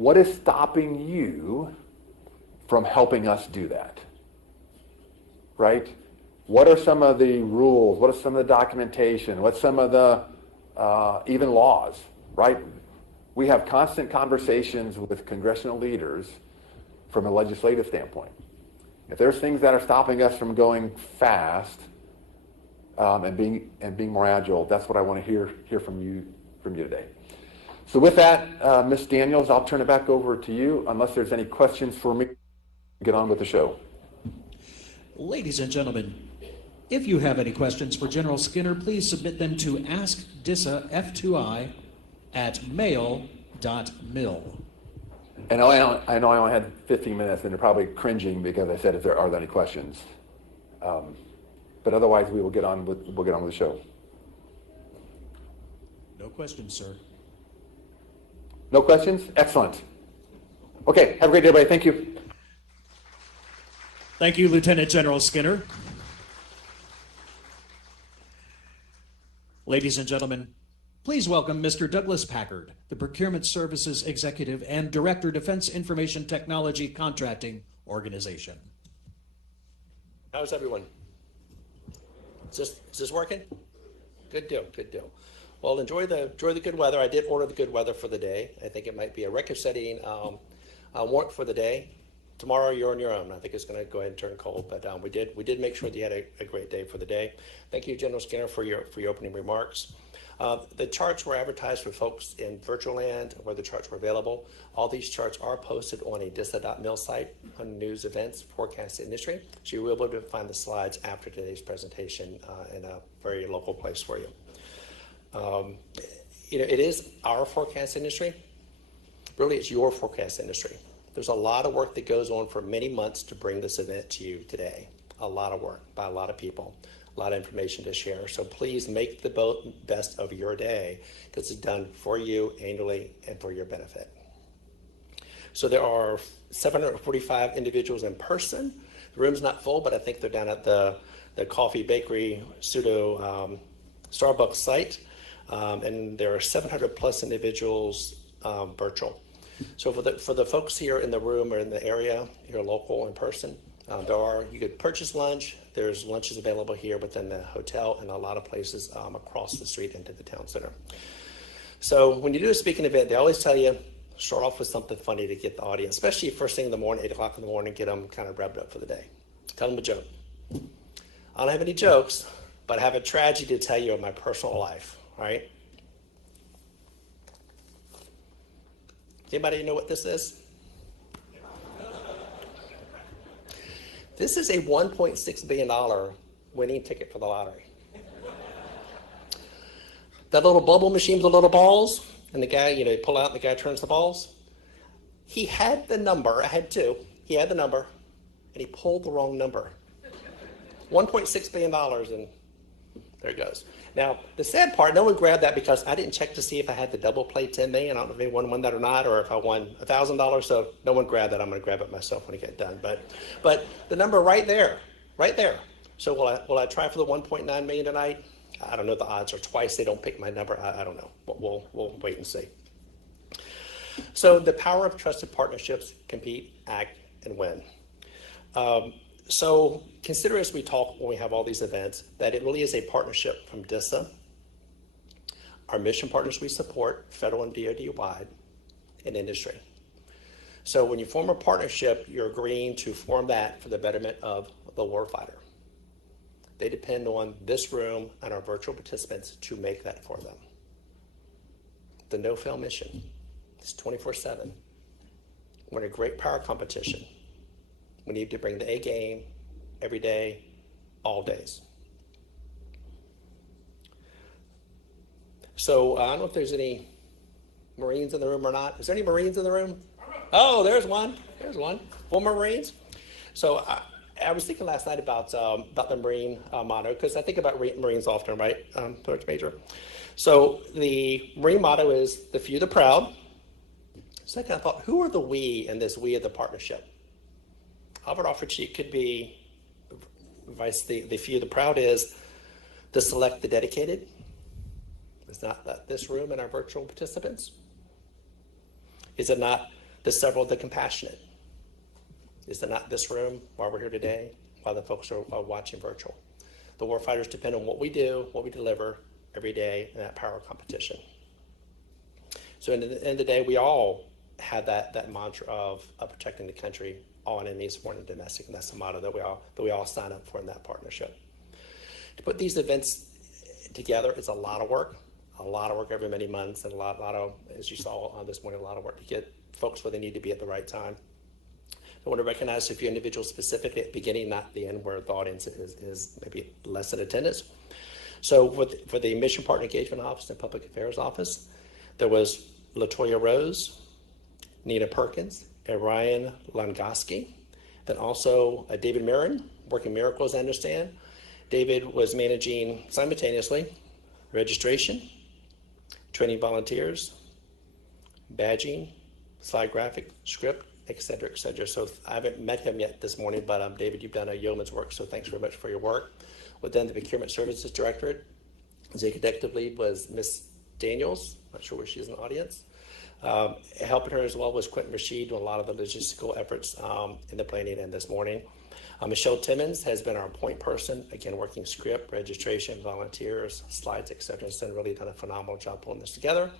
What is stopping you from helping us do that? Right? What are some of the rules? What are some of the documentation? What's some of the even laws? Right? We have constant conversations with congressional leaders from a legislative standpoint. If there's things that are stopping us from going fast and being more agile, that's what I want to hear from you today. So with that, Ms. Daniels, I'll turn it back over to you, unless there's any questions for me. Get on with the show. Ladies and gentlemen, if you have any questions for General Skinner, please submit them to AskDISA F2I at mail.mil. And I know I only had 15 minutes, and they're probably cringing because I said if there are any questions. But otherwise, we'll get on with the show. No questions, sir. No questions? Excellent. Okay, have a great day, everybody. Thank you. Thank you, Lieutenant General Skinner. Ladies and gentlemen, please welcome Mr. Douglas Packard, the Procurement Services Executive and Director, Defense Information Technology Contracting Organization. How's everyone? Is this working? Good deal, good deal. Well, enjoy the good weather. I did order the good weather for the day. I think it might be a record-setting warmth for the day. Tomorrow you're on your own. I think it's going to go ahead and turn cold, but we did make sure that you had a great day for the day. Thank you, General Skinner, for your opening remarks. The charts were advertised for folks in virtual land where the charts were available. All these charts are posted on a DISA.mil site on news, events, forecast industry. So you will be able to find the slides after today's presentation in a very local place for you. It is our forecast industry. Really, it's your forecast industry. There's a lot of work that goes on for many months to bring this event to you today. A lot of work by a lot of people, a lot of information to share. So please make the best of your day because it's done for you annually and for your benefit. So there are 745 individuals in person. The room's not full, but I think they're down at the coffee bakery pseudo Starbucks site. And there are 700 plus individuals virtual. So for the folks here in the room or in the area, you're local in person, you could purchase lunch. There's lunches available here within the hotel and a lot of places across the street into the town center. So when you do a speaking event, they always tell you, start off with something funny to get the audience, especially first thing in the morning, 8 o'clock in the morning, get them kind of revved up for the day. Tell them a joke. I don't have any jokes, but I have a tragedy to tell you of my personal life, right? Anybody know what this is? This is a $1.6 billion winning ticket for the lottery. That little bubble machine with the little balls, and the guy, you pull out and the guy turns the balls. He had the number, I had two. He had the number, and he pulled the wrong number. $1.6 billion, and there it goes. Now, the sad part, no one grabbed that because I didn't check to see if I had the double play $10 million. I don't know if anyone won that or not, or if I won $1,000. So no one grabbed that. I'm going to grab it myself when I get done. But the number right there. So will I try for the 1.9 million tonight? I don't know. The odds are twice. They don't pick my number. I don't know. But we'll wait and see. So the power of trusted partnerships: compete, act, and win. So consider as we talk when we have all these events that it really is a partnership from DISA, our mission partners we support, federal and DoD wide, and industry. So when you form a partnership, you're agreeing to form that for the betterment of the warfighter. They depend on this room and our virtual participants to make that for them. The no-fail mission is 24/7. We're in a great power competition. We need to bring the A game every day, all days. So I don't know if there's any Marines in the room or not. Is there any Marines in the room? Oh, there's one. Former Marines. So I was thinking last night about the Marine motto, because I think about Marines often, right, Sergeant Major? So the Marine motto is the few, the proud. Second, I thought, who are the we in this we of the partnership? I would offer to you could be, the few, the proud is the select, the dedicated. It's not this room and our virtual participants. Is it not The several of the compassionate. Is there not this room while we're here today, while the folks are watching virtual? The warfighters depend on what we do, what we deliver every day in that power competition. So in the end of the day, we all have that mantra of protecting the country, all enemies, foreign and domestic, and that's the motto that we all sign up for in that partnership. To put these events together, it's a lot of work every many months, and a lot of, as you saw this morning, a lot of work to get folks where they need to be at the right time. I want to recognize a few individuals specifically at the beginning, not the end, where the audience is maybe less in attendance. So for the Mission Partner Engagement Office and Public Affairs Office, there was LaToya Rose, Nina Perkins, and Ryan Longoski. Then also David Marin, Working Miracles, I understand. David was managing simultaneously registration, training volunteers, badging, slide graphic, script, et cetera, et cetera. So I haven't met him yet this morning, but David, you've done a yeoman's work, so thanks very much for your work. Within the Procurement Services Directorate, executive lead was Miss Daniels, not sure where she is in the audience. Helping her as well was Quentin Rashid, doing a lot of the logistical efforts in the planning end this morning. Michelle Timmons has been our point person, again, working script, registration, volunteers, slides, et cetera. Has really done a phenomenal job pulling this together.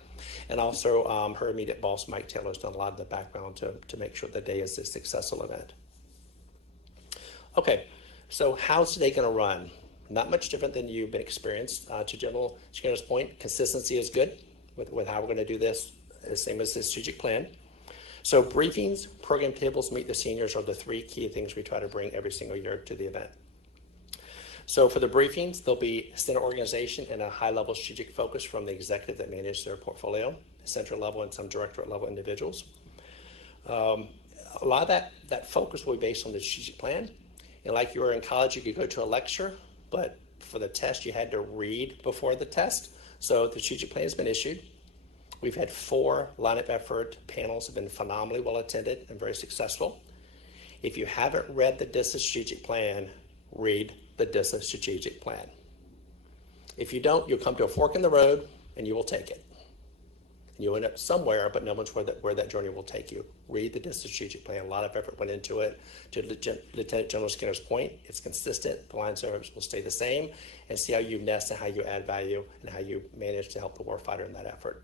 And also her immediate boss, Mike Taylor, has done a lot of the background to make sure the day is a successful event. Okay, so how's today going to run? Not much different than you've been experienced. To General Skinner's point, consistency is good with how we're going to do this, the same as the strategic plan. So briefings, program tables, meet the seniors are the three key things we try to bring every single year to the event. So for the briefings, there'll be center organization and a high-level strategic focus from the executive that manage their portfolio, central level and some directorate level individuals. A lot of that focus will be based on the strategic plan. And like you were in college, you could go to a lecture, but for the test, you had to read before the test. So the strategic plan has been issued. We've had 4 line-up effort panels have been phenomenally well attended and very successful. If you haven't read the DISA strategic plan, read the DISA strategic plan. If you don't, you'll come to a fork in the road and you will take it. And you'll end up somewhere, but no one's where that journey will take you. Read the DISA strategic plan. A lot of effort went into it. To Lieutenant General Skinner's point, it's consistent. The line service will stay the same, and see how you nest and how you add value and how you manage to help the warfighter in that effort.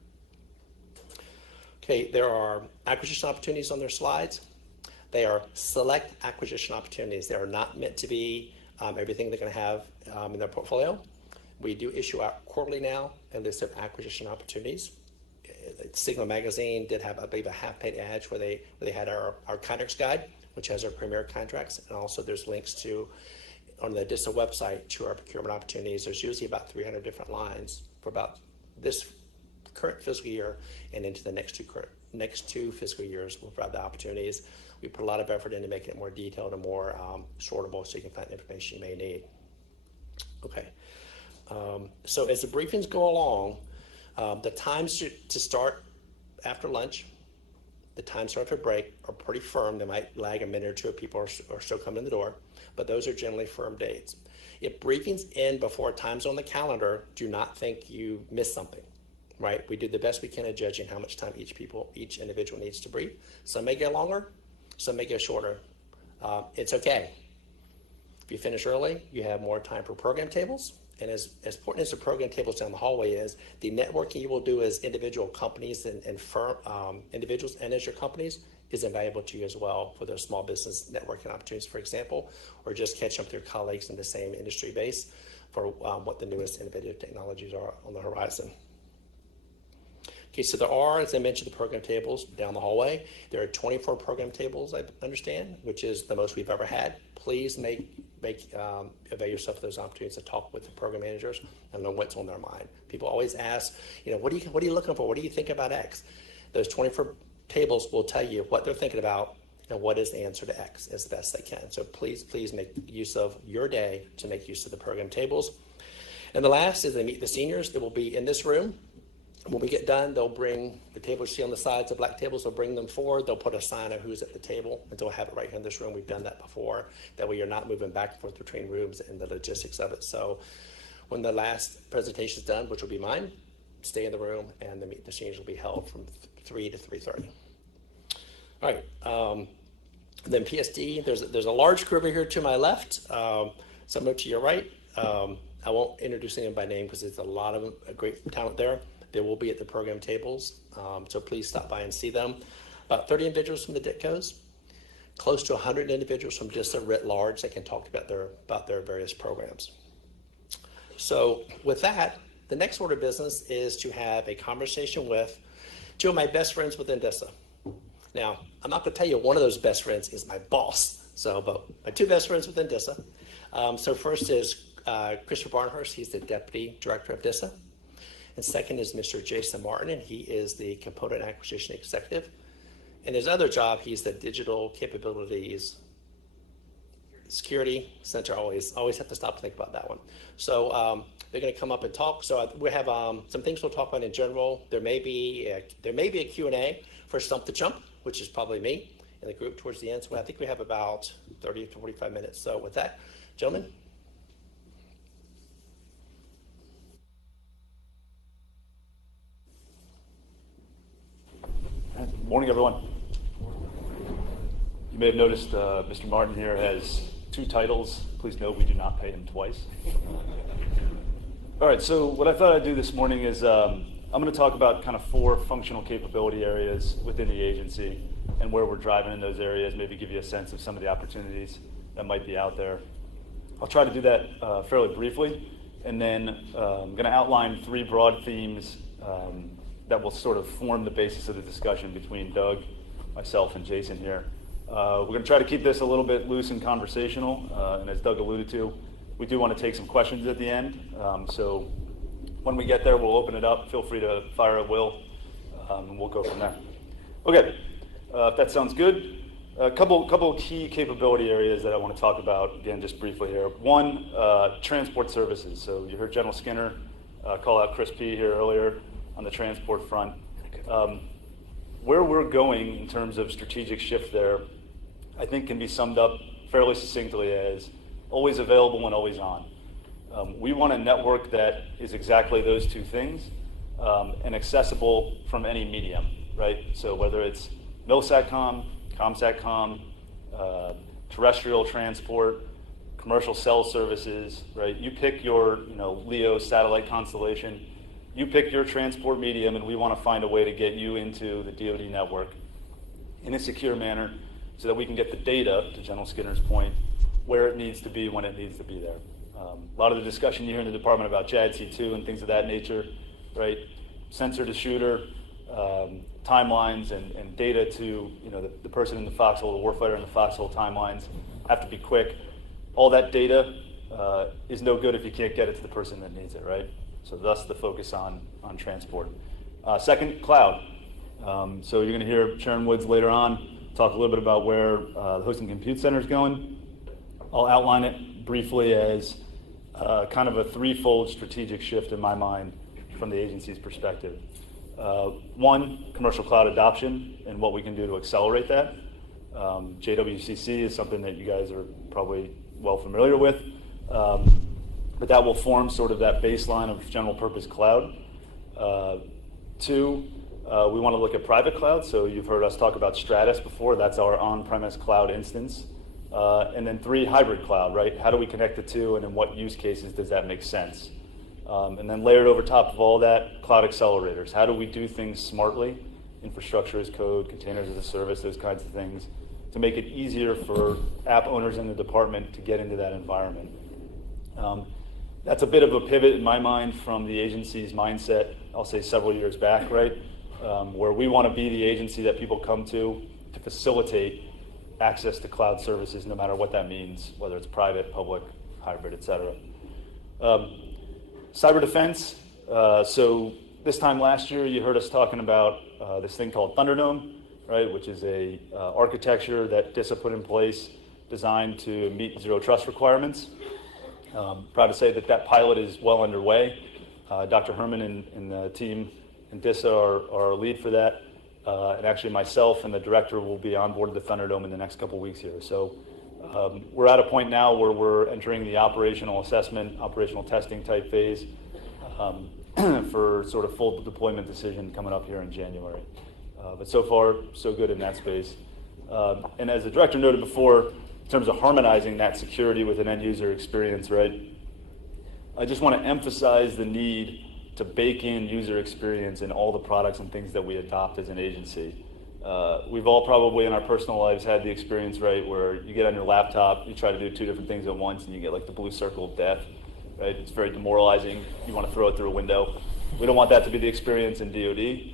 Okay, there are acquisition opportunities on their slides. They are select acquisition opportunities. They are not meant to be everything they're going to have in their portfolio. We do issue out quarterly now a list of acquisition opportunities. Signal Magazine did have, I believe, a half-page ad where they had our contracts guide, which has our premier contracts, and also there's links to on the DISA website to our procurement opportunities. There's usually about 300 different lines for about this current fiscal year and into the next two fiscal years. We'll provide the opportunities. We put a lot of effort into making it more detailed and more sortable so you can find information you may need. Okay, so as the briefings go along, the times to start after lunch, the times to start after break are pretty firm. They might lag a minute or two if people are still coming in the door, but those are generally firm dates. If briefings end before times on the calendar, do not think you missed something. Right, we do the best we can at judging how much time each individual needs to brief. Some may get longer, some may get shorter. It's okay. If you finish early, you have more time for program tables. And as important as the program tables down the hallway is, the networking you will do as individual companies and firm individuals and as your companies is invaluable to you as well for those small business networking opportunities, for example, or just catch up with your colleagues in the same industry base for what the newest innovative technologies are on the horizon. Okay, so there are, as I mentioned, the program tables down the hallway. There are 24 program tables, I understand, which is the most we've ever had. Please avail yourself of those opportunities to talk with the program managers and know what's on their mind. People always ask, what are you looking for? What do you think about X? Those 24 tables will tell you what they're thinking about and what is the answer to X as best they can. So please make use of your day to make use of the program tables. And the last is they meet the seniors. They will be in this room. When we get done, they'll bring the tables you see on the sides, the black tables, they'll bring them forward. They'll put a sign of who's at the table, and they'll have it right here in this room. We've done that before. That way you're not moving back and forth between rooms and the logistics of it. So when the last presentation is done, which will be mine, stay in the room, and the seniors will be held from 3 to 3:30. All right. Then PSD, there's a large group over here to my left, some to your right. I won't introduce them by name because there's a lot of great talent there. They will be at the program tables, so please stop by and see them. About 30 individuals from the DITCOs, close to 100 individuals from DISA writ large that can talk about their various programs. So with that, the next order of business is to have a conversation with two of my best friends within DISA. Now, I'm not going to tell you one of those best friends is my boss, but my two best friends within DISA. So first is Christopher Barnhurst. He's the Deputy Director of DISA. And second is Mr. Jason Martin, and he is the Component Acquisition Executive. And his other job, he's the Digital Capabilities Security Center. Always have to stop and think about that one. So they're going to come up and talk. So we have some things we'll talk about in general. There may be a Q&A for Stump the Chump, which is probably me in the group towards the end. So I think we have about 30 to 45 minutes. So with that, gentlemen. Morning, everyone. You may have noticed Mr. Martin here has two titles. Please note we do not pay him twice. All right, so what I thought I'd do this morning is I'm going to talk about kind of 4 functional capability areas within the agency and where we're driving in those areas, maybe give you a sense of some of the opportunities that might be out there. I'll try to do that fairly briefly, and then I'm going to outline 3 broad themes that will sort of form the basis of the discussion between Doug, myself, and Jason here. We're going to try to keep this a little bit loose and conversational, and as Doug alluded to, we do want to take some questions at the end. So when we get there, we'll open it up. Feel free to fire at will, and we'll go from there. Okay, if that sounds good. A couple key capability areas that I want to talk about, again, just briefly here. One, transport services. So you heard General Skinner call out Chris P. here earlier on the transport front. Where we're going in terms of strategic shift there, I think can be summed up fairly succinctly as always available and always on. We want a network that is exactly those two things and accessible from any medium, right? So whether it's MilSatCom, ComSatCom, terrestrial transport, commercial cell services, right? You pick your LEO satellite constellation, you pick your transport medium, and we want to find a way to get you into the DoD network in a secure manner so that we can get the data, to General Skinner's point, where it needs to be when it needs to be there. A lot of the discussion you hear in the department about JADC2 and things of that nature, right? Sensor to shooter, timelines and data to the person in the foxhole, the warfighter in the foxhole timelines have to be quick. All that data is no good if you can't get it to the person that needs it, right? So thus the focus on transport. Second, cloud. So you're going to hear Sharon Woods later on talk a little bit about where the hosting compute center is going. I'll outline it briefly as kind of a threefold strategic shift in my mind from the agency's perspective. One, commercial cloud adoption and what we can do to accelerate that. JWCC is something that you guys are probably well familiar with. But that will form sort of that baseline of general purpose cloud. 2, we want to look at private cloud. So you've heard us talk about Stratus before. That's our on-premise cloud instance. And then 3, hybrid cloud, right? How do we connect the two, and in what use cases does that make sense? And then layered over top of all that, cloud accelerators. How do we do things smartly? Infrastructure as code, containers as a service, those kinds of things, to make it easier for app owners in the department to get into that environment. That's a bit of a pivot in my mind from the agency's mindset, I'll say several years back, right? Where we want to be the agency that people come to facilitate access to cloud services, no matter what that means, whether it's private, public, hybrid, et cetera. Cyber defense. So this time last year, you heard us talking about this thing called Thunderdome, right? Which is a architecture that DISA put in place designed to meet zero trust requirements. Proud to say that pilot is well underway. Dr. Herman and the team in DISA are our lead for that. And actually myself and the director will be on board the Thunderdome in the next couple weeks here. So we're at a point now where we're entering the operational assessment, operational testing type phase for sort of full deployment decision coming up here in January. But so far, so good in that space. And as the director noted before, in terms of harmonizing that security with an end user experience, right? I just want to emphasize the need to bake in user experience in all the products and things that we adopt as an agency. We've all probably in our personal lives had the experience, right, where you get on your laptop, you try to do 2 different things at once, and you get like the blue circle of death, right? It's very demoralizing. You want to throw it through a window. We don't want that to be the experience in DoD,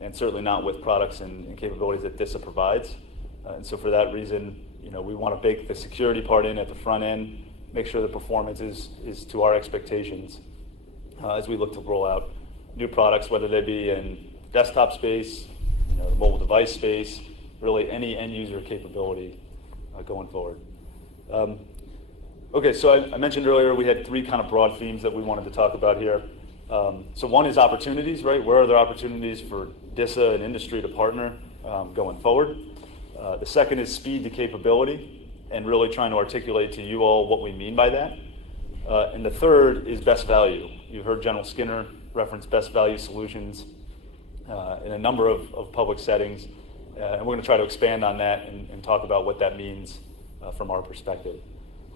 and certainly not with products and capabilities that DISA provides. And so for that reason, we want to bake the security part in at the front end, make sure the performance is to our expectations as we look to roll out new products, whether they be in desktop space, the mobile device space, really any end user capability going forward. Okay, so I mentioned earlier we had 3 kind of broad themes that we wanted to talk about here. So one is opportunities, right? Where are there opportunities for DISA and industry to partner going forward? The second is speed to capability, and really trying to articulate to you all what we mean by that. And the third is best value. You heard General Skinner reference best value solutions in a number of public settings, and we're going to try to expand on that and talk about what that means from our perspective.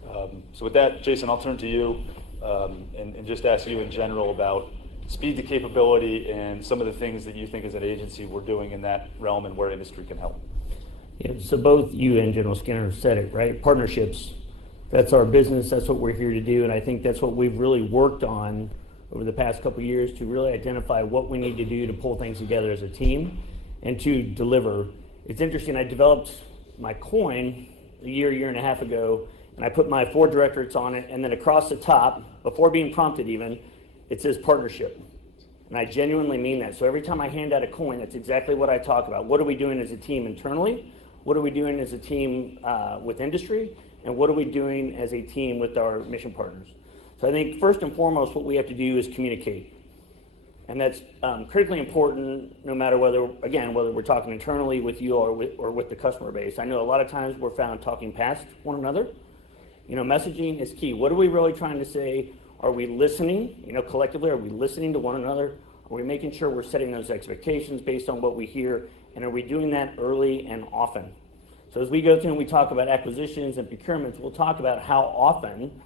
So with that, Jason, I'll turn to you and just ask you in general about speed to capability and some of the things that you think as an agency we're doing in that realm and where industry can help. Yeah, so both you and General Skinner said it, right? Partnerships. That's our business. That's what we're here to do. And I think that's what we've really worked on over the past couple of years to really identify what we need to do to pull things together as a team and to deliver. It's interesting. I developed my coin a year and a half ago, and I put my 4 directorates on it. And then across the top, before being prompted even, it says partnership. And I genuinely mean that. So every time I hand out a coin, that's exactly what I talk about. What are we doing as a team internally? What are we doing as a team with industry? And what are we doing as a team with our mission partners? So I think first and foremost, what we have to do is communicate. And that's critically important no matter whether we're talking internally with you or with the customer base. I know a lot of times we're found talking past one another. Messaging is key. What are we really trying to say? Are we listening? Collectively, are we listening to one another? Are we making sure we're setting those expectations based on what we hear? And are we doing that early and often? So as we go through and we talk about acquisitions and procurements, we'll talk about how often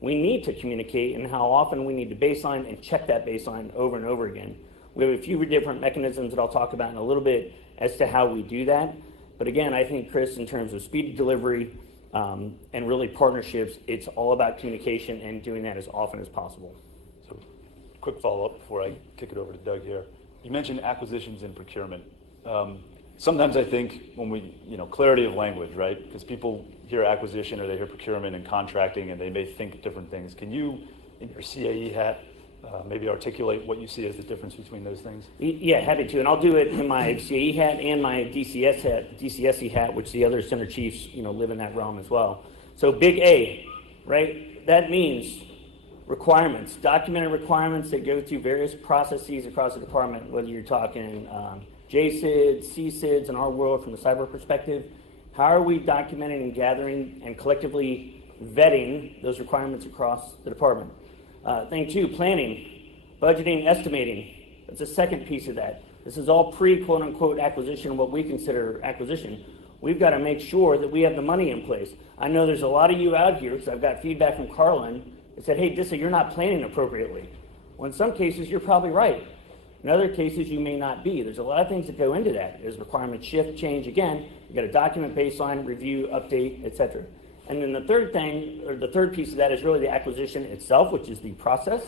we need to communicate and how often we need to baseline and check that baseline over and over again. We have a few different mechanisms that I'll talk about in a little bit as to how we do that. But again, I think, Chris, in terms of speed of delivery and really partnerships, it's all about communication and doing that as often as possible. So quick follow-up before I kick it over to Doug here. You mentioned acquisitions and procurement. Sometimes I think when we, clarity of language, right? Because people hear acquisition or they hear procurement and contracting and they may think different things. Can you, in your CAE hat, maybe articulate what you see as the difference between those things? Yeah, happy to. And I'll do it in my CAE hat and my DCSE hat, which the other center chiefs, live in that realm as well. So big A, right? That means requirements, documented requirements that go through various processes across the department, whether you're talking JSIDs, CSIDs in our world from the cyber perspective. How are we documenting and gathering and collectively vetting those requirements across the department? Thing 2, planning, budgeting, estimating. That's the second piece of that. This is all pre-quote-unquote acquisition, what we consider acquisition. We've got to make sure that we have the money in place. I know there's a lot of you out here, because I've got feedback from Carlin that said, hey, DISA, you're not planning appropriately. Well, in some cases, you're probably right. In other cases, you may not be. There's a lot of things that go into that. There's requirement shift, change. Again, you got a document baseline, review, update, etc. And then the third thing, or the third piece of that is really the acquisition itself, which is the process,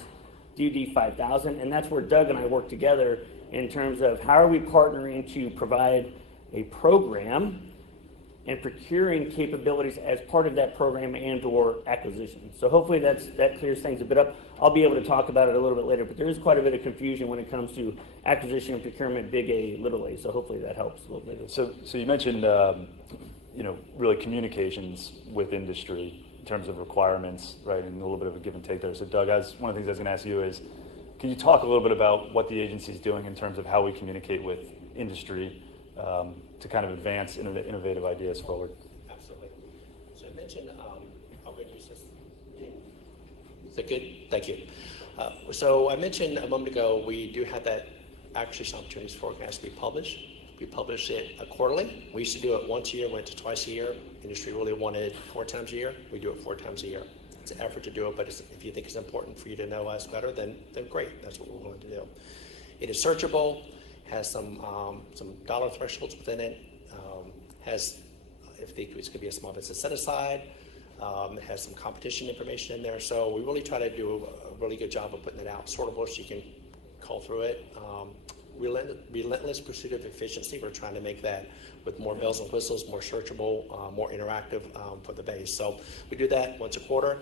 DoD 5000. And that's where Doug and I work together in terms of how are we partnering to provide a program and procuring capabilities as part of that program and or acquisition. So hopefully that clears things a bit up. I'll be able to talk about it a little bit later, but there is quite a bit of confusion when it comes to acquisition and procurement, big A, little a. So hopefully that helps a little bit. So you mentioned, really communications with industry in terms of requirements, right, and a little bit of a give and take there. So Doug, one of the things I was going to ask you is, can you talk a little bit about what the agency is doing in terms of how we communicate with industry to kind of advance innovative ideas forward? Absolutely. So I mentioned, I'm going to use this. Is that good? Thank you. So I mentioned a moment ago, we do have that acquisition opportunities forecast to be published. We publish it quarterly. We used to do it once a year, went to twice a year. Industry really wanted 4 times a year. We do it 4 times a year. It's an effort to do it, but if you think it's important for you to know us better, then great. That's what we're willing to do. It is searchable, has some dollar thresholds within it, has, if the increase could be a small business set aside, it has some competition information in there. So we really try to do a really good job of putting it out. Sortable, so you can call through it. Relentless pursuit of efficiency. We're trying to make that with more bells and whistles, more searchable, more interactive for the base. So we do that once a quarter.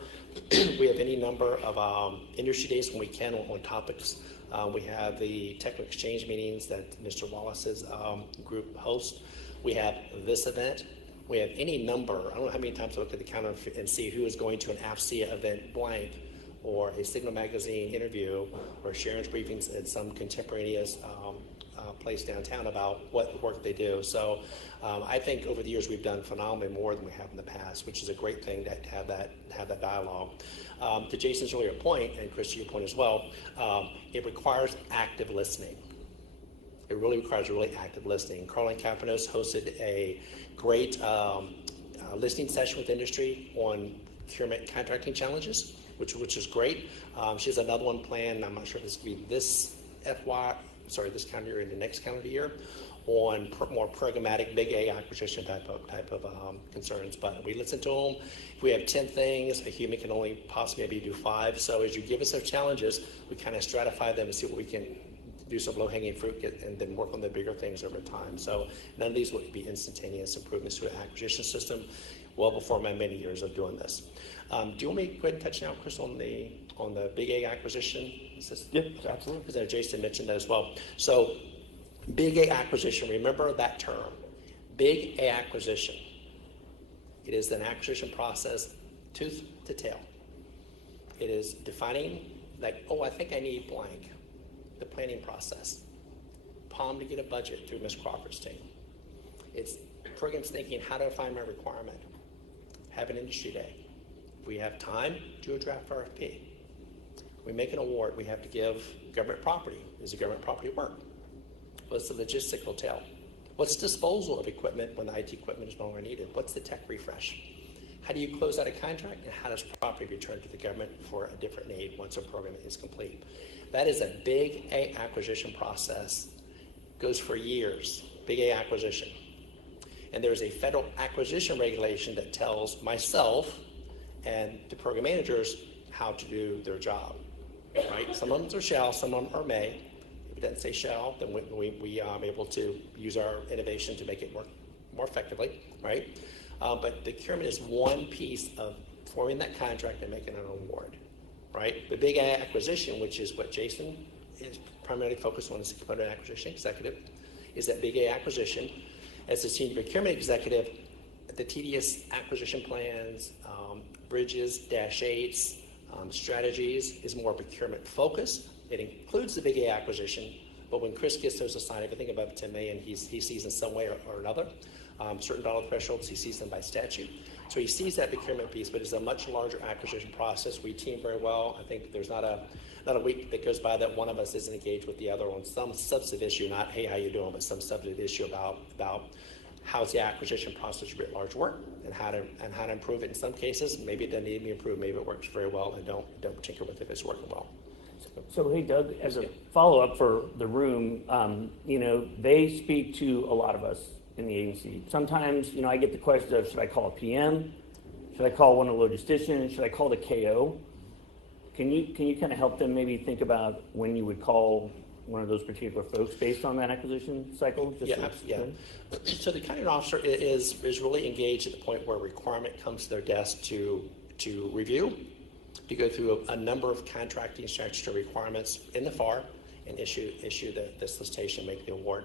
We have any number of industry days when we can on topics. We have the technical exchange meetings that Mr. Wallace's group hosts. We have this event. We have any number. I don't know how many times I look at the calendar and see who is going to an AFCEA event blank, or a Signal Magazine interview, or Sharon's briefings at some contemporaneous place downtown about what work they do. So I think over the years we've done phenomenally more than we have in the past, which is a great thing to have that dialogue. To Jason's earlier point, and Chris, to your point as well, it requires active listening. It really requires really active listening. Carlin Capanos hosted a great listening session with industry on procurement contracting challenges, which is great. She has another one planned. I'm not sure if this will be this calendar year and the next calendar year, on more programmatic, big A acquisition type of concerns. But we listen to them. If we have 10 things, a human can only possibly maybe do 5. So as you give us those challenges, we kind of stratify them and see what we can do, some low-hanging fruit, and then work on the bigger things over time. So none of these would be instantaneous improvements to an acquisition system, well before my many years of doing this. Do you want me to go ahead and touch now, Chris, on the big A acquisition system? Yeah, absolutely. Because Jason mentioned that as well. So big A acquisition, remember that term. Big A acquisition. It is an acquisition process, tooth to tail. It is defining, like, oh, I think I need blank. The planning process. POM to get a budget through Ms. Crawford's team. It's programs thinking, how do I find my requirement? Have an industry day. If we have time, do a draft RFP. We make an award. We have to give government property. Is the government property work? What's the logistical tail? What's disposal of equipment when the IT equipment is no longer needed? What's the tech refresh? How do you close out a contract, and how does property return to the government for a different need once a program is complete? That is a big A acquisition process. Goes for years. Big A acquisition. And there's a federal acquisition regulation that tells myself and the program managers how to do their job. Right? Some of them are shall, some of them are may. If it doesn't say shall, then we are able to use our innovation to make it work more effectively. Right? But the procurement is one piece of forming that contract and making an award. Right? The big A acquisition, which is what Jason is primarily focused on as a component acquisition executive, is that big A acquisition. As a senior procurement executive, the tedious acquisition plans, bridges, -8s, strategies is more procurement focused. It includes the big A acquisition, but when Chris gets those assigned, everything above 10 million, he sees in some way or another. Certain dollar thresholds, he sees them by statute. So he sees that procurement piece, but it's a much larger acquisition process. We team very well. I think there's not a week that goes by that one of us isn't engaged with the other on some substantive issue, not, hey, how you doing, but some substantive issue about how's the acquisition process writ large work and how to improve it in some cases. Maybe it doesn't need to be improved. Maybe it works very well, and don't tinker with it if it's working well. So hey, Doug, as a follow-up for the room, they speak to a lot of us in the agency. Sometimes, I get the question of, should I call a PM? Should I call one of the logisticians? Should I call the KO? Can you kind of help them maybe think about when you would call one of those particular folks based on that acquisition cycle? So the accounting officer is really engaged at the point where a requirement comes to their desk to review, to go through a number of contracting statutory requirements in the FAR and issue the solicitation, make the award.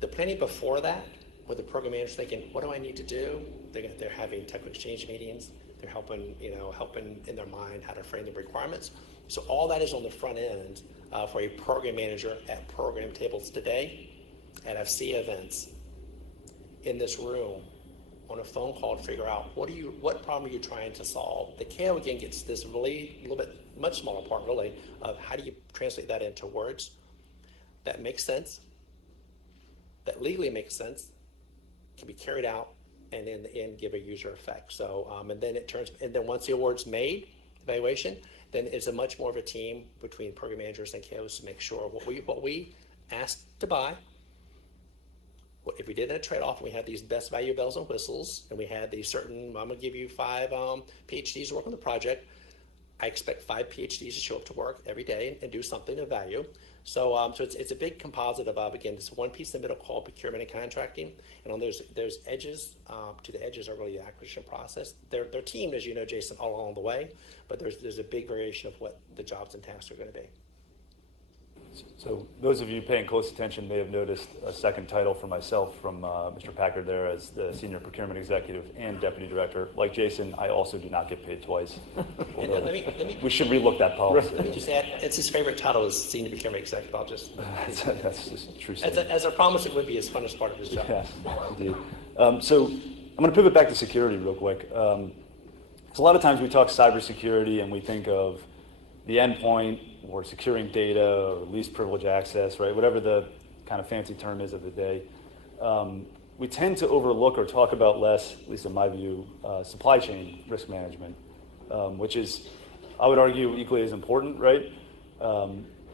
The planning before that, with the program manager thinking, what do I need to do? They're having technical exchange meetings. They're helping in their mind how to frame the requirements. So all that is on the front end for a program manager at program tables today, at FC events, in this room, on a phone call to figure out what problem are you trying to solve. The KO again gets this really much smaller part really of how do you translate that into words that make sense, that legally makes sense, can be carried out, and in the end give a user effect. So, and then once the award's made, evaluation, then it's a much more of a team between program managers and KOs to make sure what we asked to buy. If we did a trade-off and we had these best value bells and whistles, and we had these certain, I'm going to give you 5 PhDs to work on the project, I expect 5 PhDs to show up to work every day and do something of value. So, it's a big composite of, again, this one piece in the middle called procurement and contracting. And on those edges, to the edges are really the acquisition process. They're teamed, as you know, Jason, all along the way, but there's a big variation of what the jobs and tasks are going to be. So those of you paying close attention may have noticed a second title for myself from Mr. Packard there as the Senior Procurement Executive and Deputy Director. Like Jason, I also do not get paid twice. We should relook that policy. Let me just add, it's his favorite title is Senior Procurement Executive. I'll just... that's just a true statement. As I promised it would be his funnest part of his job. Yeah, indeed. So I'm going to pivot back to security real quick. So a lot of times we talk cybersecurity and we think of the endpoint or securing data or least privilege access, right? Whatever the kind of fancy term is of the day. We tend to overlook or talk about less, at least in my view, supply chain risk management, which is, I would argue, equally as important, right?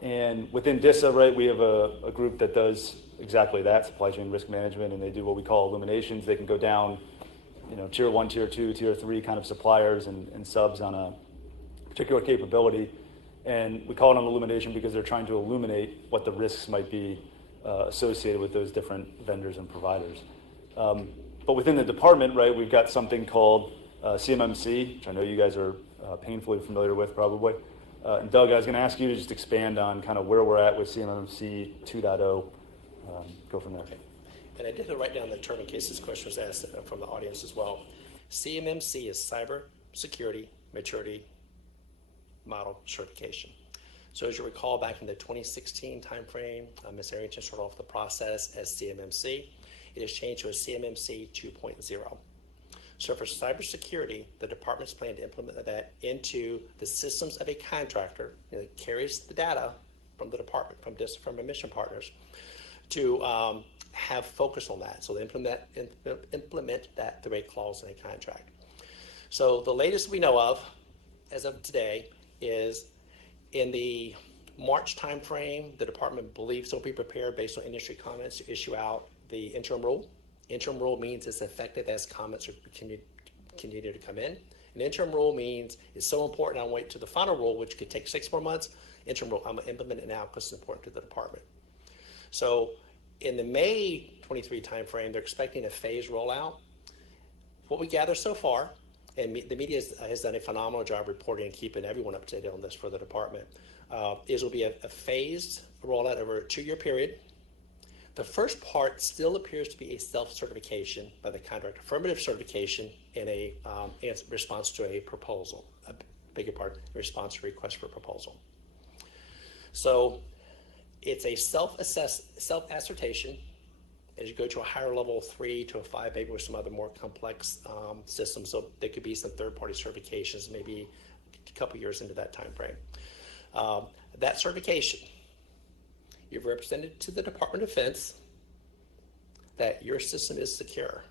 And within DISA, right, we have a group that does exactly that, supply chain risk management, and they do what we call illuminations. They can go down, tier 1, tier 2, tier 3 kind of suppliers and subs on a particular capability. And we call it an illumination because they're trying to illuminate what the risks might be associated with those different vendors and providers. But within the department, right, we've got something called CMMC, which I know you guys are painfully familiar with probably. And Doug, I was going to ask you to just expand on kind of where we're at with CMMC 2.0. Go from there. Okay. And I did write down the term in case this question was asked from the audience as well. CMMC is Cyber Security Maturity Model Certification. So as you recall, back in the 2016 timeframe, Ms. Arrington started off the process as CMMC. It has changed to a CMMC 2.0. So for cybersecurity, the department's plan to implement that into the systems of a contractor that carries the data from the department, from emission partners, to have focus on that. So they implement that through a clause in a contract. So the latest we know of, as of today, is in the March timeframe, the department believes it'll be prepared based on industry comments to issue out the interim rule. Interim rule means it's effective as comments are continue to come in. An interim rule means it's so important I'll wait to the final rule, which could take 6 more months. Interim rule, I'm going to implement it now because it's important to the department. So in the May 23 timeframe, they're expecting a phased rollout. What we gather so far, and the media has done a phenomenal job reporting and keeping everyone up to date on this for the department, is will be a phased rollout over a 2-year period. The first part still appears to be a self-certification by the contractor, affirmative certification in response to a proposal, in response to a request for a proposal. So it's a self-assertation. As you go to a higher level 3 to a 5, maybe with some other more complex systems, so there could be some third-party certifications, maybe a couple years into that time frame. That certification, you've represented to the Department of Defense that your system is secure.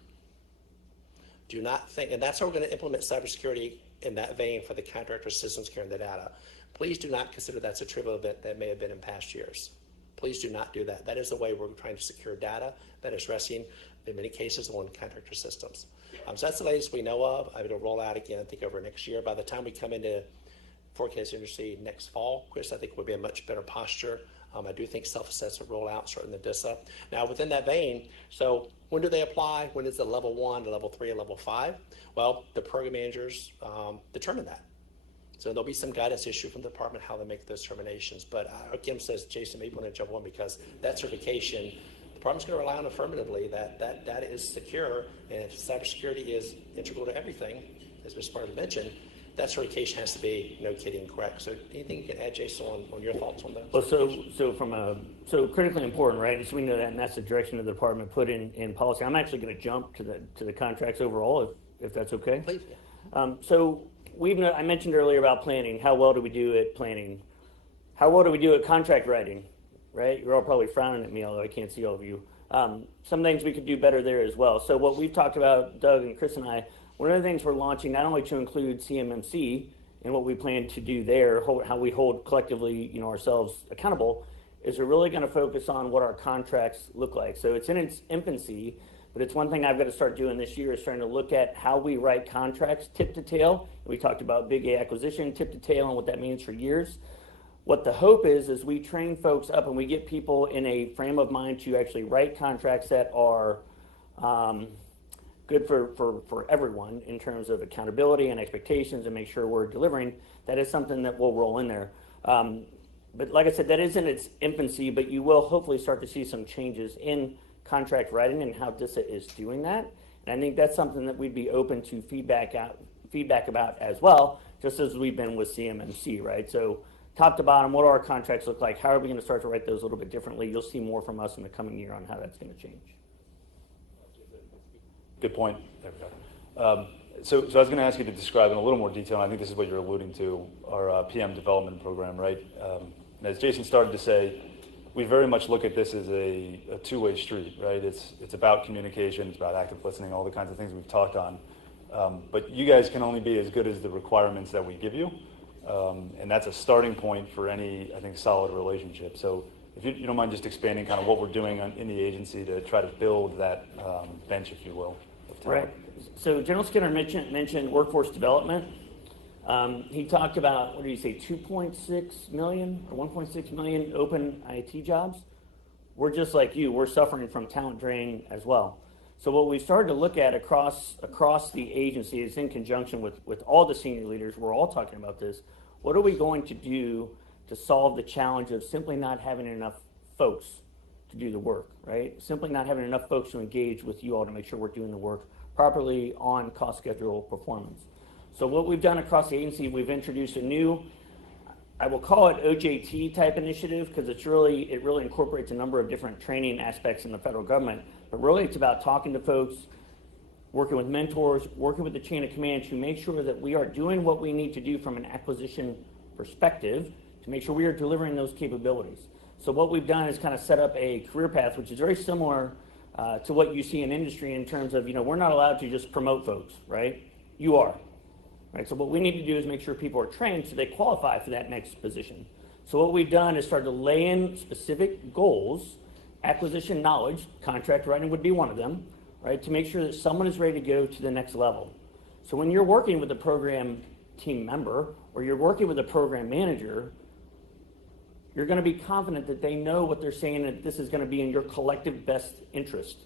Do not think, and that's how we're going to implement cybersecurity in that vein for the contractor systems carrying the data. Please do not consider that's a trivial event that may have been in past years. Please do not do that. That is the way we're trying to secure data that is resting, in many cases, on contractor systems. So that's the latest we know of. It'll roll out again, I think, over next year. By the time we come into forecast industry next fall, Chris, I think we'll be in much better posture. I do think self-assessment roll out, certainly the DISA. Now, within that vein, so when do they apply? When is the level 1, the level 3, and level 5? Well, the program managers determine that. So there'll be some guidance issued from the department how they make those determinations. But Kim says, Jason, maybe you want to jump on because that certification, the department's going to rely on affirmatively that data is secure, and if cybersecurity is integral to everything, as Ms. Sparta mentioned, that certification has to be, no kidding, correct. So anything you can add, Jason, on your thoughts on that? Well, so critically important, right? So we know that, and that's the direction of the department put in policy. I'm actually going to jump to the contracts overall, if that's okay. Please. So I mentioned earlier about planning. How well do we do at planning? How well do we do at contract writing? Right? You're all probably frowning at me, although I can't see all of you. some things we could do better there as well. So what we've talked about, Doug and Chris and I, one of the things we're launching, not only to include CMMC and what we plan to do there, how we hold collectively, ourselves accountable, is we're really going to focus on what our contracts look like. So it's in its infancy, but it's one thing I've got to start doing this year is starting to look at how we write contracts tip to tail. We talked about big A acquisition, tip to tail, and what that means for years. What the hope is we train folks up and we get people in a frame of mind to actually write contracts that are good for everyone in terms of accountability and expectations and make sure we're delivering. That is something that we'll roll in there. But like I said, that is in its infancy, but you will hopefully start to see some changes in contract writing and how DISA is doing that. And I think that's something that we'd be open to feedback about as well, just as we've been with CMMC, right? So top to bottom, what do our contracts look like? How are we going to start to write those a little bit differently? You'll see more from us in the coming year on how that's going to change. Good point. There we go. So I was going to ask you to describe in a little more detail, and I think this is what you're alluding to, our PM development program, right? As Jason started to say, we very much look at this as a two-way street, right? It's about communication, it's about active listening, all the kinds of things we've talked on. But you guys can only be as good as the requirements that we give you, and that's a starting point for any, I think, solid relationship. So if you don't mind just expanding kind of what we're doing in the agency to try to build that bench, if you will. Right. So General Skinner mentioned workforce development. He talked about, what did he say, 2.6 million or 1.6 million open IT jobs. We're just like you. We're suffering from talent drain as well. So what we started to look at across the agency is in conjunction with all the senior leaders. We're all talking about this. What are we going to do to solve the challenge of simply not having enough folks to do the work, right? Simply not having enough folks to engage with you all to make sure we're doing the work properly on cost schedule performance. So what we've done across the agency, we've introduced a new, I will call it OJT type initiative because it really incorporates a number of different training aspects in the federal government. But really it's about talking to folks, working with mentors, working with the chain of command to make sure that we are doing what we need to do from an acquisition perspective to make sure we are delivering those capabilities. So what we've done is kind of set up a career path, which is very similar to what you see in industry in terms of, we're not allowed to just promote folks, right? You are. Right, so what we need to do is make sure people are trained so they qualify for that next position. So what we've done is start to lay in specific goals, acquisition knowledge, contract writing would be one of them, right, to make sure that someone is ready to go to the next level. So when you're working with a program team member or you're working with a program manager, you're going to be confident that they know what they're saying and that this is going to be in your collective best interest.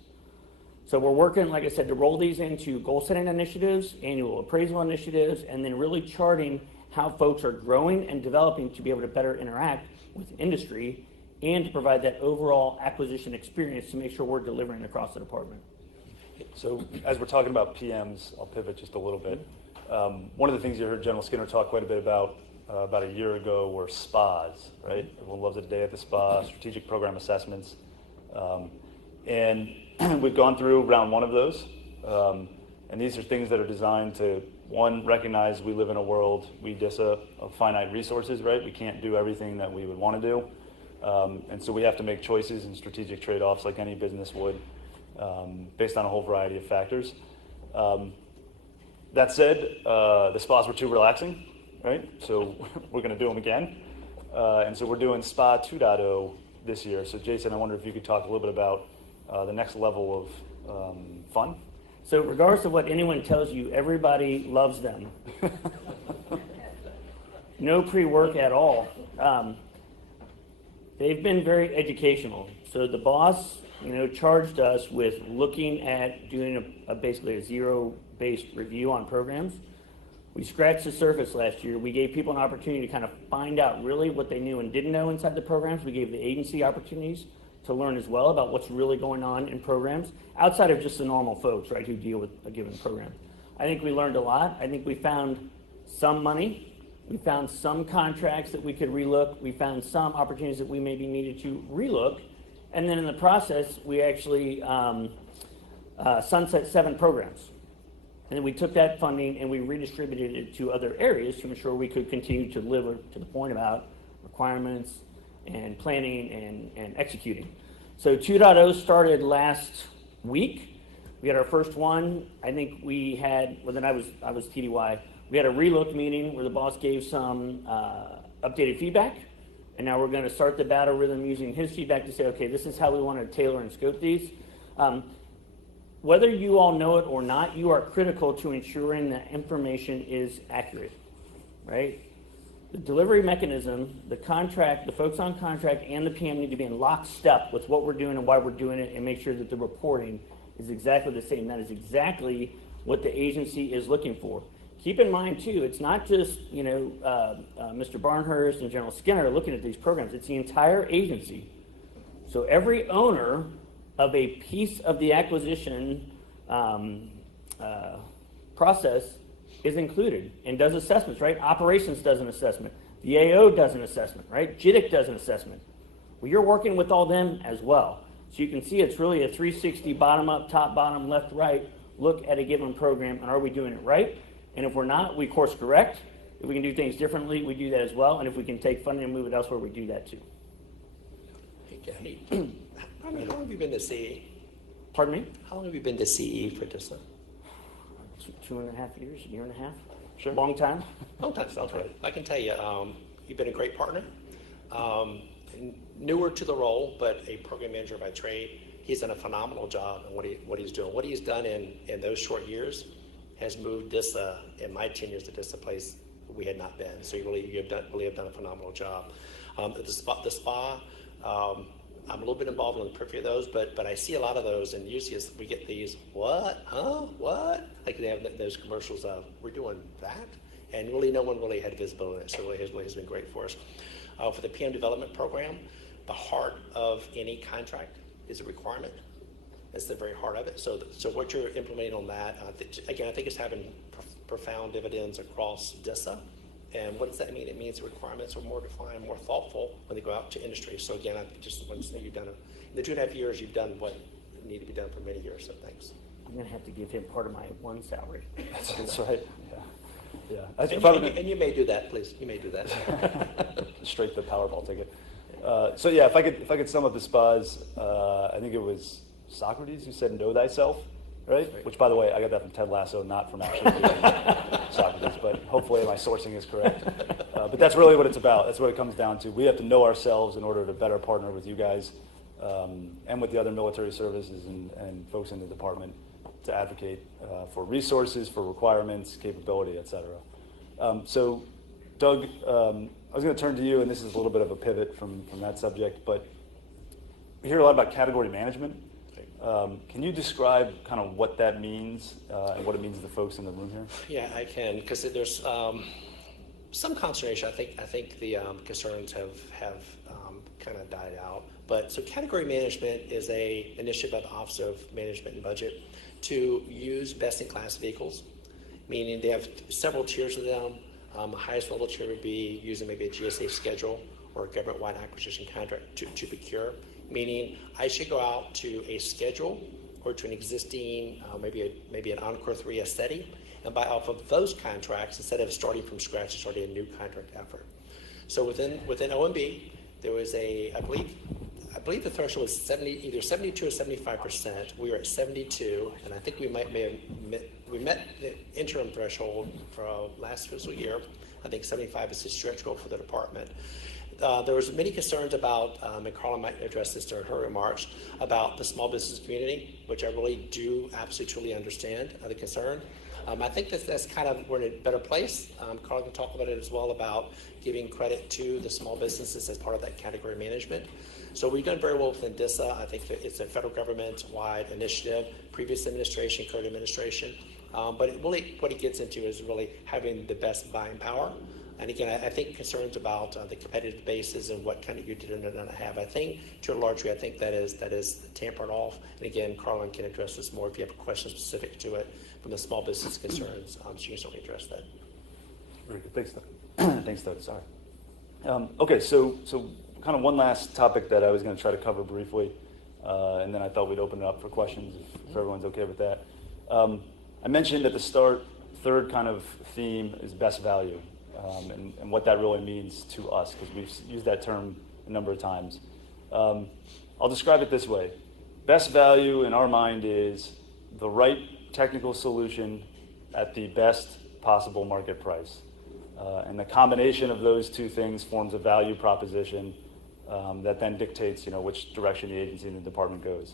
So we're working, like I said, to roll these into goal-setting initiatives, annual appraisal initiatives, and then really charting how folks are growing and developing to be able to better interact with industry and to provide that overall acquisition experience to make sure we're delivering across the department. So as we're talking about PMs, I'll pivot just a little bit. One of the things you heard General Skinner talk quite a bit about a year ago were SPAs, right? Everyone loves a day at the spa, strategic program assessments. And we've gone through round one of those, and these are things that are designed to, one, recognize we live in a world, we DISA, of finite resources, right? We can't do everything that we would want to do, and so we have to make choices and strategic trade-offs like any business would, based on a whole variety of factors. That said, the SPAs were too relaxing, right? So we're going to do them again, and so we're doing SPA 2.0 this year. So Jason, I wonder if you could talk a little bit about the next level of fun. So regardless of what anyone tells you, everybody loves them. No pre-work at all. They've been very educational. So the boss, charged us with looking at doing basically a zero-based review on programs. We scratched the surface last year. We gave people an opportunity to kind of find out really what they knew and didn't know inside the programs. We gave the agency opportunities to learn as well about what's really going on in programs outside of just the normal folks, right, who deal with a given program. I think we learned a lot. I think we found some money. We found some contracts that we could relook. We found some opportunities that we maybe needed to relook. And then in the process, we actually sunset 7 programs. And then we took that funding and we redistributed it to other areas to ensure we could continue to deliver to the point about requirements and planning and executing. So 2.0 started last week. We had our first one. I think we had, well, then I was TDY. We had a relook meeting where the boss gave some updated feedback, and now we're going to start the battle rhythm using his feedback to say, okay, this is how we want to tailor and scope these. Whether you all know it or not, you are critical to ensuring that information is accurate, right? The delivery mechanism, the contract, the folks on contract, and the PM need to be in lockstep with what we're doing and why we're doing it, and make sure that the reporting is exactly the same. That is exactly what the agency is looking for. Keep in mind, too, it's not just, Mr. Barnhurst and General Skinner looking at these programs. It's the entire agency. So every owner of a piece of the acquisition process is included and does assessments, right? Operations does an assessment. The AO does an assessment, right? JIDIC does an assessment. Well, you're working with all them as well. So you can see it's really a 360 bottom up, top, bottom, left, right look at a given program, and are we doing it right? And if we're not, we course correct. If we can do things differently, we do that as well. And if we can take funding and move it elsewhere, we do that too. Hey, how long have you been to CE? Pardon me? How long have you been to CE for DISA? 2.5 years, year and a half. Sure. Long time. Long time, sounds right. I can tell you, you've been a great partner. Newer to the role, but a program manager by trade. He's done a phenomenal job in what he's doing. What he's done in those short years has moved DISA, in my 10 years at DISA, place we had not been. So you have done a phenomenal job. The spa, I'm a little bit involved in the periphery of those, but I see a lot of those, and usually as we get these, what, huh, what? Like they have those commercials of, we're doing that? And really no one really had visibility. So it really has been great for us. For the PM development program, the heart of any contract is a requirement. It's the very heart of it. So what you're implementing on that, again, I think it's having profound dividends across DISA. And what does that mean? It means the requirements are more defined, more thoughtful when they go out to industry. So again, I just want to say you've done in the 2.5 years, you've done what needed to be done for many years. So thanks. I'm going to have to give him part of my one salary. That's right. Yeah. And you may do that, please. You may do that. Straight to the Powerball ticket. So yeah, if I could sum up the spas, I think it was Socrates who said, "Know thyself," right? Which, by the way, I got that from Ted Lasso, not from actually Socrates. But hopefully my sourcing is correct. But that's really what it's about. That's what it comes down to. We have to know ourselves in order to better partner with you guys and with the other military services and folks in the department to advocate for resources, for requirements, capability, et cetera. So, Doug, I was going to turn to you, and this is a little bit of a pivot from that subject, but we hear a lot about category management. Can you describe kind of what that means and what it means to the folks in the room here? Yeah, I can, because there's some consternation. I think the concerns have kind of died out. But so category management is a initiative by the Office of Management and Budget to use best-in-class vehicles, meaning they have several tiers of them. The highest level tier would be using maybe a GSA schedule or a government-wide acquisition contract to procure, meaning I should go out to a schedule or to an existing, maybe an Encore 3 aesthetic, and buy off of those contracts instead of starting from scratch and starting a new contract effort. So within OMB, there was I believe the threshold was either 72 or 75%. We were at 72, and I think we met the interim threshold for last fiscal year. I think 75 is a stretch goal for the department. There was many concerns about, and Carla might address this during her remarks, about the small business community, which I really do absolutely truly understand the concern. I think that's kind of, we're in a better place. Carla can talk about it as well, about giving credit to the small businesses as part of that category management. So we've done very well within DISA. I think that it's a federal government-wide initiative, previous administration, current administration. But really what it gets into is really having the best buying power. And again, I think concerns about the competitive basis and what kind of you did and did not have. I think to a large degree, I think that is tampered off. And again, Carlin can address this more if you have a question specific to it from the small business concerns. She can certainly address that. Very good. Thanks, Doug. Thanks, Doug. Sorry. Okay, so kind of one last topic that I was going to try to cover briefly, and then I thought we'd open it up for questions if everyone's okay with that. I mentioned at the start, third kind of theme is best value. And what that really means to us, because we've used that term a number of times. I'll describe it this way. Best value in our mind is the right technical solution at the best possible market price. And the combination of those two things forms a value proposition that then dictates, which direction the agency and the department goes.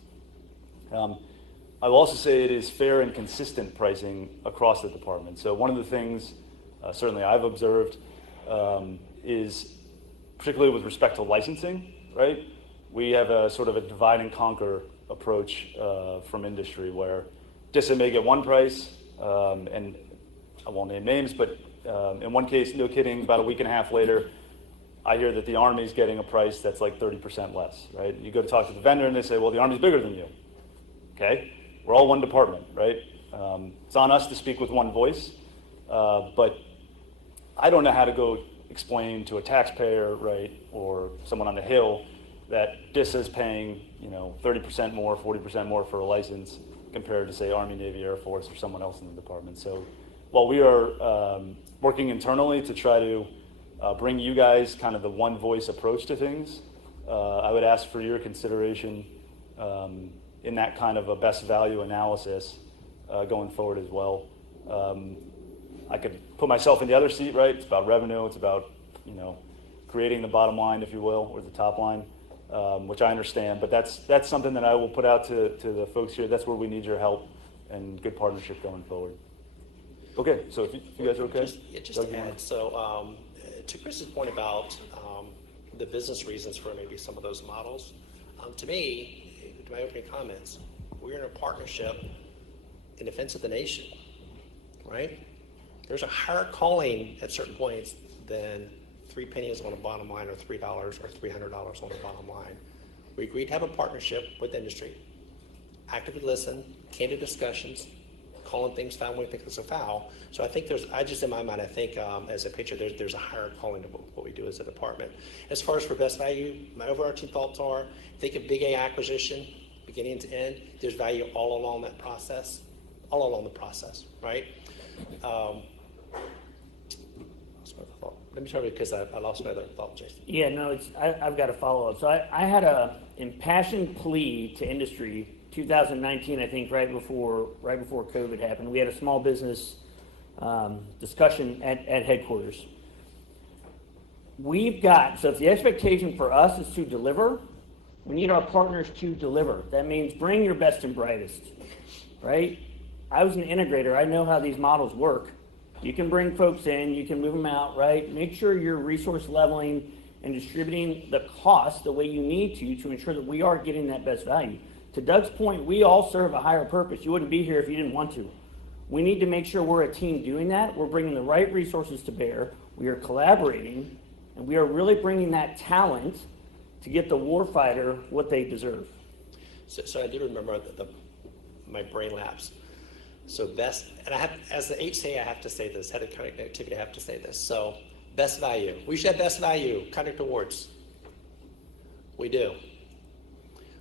I will also say it is fair and consistent pricing across the department. So one of the things, certainly I've observed, is particularly with respect to licensing, right? We have a sort of a divide and conquer approach from industry where DISA may get one price, and I won't name names, but in one case, no kidding, about a week and a half later, I hear that the Army's getting a price that's like 30% less, right? You go to talk to the vendor and they say, well, the Army's bigger than you. Okay, we're all one department, right? It's on us to speak with one voice, but I don't know how to go explain to a taxpayer, right, or someone on the Hill that DISA is paying, 30% more, 40% more for a license compared to, say, Army, Navy, Air Force, or someone else in the department. So while we are working internally to try to bring you guys kind of the one voice approach to things, I would ask for your consideration in that kind of a best value analysis going forward as well. I could put myself in the other seat, right? It's about revenue. It's about, creating the bottom line, if you will, or the top line, which I understand. But that's something that I will put out to the folks here. That's where we need your help and good partnership going forward. Okay, so if you guys are okay? Just to add, so to Chris's point about the business reasons for maybe some of those models, to me, to my opening comments, we're in a partnership in defense of the nation, right? There's a higher calling at certain points than 3 pennies on the bottom line or $3 or $300 on the bottom line. We agreed to have a partnership with industry, actively listen, candid discussions, calling things foul when we think it's a foul. So I think in my mind, I think as a picture, there's a higher calling to what we do as a department. As far as for best value, my overarching thoughts are, think of big A acquisition, beginning to end. There's value all along the process, right? Let me try because I lost my other thought, Jason. Yeah, no, I've got a follow-up. So I had a impassioned plea to industry 2019, I think, right before COVID happened. We had a small business discussion at headquarters. So if the expectation for us is to deliver, we need our partners to deliver. That means bring your best and brightest, right? I was an integrator. I know how these models work. You can bring folks in, you can move them out, right? Make sure you're resource leveling and distributing the cost the way you need to ensure that we are getting that best value. To Doug's point, we all serve a higher purpose. You wouldn't be here if you didn't want to. We need to make sure we're a team doing that. We're bringing the right resources to bear. We are collaborating, and we are really bringing that talent to get the warfighter what they deserve. So I do remember my brain lapse. So best, and I have, as the HCA, I have to say this, head of connectivity, I have to say this. So best value. We should have best value, conduct awards. We do.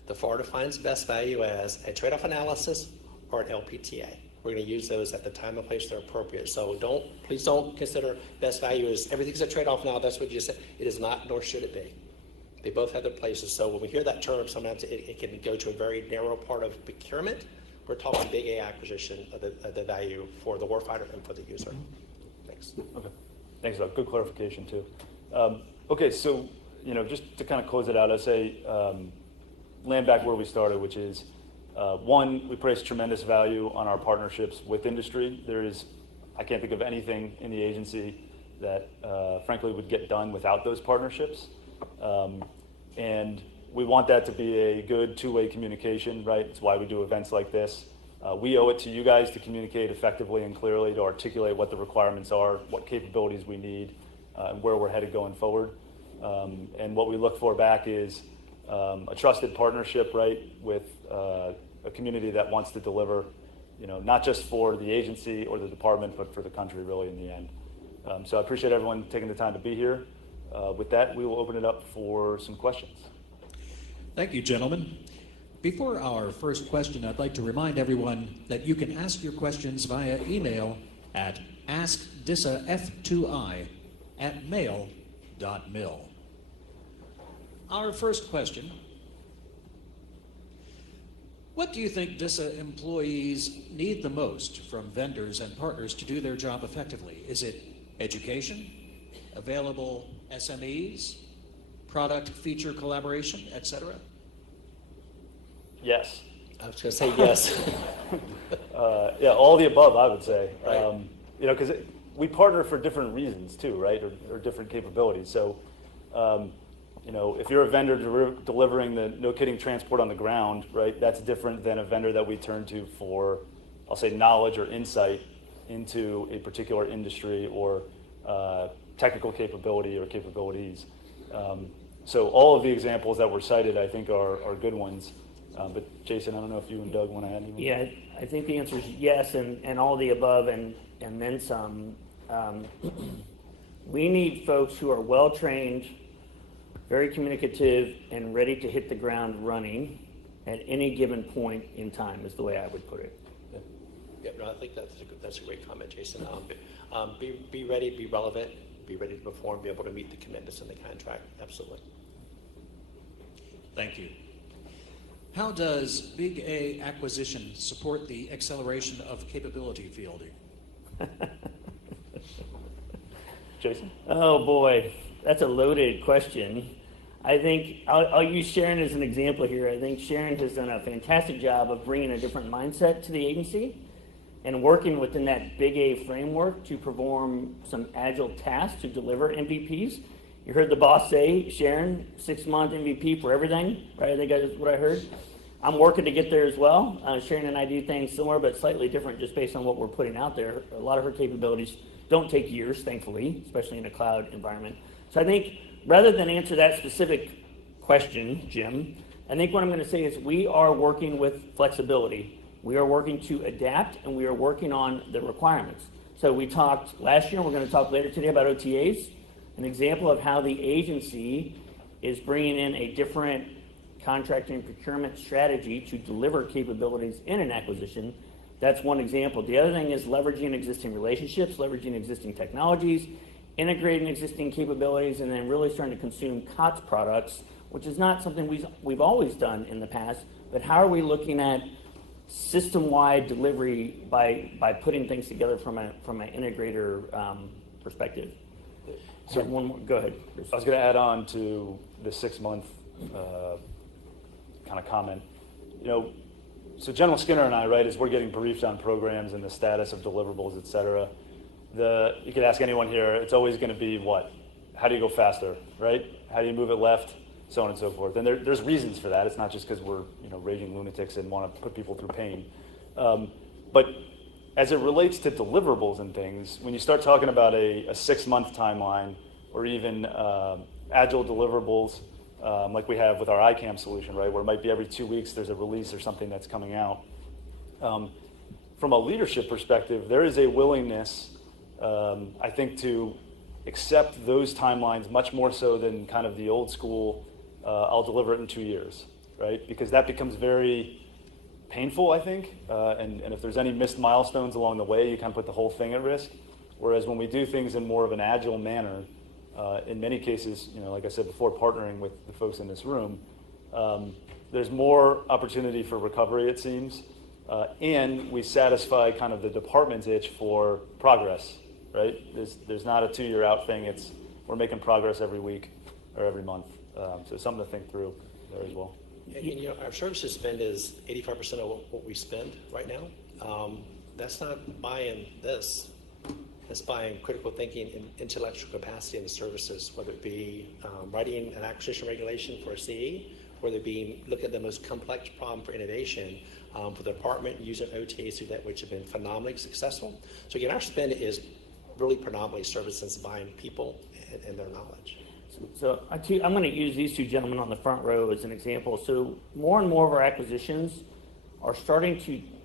The FAR defines best value as a trade-off analysis or an LPTA. We're going to use those at the time and place they're appropriate. So please don't consider best value as everything's a trade-off now. That's what you said. It is not, nor should it be. They both have their places. So when we hear that term, sometimes it can go to a very narrow part of procurement. We're talking big A acquisition of the value for the warfighter and for the user. Thanks. Okay. Thanks, Doug. Good clarification, too. Okay, so, just to kind of close it out, I'd say land back where we started, which is, one, we place tremendous value on our partnerships with industry. I can't think of anything in the agency that, frankly, would get done without those partnerships. And we want that to be a good two-way communication, right? It's why we do events like this. We owe it to you guys to communicate effectively and clearly, to articulate what the requirements are, what capabilities we need, and where we're headed going forward. And what we look for back is a trusted partnership, right, with a community that wants to deliver, not just for the agency or the department, but for the country, really, in the end. So I appreciate everyone taking the time to be here. With that, we will open it up for some questions. Thank you, gentlemen. Before our first question, I'd like to remind everyone that you can ask your questions via email at askdisaf2i@mail.mil. Our first question What do you think DISA employees need the most from vendors and partners to do their job effectively? Is it education, available SMEs, product feature collaboration, etc.? Yes. I was going to say yes. Yeah, all the above, I would say. Right. Because we partner for different reasons too, right, or different capabilities. So, if you're a vendor delivering the no-kidding transport on the ground, right, that's different than a vendor that we turn to for, I'll say, knowledge or insight into a particular industry or technical capability or capabilities. So all of the examples that were cited, I think, are good ones. But Jason, I don't know if you and Doug want to add anything. Yeah, I think the answer is yes, and all the above, and then some. We need folks who are well-trained, very communicative, and ready to hit the ground running at any given point in time, is the way I would put it. Yeah, no, I think that's a great comment, Jason. Be ready, be relevant, be ready to perform, be able to meet the commitments in the contract. Absolutely. Thank you. How does Big A acquisition support the acceleration of capability fielding? Jason? Oh boy, that's a loaded question. I think I'll use Sharon as an example here. I think Sharon has done a fantastic job of bringing a different mindset to the agency and working within that Big A framework to perform some agile tasks to deliver MVPs. You heard the boss say, Sharon, 6-month MVP for everything, right? I think that's what I heard. I'm working to get there as well. Sharon and I do things similar but slightly different just based on what we're putting out there. A lot of her capabilities don't take years, thankfully, especially in a cloud environment. So I think rather than answer that specific question, Jim, I think what I'm going to say is we are working with flexibility. We are working to adapt, and we are working on the requirements. So we talked last year, and we're going to talk later today about OTAs, an example of how the agency is bringing in a different contracting and procurement strategy to deliver capabilities in an acquisition. That's one example. The other thing is leveraging existing relationships, leveraging existing technologies, integrating existing capabilities, and then really starting to consume COTS products, which is not something we've always done in the past, but how are we looking at system-wide delivery by putting things together from an integrator perspective? So one more, go ahead, Chris. I was going to add on to the 6-month kind of comment. So General Skinner and I, right, as we're getting briefed on programs and the status of deliverables, et cetera, you could ask anyone here, it's always going to be what? How do you go faster, right? How do you move it left? So on and so forth. And there's reasons for that. It's not just because we're raging lunatics and want to put people through pain. But as it relates to deliverables and things, when you start talking about a 6-month timeline or even agile deliverables, like we have with our ICAM solution, right, where it might be every 2 weeks there's a release or something that's coming out. From a leadership perspective, there is a willingness, I think, to accept those timelines much more so than kind of the old school, I'll deliver it in 2 years, right? Because that becomes very painful, I think, and if there's any missed milestones along the way, you kind of put the whole thing at risk. Whereas when we do things in more of an agile manner, in many cases, like I said before, partnering with the folks in this room, there's more opportunity for recovery, it seems, and we satisfy kind of the department's itch for progress, right? There's not a 2-year out thing. We're making progress every week or every month. So something to think through there as well. And, our services spend is 85% of what we spend right now. That's not buying this. That's buying critical thinking and intellectual capacity in the services, whether it be writing an acquisition regulation for a CE, whether it be look at the most complex problem for innovation for the department using OTAs through that, which have been phenomenally successful. So again, our spend is really predominantly services buying people and their knowledge. So I'm going to use these two gentlemen on the front row as an example. So more and more of our acquisitions are starting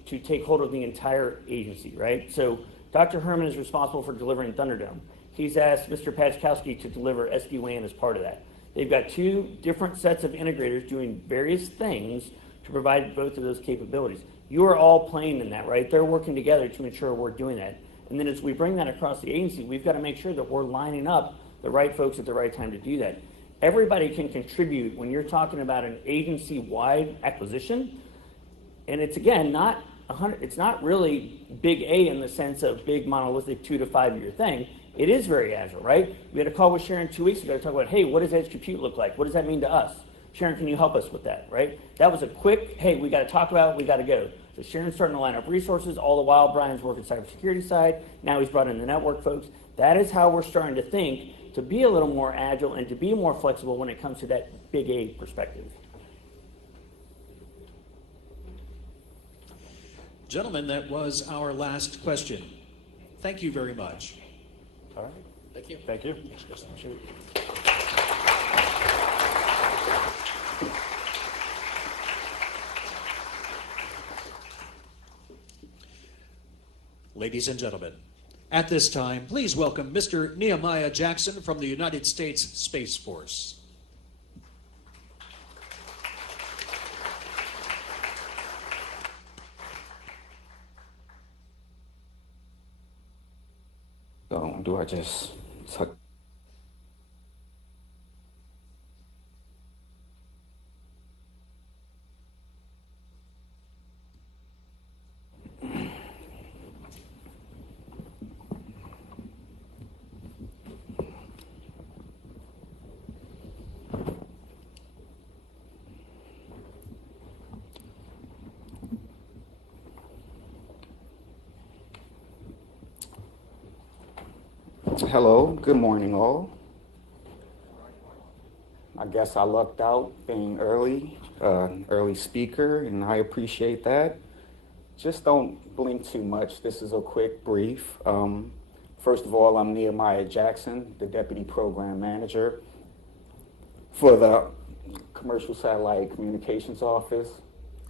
to take hold of the entire agency, right? So Dr. Herman is responsible for delivering Thunderdome. He's asked Mr. Paczkowski to deliver SD-WAN as part of that. They've got 2 different sets of integrators doing various things to provide both of those capabilities. You are all playing in that, right? They're working together to ensure we're doing that. And then as we bring that across the agency, we've got to make sure that we're lining up the right folks at the right time to do that. Everybody can contribute when you're talking about an agency-wide acquisition. And it's, again, not 100, it's not really big A in the sense of big monolithic 2 to 5 year thing. It is very agile, right? We had a call with Sharon 2 weeks ago to talk about, hey, what does edge compute look like? What does that mean to us? Sharon, can you help us with that, right? That was a quick, hey, we got to talk about it, we got to go. So Sharon's starting to line up resources. All the while, Brian's working cybersecurity side. Now he's brought in the network folks. That is how we're starting to think to be a little more agile and to be more flexible when it comes to that big A perspective. Gentlemen, that was our last question. Thank you very much. All right. Thank you. Thank you. Ladies and gentlemen, at this time, please welcome Mr. Nehemiah Jackson from the United States Space Force. So do I just tuck? Hello, good morning all. I guess I lucked out being early speaker, and I appreciate that. Just don't blink too much. This is a quick brief. First of all, I'm Nehemiah Jackson, the Deputy Program Manager for the Commercial Satellite Communications Office,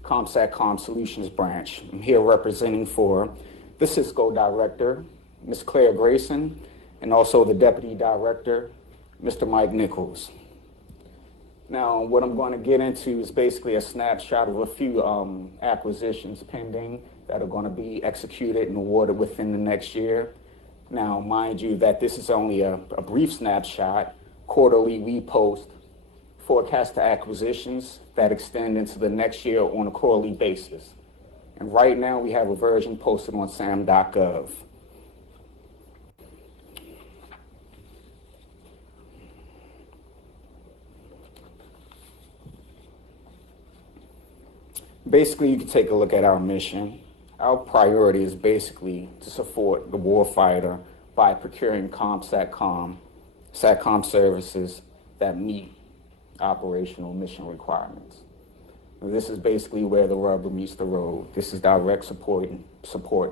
ComSatCom Solutions Branch. I'm here representing for the Cisco Director, Ms. Claire Grayson, and also the Deputy Director, Mr. Mike Nichols. Now, what I'm going to get into is basically a snapshot of a few acquisitions pending that are going to be executed and awarded within the next year. Now, mind you that this is only a brief snapshot. Quarterly, we post forecast to acquisitions that extend into the next year on a quarterly basis. And right now, we have a version posted on sam.gov. Basically, you can take a look at our mission. Our priority is basically to support the warfighter by procuring SATCOM services that meet operational mission requirements. And this is basically where the rubber meets the road. This is direct support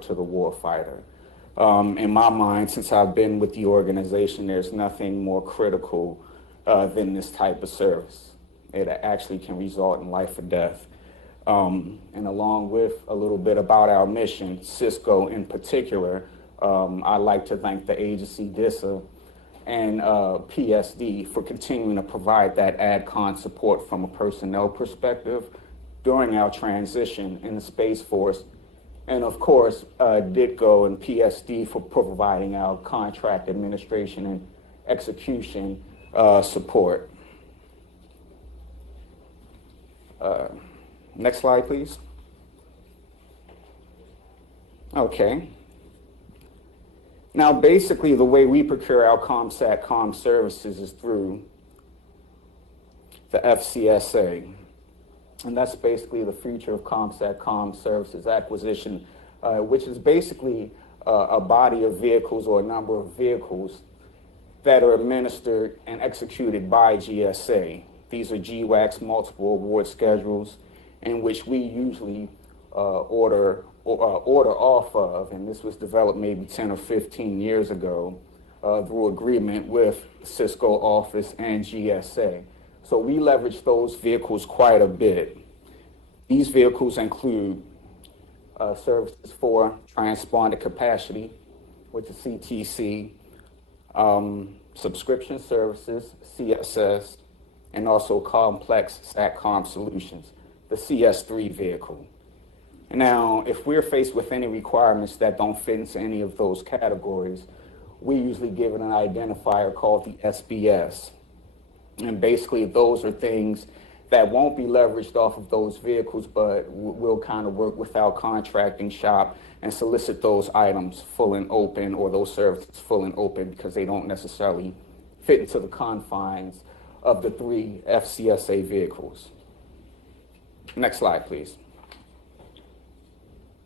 to the warfighter. In my mind, since I've been with the organization, there's nothing more critical than this type of service. It actually can result in life or death. And along with a little bit about our mission, Cisco in particular, I'd like to thank the agency DISA and PSD for continuing to provide that AdCon support from a personnel perspective during our transition in the Space Force. And of course, DITCO and PSD for providing our contract administration and execution support. Next slide, please. Okay. Now, basically, the way we procure our ComSatCom services is through the FCSA. And that's basically the Future of ComSatCom Services Acquisition, which is basically a body of vehicles or a number of vehicles that are administered and executed by GSA. These are GWAC's multiple award schedules, in which we usually order off of, and this was developed maybe 10 or 15 years ago through agreement with Cisco office and GSA. So we leverage those vehicles quite a bit. These vehicles include services for transponder capacity, which is CTC, subscription services, CSS, and also complex SATCOM solutions, the CS3 vehicle. Now, if we're faced with any requirements that don't fit into any of those categories, we usually give it an identifier called the SBS. And basically, those are things that won't be leveraged off of those vehicles, but we'll kind of work with our contracting shop and solicit those items full and open, or those services full and open, because they don't necessarily fit into the confines of the 3 FCSA vehicles. Next slide, please.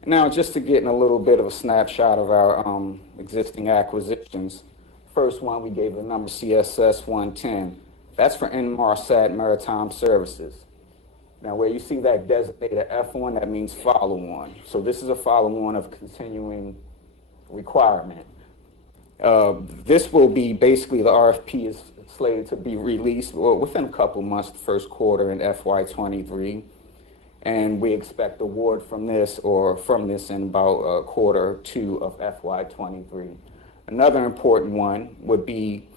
Now, just to get in a little bit of a snapshot of our existing acquisitions, first one we gave the number CSS 110. That's for Inmarsat Maritime Services. Now, where you see that designated F1, that means follow-on. So this is a follow-on of continuing requirement. This will be basically, the RFP is slated to be released within a couple months, the first quarter in FY23. And we expect award from this in about quarter 2 of FY23. Another important one would be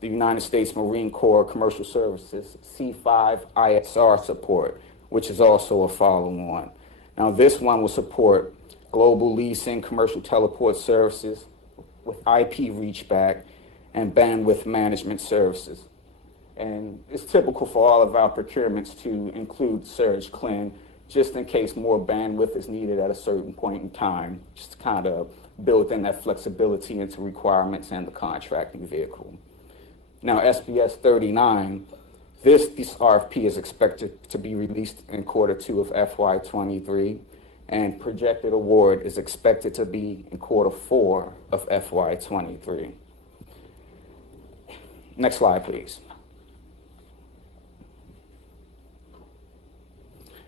the United States Marine Corps Commercial Services C5 ISR support, which is also a follow-on. Now, this one will support global leasing, commercial teleport services with IP reachback, and bandwidth management services. And it's typical for all of our procurements to include Surge Clean, just in case more bandwidth is needed at a certain point in time, just to kind of build in that flexibility into requirements and the contracting vehicle. Now, SBS 39, this RFP is expected to be released in quarter 2 of FY23, and projected award is expected to be in quarter 4 of FY23. Next slide, please.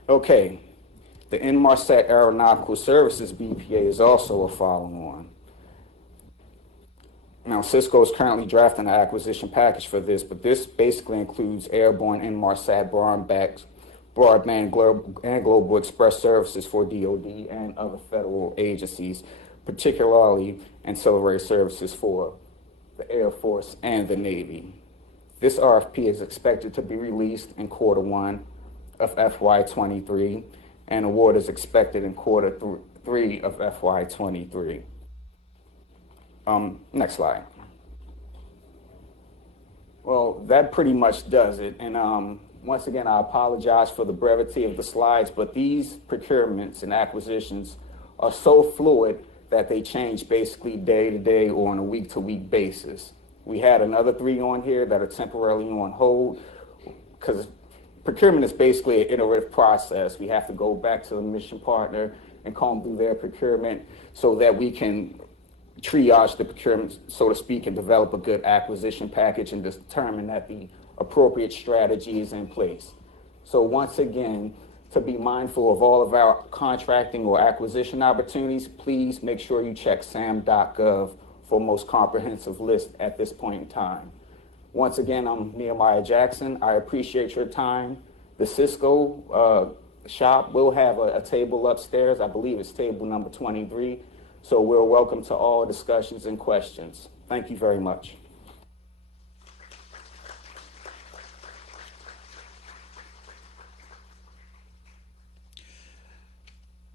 Okay, the Inmarsat Aeronautical Services BPA is also a follow-on. Now, Cisco is currently drafting an acquisition package for this, but this basically includes airborne Inmarsat broadband and global express services for DoD and other federal agencies, particularly ancillary services for the Air Force and the Navy. This RFP is expected to be released in quarter 1 of FY23, and award is expected in quarter 3 of FY23. Next slide. Well, that pretty much does it. And once again, I apologize for the brevity of the slides, but these procurements and acquisitions are so fluid that they change basically day to day or on a week to week basis. We had another 3 on here that are temporarily on hold because procurement is basically an iterative process. We have to go back to the mission partner and comb through their procurement so that we can triage the procurement, so to speak, and develop a good acquisition package and determine that the appropriate strategy is in place. So once again, to be mindful of all of our contracting or acquisition opportunities, please make sure you check sam.gov for most comprehensive list at this point in time. Once again, I'm Nehemiah Jackson. I appreciate your time. The Cisco shop will have a table upstairs. I believe it's table number 23. So we're welcome to all discussions and questions. Thank you very much.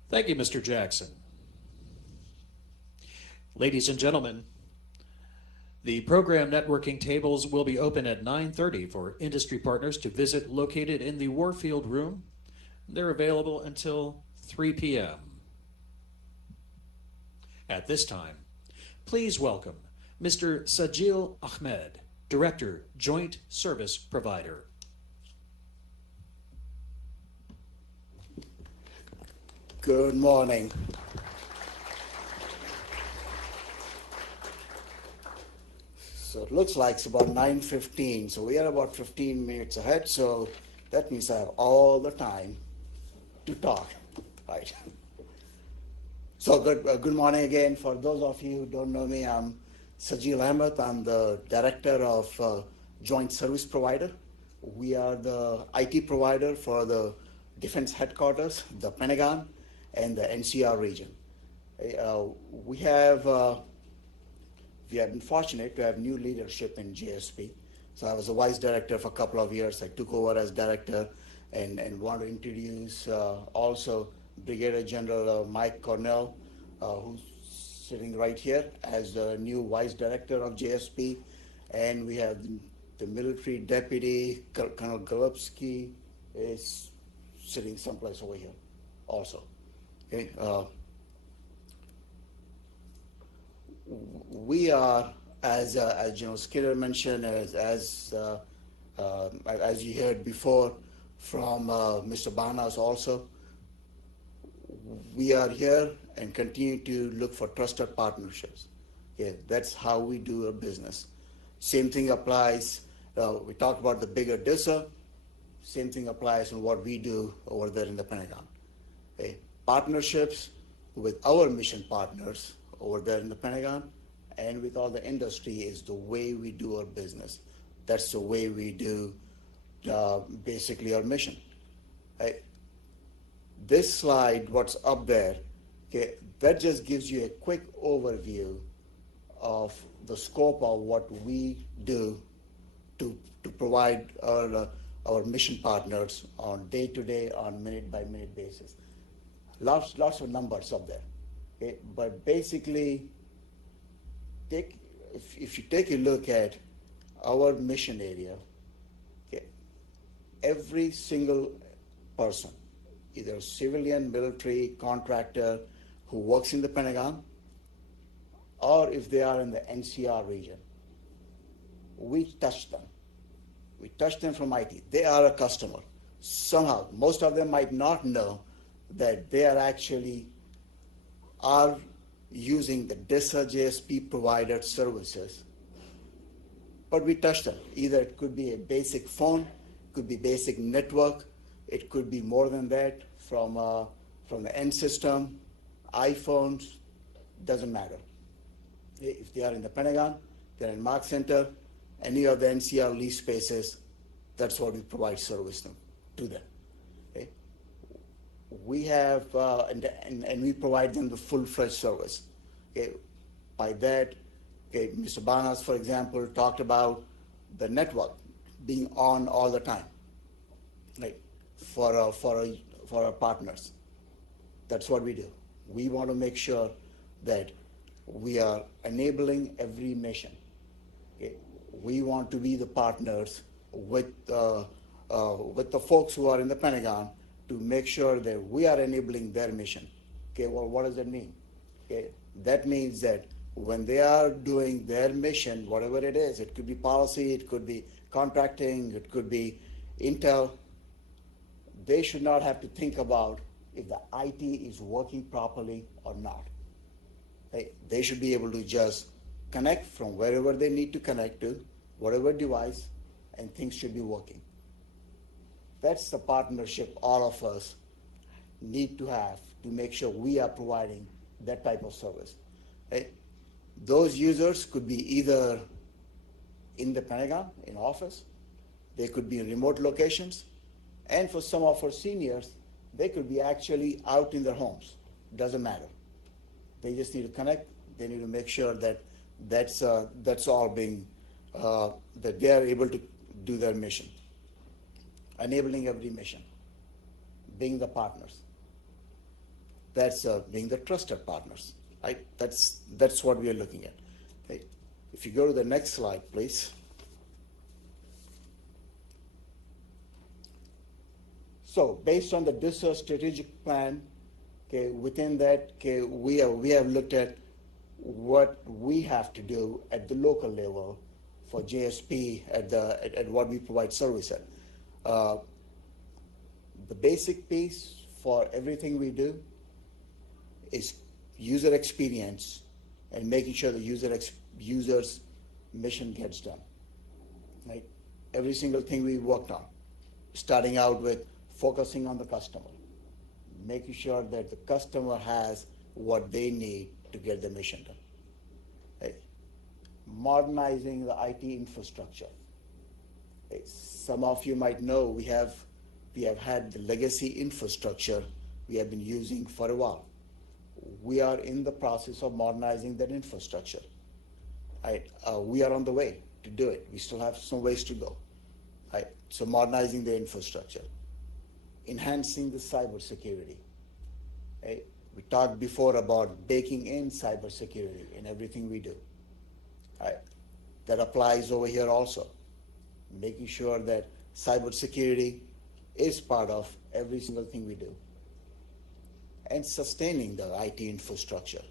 Thank you, Mr. Jackson. Ladies and gentlemen, the program networking tables will be open at 9:30 for industry partners to visit, located in the Warfield Room. They're available until 3 p.m. At this time, please welcome Mr. Sajil Ahmed, Director, Joint Service Provider. Good morning. So it looks like it's about 9:15, so we are about 15 minutes ahead, so that means I have all the time to talk, right? So good morning again. For those of you who don't know me, I'm Sajil Ahmed. I'm the Director of Joint Service Provider. We are the IT provider for the Defense Headquarters, the Pentagon, and the NCR region. We have been fortunate to have new leadership in JSP. So I was a vice director for a couple of years. I took over as director and want to introduce also Brigadier General Mike Cornell, who's sitting right here as the new vice director of JSP. And we have the military deputy, Colonel Golubsky, is sitting someplace over here also. Okay. We are, as General Skinner mentioned, as you heard before from Mr. Banas also, we are here and continue to look for trusted partnerships. Okay, that's how we do our business. Same thing applies. We talked about the bigger DISA. Same thing applies in what we do over there in the Pentagon. Okay, partnerships with our mission partners over there in the Pentagon and with all the industry is the way we do our business. That's the way we do basically our mission. Right? This slide, what's up there, okay, that just gives you a quick overview of the scope of what we do to provide our mission partners on day-to-day, on minute-by-minute basis. Lots of numbers up there. Okay? But basically, if you take a look at our mission area, okay, every single person, either civilian, military, contractor who works in the Pentagon, or if they are in the NCR region, we touch them. We touch them from IT. They are a customer. Somehow, most of them might not know that they are actually using the DISA JSP provided services, but we touch them. Either it could be a basic phone, could be basic network, it could be more than that from the end system, iPhones, doesn't matter. If they are in the Pentagon, they're in Mark Center, any of the NCR lease spaces, that's what we provide service to them. Okay? We have, and we provide them the full-fledged service. Okay? By that, okay, Mr. Banas, for example, talked about the network being on all the time, right? For our partners. That's what we do. We want to make sure that we are enabling every mission. Okay? We want to be the partners with the folks who are in the Pentagon to make sure that we are enabling their mission. Okay, well, what does that mean? Okay, that means that when they are doing their mission, whatever it is, it could be policy, it could be contracting, it could be intel, they should not have to think about if the IT is working properly or not. They should be able to just connect from wherever they need to connect to, whatever device, and things should be working. That's the partnership all of us need to have to make sure we are providing that type of service. Those users could be either in the Pentagon, in office, they could be in remote locations, and for some of our seniors, they could be actually out in their homes. Doesn't matter. They just need to connect. They need to make sure that that's all being, that they are able to do their mission. Enabling every mission. Being the partners. That's being the trusted partners. Right? That's what we are looking at. Okay? If you go to the next slide, please. So based on the DISA strategic plan, okay, within that, okay, we have looked at what we have to do at the local level for JSP at what we provide service at. The basic piece for everything we do is user experience and making sure the user's mission gets done. Right? Every single thing we worked on, starting out with focusing on the customer, making sure that the customer has what they need to get the mission done. Right? Modernizing the IT infrastructure. Right? Some of you might know we have had the legacy infrastructure we have been using for a while. We are in the process of modernizing that infrastructure. Right? We are on the way to do it. We still have some ways to go. Right? So modernizing the infrastructure. Enhancing the cybersecurity. Right? We talked before about baking in cybersecurity in everything we do. Right? That applies over here also. Making sure that cybersecurity is part of every single thing we do. And sustaining the IT infrastructure.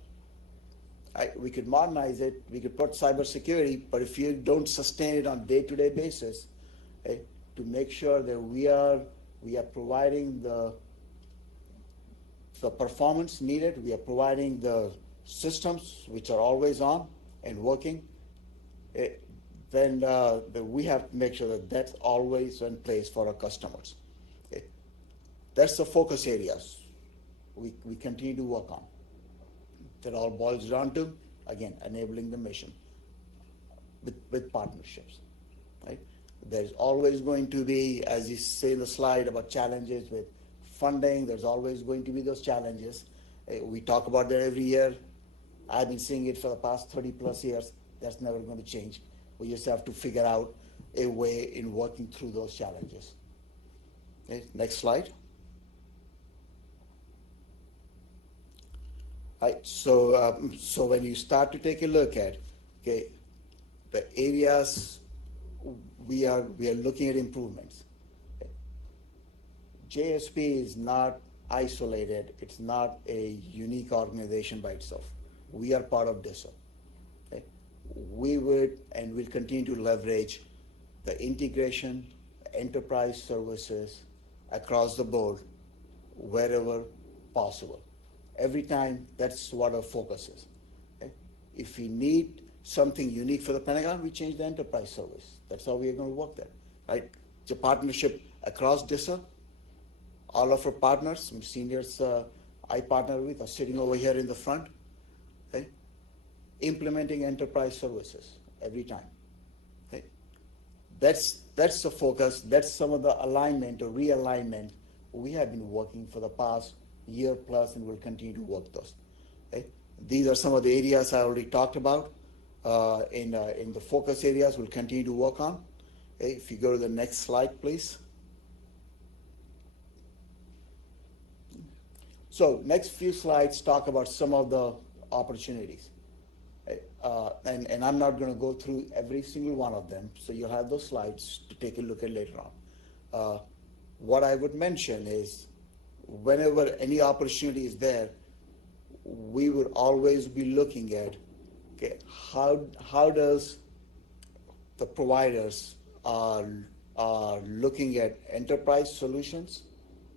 We could modernize it, we could put cybersecurity, but if you don't sustain it on a day-to-day basis, to make sure that we are providing the performance needed, we are providing the systems which are always on and working, then we have to make sure that that's always in place for our customers. That's the focus areas we continue to work on. That all boils down to, again, enabling the mission with partnerships. Right? There's always going to be, as you say in the slide about challenges with funding, there's always going to be those challenges. We talk about that every year. I've been seeing it for the past 30 plus years. That's never going to change. We just have to figure out a way in working through those challenges. Okay, next slide. Right, so when you start to take a look at the areas we are looking at improvements. JSP is not isolated. It's not a unique organization by itself. We are part of DISA. Okay? We would and will continue to leverage the integration, enterprise services across the board wherever possible. Every time, that's what our focus is. Okay? If we need something unique for the Pentagon, we change the enterprise service. That's how we are going to work there. Right? It's a partnership across DISA. All of our partners, some seniors I partner with are sitting over here in the front. Okay? Implementing enterprise services every time. Okay? That's the focus. That's some of the alignment or realignment we have been working for the past year plus and will continue to work those. Okay? These are some of the areas I already talked about. In the focus areas we'll continue to work on. Okay? If you go to the next slide, please. So next few slides talk about some of the opportunities. And I'm not going to go through every single one of them, so you'll have those slides to take a look at later on. What I would mention is whenever any opportunity is there, we would always be looking at how does the providers are looking at enterprise solutions,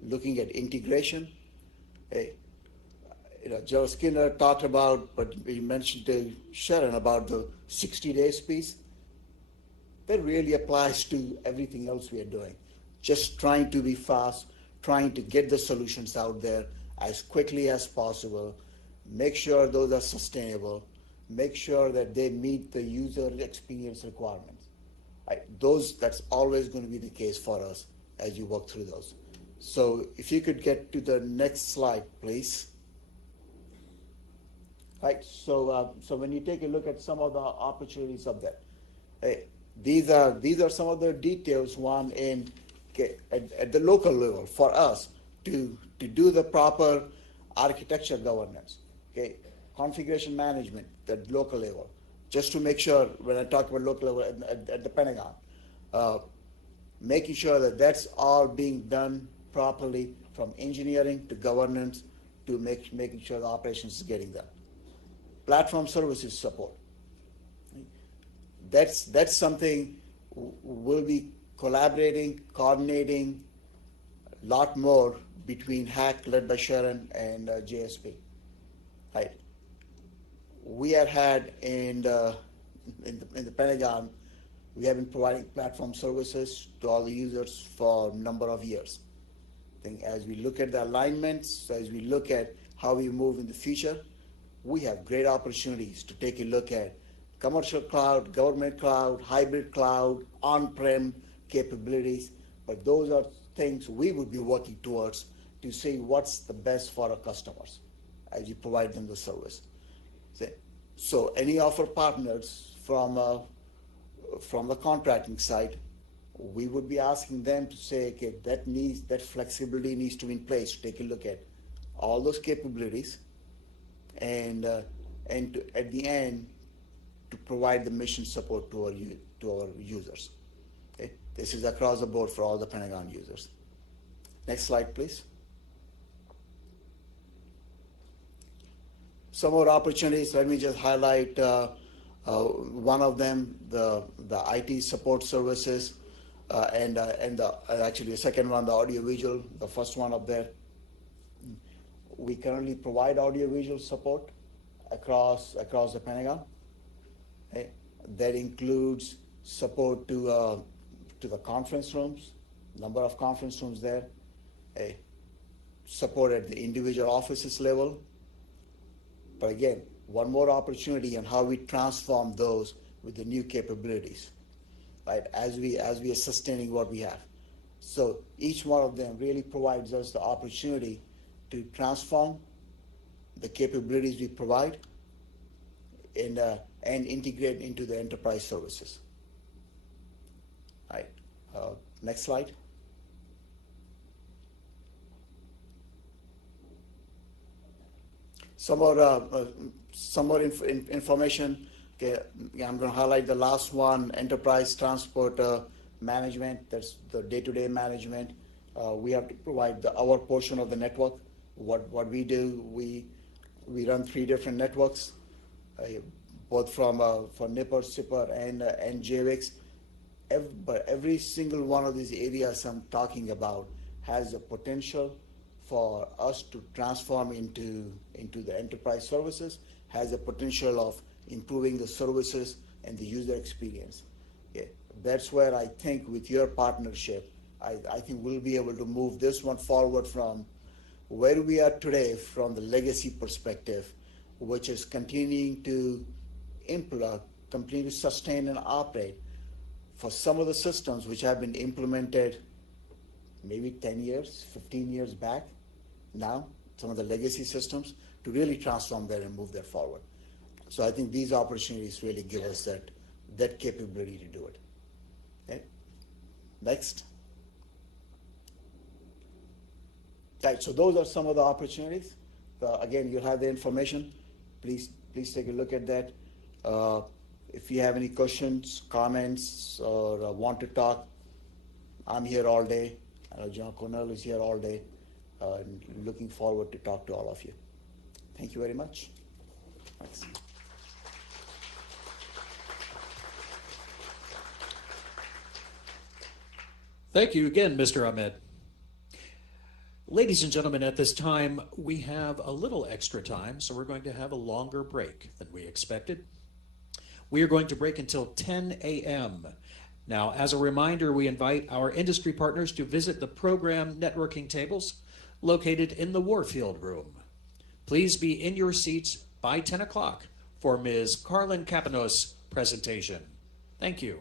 looking at integration. Joe Skinner talked about, but we mentioned to Sharon about the 60 days piece. That really applies to everything else we are doing. Just trying to be fast, trying to get the solutions out there as quickly as possible, make sure those are sustainable, make sure that they meet the user experience requirements. That's always going to be the case for us as you work through those. So if you could get to the next slide, please. Right, so when you take a look at some of the opportunities of that, these are some of the details at the local level for us to do the proper architecture governance, okay, configuration management at local level, just to make sure when I talk about local level at the Pentagon, making sure that that's all being done properly from engineering to governance to making sure the operations is getting done. Platform services support. That's something we'll be collaborating, coordinating a lot more between HAC led by Sharon and JSP. Right. We have had in the Pentagon, we have been providing platform services to all the users for a number of years. I think as we look at the alignments, as we look at how we move in the future, we have great opportunities to take a look at commercial cloud, government cloud, hybrid cloud, on-prem capabilities. But those are things we would be working towards to see what's the best for our customers as you provide them the service. So any of our partners from the contracting side, we would be asking them to say, okay, that flexibility needs to be in place to take a look at all those capabilities and at the end to provide the mission support to our users. Okay? This is across the board for all the Pentagon users. Next slide, please. Some more opportunities. Let me just highlight one of them, the IT support services, and actually the second one, the audiovisual, the first one up there. We currently provide audiovisual support across the Pentagon. Okay? That includes support to the conference rooms, number of conference rooms there, support at the individual offices level. But again, one more opportunity on how we transform those with the new capabilities, right? As we are sustaining what we have. So each one of them really provides us the opportunity to transform the capabilities we provide and integrate into the enterprise services. Right. Next slide. Some more information. Okay, I'm going to highlight the last one: enterprise transport management. That's the day-to-day management. We have to provide our portion of the network. What we do, we run 3 different networks, both for NIPR, SIPR, and JVIX. But every single one of these areas I'm talking about has the potential for us to transform into the enterprise services, has the potential of improving the services and the user experience. Yeah, that's where I think with your partnership, I think we'll be able to move this one forward from where we are today from the legacy perspective, which is continuing to continue to sustain and operate for some of the systems which have been implemented maybe 10 years, 15 years back now, some of the legacy systems, to really transform that and move that forward. So I think these opportunities really give us that capability to do it. Okay. Next. Right, so those are some of the opportunities. Again, you'll have the information. Please take a look at that. If you have any questions, comments, or want to talk, I'm here all day. I know John Cornell is here all day. And looking forward to talk to all of you. Thank you very much. Thanks. Thank you again, Mr. Ahmed. Ladies and gentlemen, at this time, we have a little extra time, so we're going to have a longer break than we expected. We are going to break until 10 a.m. Now, as a reminder, we invite our industry partners to visit the program networking tables located in the Warfield Room. Please be in your seats by 10 o'clock for Ms. Carlin Capanos' presentation. Thank you.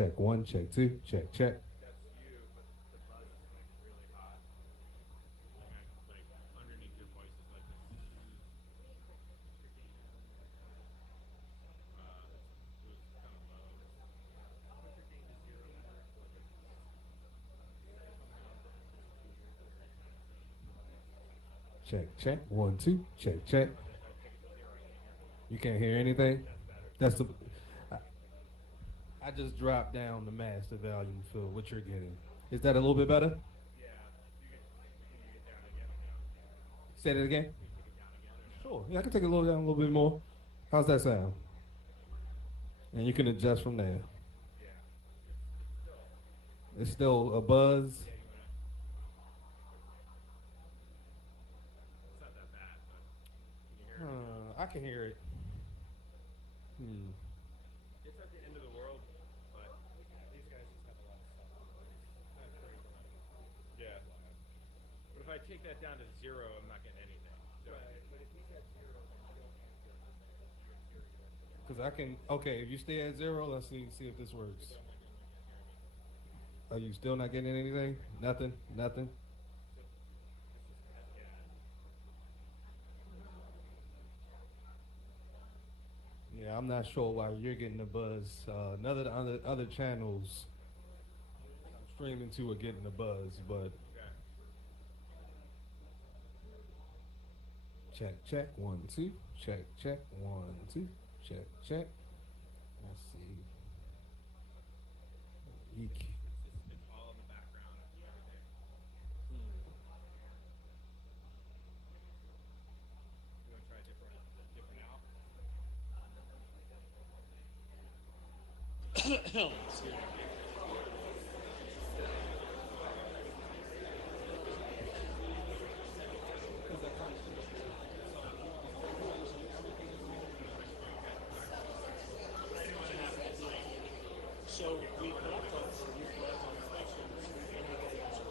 Check one, check two, check, check. Check, check. One, two, check, check. You can't hear anything? That's the. I just dropped down the master volume for what you're getting. Is that a little bit better? Say that again. Sure. Yeah, I can take it a little down, a little bit more. How's that sound? And you can adjust from there. It's still a buzz. I can hear it. It's at the end of the world, but these guys just have a lot of stuff. Yeah. But if I take that down to 0, I'm not getting anything. So. Right. But if he's at 0, then you don't answer. Because I can. Okay, if you stay at 0, let's see if this works. Are you still not getting anything? Nothing. Nothing. Yeah, I'm not sure why you're getting a buzz. None of the other channels I'm streaming to are getting a buzz, but check, check, 1, 2, check, check, 1, 2, check, check. Let's see. It's all in the background of everything. You want to try different now? So we collect on you collect on inspections and you get answer.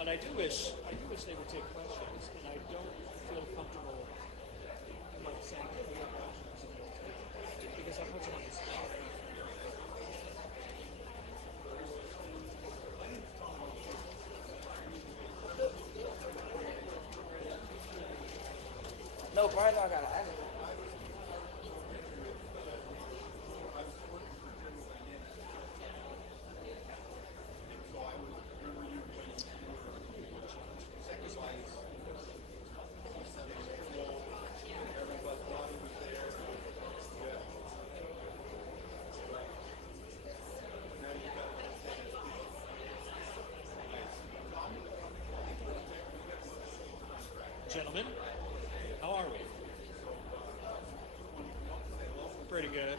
And I do wish they would take questions, and I don't feel comfortable like saying we have questions because that puts them on the spot. No, Brian, I got it. Gentlemen, how are we? Pretty good.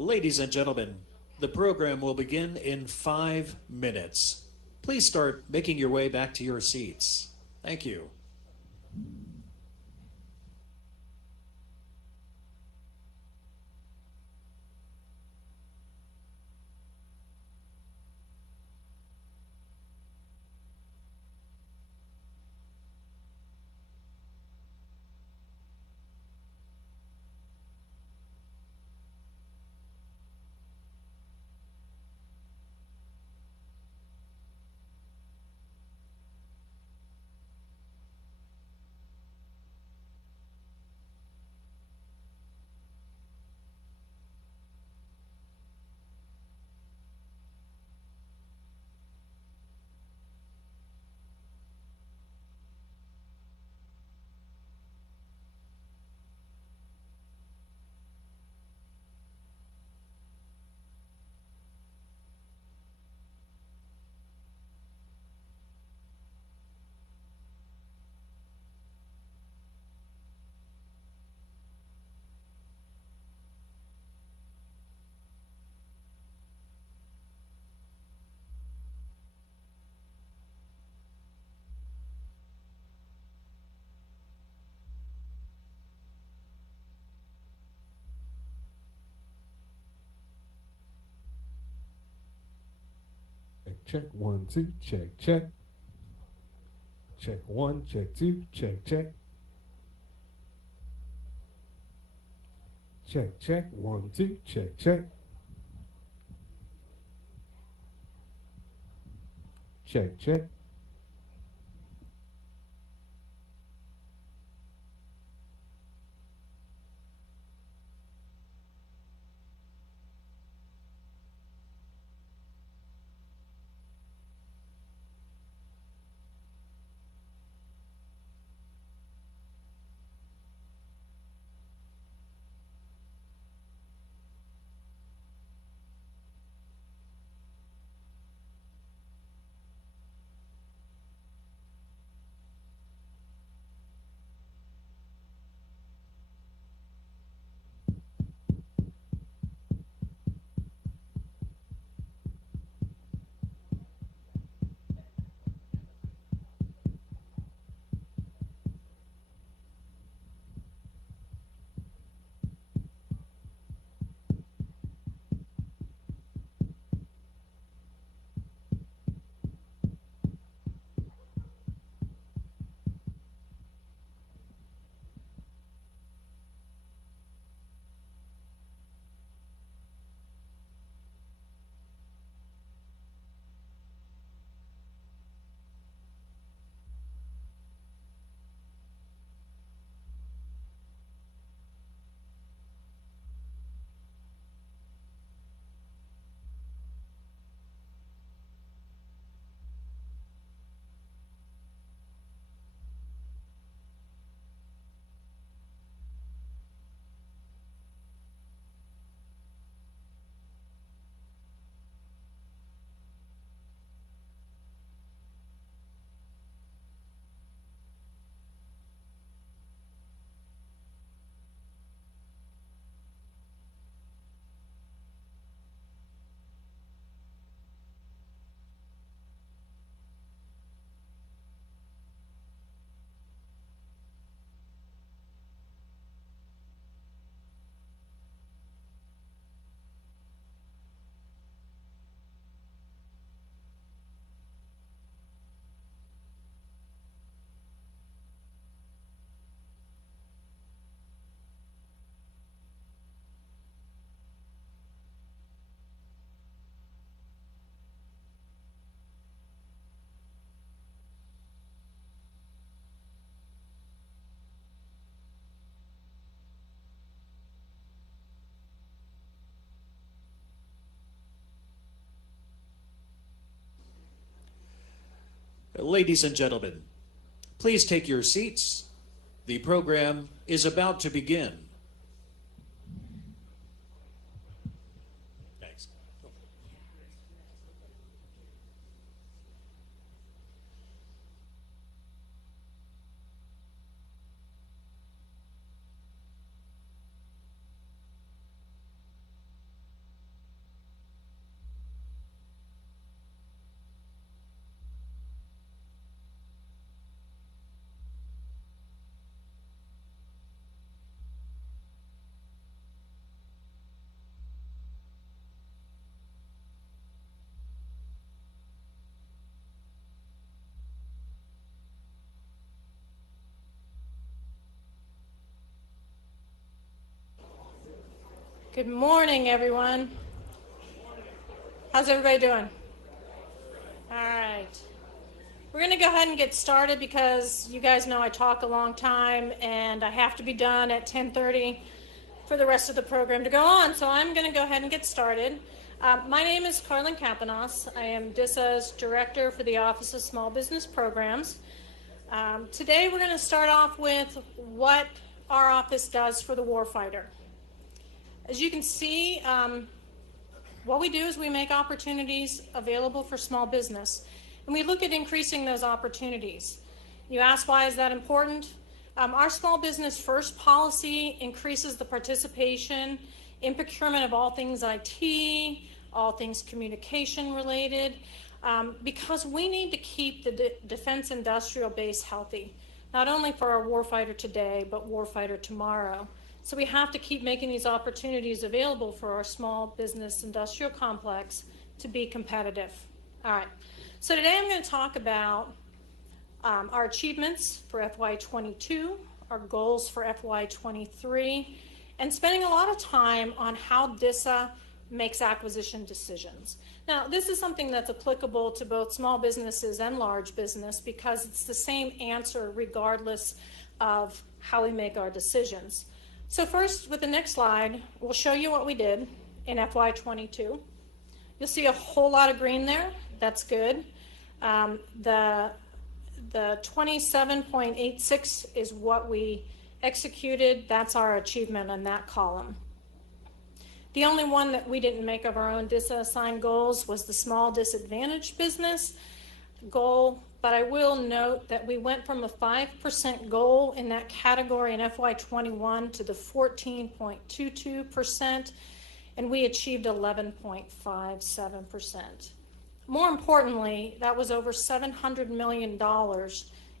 Ladies and gentlemen, the program will begin in 5 minutes. Please start making your way back to your seats. Thank you. Check 1, 2, check, check. Check 1, check 2, check, check. Check, check, 1, 2, check, check. Check, check. Ladies and gentlemen, please take your seats. The program is about to begin. Thanks. Good morning, everyone. How's everybody doing? All right. We're going to go ahead and get started because you guys know I talk a long time and I have to be done at 10:30 for the rest of the program to go on. So I'm going to go ahead and get started. My name is Carlin Kapanos. I am DISA's Director for the Office of Small Business Programs. Today we're going to start off with what our office does for the warfighter. As you can see, what we do is we make opportunities available for small business, and we look at increasing those opportunities. You ask, why is that important? Our small business first policy increases the participation in procurement of all things IT, all things communication related, because we need to keep the defense industrial base healthy, not only for our warfighter today, but warfighter tomorrow. So we have to keep making these opportunities available for our small business industrial complex to be competitive. All right, so today I'm going to talk about our achievements for FY22, our goals for FY23, and spending a lot of time on how DISA makes acquisition decisions. Now, this is something that's applicable to both small businesses and large business because it's the same answer regardless of how we make our decisions. So first, with the next slide, we'll show you what we did in FY22. You'll see a whole lot of green there. That's good. The 27.86 is what we executed. That's our achievement in that column. The only one that we didn't make of our own DISA assigned goals was the small disadvantaged business goal, but I will note that we went from a 5% goal in that category in FY21 to the 14.22%, and we achieved 11.57%. More importantly, that was over $700 million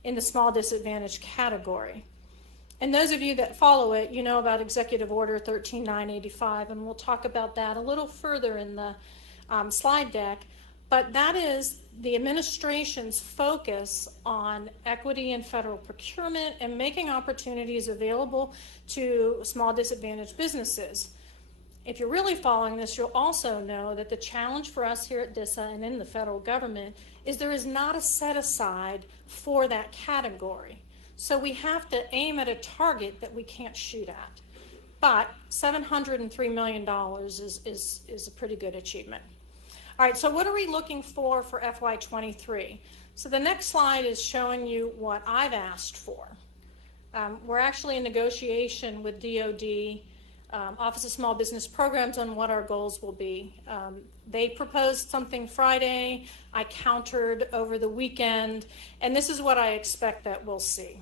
in the small disadvantaged category. And those of you that follow it, you know about Executive Order 13985, and we'll talk about that a little further in the slide deck. But that is the administration's focus on equity in federal procurement and making opportunities available to small disadvantaged businesses. If you're really following this, you'll also know that the challenge for us here at DISA and in the federal government is there is not a set aside for that category. So we have to aim at a target that we can't shoot at. But $703 million is a pretty good achievement. All right, so what are we looking for FY23? So the next slide is showing you what I've asked for. We're actually in negotiation with DOD, Office of Small Business Programs, on what our goals will be. They proposed something Friday, I countered over the weekend, and this is what I expect that we'll see.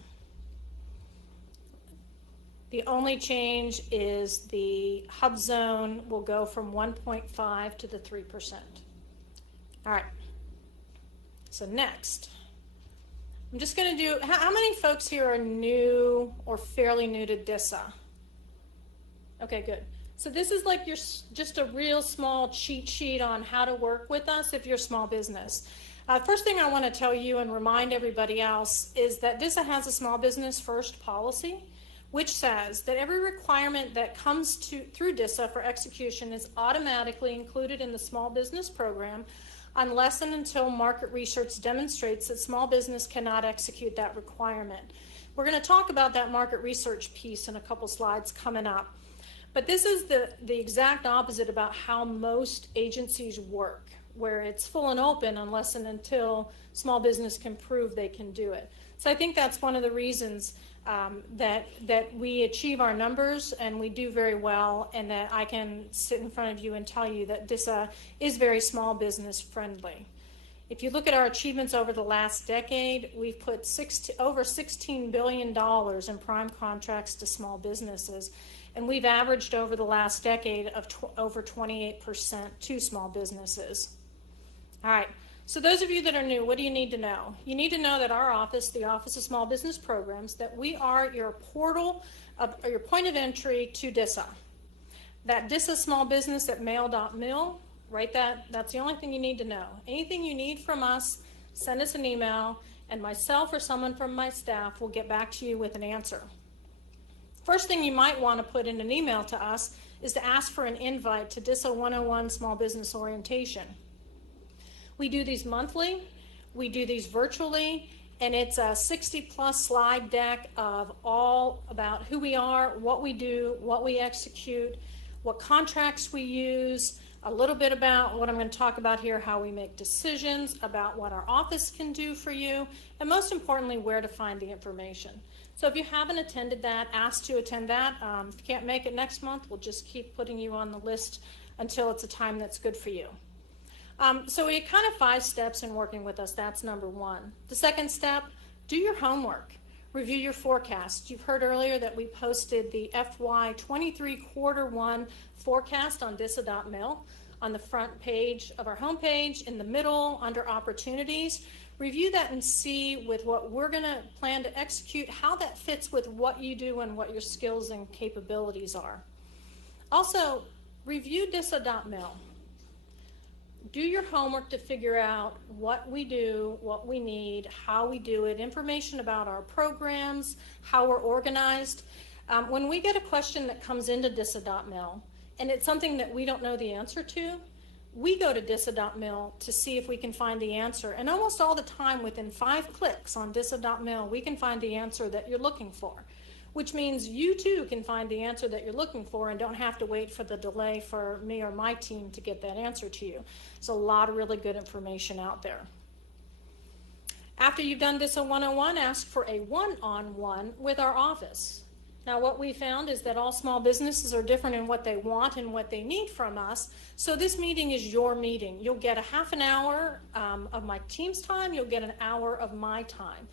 The only change is the hub zone will go from 1.5 to the 3%. All right, so next, I'm just going to do, how many folks here are new or fairly new to DISA? Okay, good. So this is like just a real small cheat sheet on how to work with us if you're a small business. First thing I want to tell you and remind everybody else is that DISA has a small business first policy, which says that every requirement that comes through DISA for execution is automatically included in the small business program unless and until market research demonstrates that small business cannot execute that requirement. We're going to talk about that market research piece in a couple slides coming up. But this is the exact opposite about how most agencies work, where it's full and open unless and until small business can prove they can do it. So I think that's one of the reasons that we achieve our numbers and we do very well, and that I can sit in front of you and tell you that DISA is very small business friendly. If you look at our achievements over the last decade, we've put over $16 billion in prime contracts to small businesses, and we've averaged over the last decade of over 28% to small businesses. All right. So those of you that are new, what do you need to know? You need to know that our office, the Office of Small Business Programs, that we are your portal, your point of entry to DISA. That DISA small business at mail.mil, write that. That's the only thing you need to know. Anything you need from us, send us an email, and myself or someone from my staff will get back to you with an answer. First thing you might want to put in an email to us is to ask for an invite to DISA 101 Small Business Orientation. We do these monthly, we do these virtually, and it's a 60-plus slide deck of all about who we are, what we do, what we execute, what contracts we use, a little bit about what I'm going to talk about here, how we make decisions, about what our office can do for you, and most importantly, where to find the information. So if you haven't attended that, ask to attend that. If you can't make it next month, we'll just keep putting you on the list until it's a time that's good for you. So we kind of 5 steps in working with us. That's number 1. The second step, do your homework. Review your forecast. You've heard earlier that we posted the FY23 quarter 1 forecast on DISA.mil on the front page of our homepage, in the middle under opportunities. Review that and see with what we're going to plan to execute, how that fits with what you do and what your skills and capabilities are. Also, review DISA.mil. Do your homework to figure out what we do, what we need, how we do it, information about our programs, how we're organized. When we get a question that comes into DISA.mil, and it's something that we don't know the answer to, we go to DISA.mil to see if we can find the answer. And almost all the time, within 5 clicks on DISA.mil, we can find the answer that you're looking for, which means you too can find the answer that you're looking for and don't have to wait for the delay for me or my team to get that answer to you. There's a lot of really good information out there. After you've done DISA 101, ask for a one-on-one with our office. Now, what we found is that all small businesses are different in what they want and what they need from us. So this meeting is your meeting. You'll get a half an hour of my team's time. You'll get an hour of my time.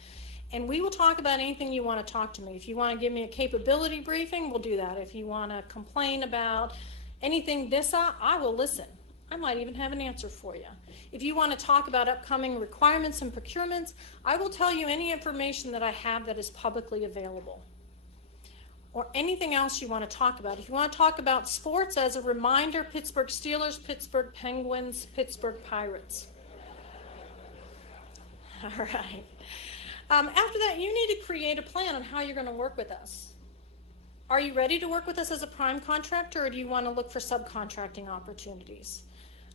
And we will talk about anything you want to talk to me. If you want to give me a capability briefing, we'll do that. If you want to complain about anything DISA, I will listen. I might even have an answer for you. If you want to talk about upcoming requirements and procurements, I will tell you any information that I have that is publicly available. Or anything else you want to talk about. If you want to talk about sports, as a reminder, Pittsburgh Steelers, Pittsburgh Penguins, Pittsburgh Pirates. All right. After that, you need to create a plan on how you're going to work with us. Are you ready to work with us as a prime contractor, or do you want to look for subcontracting opportunities?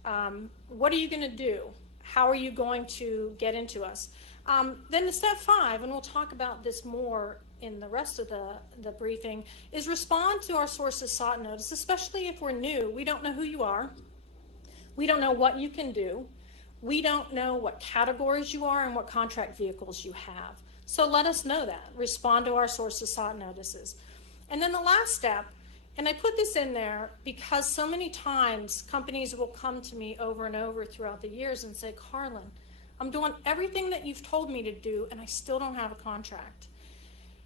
What are you going to do? How are you going to get into us? Then the step 5, and we'll talk about this more in the rest of the briefing, is respond to our sources sought notice, especially if we're new. We don't know who you are. We don't know what you can do. We don't know what categories you are and what contract vehicles you have. So let us know that. Respond to our sources sought notices. And then the last step, and I put this in there because so many times companies will come to me over and over throughout the years and say, Carlin, I'm doing everything that you've told me to do and I still don't have a contract.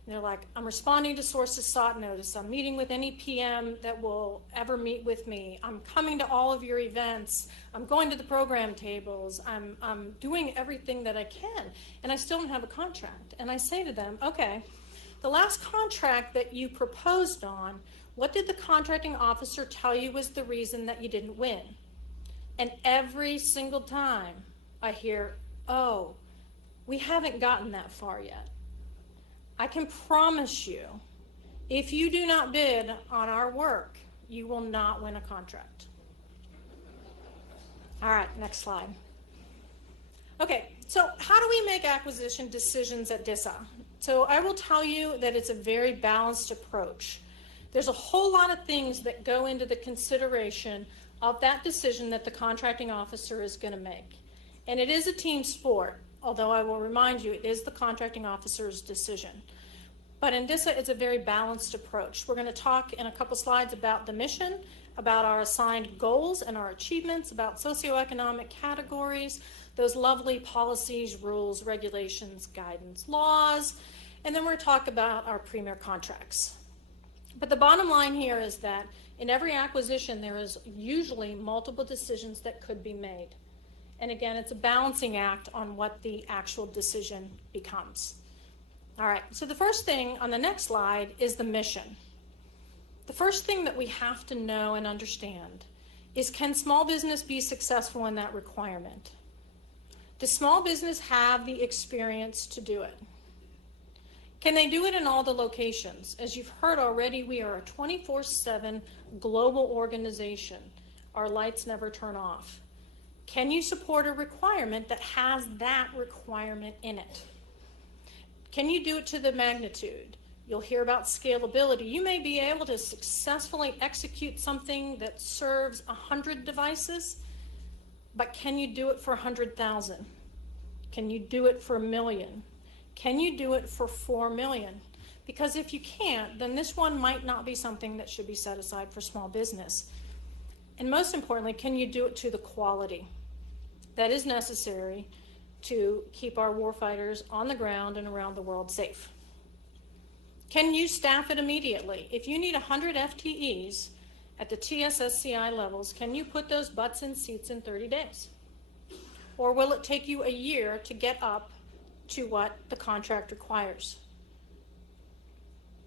And they're like, I'm responding to sources sought notice. I'm meeting with any PM that will ever meet with me. I'm coming to all of your events. I'm going to the program tables. I'm doing everything that I can, and I still don't have a contract. And I say to them, okay, the last contract that you proposed on, what did the contracting officer tell you was the reason that you didn't win? And every single time I hear, oh, we haven't gotten that far yet. I can promise you, if you do not bid on our work, you will not win a contract. All right, next slide. Okay, so how do we make acquisition decisions at DISA? So I will tell you that it's a very balanced approach. There's a whole lot of things that go into the consideration of that decision that the contracting officer is going to make. And it is a team sport, although I will remind you, it is the contracting officer's decision. But in DISA, it's a very balanced approach. We're going to talk in a couple slides about the mission, about our assigned goals and our achievements, about socioeconomic categories, those lovely policies, rules, regulations, guidance, laws, and then we're going to talk about our premier contracts. But the bottom line here is that in every acquisition, there is usually multiple decisions that could be made. And again, it's a balancing act on what the actual decision becomes. All right, so the first thing on the next slide is the mission. The first thing that we have to know and understand is, can small business be successful in that requirement? Does small business have the experience to do it? Can they do it in all the locations? As you've heard already, we are a 24/7 global organization. Our lights never turn off. Can you support a requirement that has that requirement in it? Can you do it to the magnitude? You'll hear about scalability. You may be able to successfully execute something that serves 100 devices, but can you do it for 100,000? Can you do it for 1 million? Can you do it for 4 million? Because if you can't, then this one might not be something that should be set aside for small business. And most importantly, can you do it to the quality that is necessary to keep our warfighters on the ground and around the world safe? Can you staff it immediately? If you need 100 FTEs at the TSSCI levels, can you put those butts in seats in 30 days? Or will it take you a year to get up to what the contract requires?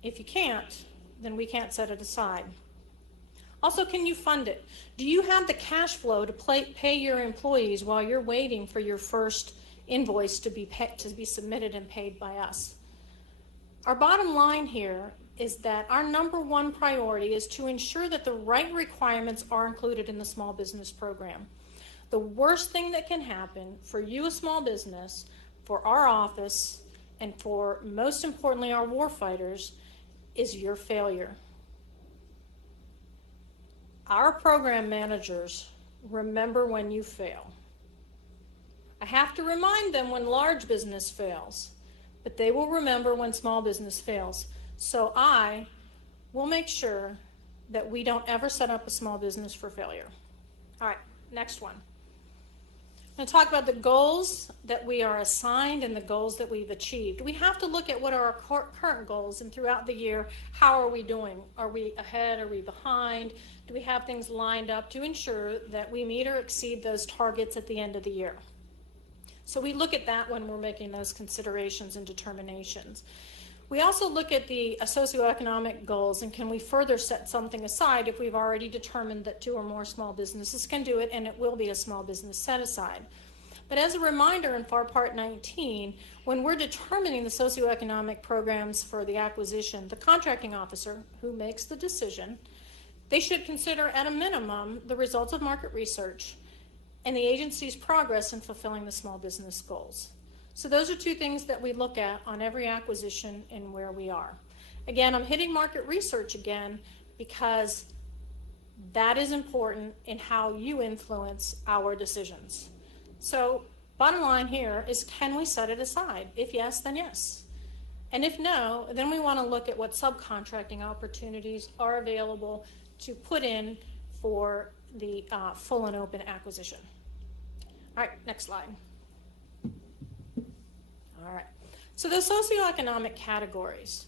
If you can't, then we can't set it aside. Also, can you fund it? Do you have the cash flow to pay your employees while you're waiting for your first invoice to be submitted and paid by us? Our bottom line here is that our number one priority is to ensure that the right requirements are included in the small business program. The worst thing that can happen for you, a small business, for our office, and for, most importantly, our warfighters, is your failure. Our program managers remember when you fail. I have to remind them when large business fails, but they will remember when small business fails. So I will make sure that we don't ever set up a small business for failure. All right, next one. I'm going to talk about the goals that we are assigned and the goals that we've achieved. We have to look at what are our current goals, and throughout the year, how are we doing? Are we ahead? Are we behind? Do we have things lined up to ensure that we meet or exceed those targets at the end of the year? So we look at that when we're making those considerations and determinations. We also look at the socioeconomic goals, and can we further set something aside if we've already determined that 2 or more small businesses can do it, and it will be a small business set aside. But as a reminder in FAR Part 19, when we're determining the socioeconomic programs for the acquisition, the contracting officer who makes the decision, they should consider at a minimum the results of market research and the agency's progress in fulfilling the small business goals. So those are 2 things that we look at on every acquisition and where we are. Again, I'm hitting market research again because that is important in how you influence our decisions. So bottom line here is, can we set it aside? If yes, then yes. And if no, then we want to look at what subcontracting opportunities are available to put in for the full and open acquisition. All right, next slide. All right, so those socioeconomic categories,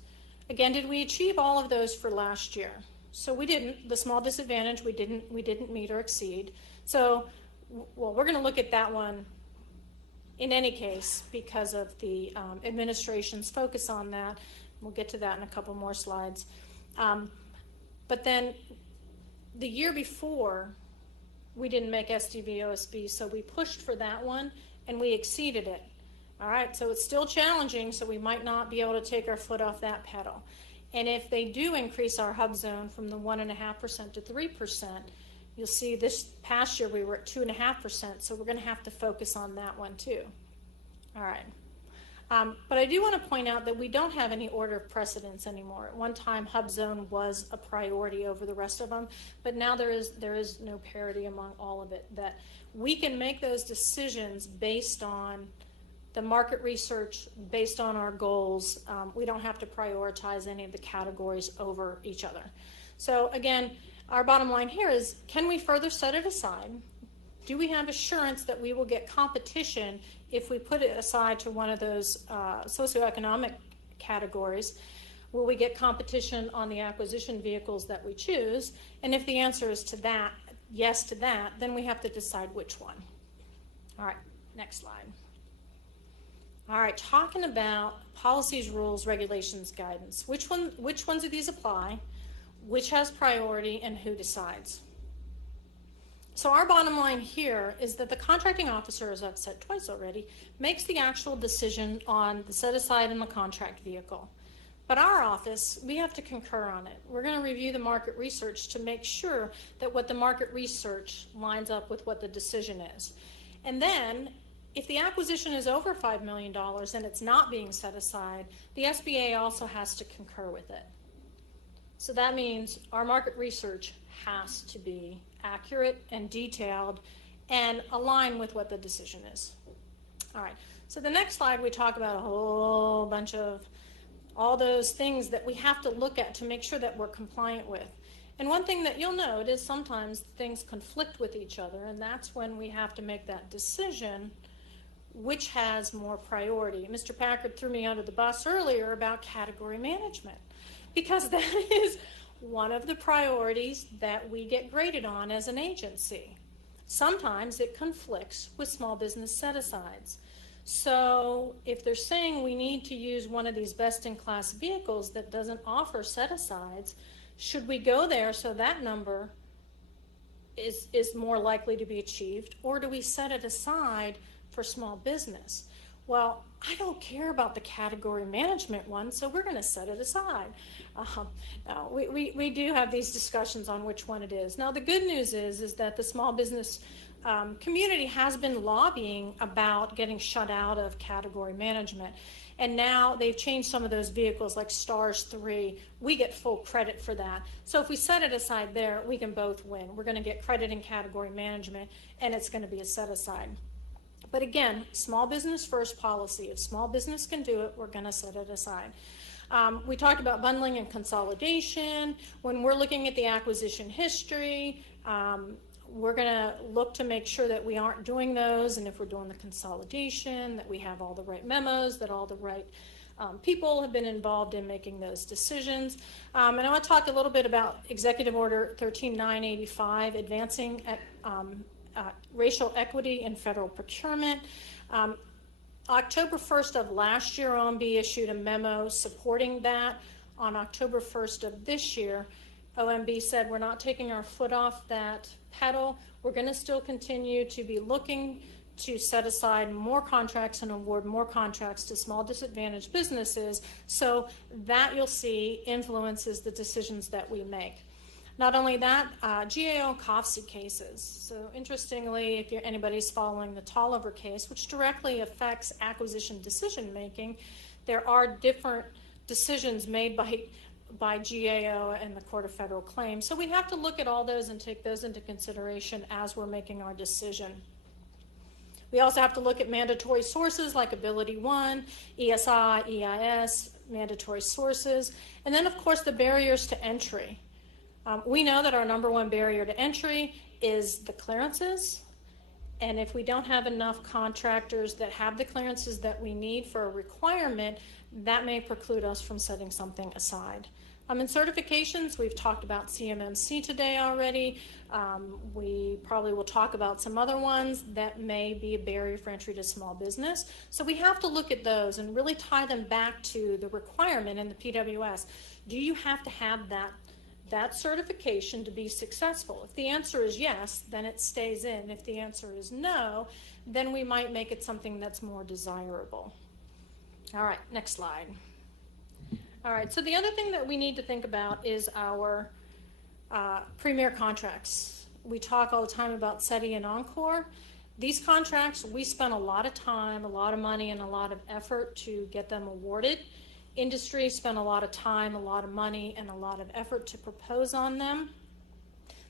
again, did we achieve all of those for last year? So we didn't. The small disadvantage, we didn't meet or exceed. So, well, we're going to look at that one in any case because of the administration's focus on that. We'll get to that in a couple more slides. But then the year before, we didn't make SDV OSB, so we pushed for that one and we exceeded it. All right, so it's still challenging, so we might not be able to take our foot off that pedal. And if they do increase our hub zone from the 1.5% to 3%, you'll see this past year we were at 2.5%, so we're going to have to focus on that one too. All right. But I do want to point out that we don't have any order of precedence anymore. At one time, hub zone was a priority over the rest of them, but now there is no parity among all of it. That we can make those decisions based on the market research, based on our goals. We don't have to prioritize any of the categories over each other. So again, our bottom line here is, can we further set it aside? Do we have assurance that we will get competition if we put it aside to one of those socioeconomic categories? Will we get competition on the acquisition vehicles that we choose? And if the answer is to that, yes to that, then we have to decide which one. All right, next slide. All right, talking about policies, rules, regulations, guidance. Which ones of these apply? Which has priority, and who decides? So our bottom line here is that the contracting officer, as I've said twice already, makes the actual decision on the set aside in the contract vehicle. But our office, we have to concur on it. We're going to review the market research to make sure that what the market research lines up with what the decision is. And then, if the acquisition is over $5 million and it's not being set aside, the SBA also has to concur with it. So that means our market research has to be accurate and detailed and align with what the decision is. All right, so the next slide we talk about a whole bunch of all those things that we have to look at to make sure that we're compliant with. And one thing that you'll note is sometimes things conflict with each other, and that's when we have to make that decision which has more priority. Mr. Packard threw me under the bus earlier about category management, because that is one of the priorities that we get graded on as an agency. Sometimes it conflicts with small business set-asides. So if they're saying we need to use one of these best-in-class vehicles that doesn't offer set-asides, should we go there so that number is more likely to be achieved, or do we set it aside for small business? Well, I don't care about the category management one, so we're going to set it aside. We do have these discussions on which one it is. Now, the good news is that the small business community has been lobbying about getting shut out of category management. And now they've changed some of those vehicles like STARS 3. We get full credit for that. So if we set it aside there, we can both win. We're going to get credit in category management, and it's going to be a set aside. But again, small business first policy. If small business can do it, we're going to set it aside. We talked about bundling and consolidation. When we're looking at the acquisition history, we're going to look to make sure that we aren't doing those, and if we're doing the consolidation, that we have all the right memos, that all the right people have been involved in making those decisions. And I want to talk a little bit about Executive Order 13985, advancing racial equity in federal procurement. October 1st of last year, OMB issued a memo supporting that. On October 1st of this year, OMB said we're not taking our foot off that pedal. We're going to still continue to be looking to set aside more contracts and award more contracts to small disadvantaged businesses, so that you'll see influences the decisions that we make. Not only that, GAO and COFSI cases. So interestingly, if anybody's following the Tolliver case, which directly affects acquisition decision making, there are different decisions made by GAO and the Court of Federal Claims. So we have to look at all those and take those into consideration as we're making our decision. We also have to look at mandatory sources like Ability One, ESI, EIS, mandatory sources, and then of course the barriers to entry. We know that our number one barrier to entry is the clearances, and if we don't have enough contractors that have the clearances that we need for a requirement, that may preclude us from setting something aside. In certifications, we've talked about CMMC today already. We probably will talk about some other ones that may be a barrier for entry to small business. So we have to look at those and really tie them back to the requirement in the PWS. Do you have to have that certification to be successful? If the answer is yes, then it stays in. If the answer is no, then we might make it something that's more desirable. All right, next slide. All right, so the other thing that we need to think about is our premier contracts. We talk all the time about SETI and Encore. These contracts, we spent a lot of time, a lot of money, and a lot of effort to get them awarded. Industry spent a lot of time, a lot of money, and a lot of effort to propose on them.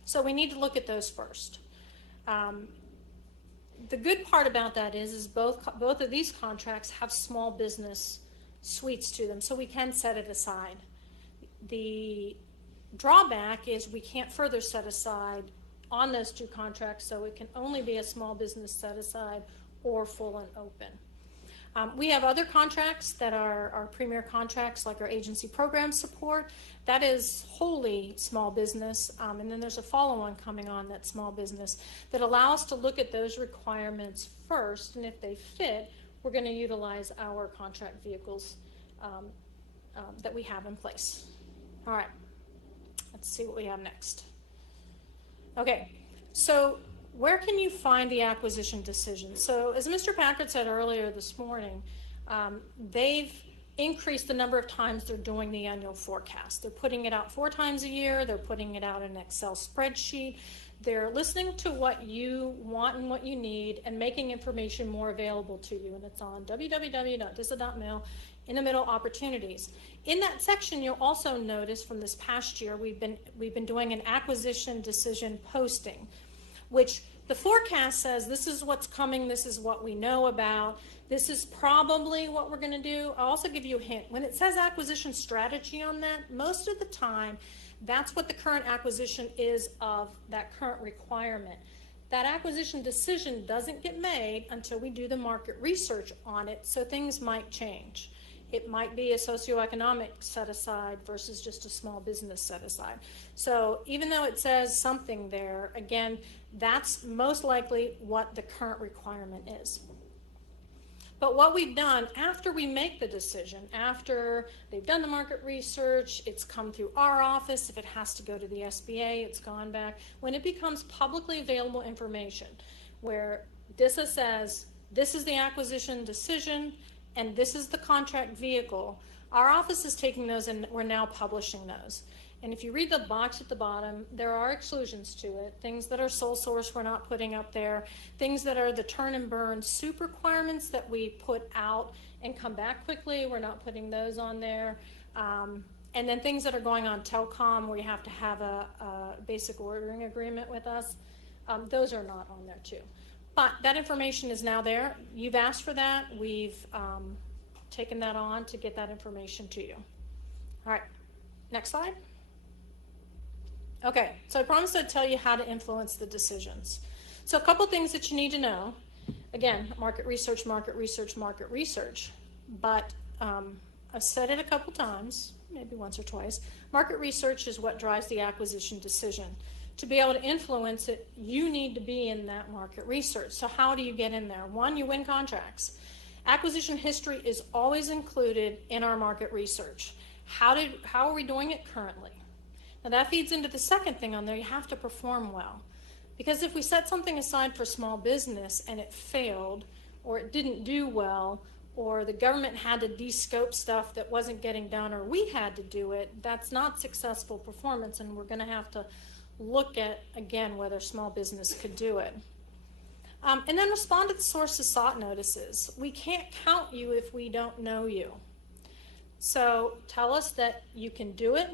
So we need to look at those first. The good part about that is both of these contracts have small business suites to them, so we can set it aside. The drawback is we can't further set aside on those two contracts, so it can only be a small business set aside or full and open. We have other contracts that are our premier contracts, like our agency program support. That is wholly small business, and then there's a follow-on coming on that's small business that allow us to look at those requirements first, and if they fit, we're going to utilize our contract vehicles that we have in place. All right, let's see what we have next. Okay, so where can you find the acquisition decision? So as Mr. Packard said earlier this morning, they've increase the number of times they're doing the annual forecast. They're putting it out 4 times a year. They're putting it out in an Excel spreadsheet. They're listening to what you want and what you need and making information more available to you. And it's on www.disa.mil, in the middle, opportunities. In that section, you'll also notice from this past year, we've been doing an acquisition decision posting, which the forecast says this is what's coming, this is what we know about, this is probably what we're going to do. I'll also give you a hint. When it says acquisition strategy on that, most of the time, that's what the current acquisition is of that current requirement. That acquisition decision doesn't get made until we do the market research on it, so things might change. It might be a socioeconomic set aside versus just a small business set aside. So even though it says something there, again, that's most likely what the current requirement is. But what we've done after we make the decision, after they've done the market research, it's come through our office. If it has to go to the SBA, it's gone back. When it becomes publicly available information where DISA says, this is the acquisition decision, and this is the contract vehicle, our office is taking those and we're now publishing those. And if you read the box at the bottom, there are exclusions to it. Things that are sole source we're not putting up there. Things that are the turn and burn soup requirements that we put out and come back quickly, we're not putting those on there. And then things that are going on telecom where you have to have a basic ordering agreement with us, those are not on there too. But that information is now there. You've asked for that. We've taken that on to get that information to you. All right, next slide. Okay, so I promised I'd tell you how to influence the decisions. So a couple things that you need to know. Again, market research, market research, market research. But I've said it a couple times, maybe once or twice. Market research is what drives the acquisition decision. To be able to influence it, you need to be in that market research. So how do you get in there? One, you win contracts. Acquisition history is always included in our market research. How are we doing it currently? Now that feeds into the second thing on there, you have to perform well. Because if we set something aside for small business and it failed, or it didn't do well, or the government had to de-scope stuff that wasn't getting done, or we had to do it, that's not successful performance, and we're going to have to look at, again, whether small business could do it. And then respond to the sources sought notices. We can't count you if we don't know you. So tell us that you can do it,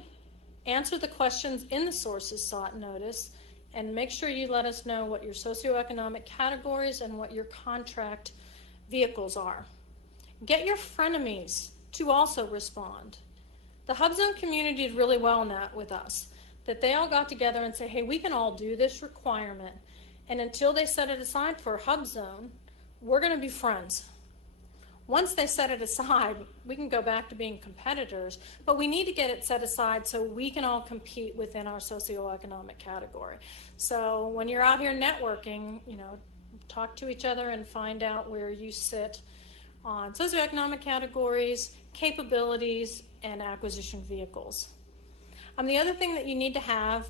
answer the questions in the sources sought notice, and make sure you let us know what your socioeconomic categories and what your contract vehicles are. Get your frenemies to also respond. The HubZone community did really well in that with us, that they all got together and say, hey, we can all do this requirement, and until they set it aside for HubZone, we're going to be friends. Once they set it aside, we can go back to being competitors, but we need to get it set aside so we can all compete within our socioeconomic category. So when you're out here networking, talk to each other and find out where you sit on socioeconomic categories, capabilities, and acquisition vehicles. The other thing that you need to have,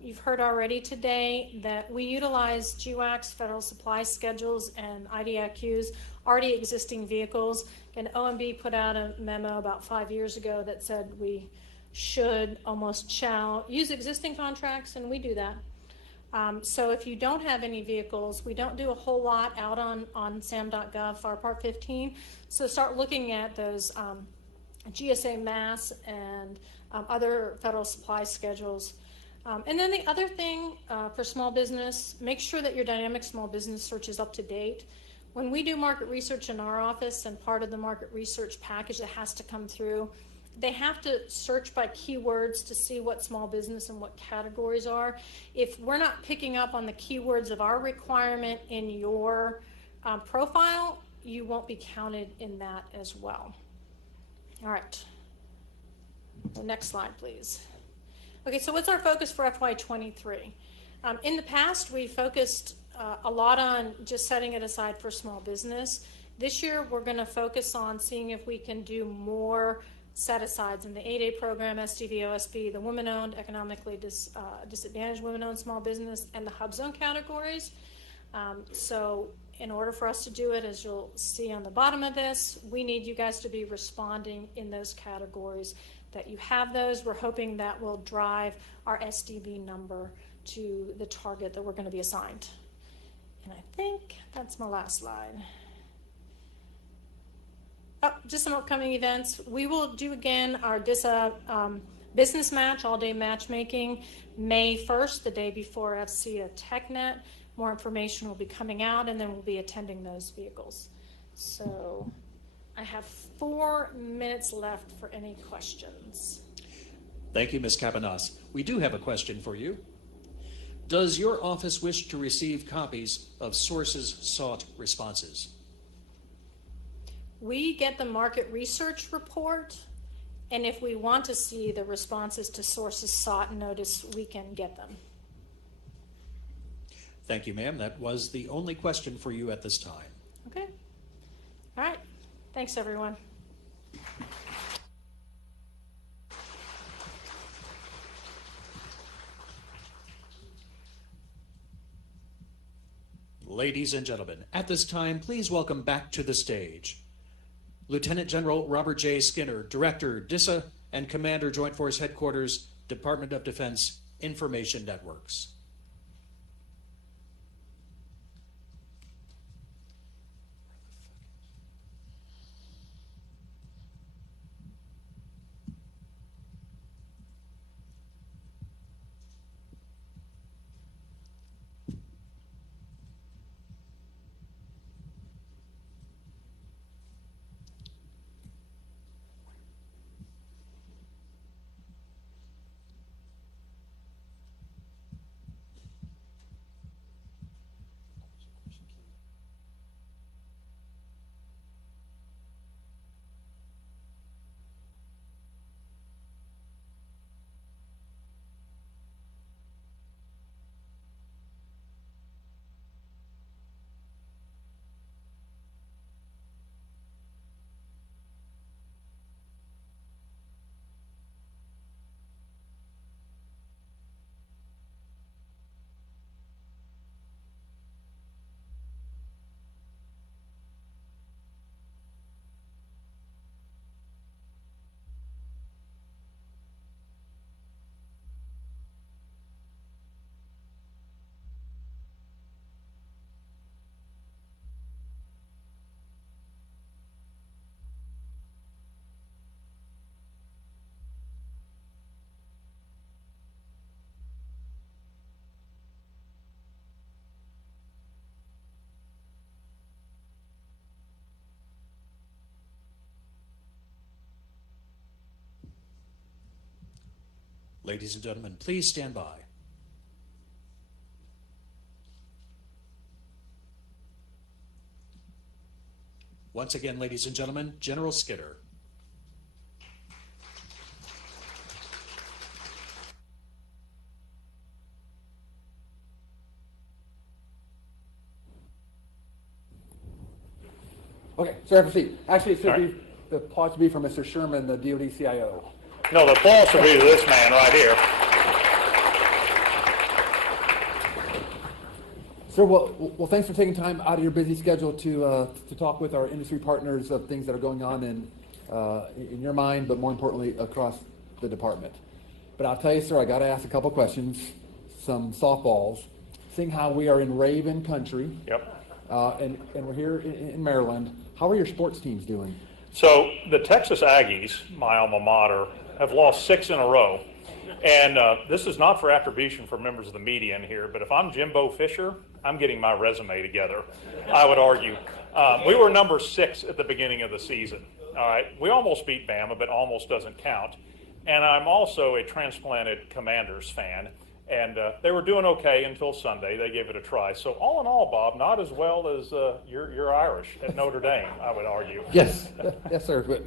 you've heard already today that we utilize GWAC's federal supply schedules and IDIQs, already existing vehicles. And OMB put out a memo about 5 years ago that said we should, almost shall, use existing contracts, and we do that. So if you don't have any vehicles, we don't do a whole lot out on SAM.gov for Part 15. So start looking at those GSA Mass and other federal supply schedules. And then the other thing for small business, make sure that your dynamic small business search is up to date. When we do market research in our office, and part of the market research package that has to come through, they have to search by keywords to see what small business and what categories are. If we're not picking up on the keywords of our requirement in your profile, you won't be counted in that as well. All right. The next slide, please. Okay, so what's our focus for FY23? In the past, we focused a lot on just setting it aside for small business. This year, we're going to focus on seeing if we can do more set-asides in the 8A program, STV, OSB, the women-owned, economically disadvantaged women-owned small business, and the HubZone categories. So in order for us to do it, as you'll see on the bottom of this, we need you guys to be responding in those categories. That you have those, we're hoping that will drive our SDV number to the target that we're going to be assigned. And I think that's my last slide. Oh, just some upcoming events. We will do again our DISA business match, all-day matchmaking, May 1st, the day before FCA TechNet. More information will be coming out, and then we'll be attending those vehicles. So I have 4 minutes left for any questions. Thank you, Ms. Cabanas. We do have a question for you. Does your office wish to receive copies of sources sought responses? We get the market research report, and if we want to see the responses to sources sought notice, we can get them. Thank you, ma'am. That was the only question for you at this time. Okay. All right. Thanks, everyone. Ladies and gentlemen, at this time, please welcome back to the stage Lieutenant General Robert J. Skinner, Director, DISA, and Commander, Joint Force Headquarters, Department of Defense Information Networks. Ladies and gentlemen, please stand by. Once again, ladies and gentlemen, General Skinner. Okay, sir, have a seat. Actually, it should be the applause to be from Mr. Sherman, the DoD CIO. No, the applause should be to this man right here. Sir, well, thanks for taking time out of your busy schedule to talk with our industry partners of things that are going on in your mind, but more importantly, across the department. But I'll tell you, sir, I got to ask a couple questions, some softballs. Seeing how we are in Raven country, Yep. and we're here in Maryland, how are your sports teams doing? So the Texas Aggies, my alma mater, have lost 6 in a row. And this is not for attribution for members of the media in here, but if I'm Jimbo Fisher, I'm getting my resume together, I would argue. We were number 6 at the beginning of the season. All right, we almost beat Bama, but almost doesn't count. And I'm also a transplanted Commanders fan. And they were doing okay until Sunday. They gave it a try. So all in all, Bob, not as well as you're Irish at Notre Dame, I would argue. Yes, yes, sir. But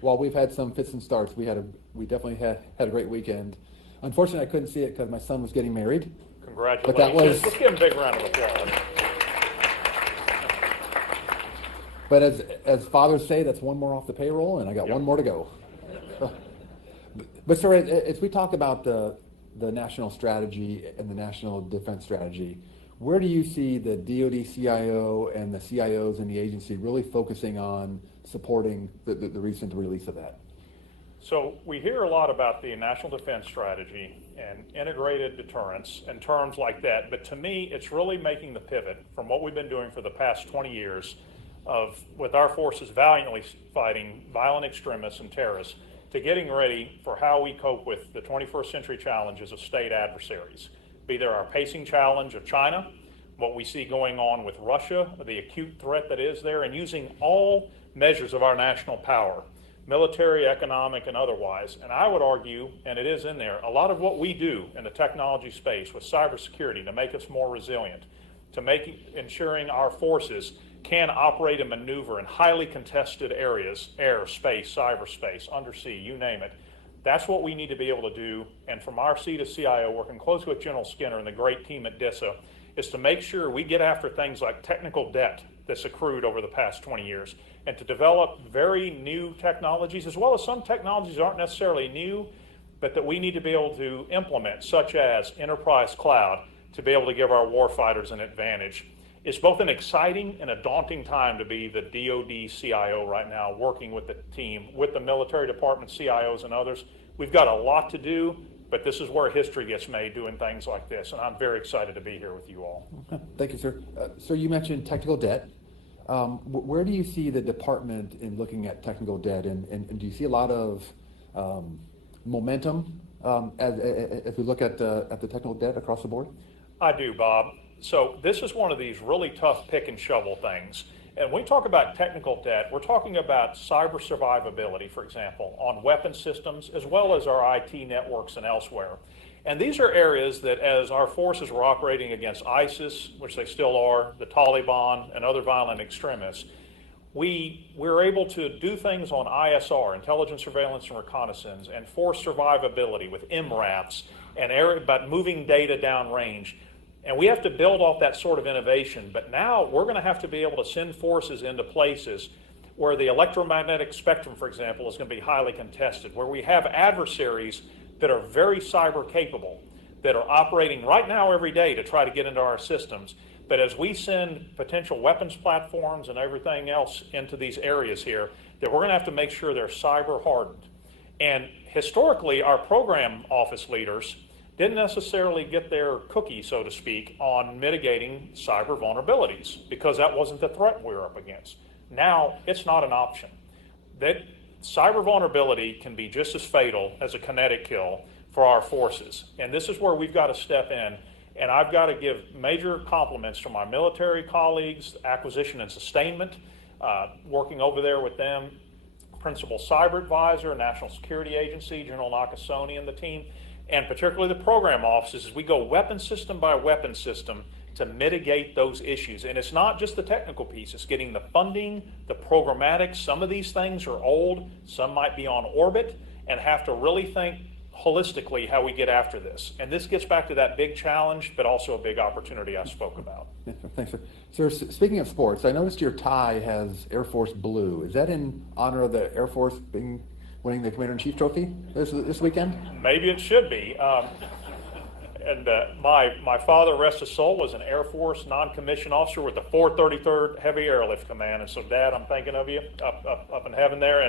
while we've had some fits and starts, we definitely had a great weekend. Unfortunately, I couldn't see it because my son was getting married. Congratulations. But that was, let's give him a big round of applause. But as fathers say, that's one more off the payroll, and I got one more to go. But sir, as we talk about the national strategy and the national defense strategy, Where do you see the DoD CIO and the CIOs in the agency really focusing on supporting the recent release of that? So we hear a lot about the national defense strategy and integrated deterrence and terms like that, but to me, it's really making the pivot from what we've been doing for the past 20 years with our forces valiantly fighting violent extremists and terrorists to getting ready for how we cope with the 21st century challenges of state adversaries. Be there our pacing challenge of China, what we see going on with Russia, the acute threat that is there, and using all measures of our national power, military, economic, and otherwise. And I would argue, and it is in there, a lot of what we do in the technology space with cybersecurity to make us more resilient, to ensuring our forces can operate and maneuver in highly contested areas, air, space, cyberspace, undersea, you name it. That's what we need to be able to do. And from our seat as CIO, working closely with General Skinner and the great team at DISA, is to make sure we get after things like technical debt that's accrued over the past 20 years, and to develop very new technologies, as well as some technologies that aren't necessarily new, but that we need to be able to implement, such as enterprise cloud, to be able to give our warfighters an advantage. It's both an exciting and a daunting time to be the DoD CIO right now, working with the team, with the military department CIOs and others. We've got a lot to do, but this is where history gets made doing things like this, and I'm very excited to be here with you all. Okay. Thank you, sir. Sir, you mentioned technical debt. Where do you see the department in looking at technical debt, and do you see a lot of momentum as we look at the technical debt across the board? I do, Bob. So this is one of these really tough pick and shovel things. And when we talk about technical debt, we're talking about cyber survivability, for example, on weapon systems, as well as our IT networks and elsewhere. And these are areas that as our forces were operating against ISIS, which they still are, the Taliban, and other violent extremists, we were able to do things on ISR, intelligence, surveillance, and reconnaissance, and force survivability with MRAPs, and about moving data downrange. And we have to build off that sort of innovation. But now we're going to have to be able to send forces into places where the electromagnetic spectrum, for example, is going to be highly contested, where we have adversaries that are very cyber capable, that are operating right now every day to try to get into our systems. But as we send potential weapons platforms and everything else into these areas here, that we're going to have to make sure they're cyber hardened. And historically, our program office leaders didn't necessarily get their cookie, so to speak, on mitigating cyber vulnerabilities because that wasn't the threat we were up against. Now, it's not an option. That cyber vulnerability can be just as fatal as a kinetic kill for our forces. And this is where we've got to step in. And I've got to give major compliments to my military colleagues, acquisition and sustainment, working over there with them, Principal Cyber Advisor, National Security Agency, General Nakasone and the team, and particularly the program offices, as we go weapon system by weapon system to mitigate those issues. And it's not just the technical piece, it's getting the funding, the programmatic. Some of these things are old, some might be on orbit, and have to really think holistically how we get after this. And this gets back to that big challenge, but also a big opportunity I spoke about. Yeah, thanks, sir. Sir, speaking of sports, I noticed your tie has Air Force blue. Is that in honor of the Air Force winning the Commander-in-Chief trophy this weekend? Maybe it should be. My father, rest his soul, was an Air Force non-commissioned officer with the 433rd Heavy Airlift Command. And so, Dad, I'm thinking of you up in heaven there.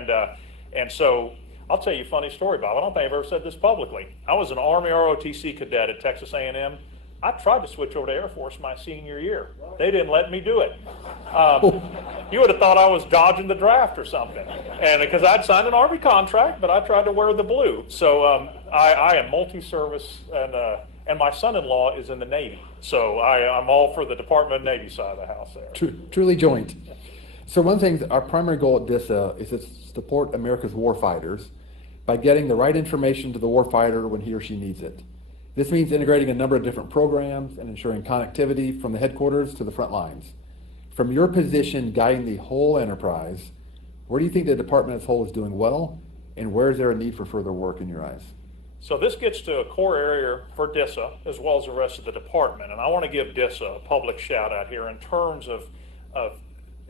And so I'll tell you a funny story, Bob. I don't think I've ever said this publicly. I was an Army ROTC cadet at Texas A&M. I tried to switch over to Air Force my senior year. They didn't let me do it. You would have thought I was dodging the draft or something. And because I'd signed an Army contract, but I tried to wear the blue. So I am multi-service, and my son-in-law is in the Navy. So I'm all for the Department of Navy side of the house there. Truly joint. So one thing, our primary goal at DISA is to support America's warfighters by getting the right information to the warfighter when he or she needs it. This means integrating a number of different programs and ensuring connectivity from the headquarters to the front lines. From your position guiding the whole enterprise, where do you think the department as a whole is doing well, and where is there a need for further work in your eyes? So this gets to a core area for DISA as well as the rest of the department, and I want to give DISA a public shout out here in terms of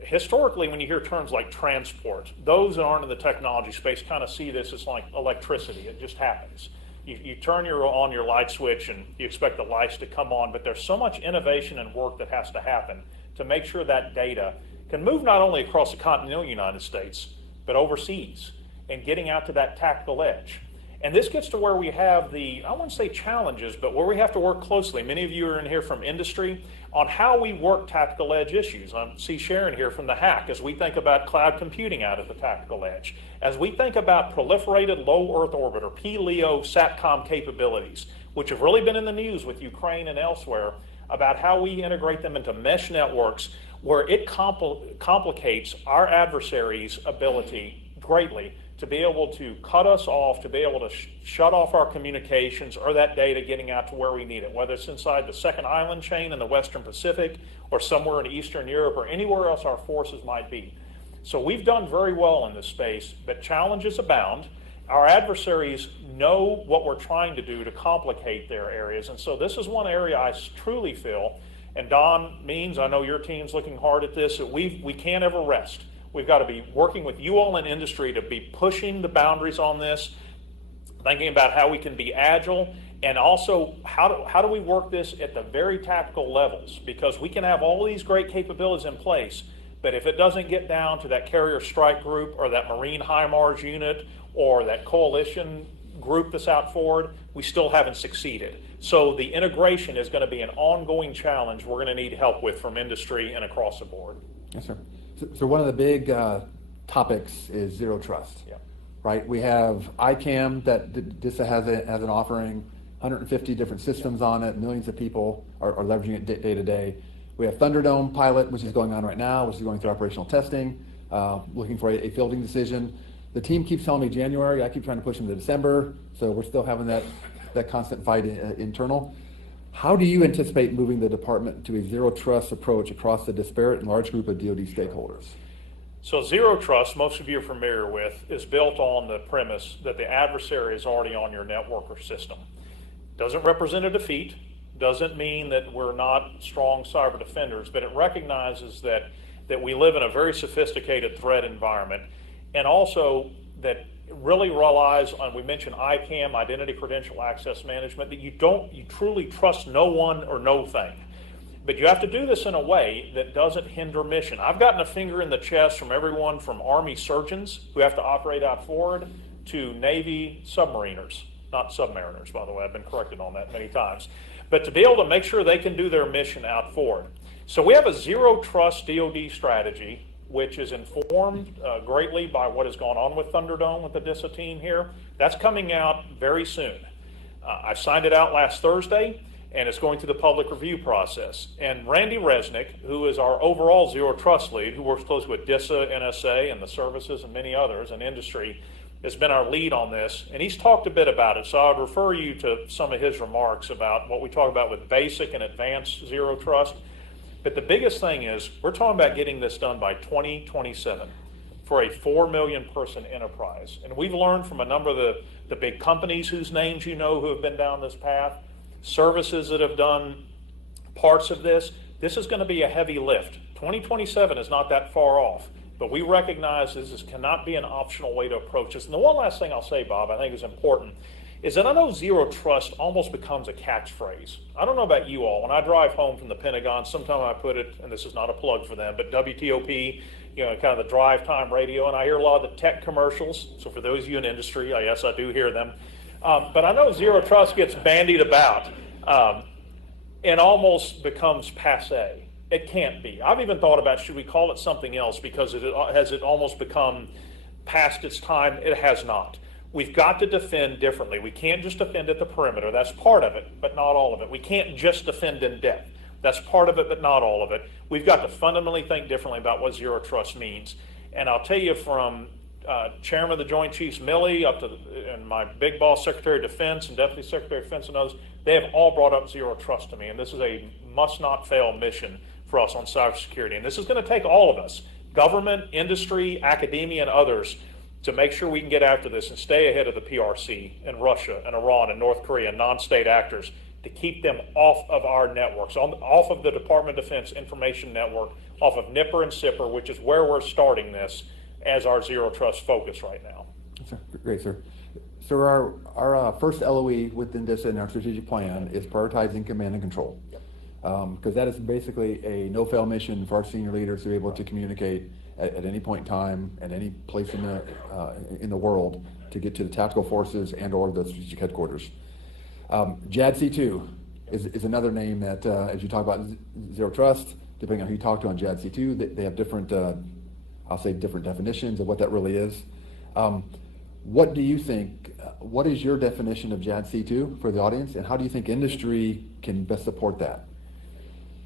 historically, when you hear terms like transport, those that aren't in the technology space kind of see this as like electricity. It just happens. You turn on your light switch and you expect the lights to come on, but there's so much innovation and work that has to happen to make sure that data can move not only across the continental United States, but overseas and getting out to that tactical edge. And this gets to where we have the, I wouldn't say challenges, but where we have to work closely. Many of you are in here from industry on how we work tactical edge issues. I see Sharon here from the HAC as we think about cloud computing out at the tactical edge. As we think about proliferated low Earth orbit or PLEO SATCOM capabilities, which have really been in the news with Ukraine and elsewhere, about how we integrate them into mesh networks where it complicates our adversaries' ability greatly to be able to cut us off, to be able to shut off our communications or that data getting out to where we need it, whether it's inside the second island chain in the Western Pacific or somewhere in Eastern Europe or anywhere else our forces might be. So we've done very well in this space, but challenges abound. Our adversaries know what we're trying to do to complicate their areas, and so this is one area I truly feel, and Don Means, I know your team's looking hard at this, that we can't ever rest. We've got to be working with you all in industry to be pushing the boundaries on this, thinking about how we can be agile, and also how do we work this at the very tactical levels, because we can have all these great capabilities in place, but if it doesn't get down to that carrier strike group or that Marine HIMARS unit or that coalition group that's out forward, we still haven't succeeded. So the integration is going to be an ongoing challenge we're going to need help with from industry and across the board. Yes, sir. So one of the big topics is zero trust, right? We have ICAM that DISA has an offering, 150 different systems on it, millions of people are leveraging it day to day. We have Thunderdome pilot, which is going on right now, which is going through operational testing, looking for a fielding decision. The team keeps telling me January. I keep trying to push them to December, so we're still having that constant fight internal. How do you anticipate moving the department to a zero trust approach across the disparate and large group of DoD stakeholders? So zero trust, most of you are familiar with, is built on the premise that the adversary is already on your network or system. Doesn't represent a defeat, doesn't mean that we're not strong cyber defenders, but it recognizes that we live in a very sophisticated threat environment, and also that it really relies on, we mentioned ICAM, Identity Credential Access Management, that you truly trust no one or no thing. But you have to do this in a way that doesn't hinder mission. I've gotten a finger in the chest from everyone from Army surgeons who have to operate out forward to Navy submariners, not submariners, by the way, I've been corrected on that many times, but to be able to make sure they can do their mission out forward. So we have a zero trust DoD strategy, which is informed greatly by what has gone on with Thunderdome with the DISA team here. That's coming out very soon. I signed it out last Thursday, and it's going through the public review process. And Randy Resnick, who is our overall zero trust lead, who works closely with DISA, NSA, and the services and many others in industry, has been our lead on this, and he's talked a bit about it. So I would refer you to some of his remarks about what we talk about with basic and advanced zero trust. But the biggest thing is we're talking about getting this done by 2027 for a 4 million person enterprise. And we've learned from a number of the big companies whose names you know who have been down this path, services that have done parts of this. This is going to be a heavy lift. 2027 is not that far off, but we recognize this cannot be an optional way to approach this. And the one last thing I'll say, Bob, I think is important, is that I know zero trust almost becomes a catchphrase. I don't know about you all. When I drive home from the Pentagon, sometimes I put it, and this is not a plug for them, but WTOP, kind of the drive time radio, and I hear a lot of the tech commercials. So for those of you in industry, yes, I do hear them. But I know zero trust gets bandied about and almost becomes passé. It can't be. I've even thought about, should we call it something else, because has it almost become past its time? It has not. We've got to defend differently. We can't just defend at the perimeter. That's part of it, but not all of it. We can't just defend in depth. That's part of it, but not all of it. We've got to fundamentally think differently about what zero trust means. And I'll tell you, from Chairman of the Joint Chiefs Milley up to and my big boss, Secretary of Defense and Deputy Secretary of Defense and others, they have all brought up zero trust to me. And this is a must-not-fail mission for us on cybersecurity. And this is going to take all of us, government, industry, academia, and others, to make sure we can get after this and stay ahead of the PRC and Russia and Iran and North Korea and non-state actors, to keep them off of our networks, off of the Department of Defense Information Network, off of NIPR and SIPR, which is where we're starting this as our zero trust focus right now. Great, sir. So our first LOE within DISA in our strategic plan is prioritizing command and control. Because that is basically a no-fail mission for our senior leaders to be able to communicate at any point in time, at any place in the world, to get to the tactical forces and or the strategic headquarters. JADC2 is another name that, as you talk about zero trust, depending on who you talk to on JADC2, they have different, I'll say different definitions of what that really is. What do you think, what is your definition of JADC2 for the audience, and how do you think industry can best support that?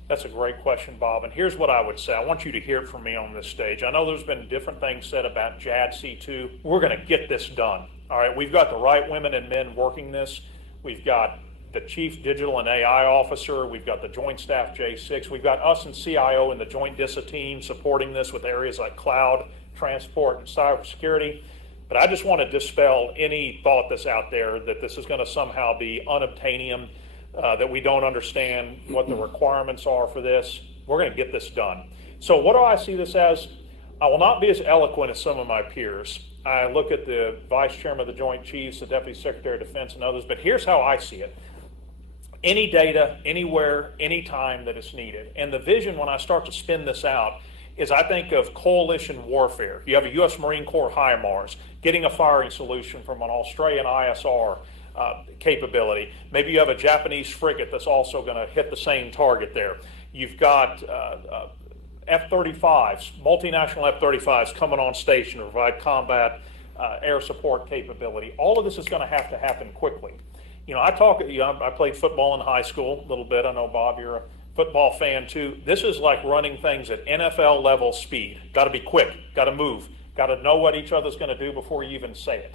That's a great question, Bob. And here's what I would say. I want you to hear it from me on this stage. I know there's been different things said about JADC2. We're going to get this done. All right, we've got the right women and men working this. We've got the Chief Digital and AI Officer. We've got the Joint Staff J6. We've got us and CIO and the Joint DISA team supporting this with areas like cloud, transport, and cybersecurity. But I just want to dispel any thought that's out there that this is going to somehow be unobtainium, that we don't understand what the requirements are for this. We're going to get this done. So what do I see this as? I will not be as eloquent as some of my peers. I look at the Vice Chairman of the Joint Chiefs, the Deputy Secretary of Defense, and others, but here's how I see it. Any data, anywhere, anytime that is needed. And the vision, when I start to spin this out, is I think of coalition warfare. You have a U.S. Marine Corps HIMARS, getting a firing solution from an Australian ISR capability. Maybe you have a Japanese frigate that's also going to hit the same target there. You've got F-35s, multinational F-35s coming on station to provide combat air support capability. All of this is going to happen quickly. You know, I played football in high school a little bit. I know, Bob, you're a football fan too. This is like running things at NFL level speed. Got to be quick, got to move, got to know what each other's going to do before you even say it.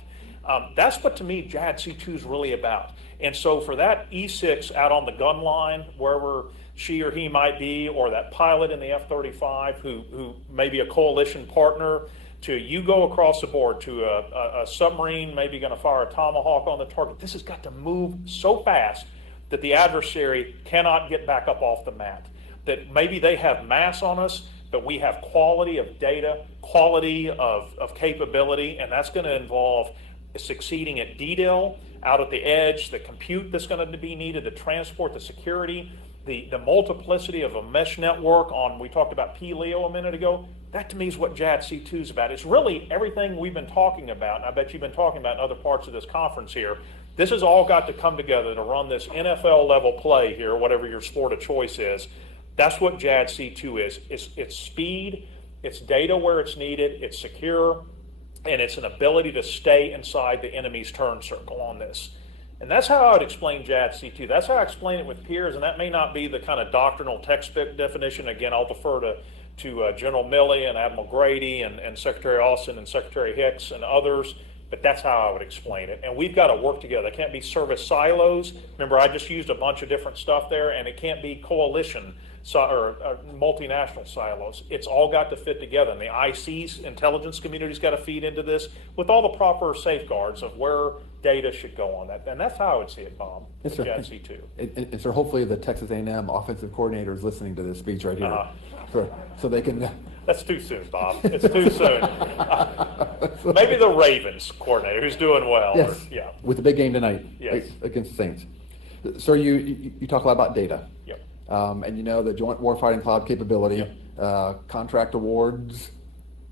That's what, to me, JADC2 is really about. And so for that E6 out on the gun line, wherever she or he might be, or that pilot in the F-35 who may be a coalition partner, to you go across the board to a submarine maybe going to fire a Tomahawk on the target. This has got to move so fast that the adversary cannot get back up off the mat. That maybe they have mass on us, but we have quality of data, quality of capability, and that's going to involve succeeding at DDIL, out at the edge, the compute that's going to be needed, the transport, the security, the multiplicity of a mesh network on, we talked about PLEO a minute ago. That to me is what JADC2 is about. It's really everything we've been talking about, and I bet you've been talking about in other parts of this conference here. This has all got to come together to run this NFL level play here, whatever your sport of choice is. That's what JADC2 is. It's speed, it's data where it's needed, it's secure, and it's an ability to stay inside the enemy's turn circle on this. And that's how I would explain JADC2. That's how I explain it with peers, and that may not be the kind of doctrinal textbook definition. Again, I'll defer to General Milley and Admiral Grady and Secretary Austin and Secretary Hicks and others, but that's how I would explain it. And we've got to work together. It can't be service silos. Remember, I just used a bunch of different stuff there, and it can't be coalition or multinational silos. It's all got to fit together. And the IC's intelligence community's got to feed into this with all the proper safeguards of where data should go on that. And that's how I would see it, Bob, with JADC2. And so hopefully the Texas A&M offensive coordinator is listening to this speech right here. So they can... That's too soon, Bob. It's too soon. Maybe the Ravens coordinator who's doing well. Yes, yeah. With the big game tonight against the Saints. So you talk a lot about data. Yep. And you know the Joint Warfighting Cloud capability, contract awards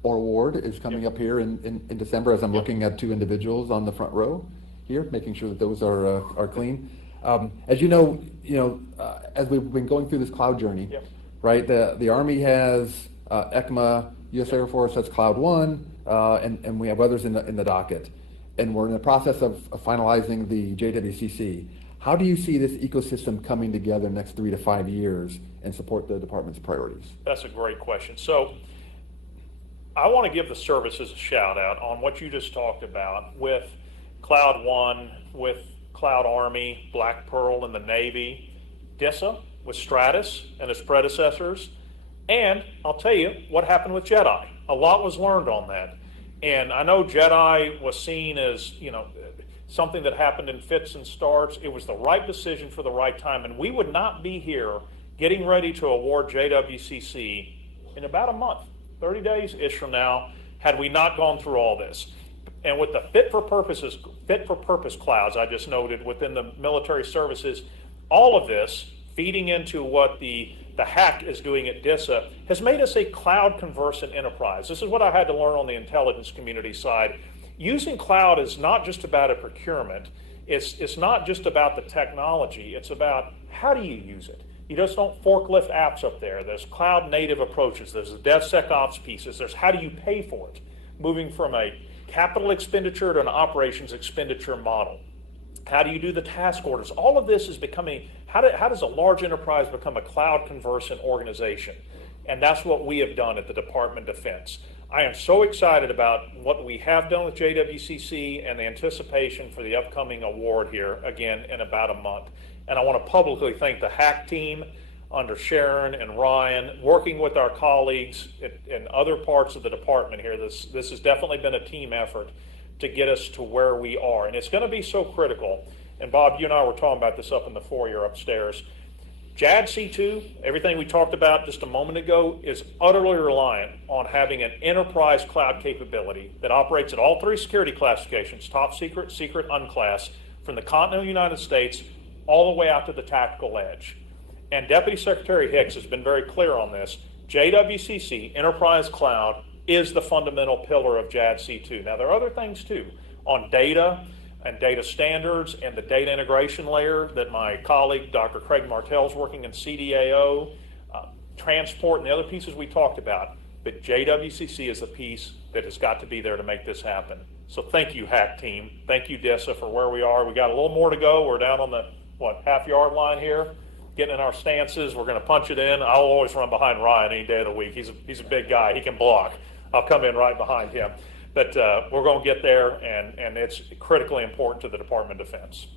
or award is coming up here in December as I'm looking at two individuals on the front row here, making sure that those are clean. As you know, as we've been going through this cloud journey, right? The Army has ECMA, U.S. Air Force has Cloud One, and we have others in the docket. And we're in the process of finalizing the JWCC. How do you see this ecosystem coming together in the next 3 to 5 years and support the department's priorities? That's a great question. So I want to give the services a shout out on what you just talked about with Cloud One, with Cloud Army, Black Pearl, and the Navy, DISA with Stratus and its predecessors, and I'll tell you what happened with JEDI. A lot was learned on that. And I know JEDI was seen as, something that happened in fits and starts. It was the right decision for the right time, and we would not be here getting ready to award JWCC in about a month, 30 days-ish from now, had we not gone through all this. And with the fit for purpose clouds I just noted within the military services, all of this feeding into what the hack is doing at DISA has made us a cloud conversant enterprise. This is what I had to learn on the intelligence community side. Using cloud is not just about a procurement. It's not just about the technology. It's about how do you use it. You just don't forklift apps up there. There's cloud native approaches. There's the DevSecOps pieces. There's how do you pay for it, moving from a capital expenditure to an operations expenditure model. How do you do the task orders? All of this is becoming, how does a large enterprise become a cloud conversant organization? And that's what we have done at the Department of Defense. I am so excited about what we have done with JWCC and the anticipation for the upcoming award here, again, in about a month. And I want to publicly thank the hack team under Sharon and Ryan, working with our colleagues in other parts of the department here. This has definitely been a team effort to get us to where we are. And it's going to be so critical. And Bob, you and I were talking about this up in the foyer upstairs. JADC2, everything we talked about just a moment ago, is utterly reliant on having an enterprise cloud capability that operates at all three security classifications, top secret, secret, unclass, from the continental United States all the way out to the tactical edge. And Deputy Secretary Hicks has been very clear on this. JWCC, Enterprise Cloud, is the fundamental pillar of JADC2. Now, there are other things, too, on data and data standards and the data integration layer that my colleague, Dr. Craig Martell, is working in CDAO, transport, and the other pieces we talked about. But JWCC is the piece that has got to be there to make this happen. So thank you, hack team. Thank you, DISA, for where we are. We got a little more to go. We're down on the, half-yard line here, getting in our stances. We're going to punch it in. I'll always run behind Ryan any day of the week. He's a big guy. He can block. I'll come in right behind him. But we're going to get there, and it's critically important to the Department of Defense.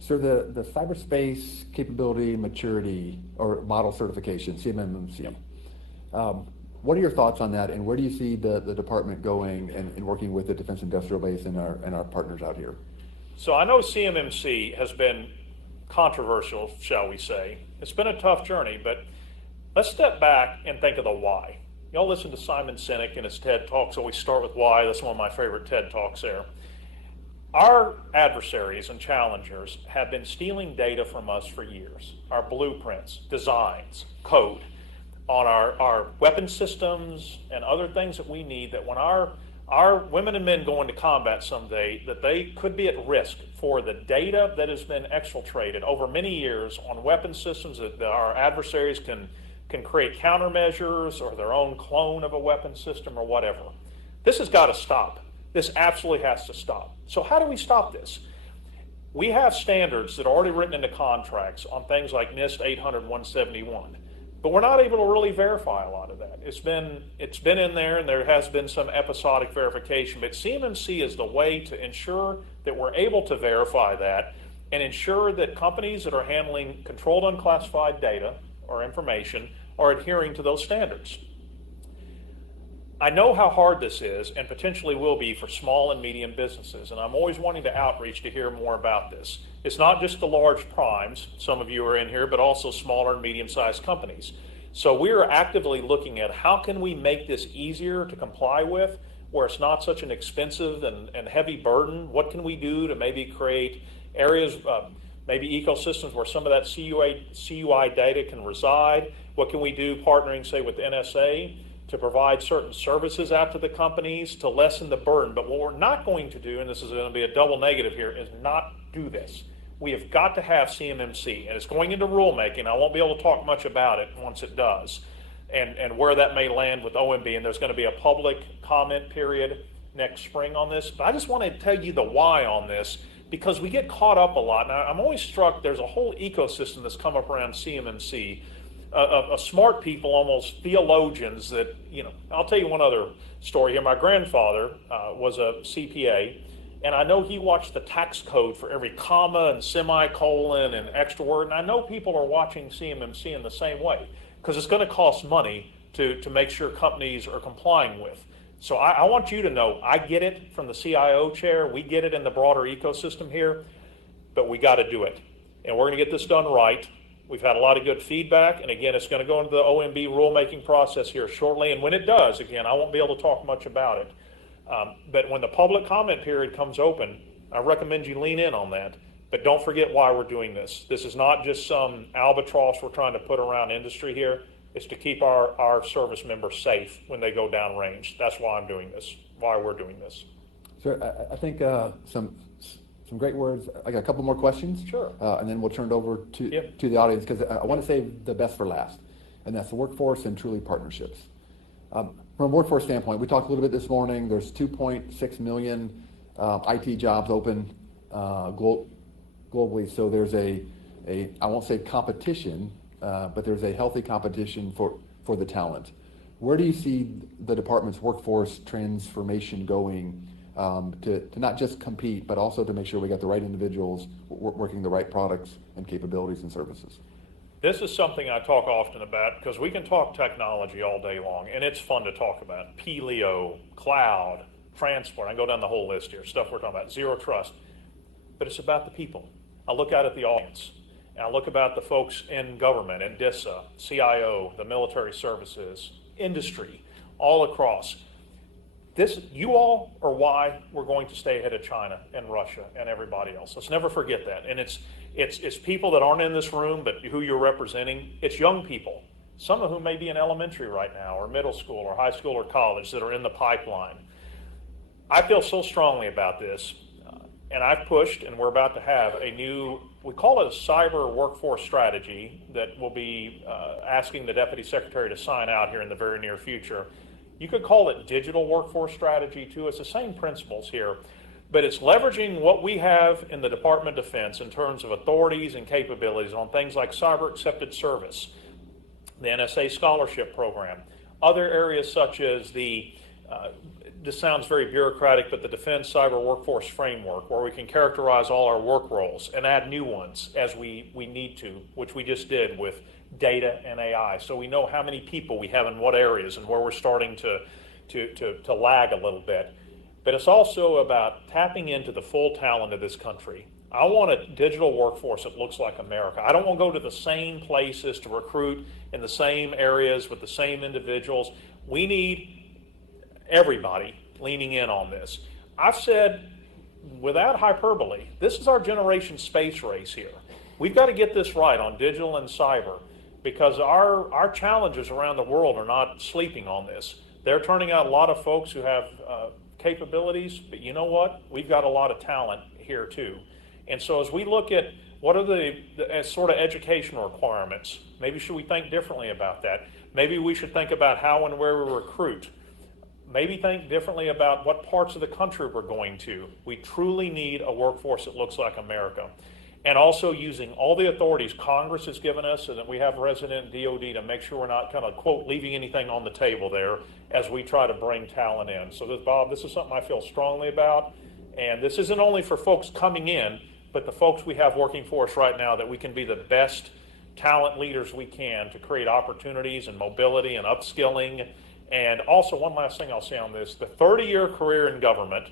So the cyberspace capability maturity or model certification, CMMCM, what are your thoughts on that, and where do you see the department going and working with the Defense Industrial Base and our partners out here? So I know CMMC has been controversial, shall we say. It's been a tough journey, but let's step back and think of the why. Y'all listen to Simon Sinek and his TED Talks, always start with why. That's one of my favorite TED Talks there. Our adversaries and challengers have been stealing data from us for years. Our blueprints, designs, code on our weapon systems and other things that we need, that when our women and men go into combat someday, that they could be at risk for the data that has been exfiltrated over many years on weapon systems that our adversaries can create countermeasures or their own clone of a weapon system or whatever. This has got to stop. This absolutely has to stop. So how do we stop this? We have standards that are already written into contracts on things like NIST 800-171, but we're not able to really verify a lot of that. It's been in there, and there has been some episodic verification, but CMMC is the way to ensure that we're able to verify that and ensure that companies that are handling controlled unclassified data or information are adhering to those standards. I know how hard this is and potentially will be for small and medium businesses, and I'm always wanting to outreach to hear more about this. It's not just the large primes, some of you are in here, but also smaller and medium-sized companies. So we are actively looking at how can we make this easier to comply with, where it's not such an expensive and heavy burden. What can we do to maybe create areas, maybe ecosystems where some of that CUI data can reside? What can we do partnering, say, with NSA to provide certain services out to the companies to lessen the burden? But what we're not going to do, and this is going to be a double negative here, is not do this. We have got to have CMMC, and it's going into rulemaking. I won't be able to talk much about it once it does, and where that may land with OMB, and there's going to be a public comment period next spring on this. But I just want to tell you the why on this, because we get caught up a lot. Now, I'm always struck there's a whole ecosystem that's come up around CMMC, of smart people, almost theologians that, I'll tell you one other story here. My grandfather was a CPA, and I know he watched the tax code for every comma and semicolon and extra word, and I know people are watching CMMC in the same way, because it's going to cost money to make sure companies are complying with. So I want you to know, I get it from the CIO chair, we get it in the broader ecosystem here, but we got to do it. And we're going to get this done right. We've had a lot of good feedback, and again, it's going to go into the OMB rulemaking process here shortly, and when it does, again, I won't be able to talk much about it. But when the public comment period comes open, I recommend you lean in on that. But don't forget why we're doing this. This is not just some albatross we're trying to put around industry here. It's to keep our service members safe when they go downrange. That's why I'm doing this, why we're doing this. Sir, I think some great words. I got a couple more questions. Sure. And then we'll turn it over to the audience, because I want to save the best for last, and that's the workforce and truly partnerships. From a workforce standpoint, we talked a little bit this morning. There's 2.6 million IT jobs open globally, so there's a I won't say competition, but there's a healthy competition for the talent. Where do you see the department's workforce transformation going to not just compete, but also to make sure we got the right individuals working the right products and capabilities and services? This is something I talk often about, because we can talk technology all day long, and it's fun to talk about. Pleo, cloud, transport, I go down the whole list here, stuff we're talking about, zero trust. But it's about the people. I look out at the audience, and I look about the folks in government, in DISA, CIO, the military services, industry, all across. You all are why we're going to stay ahead of China and Russia and everybody else. Let's never forget that. And it's people that aren't in this room, but who you're representing. It's young people, some of whom may be in elementary right now, or middle school, or high school, or college, that are in the pipeline. I feel so strongly about this, and I've pushed, and we're about to have a new, we call it a cyber workforce strategy, that we'll be asking the Deputy Secretary to sign out here in the very near future. You could call it digital workforce strategy too. It's the same principles here, but it's leveraging what we have in the Department of Defense in terms of authorities and capabilities on things like cyber accepted service, the NSA scholarship program, other areas such as this sounds very bureaucratic, but the Defense Cyber Workforce Framework, where we can characterize all our work roles and add new ones as we need to, which we just did with data and AI. So we know how many people we have in what areas and where we're starting to lag a little bit. But it's also about tapping into the full talent of this country. I want a digital workforce that looks like America. I don't want to go to the same places to recruit in the same areas with the same individuals. We need everybody leaning in on this. I've said, without hyperbole, this is our generation space race here. We've got to get this right on digital and cyber, because our challenges around the world are not sleeping on this. They're turning out a lot of folks who have capabilities, but you know what? We've got a lot of talent here too. And so as we look at what are the sort of educational requirements, maybe should we think differently about that? Maybe we should think about how and where we recruit. Maybe think differently about what parts of the country we're going to. We truly need a workforce that looks like America. And also using all the authorities Congress has given us, so that we have resident DOD to make sure we're not kind of, quote, leaving anything on the table there as we try to bring talent in. So Bob, this is something I feel strongly about. And this isn't only for folks coming in, but the folks we have working for us right now, that we can be the best talent leaders we can to create opportunities and mobility and upskilling. And also, one last thing I'll say on this, the 30-year career in government,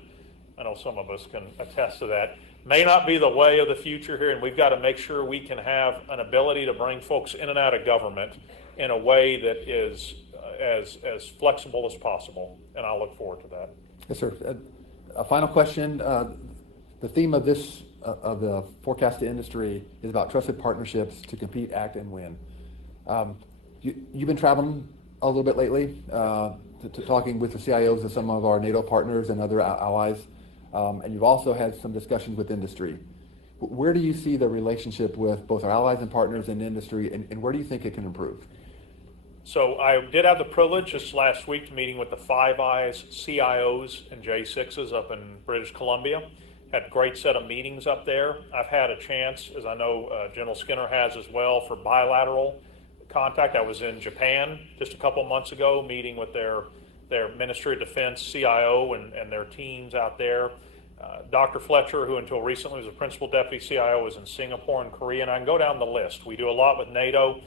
I know some of us can attest to that, may not be the way of the future here, and we've got to make sure we can have an ability to bring folks in and out of government in a way that is as flexible as possible, and I look forward to that. Yes, sir. A final question. The theme of this, of the forecast to industry, is about trusted partnerships to compete, act, and win. You've been traveling a little bit lately, to talking with the CIOs of some of our NATO partners and other allies. And you've also had some discussions with industry. Where do you see the relationship with both our allies and partners in industry, and where do you think it can improve? So I did have the privilege just last week meeting with the Five Eyes CIOs and J6s up in British Columbia. Had a great set of meetings up there. I've had a chance, as I know General Skinner has as well, for bilateral contact. I was in Japan just a couple months ago meeting with their Ministry of Defense CIO and their teams out there. Dr. Fletcher, who until recently was a principal deputy CIO, was in Singapore and Korea, and I can go down the list. We do a lot with NATO.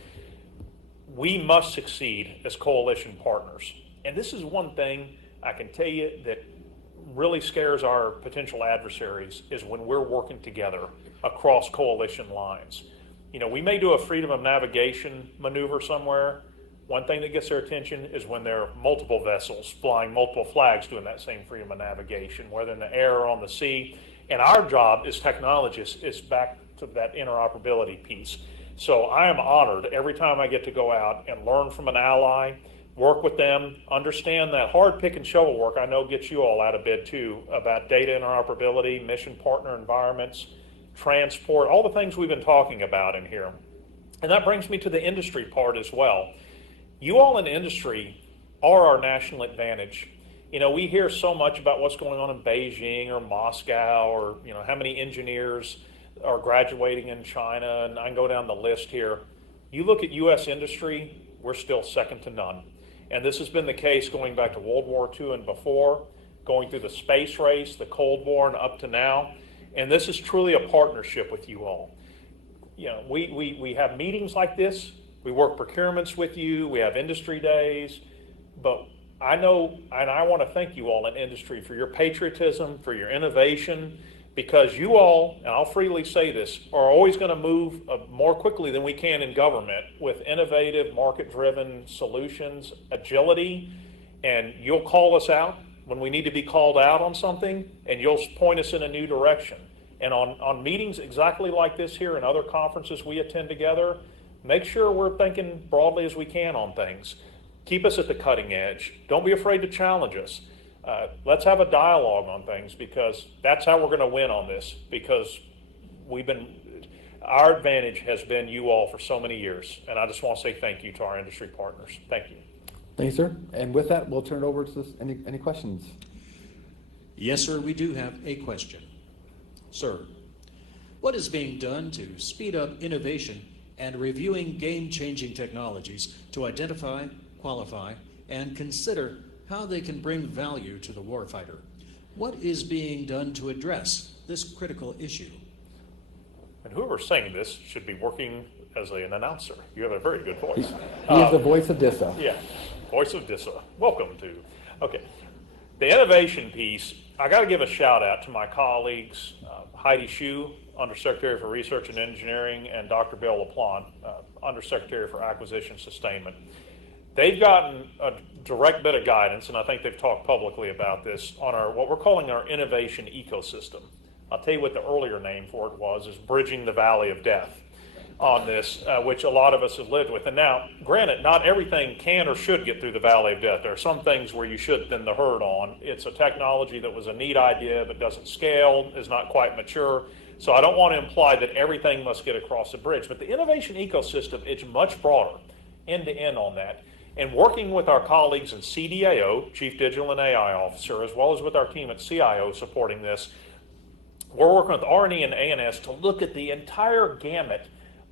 We must succeed as coalition partners. And this is one thing I can tell you that really scares our potential adversaries, is when we're working together across coalition lines. You know, we may do a freedom of navigation maneuver somewhere, One thing that gets their attention is when there are multiple vessels flying multiple flags doing that same freedom of navigation, whether in the air or on the sea. And our job as technologists is back to that interoperability piece. So I am honored every time I get to go out and learn from an ally, work with them, understand that hard pick and shovel work I know gets you all out of bed too, about data interoperability, mission partner environments, transport, all the things we've been talking about in here. And that brings me to the industry part as well. You all in industry are our national advantage. You know, we hear so much about what's going on in Beijing or Moscow, or, you know, how many engineers are graduating in China, and I can go down the list here. You look at U.S. industry, we're still second to none. And this has been the case going back to World War II and before, going through the space race, the Cold War, and up to now. And this is truly a partnership with you all. You know, we have meetings like this, we work procurements with you, we have industry days, but I know, and I want to thank you all in industry for your patriotism, for your innovation, because you all, and I'll freely say this, are always going to move more quickly than we can in government with innovative, market-driven solutions, agility, and you'll call us out when we need to be called out on something, and you'll point us in a new direction. And on meetings exactly like this here and other conferences we attend together, make sure we're thinking broadly as we can on things. Keep us at the cutting edge. Don't be afraid to challenge us. Let's have a dialogue on things, because that's how we're going to win on this, because our advantage has been you all for so many years. And I just want to say thank you to our industry partners. Thank you. Thank you, sir. And with that, we'll turn it over to any questions. Yes, sir, we do have a question. Sir, what is being done to speed up innovation and reviewing game-changing technologies to identify, qualify, and consider how they can bring value to the warfighter? What is being done to address this critical issue? And whoever's saying this should be working as an announcer. You have a very good voice. He is the voice of DISA. Yeah, voice of DISA. Welcome to. Okay. The innovation piece, I got to give a shout out to my colleagues, Heidi Hsu, Undersecretary for Research and Engineering, and Dr. Bill LaPlante, Undersecretary for Acquisition Sustainment. They've gotten a direct bit of guidance, and I think they've talked publicly about this, on what we're calling our innovation ecosystem. I'll tell you what the earlier name for it was, is Bridging the Valley of Death on this, which a lot of us have lived with. And now, granted, not everything can or should get through the Valley of Death. There are some things where you should thin the herd on. It's a technology that was a neat idea but doesn't scale, is not quite mature. So I don't want to imply that everything must get across the bridge. But the innovation ecosystem is much broader, end-to-end on that. And working with our colleagues in CDAO, Chief Digital and AI Officer, as well as with our team at CIO supporting this, we're working with R&E and A&S to look at the entire gamut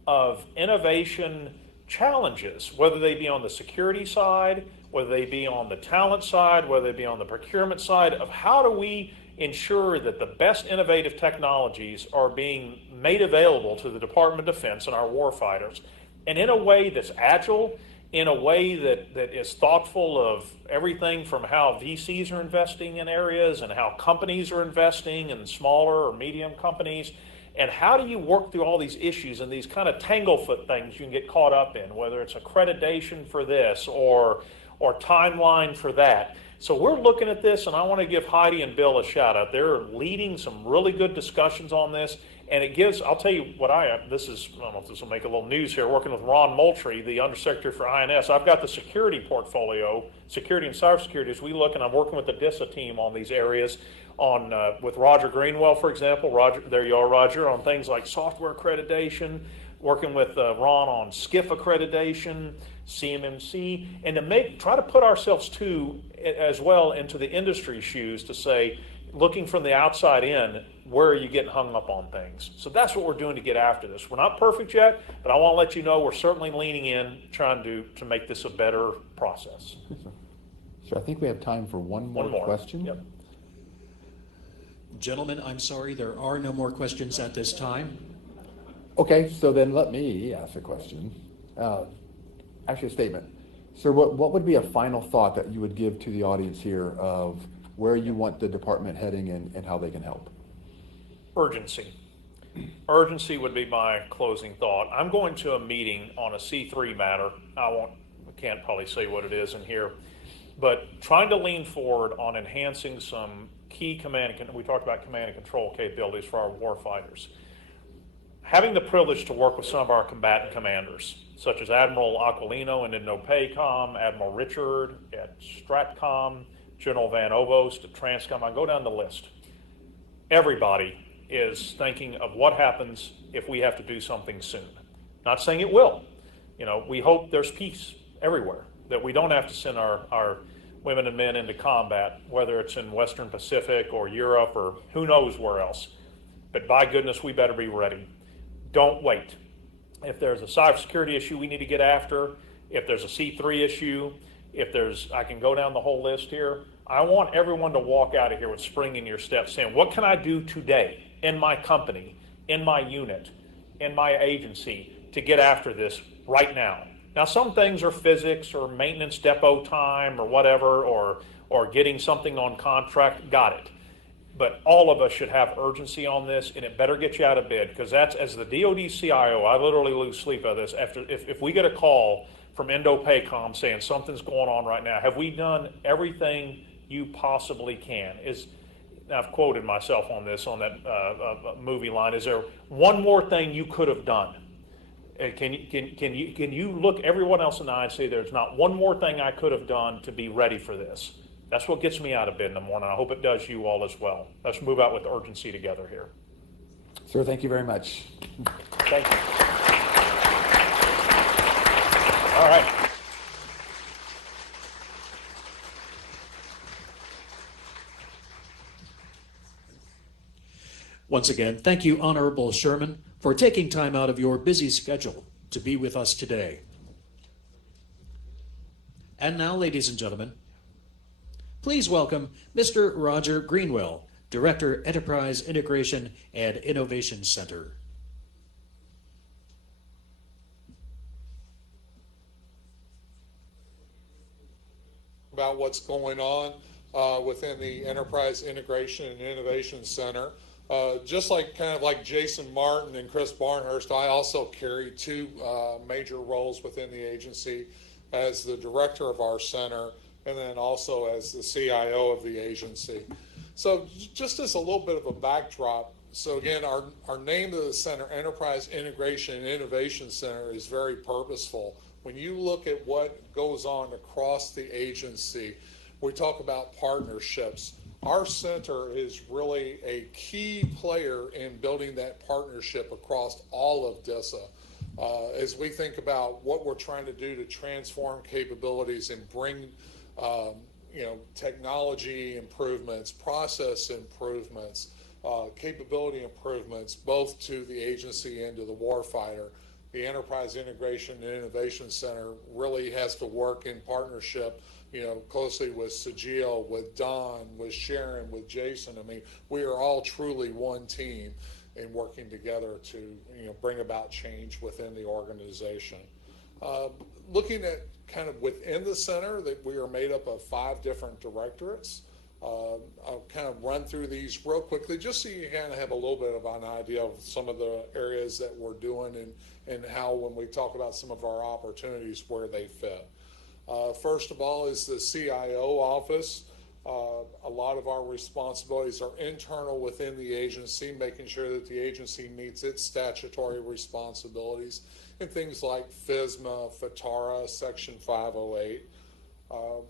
of innovation challenges, whether they be on the security side, whether they be on the talent side, whether they be on the procurement side, of how do we ensure that the best innovative technologies are being made available to the Department of Defense and our warfighters, and in a way that's agile, in a way that is thoughtful of everything from how VCs are investing in areas and how companies are investing in smaller or medium companies. And how do you work through all these issues and these kind of tanglefoot things you can get caught up in, whether it's accreditation for this or timeline for that. So we're looking at this, and I want to give Heidi and Bill a shout out. They're leading some really good discussions on this, and it gives, I'll tell you what I don't know if this will make a little news here, working with Ron Moultrie, the Undersecretary for INS. I've got the security portfolio, security and cybersecurity, as we look, and I'm working with the DISA team on these areas. With Roger Greenwell, for example. Roger, there you are, Roger, on things like software accreditation, working with Ron on SCIF accreditation, CMMC, and to try to put ourselves as well into the industry shoes to say, looking from the outside in, where are you getting hung up on things? So that's what we're doing to get after this. We're not perfect yet, but I want to let you know we're certainly leaning in, trying to make this a better process. So I think we have time for one more question. Yep. Gentlemen, I'm sorry, there are no more questions at this time. Okay, so then let me ask a question. Actually, a statement. Sir, what would be a final thought that you would give to the audience here of where you want the department heading and how they can help? Urgency. Urgency would be my closing thought. I'm going to a meeting on a C3 matter. I won't can't probably say what it is in here, but trying to lean forward on enhancing some key we talked about command and control capabilities for our warfighters. Having the privilege to work with some of our combatant commanders, such as Admiral Aquilino and INDOPACOM, Admiral Richard at STRATCOM, General Van Ovost at TRANSCOM, I go down the list. Everybody is thinking of what happens if we have to do something soon. Not saying it will. We hope there's peace everywhere, that we don't have to send our women and men into combat, whether it's in Western Pacific or Europe or who knows where else. But by goodness, we better be ready. Don't wait. If there's a cybersecurity issue we need to get after, if there's a C3 issue, I can go down the whole list here. I want everyone to walk out of here with spring in your step saying, what can I do today in my company, in my unit, in my agency to get after this right now? Now, some things are physics or maintenance depot time or whatever, or getting something on contract, got it. But all of us should have urgency on this, and it better get you out of bed, because that's, as the DoD CIO, I literally lose sleep of this. If we get a call from INDOPACOM saying something's going on right now, have we done everything you possibly can? I've quoted myself on this, on that movie line. Is there one more thing you could have done? Can you look everyone else in the eye and say there's not one more thing I could have done to be ready for this? That's what gets me out of bed in the morning. I hope it does you all as well. Let's move out with urgency together here. Sir, thank you very much. Thank you. All right. Once again, thank you, Honorable Sherman, for taking time out of your busy schedule to be with us today. And now, ladies and gentlemen, please welcome Mr. Roger Greenwell, Director, Enterprise Integration and Innovation Center. About what's going on within the Enterprise Integration and Innovation Center. Just like Jason Martin and Chris Barnhurst, I also carry two major roles within the agency as the director of our center and then also as the CIO of the agency. So just as a little bit of a backdrop, so again, our name of the center, Enterprise Integration and Innovation Center, is very purposeful. When you look at what goes on across the agency, we talk about partnerships. Our center is really a key player in building that partnership across all of DISA. As we think about what we're trying to do to transform capabilities and bring technology improvements, process improvements, capability improvements, both to the agency and to the warfighter, the Enterprise Integration and Innovation Center really has to work in partnership, closely with Sajil, with Don, with Sharon, with Jason. I mean, we are all truly one team in working together to, bring about change within the organization. Looking at kind of within the center, that we are made up of 5 different directorates. I'll kind of run through these real quickly just so you kind of have a little bit of an idea of some of the areas that we're doing and how, when we talk about some of our opportunities, where they fit. First of all is the CIO office. A lot of our responsibilities are internal within the agency, making sure that the agency meets its statutory responsibilities and things like FSMA, FTARA, Section 508.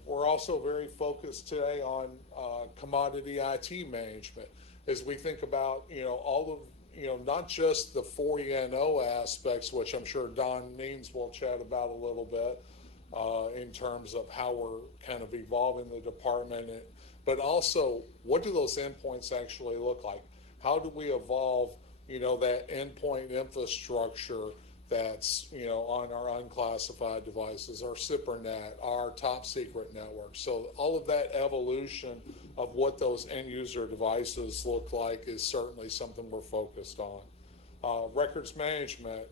We're also very focused today on commodity IT management as we think about, all of, not just the 4E&O aspects, which I'm sure Don Means will chat about a little bit, in terms of how we're kind of evolving the department, but also what do those endpoints actually look like? How do we evolve, that endpoint infrastructure that's, on our unclassified devices, our SIPRNet, our top secret network. So all of that evolution of what those end user devices look like is certainly something we're focused on. Records management,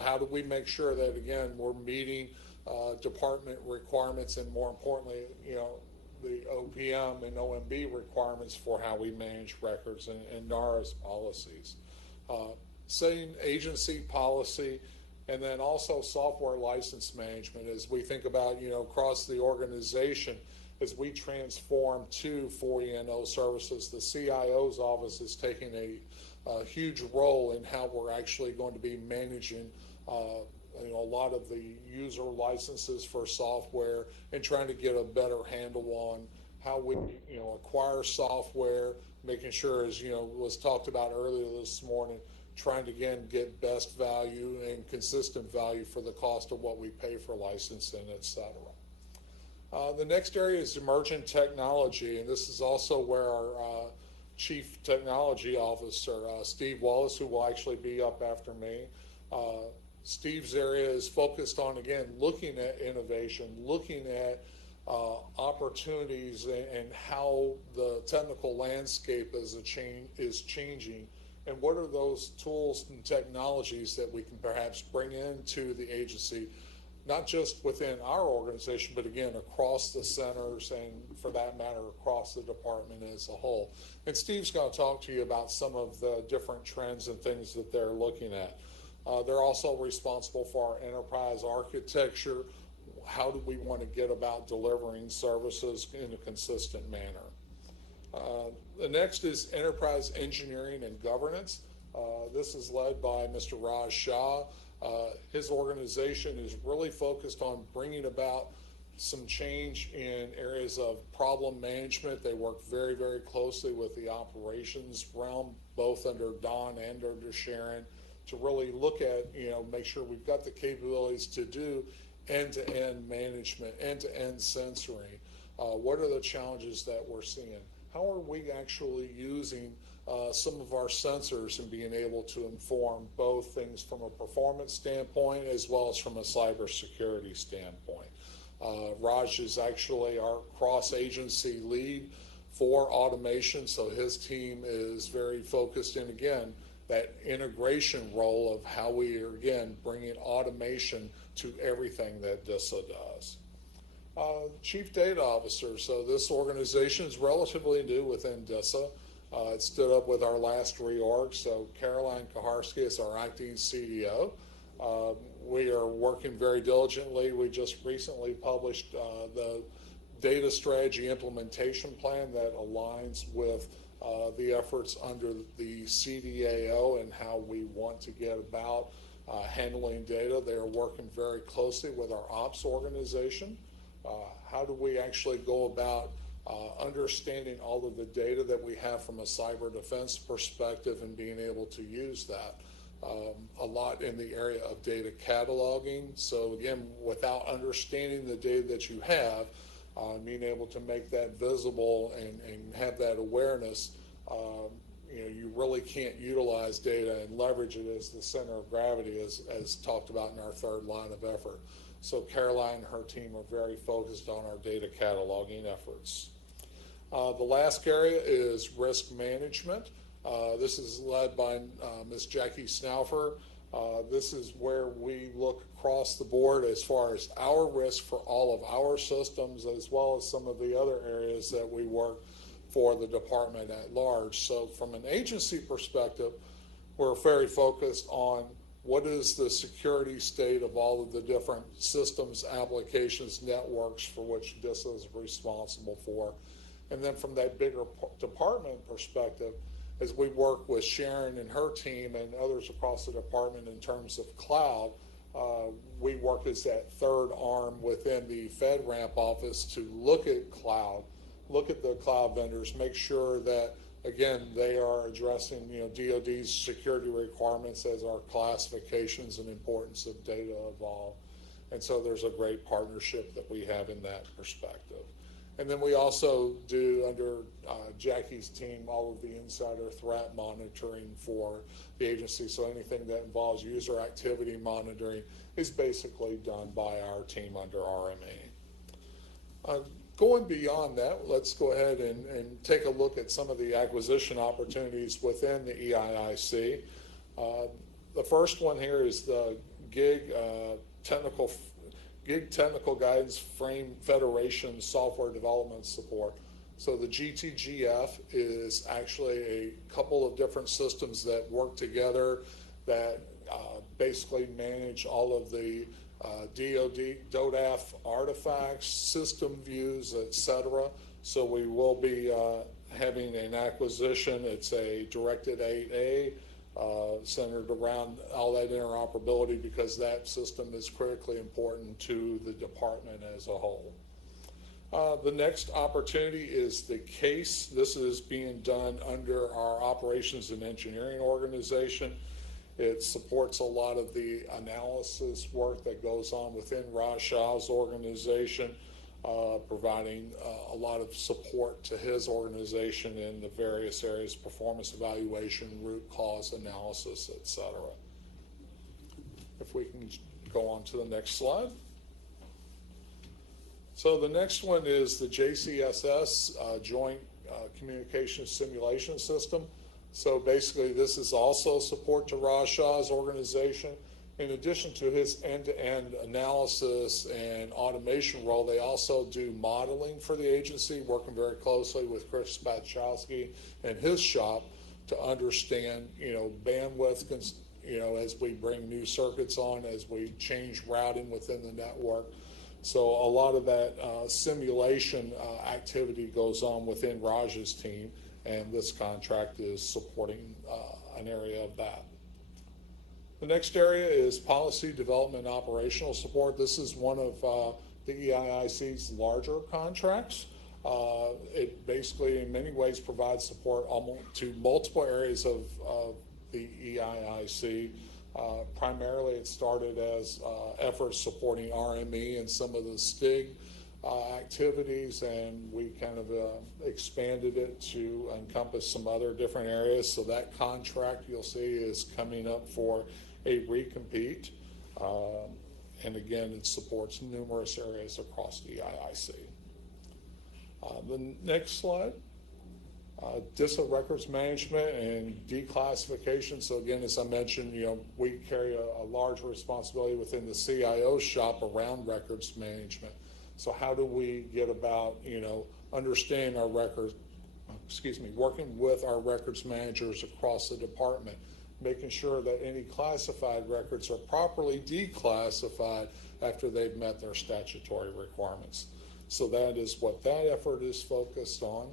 how do we make sure that, again, we're meeting department requirements and, more importantly, the OPM and OMB requirements for how we manage records and NARA's policies. Setting agency policy, And then also software license management as we think about, across the organization, as we transform to 4E&O services, the CIO's office is taking a huge role in how we're actually going to be managing a lot of the user licenses for software and trying to get a better handle on how we acquire software, making sure, as was talked about earlier this morning, trying to again get best value and consistent value for the cost of what we pay for licensing, et cetera. The next area is emergent technology, and this is also where our Chief Technology Officer, Steve Wallace, who will actually be up after me, Steve's area is focused on, again, looking at innovation, looking at opportunities and how the technical landscape is changing, and what are those tools and technologies that we can perhaps bring into the agency, not just within our organization, but again, across the centers and for that matter, across the department as a whole. And Steve's going to talk to you about some of the different trends and things that they're looking at. They're also responsible for our enterprise architecture. How do we want to get about delivering services in a consistent manner? The next is enterprise engineering and governance. This is led by Mr. Raj Shah. His organization is really focused on bringing about some change in areas of problem management. They work very, very closely with the operations realm, both under Don and under Sharon, to really look at, make sure we've got the capabilities to do end-to-end management, end-to-end sensoring. What are the challenges that we're seeing? How are we actually using some of our sensors and being able to inform both things from a performance standpoint as well as from a cybersecurity standpoint? Raj is actually our cross-agency lead for automation, so his team is very focused in, again, that integration role of how we are, again, bringing automation to everything that DISA does. Chief Data Officer. So this organization is relatively new within DISA. It stood up with our last reorg. So Caroline Kaharski is our acting CDO. We are working very diligently. We just recently published the data strategy implementation plan that aligns with the efforts under the CDAO and how we want to get about handling data. They are working very closely with our ops organization. How do we actually go about understanding all of the data that we have from a cyber defense perspective and being able to use that? A lot in the area of data cataloging. So again, without understanding the data that you have, being able to make that visible and have that awareness, you really can't utilize data and leverage it as the center of gravity as talked about in our third line of effort. So Caroline and her team are very focused on our data cataloging efforts. The last area is risk management. This is led by Ms. Jackie Snaufer. This is where we look across the board as far as our risk for all of our systems, as well as some of the other areas that we work for the department at large. So from an agency perspective, we're very focused on what is the security state of all of the different systems, applications, networks for which DISA is responsible for. And then from that bigger department perspective, as we work with Sharon and her team and others across the department in terms of cloud, we work as that third arm within the FedRAMP office to look at cloud, look at the cloud vendors, make sure that, again, they are addressing DoD's security requirements as our classifications and importance of data evolve. And so there's a great partnership that we have in that perspective. And then we also do, under Jackie's team, all of the insider threat monitoring for the agency. So anything that involves user activity monitoring is basically done by our team under RMA. Going beyond that, let's go ahead and take a look at some of the acquisition opportunities within the EIIC. The first one here is the GIG Technical Guidance Frame Federation Software Development Support. So the GTGF is actually a couple of different systems that work together that basically manage all of the DODAF artifacts, system views, etc. So we will be having an acquisition. It's a Directed 8A centered around all that interoperability because that system is critically important to the department as a whole. The next opportunity is the CASE. This is being done under our operations and engineering organization. It supports a lot of the analysis work that goes on within Raj Shah's organization, providing a lot of support to his organization in the various areas, performance evaluation, root cause analysis, etc. If we can go on to the next slide. So the next one is the JCSS, Joint Communication Simulation System. So basically this is also support to Raj Shah's organization. In addition to his end-to-end analysis and automation role, they also do modeling for the agency, working very closely with Chris Spachowski and his shop to understand, bandwidth, as we bring new circuits on, as we change routing within the network. So a lot of that simulation activity goes on within Raj's team, and this contract is supporting an area of that. The next area is policy development operational support. This is one of the EIIC's larger contracts. It basically, in many ways, provides support to multiple areas of the EIIC. Primarily, it started as efforts supporting RME and some of the STIG activities, and we kind of expanded it to encompass some other different areas. So that contract, you'll see, is coming up for a recompete. And again, it supports numerous areas across the EIIC. The next slide. DISA records management and declassification. So again, as I mentioned, we carry a large responsibility within the CIO shop around records management. So how do we get about, understanding our records, working with our records managers across the department, making sure that any classified records are properly declassified after they've met their statutory requirements. So that is what that effort is focused on.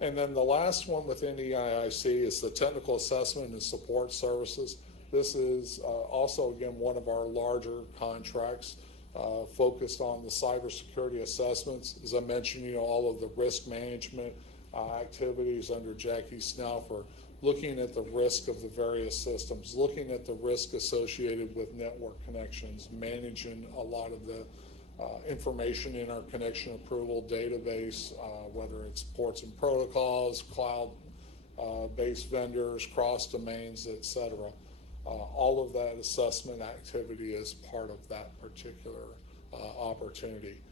And then the last one within EIIC is the technical assessment and support services. This is also, again, one of our larger contracts focused on the cybersecurity assessments. As I mentioned, all of the risk management activities under Jackie Snell for looking at the risk of the various systems, looking at the risk associated with network connections, managing a lot of the information in our connection approval database, whether it's ports and protocols, cloud-based vendors, cross-domains, etc. All of that assessment activity is part of that particular opportunity.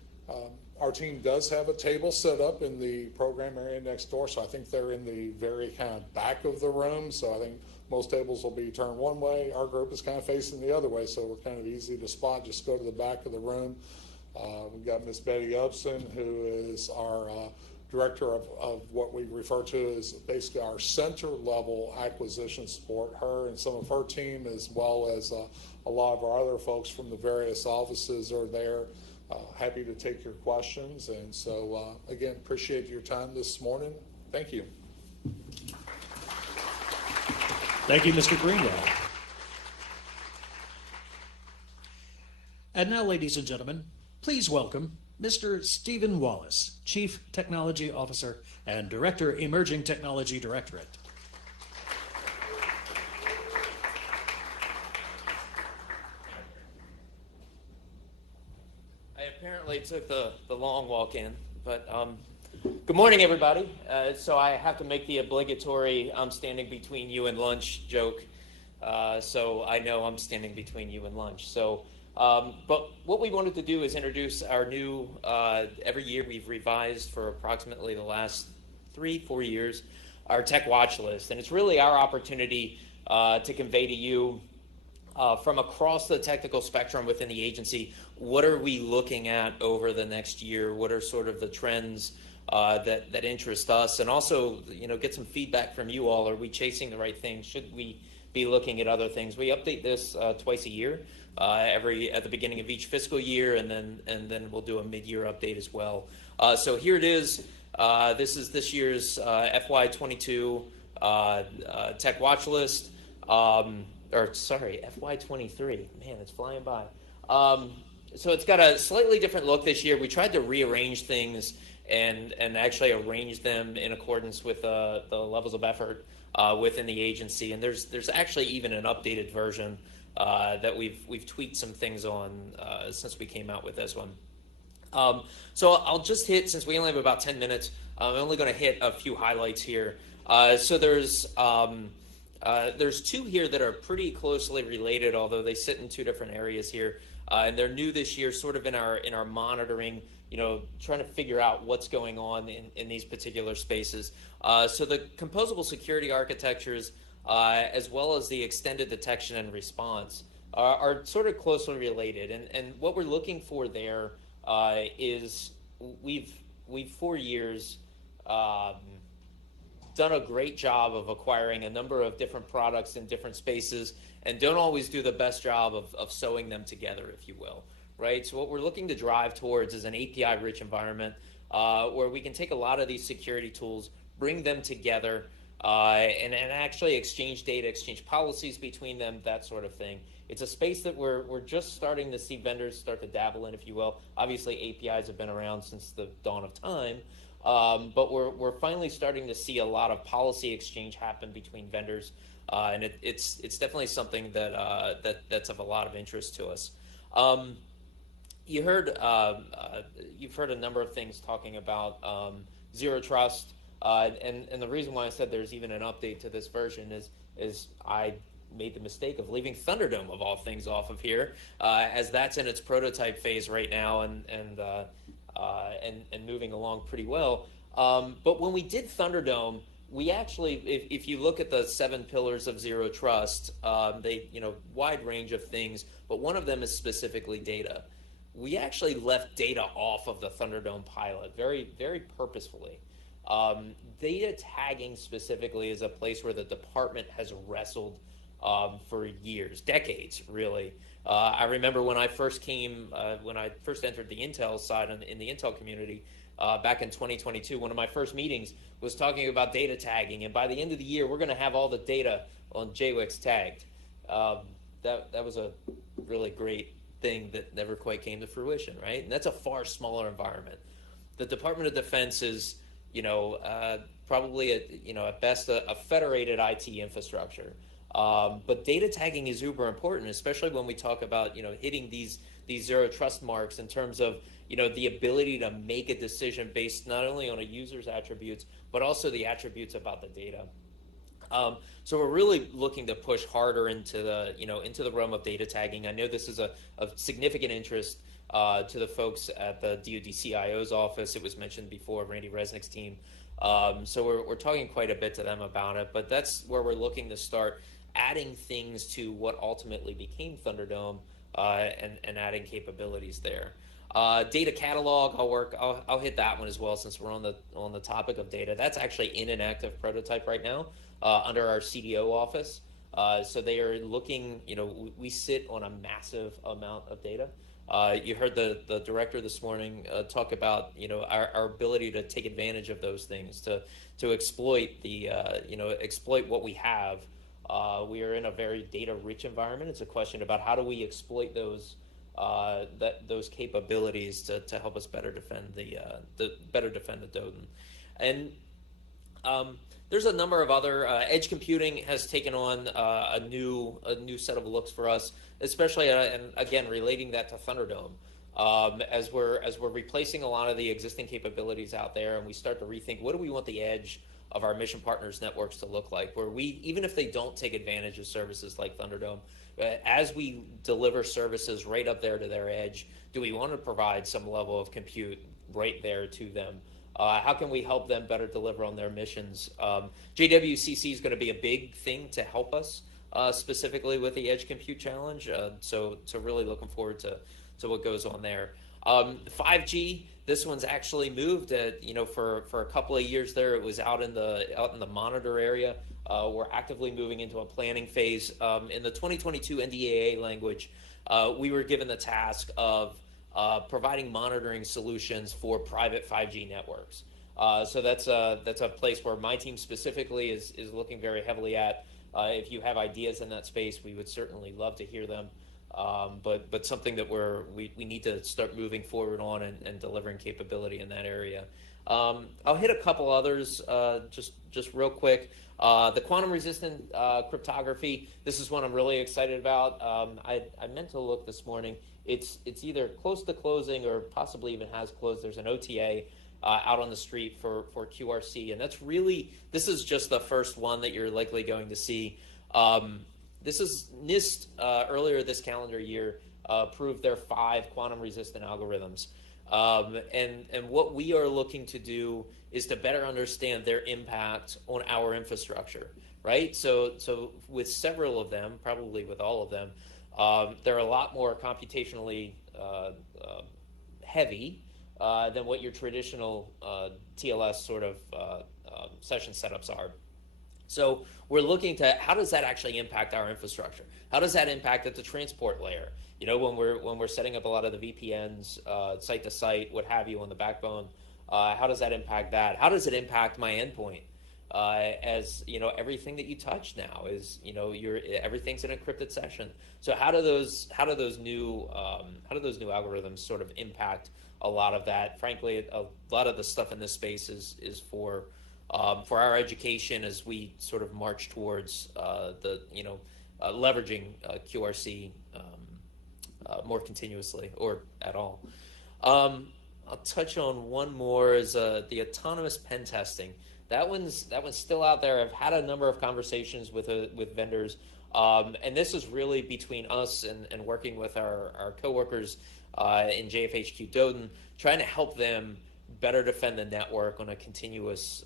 Our team does have a table set up in the program area next door, so I think they're in the very kind of back of the room, so I think most tables will be turned one way. Our group is kind of facing the other way, so we're kind of easy to spot. Just go to the back of the room. We've got Ms. Betty Upson, who is our director of what we refer to as basically our center level acquisition support. Her and some of her team, as well as a lot of our other folks from the various offices, are there. Happy to take your questions. And so, again, appreciate your time this morning. Thank you. Thank you, Mr. Greenwell. And now, ladies and gentlemen, please welcome Mr. Stephen Wallace, Chief Technology Officer and Director, Emerging Technology Directorate. I apparently took the long walk in, but good morning, everybody. So I have to make the obligatory I'm standing between you and lunch joke, so I know I'm standing between you and lunch. So, but what we wanted to do is introduce our new, every year we've revised for approximately the last 3-4 years, our tech watch list. And it's really our opportunity to convey to you from across the technical spectrum within the agency, what are we looking at over the next year? What are sort of the trends that interest us? And also, get some feedback from you all. Are we chasing the right things? Should we be looking at other things. We update this twice a year, at the beginning of each fiscal year, and then we'll do a mid-year update as well. So here it is. This is this year's FY22 Tech Watch List. FY23. Man, it's flying by. So it's got a slightly different look this year. We tried to rearrange things and actually arrange them in accordance with the levels of effort within the agency. And there's actually even an updated version that we've tweaked some things on since we came out with this one. So I'll just hit, since we only have about 10 minutes, I'm only going to hit a few highlights here. So there's two here that are pretty closely related, although they sit in two different areas here. And they're new this year, sort of in our monitoring, trying to figure out what's going on in these particular spaces. So the composable security architectures, as well as the extended detection and response, are sort of closely related. And what we're looking for there is we've for years done a great job of acquiring a number of different products in different spaces and don't always do the best job of sewing them together, if you will, right? So what we're looking to drive towards is an API-rich environment where we can take a lot of these security tools, bring them together, and actually exchange data, exchange policies between them, that sort of thing. It's a space that we're just starting to see vendors start to dabble in, if you will. Obviously, APIs have been around since the dawn of time, but we're finally starting to see a lot of policy exchange happen between vendors, and it's definitely something that's of a lot of interest to us. You've heard a number of things talking about zero trust, and the reason why I said there's even an update to this version is I made the mistake of leaving Thunderdome of all things off of here, as that's in its prototype phase right now and moving along pretty well. But when we did Thunderdome, we actually, if you look at the 7 pillars of zero trust, they wide range of things, but one of them is specifically data. We actually left data off of the Thunderdome pilot very, very purposefully. Data tagging specifically is a place where the department has wrestled for years, decades, really. I remember when I first entered the Intel side in the Intel community back in 2022, one of my first meetings was talking about data tagging, and by the end of the year, we're going to have all the data on JWICs tagged. That was a really great thing that never quite came to fruition, right? And that's a far smaller environment. The Department of Defense is, probably at best a federated IT infrastructure. But data tagging is uber important, especially when we talk about hitting these zero trust marks in terms of the ability to make a decision based not only on a user's attributes but also the attributes about the data. So we're really looking to push harder into the realm of data tagging. I know this is a significant interest to the folks at the DoD CIO's office. It was mentioned before, Randy Resnick's team. So we're talking quite a bit to them about it, but that's where we're looking to start adding things to what ultimately became Thunderdome and adding capabilities there. Data catalog, I'll hit that one as well since we're on the topic of data. That's actually in an active prototype right now under our CDO office. So they are looking, we sit on a massive amount of data. You heard the director this morning talk about our ability to take advantage of those things, to exploit exploit what we have. We are in a very data-rich environment. It's a question about how do we exploit those capabilities to help us better defend the DoD. And there's a number of other edge computing has taken on a new set of looks for us, especially and again relating that to Thunderdome. As we're replacing a lot of the existing capabilities out there, and we start to rethink what do we want the edge of our mission partners networks to look like, where we, even if they don't take advantage of services like Thunderdome, as we deliver services right up there to their edge, do we want to provide some level of compute right there to them? How can we help them better deliver on their missions? JWCC is going to be a big thing to help us specifically with the Edge Compute Challenge. So really looking forward to what goes on there. 5G, this one's actually moved. For a couple of years there, it was out in the monitor area. We're actively moving into a planning phase. In the 2022 NDAA language, we were given the task of providing monitoring solutions for private 5G networks. So that's a place where my team specifically is looking very heavily at. If you have ideas in that space, we would certainly love to hear them. But something that we need to start moving forward on and delivering capability in that area. I'll hit a couple others just real quick. The quantum resistant cryptography. This is one I'm really excited about. I meant to look this morning. It's either close to closing or possibly even has closed. There's an OTA out on the street for QRC, and this is just the first one that you're likely going to see. This is NIST earlier this calendar year approved their 5 quantum resistant algorithms. And what we are looking to do is to better understand their impact on our infrastructure, right? So with several of them, probably with all of them, they're a lot more computationally heavy than what your traditional TLS sort of session setups are. So we're looking to how does that actually impact our infrastructure? How does that impact at the transport layer? You know, when we're setting up a lot of the VPNs, site to site, what have you, on the backbone, how does that impact that? How does it impact my endpoint? As you know, everything that you touch now is, you know, everything's an encrypted session. So how do those new algorithms sort of impact a lot of that? Frankly, a lot of the stuff in this space is for our education as we sort of march towards leveraging QRC more continuously or at all. I'll touch on one more is the autonomous pen testing. That one's still out there. I've had a number of conversations with vendors, and this is really between us and working with our coworkers in JFHQ Doden, trying to help them better defend the network on a continuous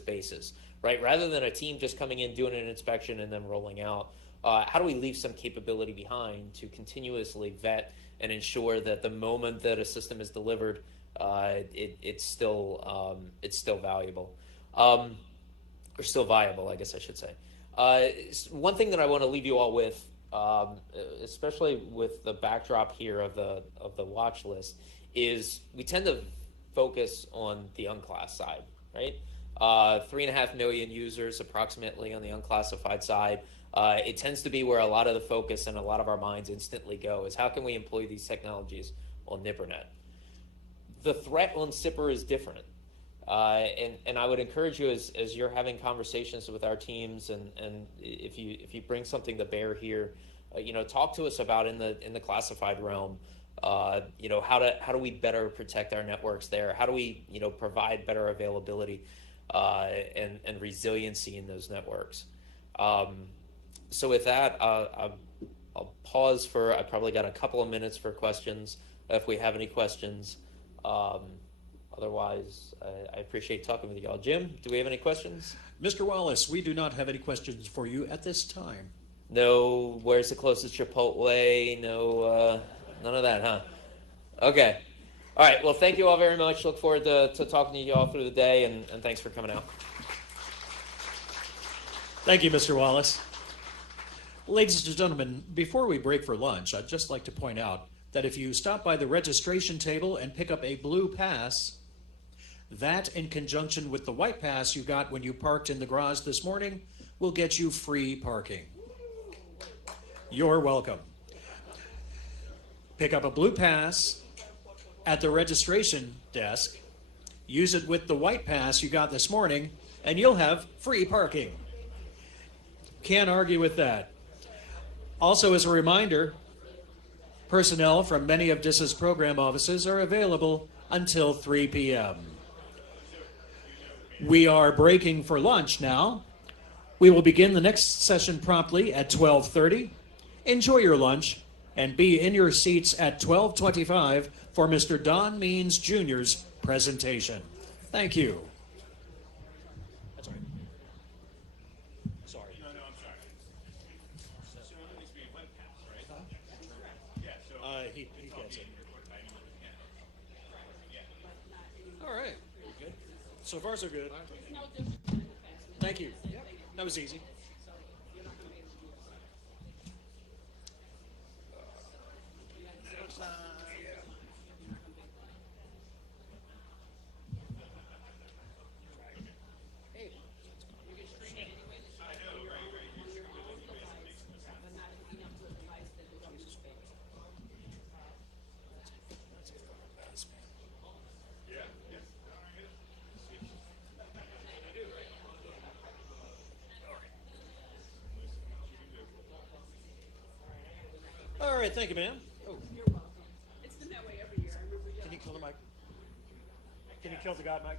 basis, right? Rather than a team just coming in, doing an inspection, and then rolling out. How do we leave some capability behind to continuously vet and ensure that the moment that a system is delivered, it's still valuable, or still viable, I guess I should say. One thing that I want to leave you all with, especially with the backdrop here of the watch list, is we tend to focus on the unclassed side, right? 3.5 million users approximately on the unclassified side. It tends to be where a lot of the focus and a lot of our minds instantly go is how can we employ these technologies on NIPRNet? The threat on SIPR is different. And I would encourage you as you're having conversations with our teams and if you bring something to bear here, talk to us about in the classified realm, how do we better protect our networks there? How do we, provide better availability and resiliency in those networks? So with that, I'll pause I probably got a couple of minutes for questions if we have any questions. Otherwise, I appreciate talking with you all. Jim, do we have any questions? Mr. Wallace, we do not have any questions for you at this time. No, where's the closest Chipotle? No, none of that, huh? Okay. All right. Well, thank you all very much. Look forward to talking to you all through the day, and thanks for coming out. Thank you, Mr. Wallace. Ladies and gentlemen, before we break for lunch, I'd just like to point out that if you stop by the registration table and pick up a blue pass, that in conjunction with the white pass you got when you parked in the garage this morning will get you free parking. You're welcome. Pick up a blue pass at the registration desk, use it with the white pass you got this morning, and you'll have free parking. Can't argue with that. Also, as a reminder, personnel from many of DISA's program offices are available until 3 p.m. We are breaking for lunch now. We will begin the next session promptly at 12:30. Enjoy your lunch and be in your seats at 12:25 for Mr. Don Means Jr.'s presentation. Thank you. That's all right. Sorry. No, I'm sorry. So it needs to be a webcast, right? Yeah, so he gets it. All right. Good. So far, so good. Thank you. That was easy. All right, thank you, ma'am. Oh. You're welcome. It's been that way every year. I remember Can you kill the mic? Can you kill the god mic?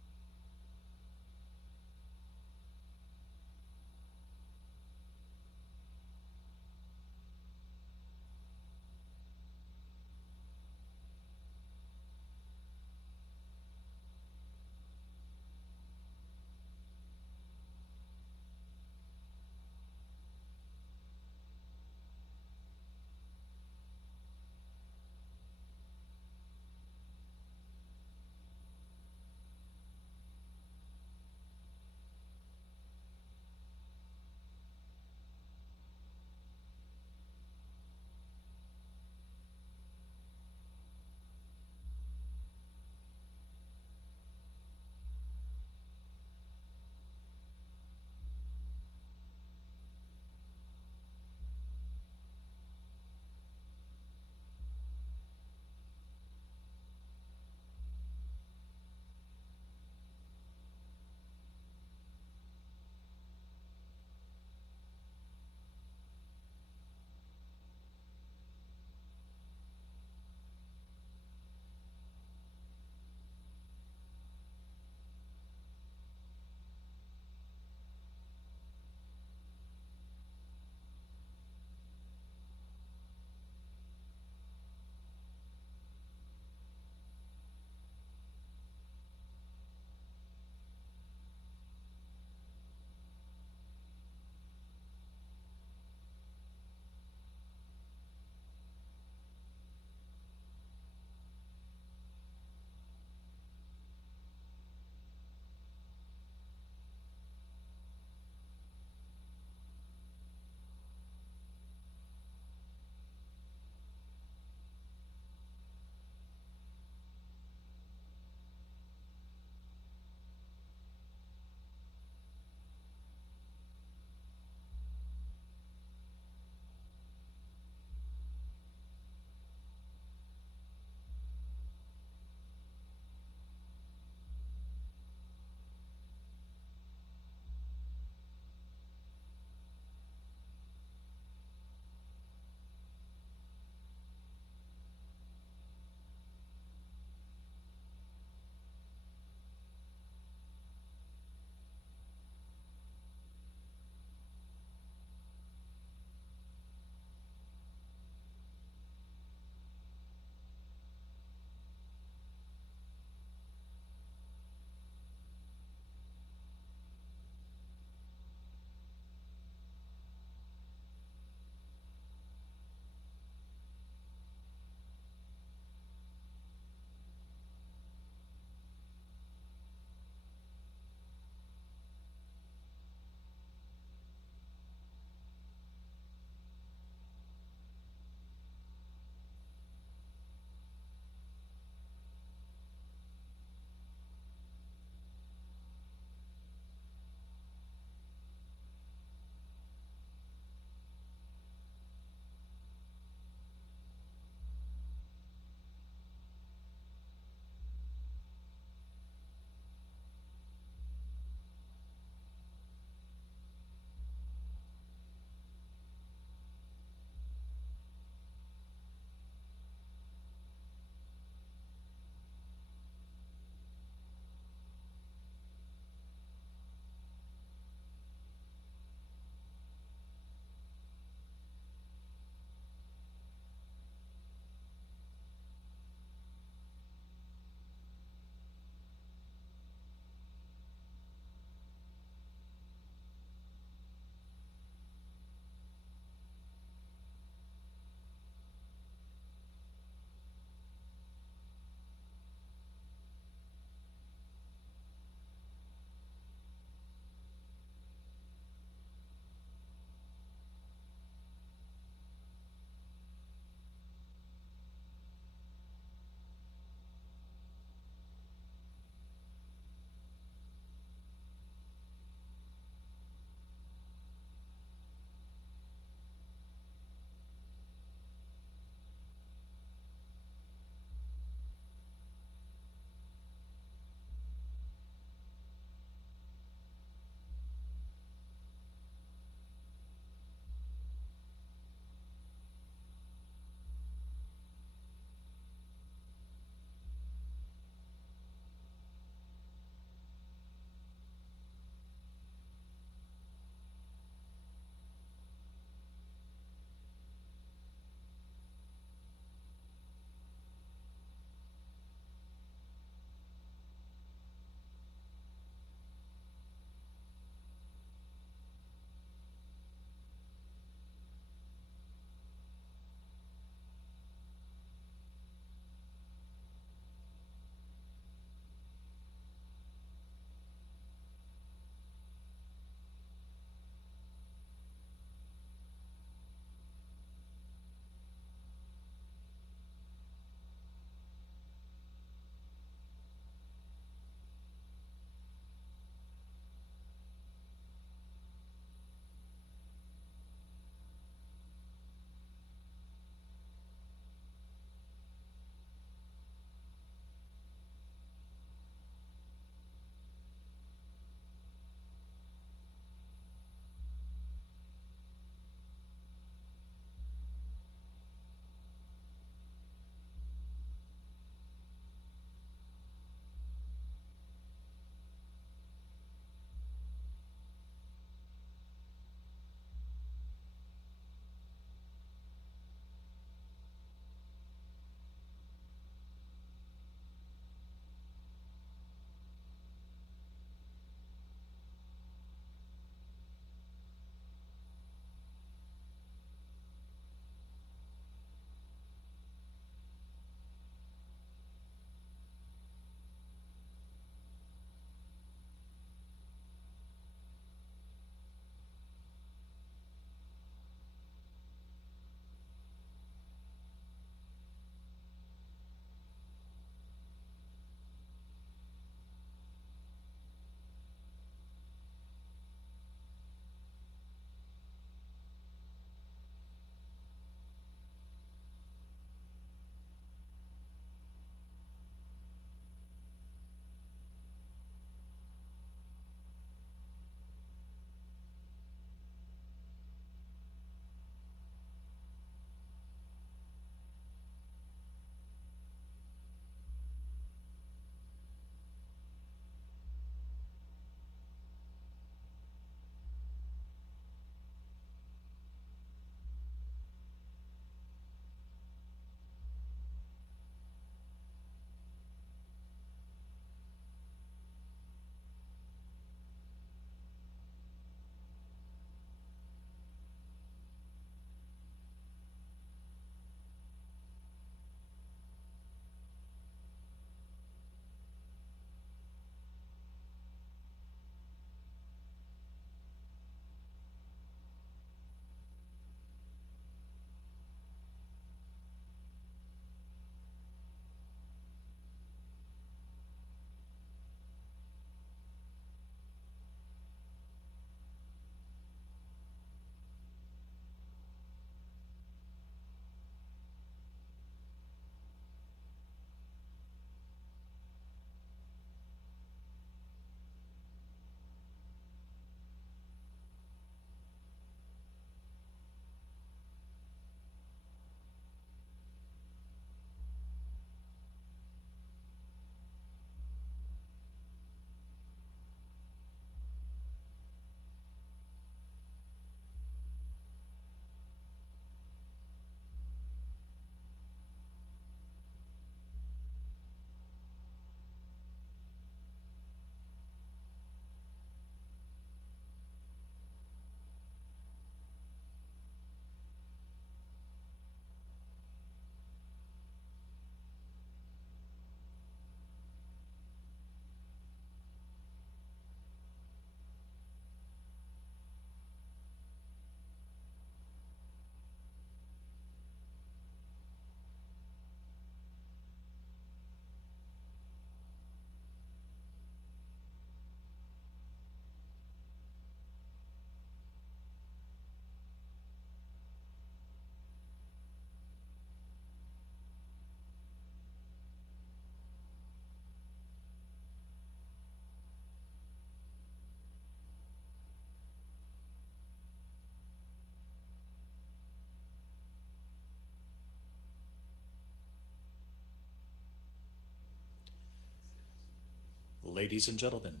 Ladies and gentlemen,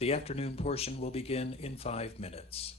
the afternoon portion will begin in 5 minutes.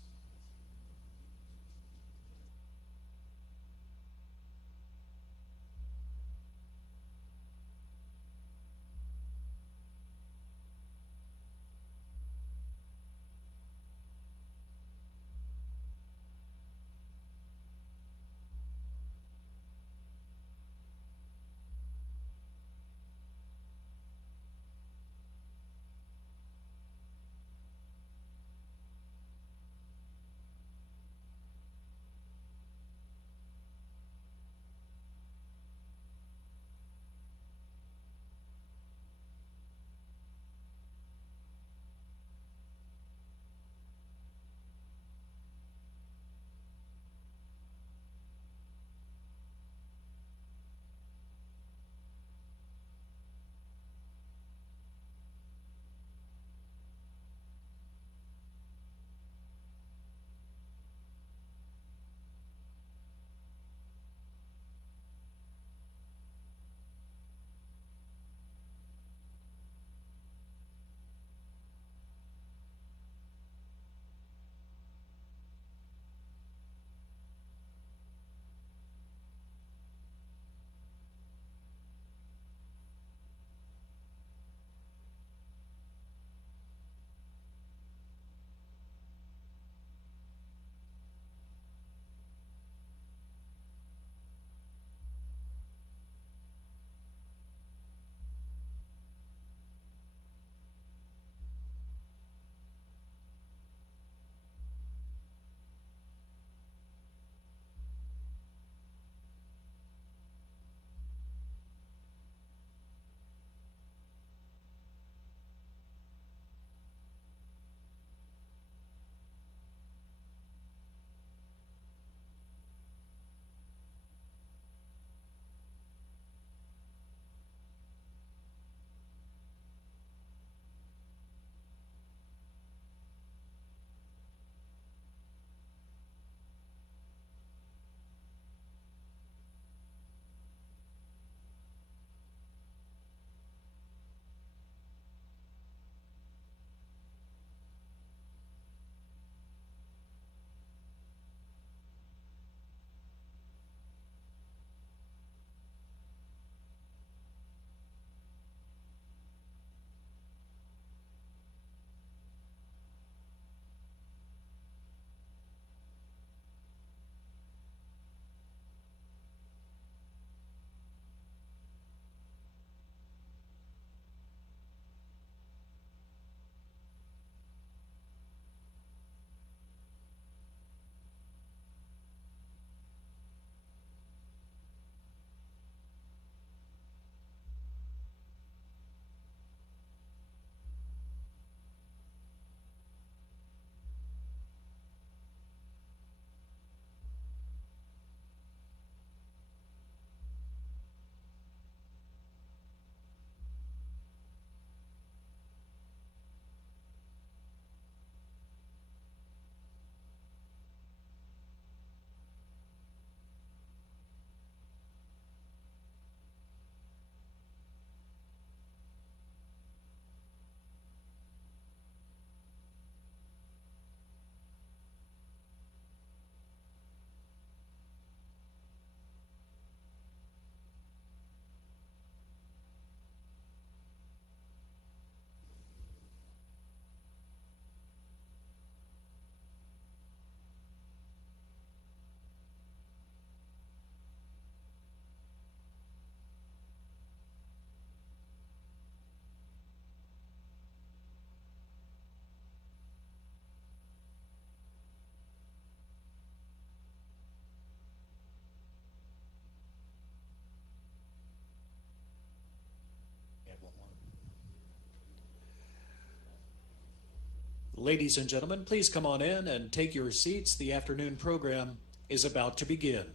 Ladies and gentlemen, please come on in and take your seats. The afternoon program is about to begin.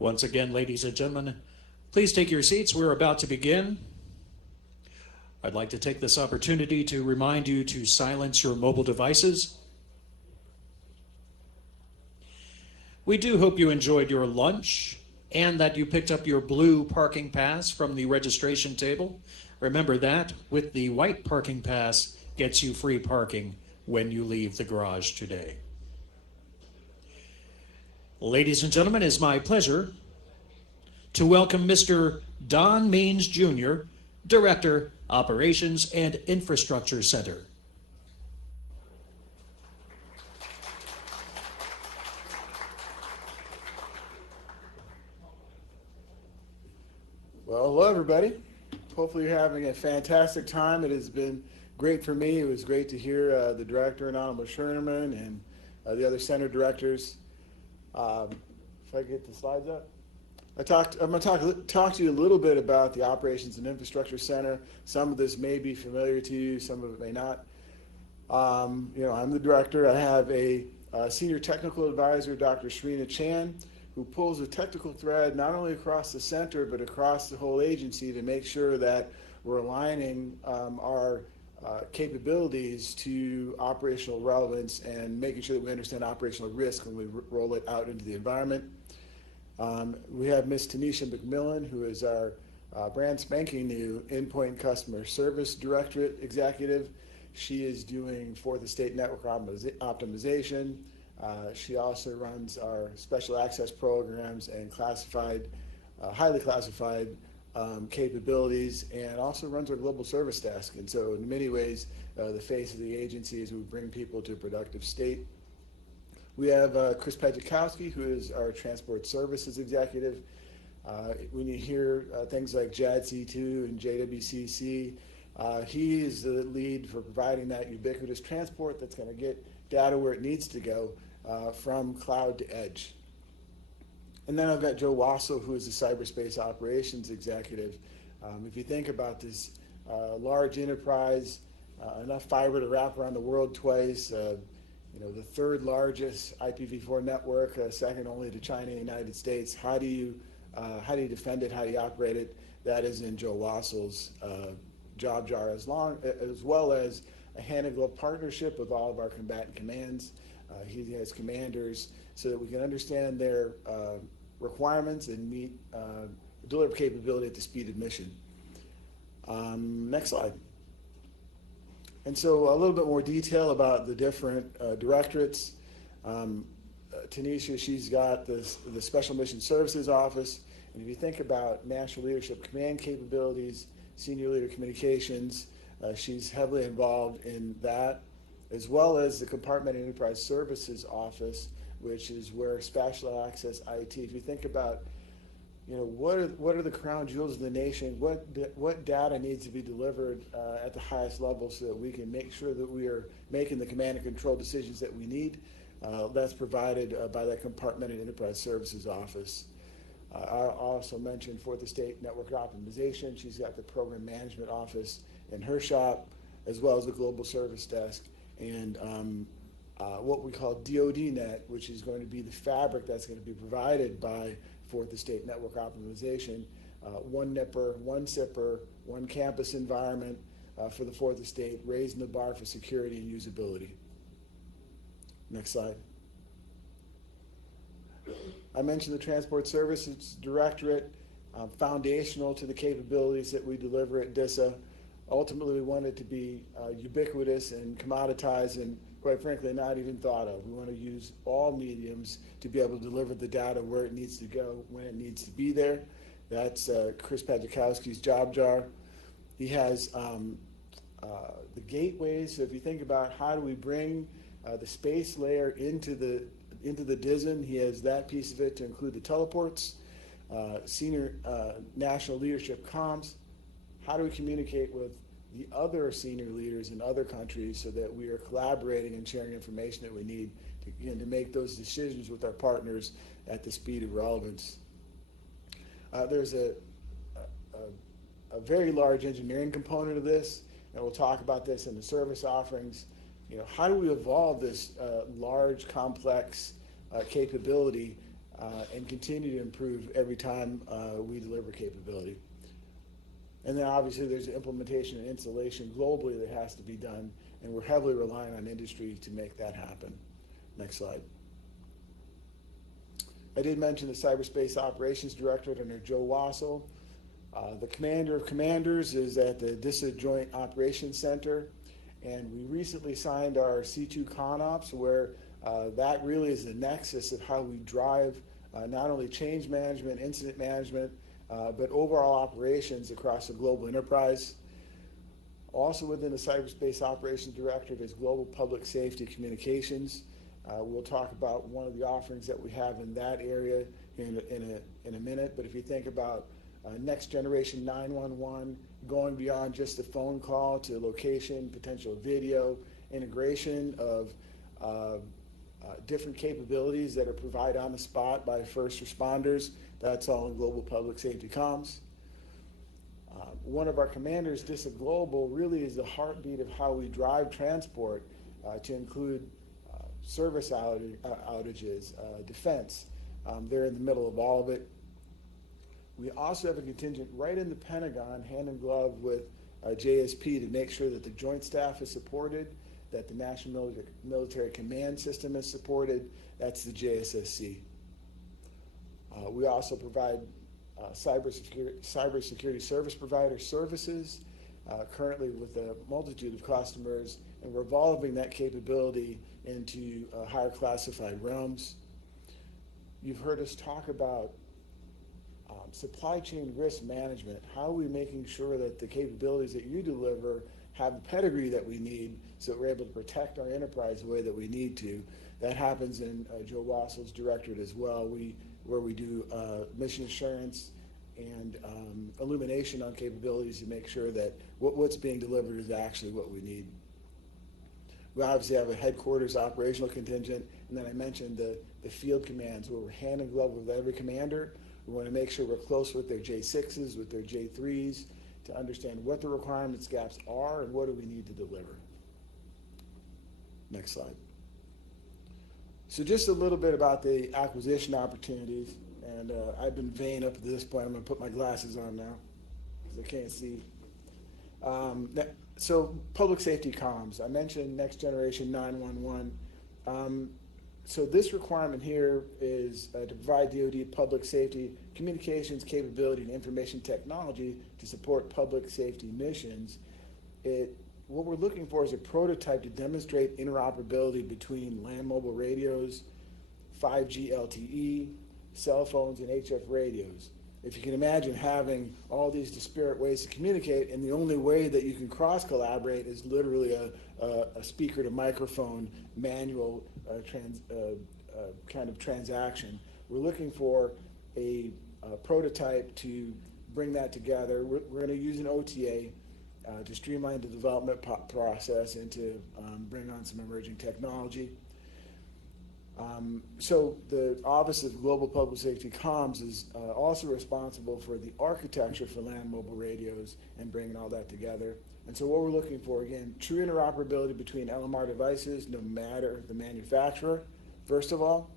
Once again, ladies and gentlemen, please take your seats. We're about to begin. I'd like to take this opportunity to remind you to silence your mobile devices. We do hope you enjoyed your lunch and that you picked up your blue parking pass from the registration table. Remember that with the white parking pass gets you free parking when you leave the garage today. Ladies and gentlemen, it's my pleasure to welcome Mr. Don Means Jr., Director, Operations and Infrastructure Center. Well, hello everybody. Hopefully you're having a fantastic time. It has been great for me. It was great to hear the director and Honorable Sherman and the other center directors. If I get the slides up. I'm going to talk to you a little bit about the Operations and Infrastructure Center. Some of this may be familiar to you, some of it may not. I'm the director. I have a senior technical advisor, Dr. Shrina Chan, who pulls a technical thread not only across the center but across the whole agency to make sure that we're aligning our capabilities to operational relevance and making sure that we understand operational risk when we roll it out into the environment. We have Ms. Tanisha McMillan, who is our brand spanking new Endpoint Customer Service Directorate executive. She is doing Fourth Estate Network optimization. She also runs our special access programs and classified, highly classified capabilities, and also runs our global service desk. And so in many ways, the face of the agency as we bring people to a productive state. We have Chris Pedzikowski, who is our transport services executive. When you hear things like JADC2 and JWCC, he is the lead for providing that ubiquitous transport that's going to get data where it needs to go from cloud to edge. And then I've got Joe Wassel, who is the cyberspace operations executive. If you think about this large enterprise, enough fiber to wrap around the world twice, the third largest IPv4 network, second only to China and the United States. How do you defend it? How do you operate it? That is in Joe Wassel's job jar, as well as a hand-in-glove partnership with all of our combatant commands. He has commanders so that we can understand their requirements and meet deliver capability at the speed of mission. Next slide. And so a little bit more detail about the different directorates. Tanisha, she's got the Special Mission Services Office. And if you think about National Leadership Command capabilities, Senior Leader Communications, she's heavily involved in that, as well as the Compartment Enterprise Services Office, which is where special access IT. If you think about what are the crown jewels of the nation? What data needs to be delivered at the highest level so that we can make sure that we are making the command and control decisions that we need? That's provided by that Compartment and Enterprise Services Office. I also mentioned Fourth Estate Network Optimization. She's got the Program Management Office in her shop, as well as the Global Service Desk, and what we call DoDNet, which is going to be the fabric that's going to be provided by Fourth Estate Network Optimization, one NIPR, one SIPR, one campus environment for the Fourth Estate, raising the bar for security and usability. Next slide. I mentioned the Transport Services Directorate, foundational to the capabilities that we deliver at DISA. Ultimately, we want it to be ubiquitous and commoditized and, quite frankly, not even thought of. We want to use all mediums to be able to deliver the data where it needs to go, when it needs to be there. That's Chris Pedzikowski's job jar. He has the gateways. So if you think about how do we bring the space layer into the DISN, he has that piece of it to include the teleports, senior national leadership comms. How do we communicate with the other senior leaders in other countries so that we are collaborating and sharing information that we need to make those decisions with our partners at the speed of relevance? There's a very large engineering component of this, and we'll talk about this in the service offerings. How do we evolve this large, complex capability and continue to improve every time we deliver capability. And then obviously there's implementation and installation globally that has to be done, and we're heavily relying on industry to make that happen. Next slide. I did mention the Cyberspace Operations Directorate under Joe Wassel. The commander of commanders is at the DISA Joint Operations Center, and we recently signed our C2 ConOps, where that really is the nexus of how we drive not only change management, incident management, but overall operations across the global enterprise. Also within the Cyberspace Operations Directorate is Global Public Safety Communications. We'll talk about one of the offerings that we have in that area in a minute, but if you think about next generation 911, going beyond just the phone call to location, potential video, integration of different capabilities that are provided on the spot by first responders, that's all in Global Public Safety Comms. One of our commanders, DISA Global, really is the heartbeat of how we drive transport to include service outages, defense. They're in the middle of all of it. We also have a contingent right in the Pentagon, hand in glove with JSP, to make sure that the Joint Staff is supported, that the National Military Command System is supported. That's the JSSC. We also provide cybersecurity service provider services, currently with a multitude of customers, and we're evolving that capability into higher classified realms. You've heard us talk about supply chain risk management. How are we making sure that the capabilities that you deliver have the pedigree that we need so that we're able to protect our enterprise the way that we need to? That happens in Joe Wassel's directorate as well, where we do mission assurance and illumination on capabilities to make sure that what's being delivered is actually what we need. We obviously have a headquarters operational contingent, and then I mentioned the field commands, where we're hand in glove with every commander. We want to make sure we're close with their J6s, with their J3s, to understand what the requirements gaps are and what do we need to deliver. Next slide. So just a little bit about the acquisition opportunities, and I've been vain up to this point. I'm going to put my glasses on now because I can't see. So public safety comms, I mentioned next generation 911. So this requirement here is to provide DoD public safety communications capability and information technology to support public safety missions. What we're looking for is a prototype to demonstrate interoperability between land mobile radios, 5G LTE, cell phones, and HF radios. If you can imagine having all these disparate ways to communicate, and the only way that you can cross-collaborate is literally a speaker to microphone manual kind of transaction. We're looking for a prototype to bring that together. We're going to use an OTA to streamline the development process and to bring on some emerging technology. So the Office of Global Public Safety Comms is also responsible for the architecture for land mobile radios and bringing all that together. And so what we're looking for, again, true interoperability between LMR devices, no matter the manufacturer. First of all,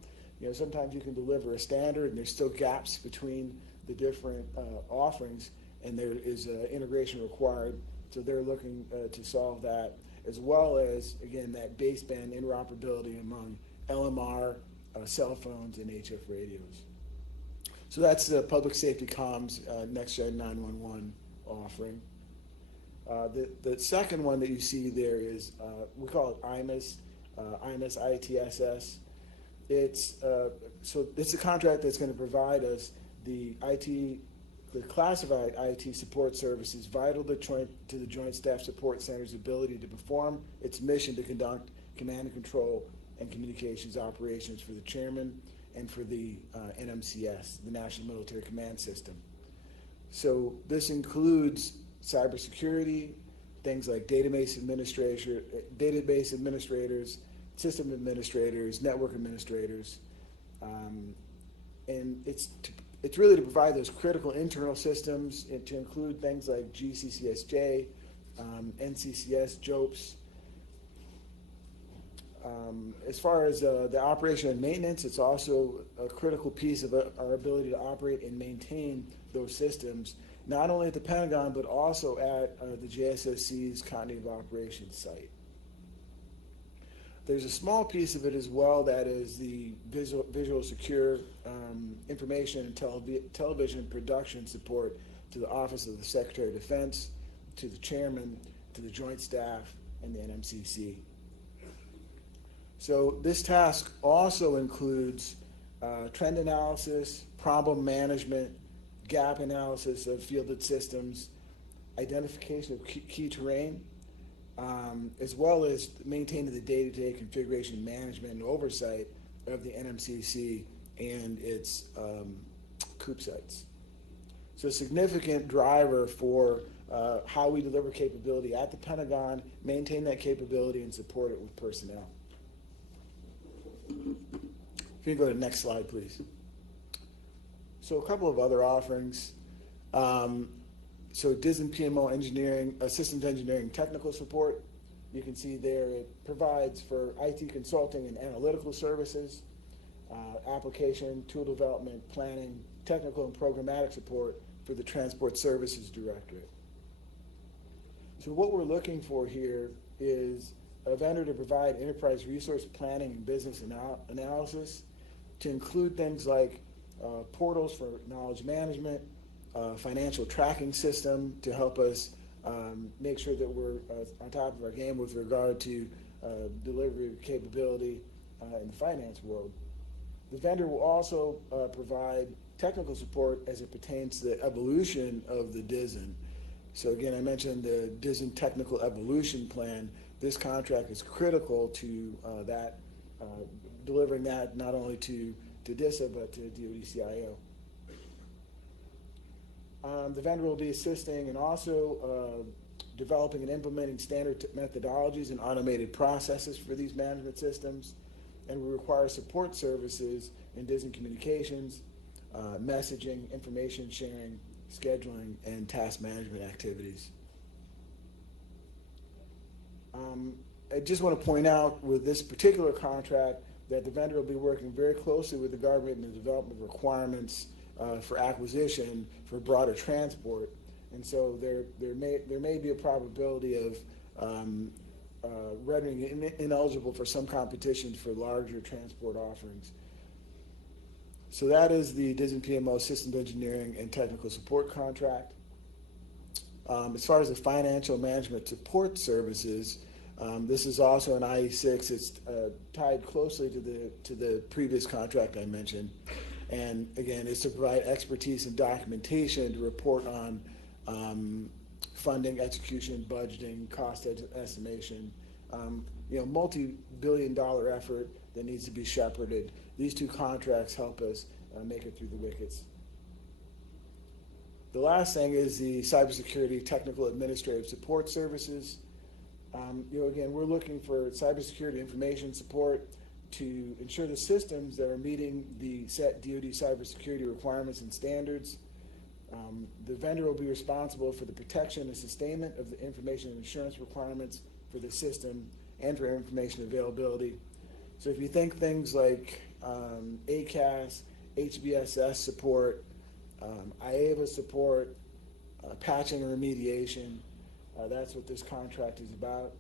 sometimes you can deliver a standard and there's still gaps between the different offerings, and there is integration required. So they're looking to solve that, as well as, again, that baseband interoperability among LMR, cell phones, and HF radios. So that's the public safety comms next gen 911 offering. The second one that you see there is, we call it IMIS, IMIS ITSS. It's a contract that's going to provide us the classified IT support services vital to the Joint Staff Support Center's ability to perform its mission to conduct command and control and communications operations for the chairman and for the NMCS, the National Military Command System. So this includes cybersecurity, things like database administrators, system administrators, network administrators, and it's really to provide those critical internal systems to include things like GCCSJ, NCCS, JOPS, As far as the operation and maintenance, it's also a critical piece of our ability to operate and maintain those systems, not only at the Pentagon, but also at the JSSC's Continuity of Operations site. There's a small piece of it as well that is the visual secure information and television production support to the Office of the Secretary of Defense, to the Chairman, to the Joint Staff, and the NMCC. So this task also includes trend analysis, problem management, gap analysis of fielded systems, identification of key terrain, as well as maintaining the day-to-day configuration management and oversight of the NMCC and its COOP sites. So a significant driver for how we deliver capability at the Pentagon, maintain that capability, and support it with personnel. If you can go to the next slide, please. So a couple of other offerings. So DISA PMO engineering, systems engineering technical support. You can see there it provides for IT consulting and analytical services, application, tool development, planning, technical and programmatic support for the Transport Services Directorate. So what we're looking for here is a vendor to provide enterprise resource planning and business analysis to include things like portals for knowledge management, financial tracking system to help us make sure that we're on top of our game with regard to delivery capability in the finance world. The vendor will also provide technical support as it pertains to the evolution of the DISN. So again, I mentioned the DISN Technical Evolution Plan. This contract is critical to that, delivering that not only to DISA, but to DoD-CIO. The vendor will be assisting and also developing and implementing standard methodologies and automated processes for these management systems, and will require support services in DISN communications, messaging, information sharing, scheduling, and task management activities. I just want to point out with this particular contract that the vendor will be working very closely with the government in the development of requirements for acquisition for broader transport, and so there may be a probability of rendering ineligible for some competition for larger transport offerings. So that is the DISN PMO Systems Engineering and Technical Support contract. As far as the financial management support services, this is also an IE6. It's tied closely to the previous contract I mentioned. And again, it's to provide expertise and documentation to report on funding, execution, budgeting, cost estimation, multi-billion-dollar effort that needs to be shepherded. These two contracts help us make it through the wickets. The last thing is the cybersecurity technical administrative support services. Again, we're looking for cybersecurity information support to ensure the systems that are meeting the set DoD cybersecurity requirements and standards. The vendor will be responsible for the protection and sustainment of the information and assurance requirements for the system and for information availability. So if you think things like ACAS, HBSS support, IAVA support, patching and remediation, that's what this contract is about.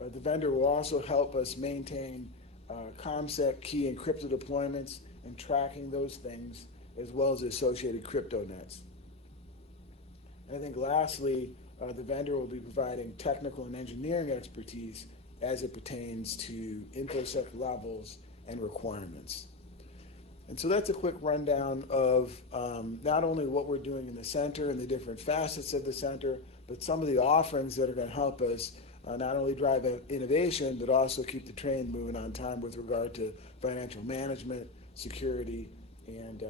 The vendor will also help us maintain ComSec key and crypto deployments and tracking those things, as well as associated crypto nets. And I think lastly, the vendor will be providing technical and engineering expertise as it pertains to InfoSec levels and requirements. And so that's a quick rundown of not only what we're doing in the center and the different facets of the center, but some of the offerings that are going to help us not only drive innovation, but also keep the train moving on time with regard to financial management, security, and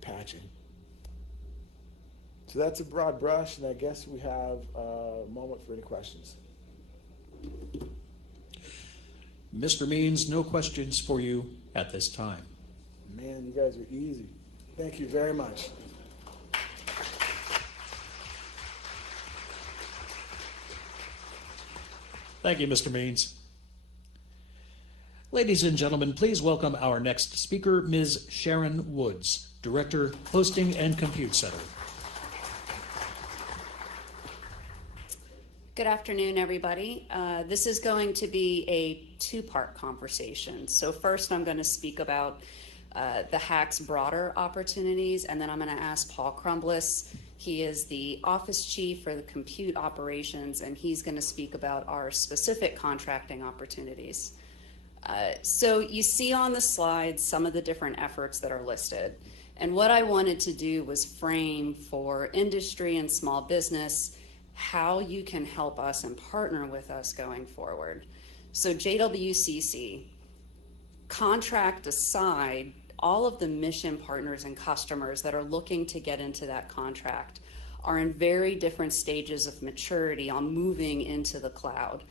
patching. So that's a broad brush, and I guess we have a moment for any questions. Mr. Means, no questions for you at this time. Man, you guys are easy. Thank you very much. Thank you, Mr. Means. Ladies and gentlemen, please welcome our next speaker, Ms. Sharon Woods, Director, Hosting and Compute Center. Good afternoon, everybody. This is going to be a two-part conversation. So first, I'm going to speak about the HAC's broader opportunities, and then I'm going to ask Paul Crumblis. He is the office chief for the compute operations, and he's going to speak about our specific contracting opportunities. So you see on the slide some of the different efforts that are listed. And what I wanted to do was frame for industry and small business how you can help us and partner with us going forward. So JWCC, contract aside, all of the mission partners and customers that are looking to get into that contract are in very different stages of maturity on moving into the cloud.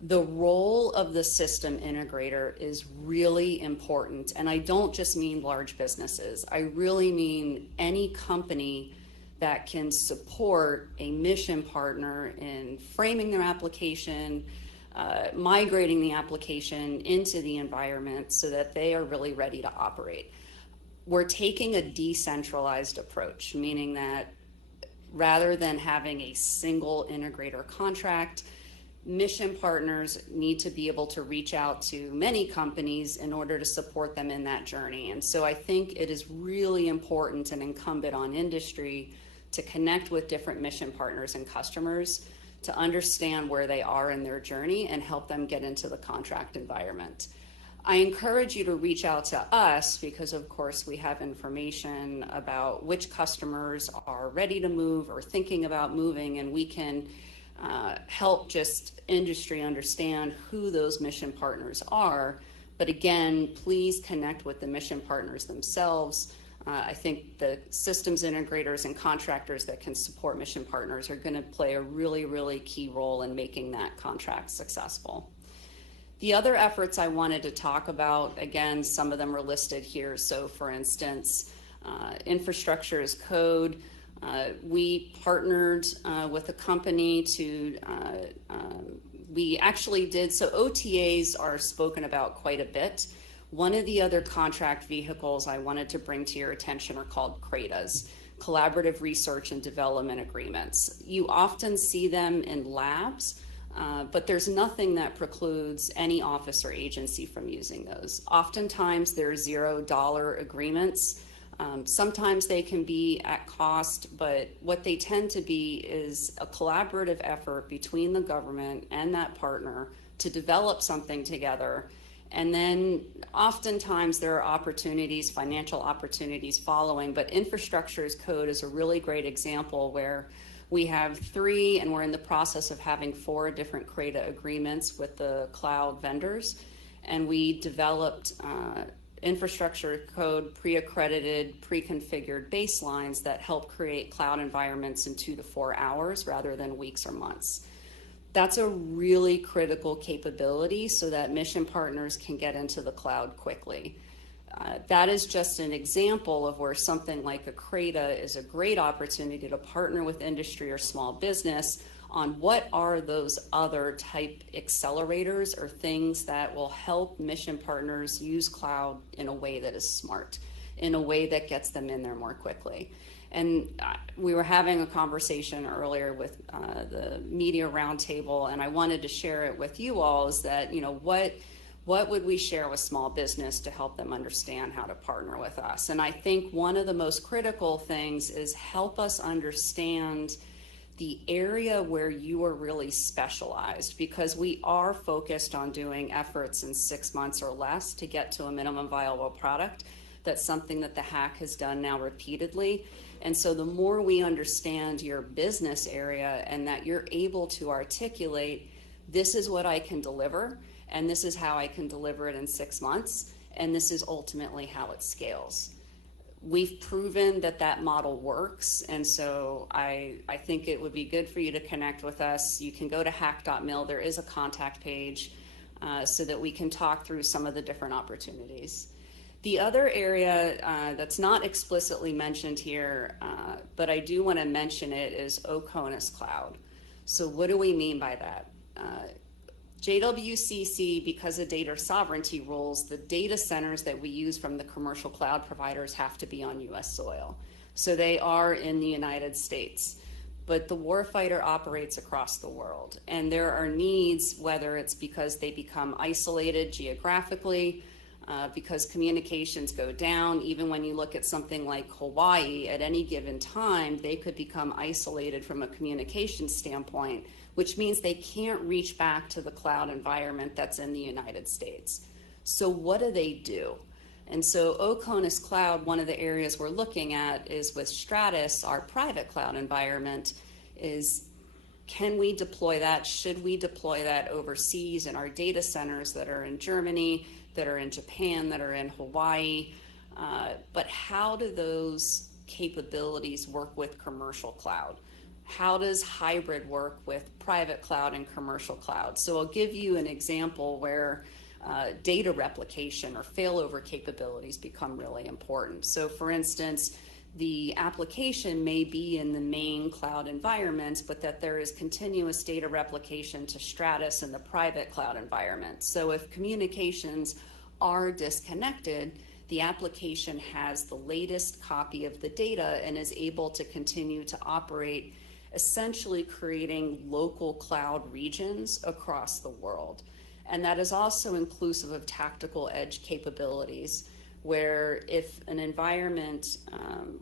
The role of the system integrator is really important, and I don't just mean large businesses. I really mean any company that can support a mission partner in framing their application, migrating the application into the environment so that they are really ready to operate. We're taking a decentralized approach, meaning that rather than having a single integrator contract, mission partners need to be able to reach out to many companies in order to support them in that journey. And so I think it is really important and incumbent on industry to connect with different mission partners and customers to understand where they are in their journey and help them get into the contract environment. I encourage you to reach out to us because, of course, we have information about which customers are ready to move or thinking about moving, and we can help just industry understand who those mission partners are. But again, please connect with the mission partners themselves. I think the systems integrators and contractors that can support mission partners are going to play a really, really key role in making that contract successful. The other efforts I wanted to talk about, again, some of them are listed here. So for instance, infrastructure as code. We partnered with a company to, we actually did, so OTAs are spoken about quite a bit. One of the other contract vehicles I wanted to bring to your attention are called CRADAs, Collaborative Research and Development Agreements. You often see them in labs, but there's nothing that precludes any office or agency from using those. Oftentimes they're $0 agreements. Sometimes they can be at cost, but what they tend to be is a collaborative effort between the government and that partner to develop something together. And then oftentimes there are opportunities, financial opportunities following, but infrastructure as code is a really great example where we have 3 and we're in the process of having 4 different CRADA agreements with the cloud vendors. And we developed infrastructure code pre-accredited, pre-configured baselines that help create cloud environments in 2 to 4 hours rather than weeks or months. That's a really critical capability so that mission partners can get into the cloud quickly. That is just an example of where something like a CRADA is a great opportunity to partner with industry or small business on what are those other type accelerators or things that will help mission partners use cloud in a way that is smart, in a way that gets them in there more quickly. And we were having a conversation earlier with the media roundtable, and I wanted to share it with you all, is that, you know, what would we share with small business to help them understand how to partner with us? And I think one of the most critical things is help us understand the area where you are really specialized, because we are focused on doing efforts in 6 months or less to get to a minimum viable product. That's something that the HAC has done now repeatedly. And so the more we understand your business area and that you're able to articulate, this is what I can deliver, and this is how I can deliver it in 6 months, and this is ultimately how it scales. We've proven that that model works, and so I think it would be good for you to connect with us. You can go to hack.mil. There is a contact page so that we can talk through some of the different opportunities. The other area that's not explicitly mentioned here, but I do want to mention it, is OCONUS Cloud. So what do we mean by that? JWCC, because of data sovereignty rules, the data centers that we use from the commercial cloud providers have to be on U.S. soil. So they are in the United States. But the warfighter operates across the world. And there are needs, whether it's because they become isolated geographically, because communications go down. Even when you look at something like Hawaii, at any given time, they could become isolated from a communication standpoint, which means they can't reach back to the cloud environment that's in the United States. So what do? And so Oconus Cloud, one of the areas we're looking at is with Stratus, our private cloud environment, is can we deploy that? Should we deploy that overseas in our data centers that are in Germany, that are in Japan, that are in Hawaii? But how do those capabilities work with commercial cloud? How does hybrid work with private cloud and commercial cloud? So I'll give you an example where data replication or failover capabilities become really important. So for instance, the application may be in the main cloud environment, but that there is continuous data replication to Stratus in the private cloud environment. So if communications are disconnected, the application has the latest copy of the data and is able to continue to operate, essentially creating local cloud regions across the world. And that is also inclusive of tactical edge capabilities, where if an environment,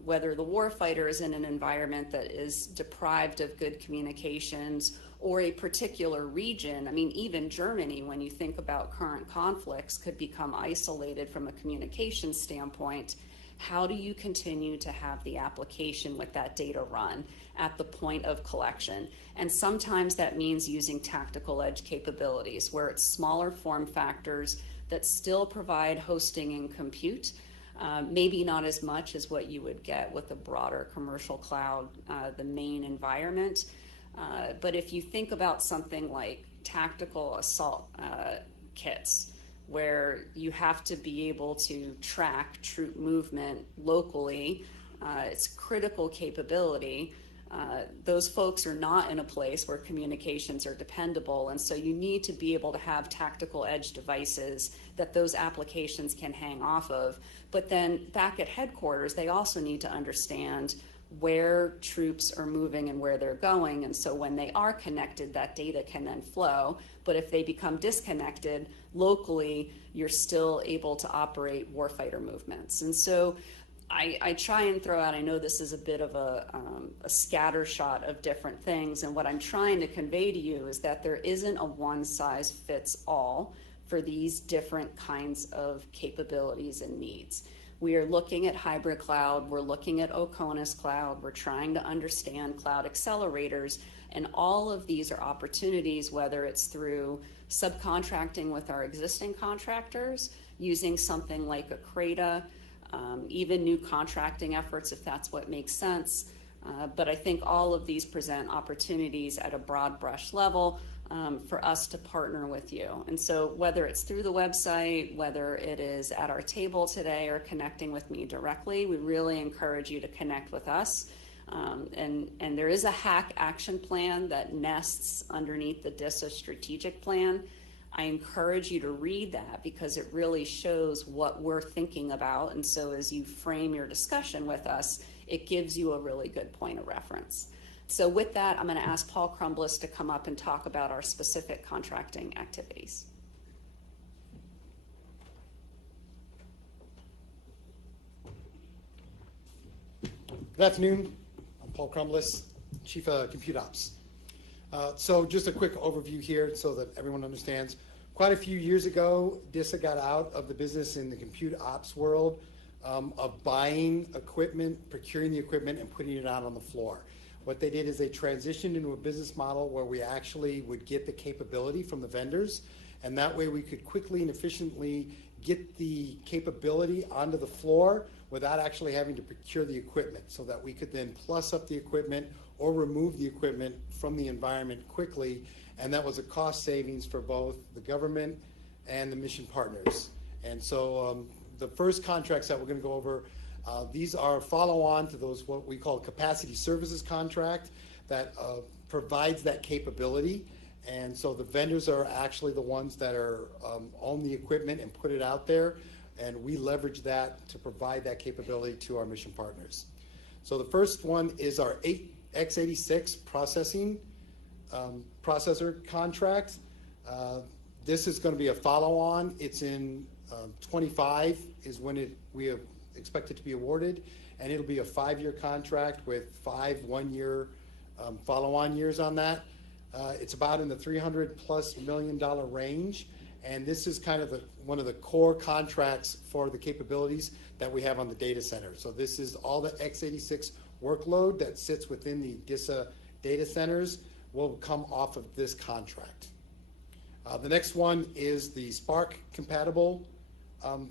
whether the warfighter is in an environment that is deprived of good communications or a particular region, I mean, even Germany, when you think about current conflicts, could become isolated from a communication standpoint. How do you continue to have the application with that data run at the point of collection? And sometimes that means using tactical edge capabilities, where it's smaller form factors that still provide hosting and compute, maybe not as much as what you would get with a broader commercial cloud, the main environment. But if you think about something like tactical assault kits, where you have to be able to track troop movement locally, it's critical capability. Those folks are not in a place where communications are dependable, and so you need to be able to have tactical edge devices that those applications can hang off of. But then back at headquarters, they also need to understand where troops are moving and where they're going, and so when they are connected, that data can then flow. But if they become disconnected locally, you're still able to operate warfighter movements. And so I try and throw out, I know this is a bit of a scatter shot of different things, and what I'm trying to convey to you is that there isn't a one-size-fits-all for these different kinds of capabilities and needs. We are looking at hybrid cloud, we're looking at Oconus Cloud, we're trying to understand cloud accelerators, and all of these are opportunities, whether it's through subcontracting with our existing contractors, using something like a CRADA, even new contracting efforts if that's what makes sense. But I think all of these present opportunities at a broad brush level for us to partner with you. And so whether it's through the website, whether it is at our table today or connecting with me directly, we really encourage you to connect with us. And there is a hack action plan that nests underneath the DISA strategic plan. I encourage you to read that because it really shows what we're thinking about. And so as you frame your discussion with us, it gives you a really good point of reference. So with that, I'm going to ask Paul Crumblis to come up and talk about our specific contracting activities. Good afternoon. I'm Paul Crumblis, Chief of Compute Ops. So just a quick overview here so that everyone understands. Quite a few years ago, DISA got out of the business in the compute ops world of buying equipment, procuring the equipment, and putting it out on the floor. What they did is they transitioned into a business model where we actually would get the capability from the vendors, and that way we could quickly and efficiently get the capability onto the floor without actually having to procure the equipment, so that we could then plus up the equipment or remove the equipment from the environment quickly, and that was a cost savings for both the government and the mission partners. And so the first contracts that we're going to go over, these are follow-on to those what we call capacity services contract that provides that capability. And so the vendors are actually the ones that are own the equipment and put it out there, and we leverage that to provide that capability to our mission partners. So the first one is our x86 processor contract. This is going to be a follow-on. It's in 25 is when we expect it to be awarded, and it'll be a 5-year contract with 5 one-year follow-on years on that. It's about in the $300+ million range, and this is kind of one of the core contracts for the capabilities that we have on the data center. So this is all the x86 workload that sits within the DISA data centers will come off of this contract. The next one is the Spark compatible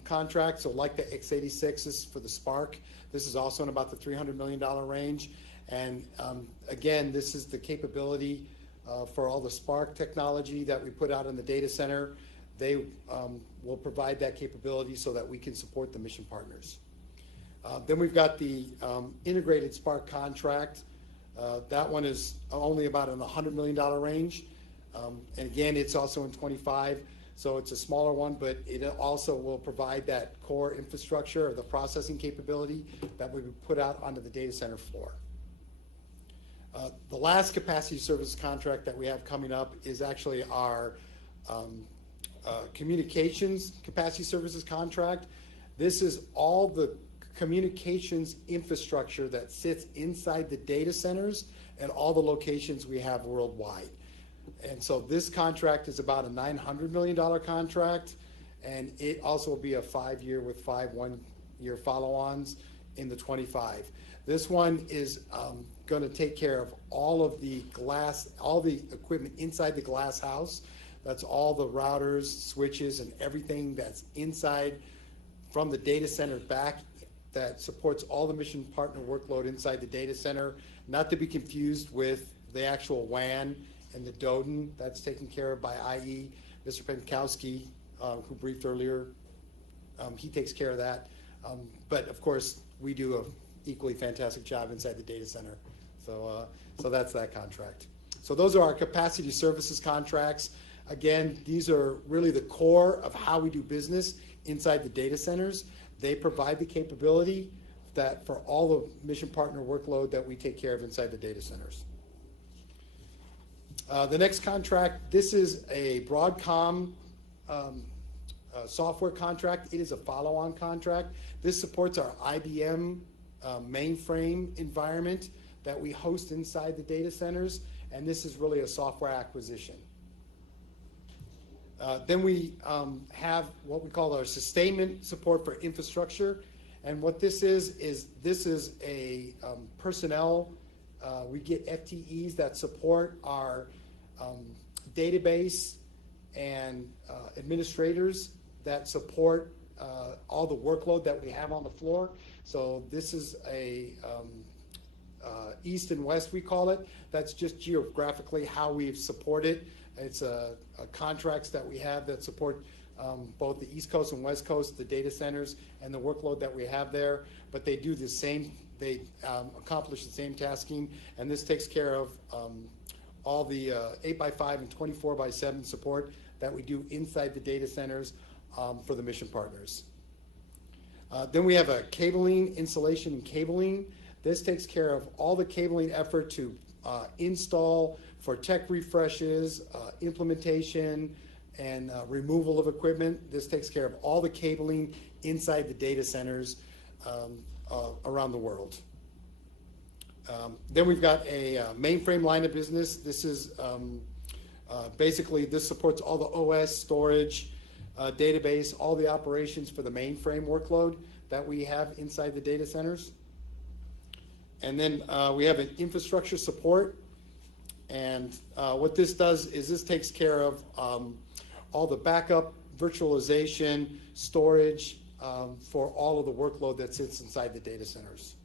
contract. So like the x86 is for the Spark, this is also in about the $300 million range. And again, this is the capability for all the Spark technology that we put out in the data center. They will provide that capability so that we can support the mission partners. Then we've got the integrated Spark contract. That one is only about in the $100 million range. And again, it's also in 25, so it's a smaller one, but it also will provide that core infrastructure or the processing capability that we would put out onto the data center floor. The last capacity service contract that we have coming up is actually our communications capacity services contract. This is all the communications infrastructure that sits inside the data centers and all the locations we have worldwide. And so this contract is about a $900 million contract, and it also will be a 5-year with 5 one-year follow-ons in the 25. This one is going to take care of all of the equipment inside the glass house. That's all the routers, switches, and everything that's inside from the data center back that supports all the mission partner workload inside the data center, not to be confused with the actual WAN and the DODN. That's taken care of by IE. Mr. Penkowski, who briefed earlier, he takes care of that. But of course, we do an equally fantastic job inside the data center. So that's that contract. So those are our capacity services contracts. Again, these are really the core of how we do business inside the data centers. They provide the capability that for all the mission partner workload that we take care of inside the data centers. The next contract, this is a Broadcom software contract. It is a follow-on contract. This supports our IBM mainframe environment that we host inside the data centers, and this is really a software acquisition. Then we have what we call our sustainment support for infrastructure, and what this is a personnel. We get FTEs that support our database and administrators that support all the workload that we have on the floor. So this is a east and west, we call it. That's just geographically how we've supported. It's contracts that we have that support both the East Coast and West Coast, the data centers, and the workload that we have there. But they do the same, they accomplish the same tasking, and this takes care of all the 8x5 and 24x7 support that we do inside the data centers for the mission partners. Then we have a cabling, installation and cabling. This takes care of all the cabling effort to install for tech refreshes, implementation, and removal of equipment. This takes care of all the cabling inside the data centers around the world. Then we've got a mainframe line of business. This is basically, this supports all the OS, storage, database, all the operations for the mainframe workload that we have inside the data centers. And then we have an infrastructure support. And what this does is this takes care of all the backup, virtualization, storage for all of the workload that sits inside the data centers.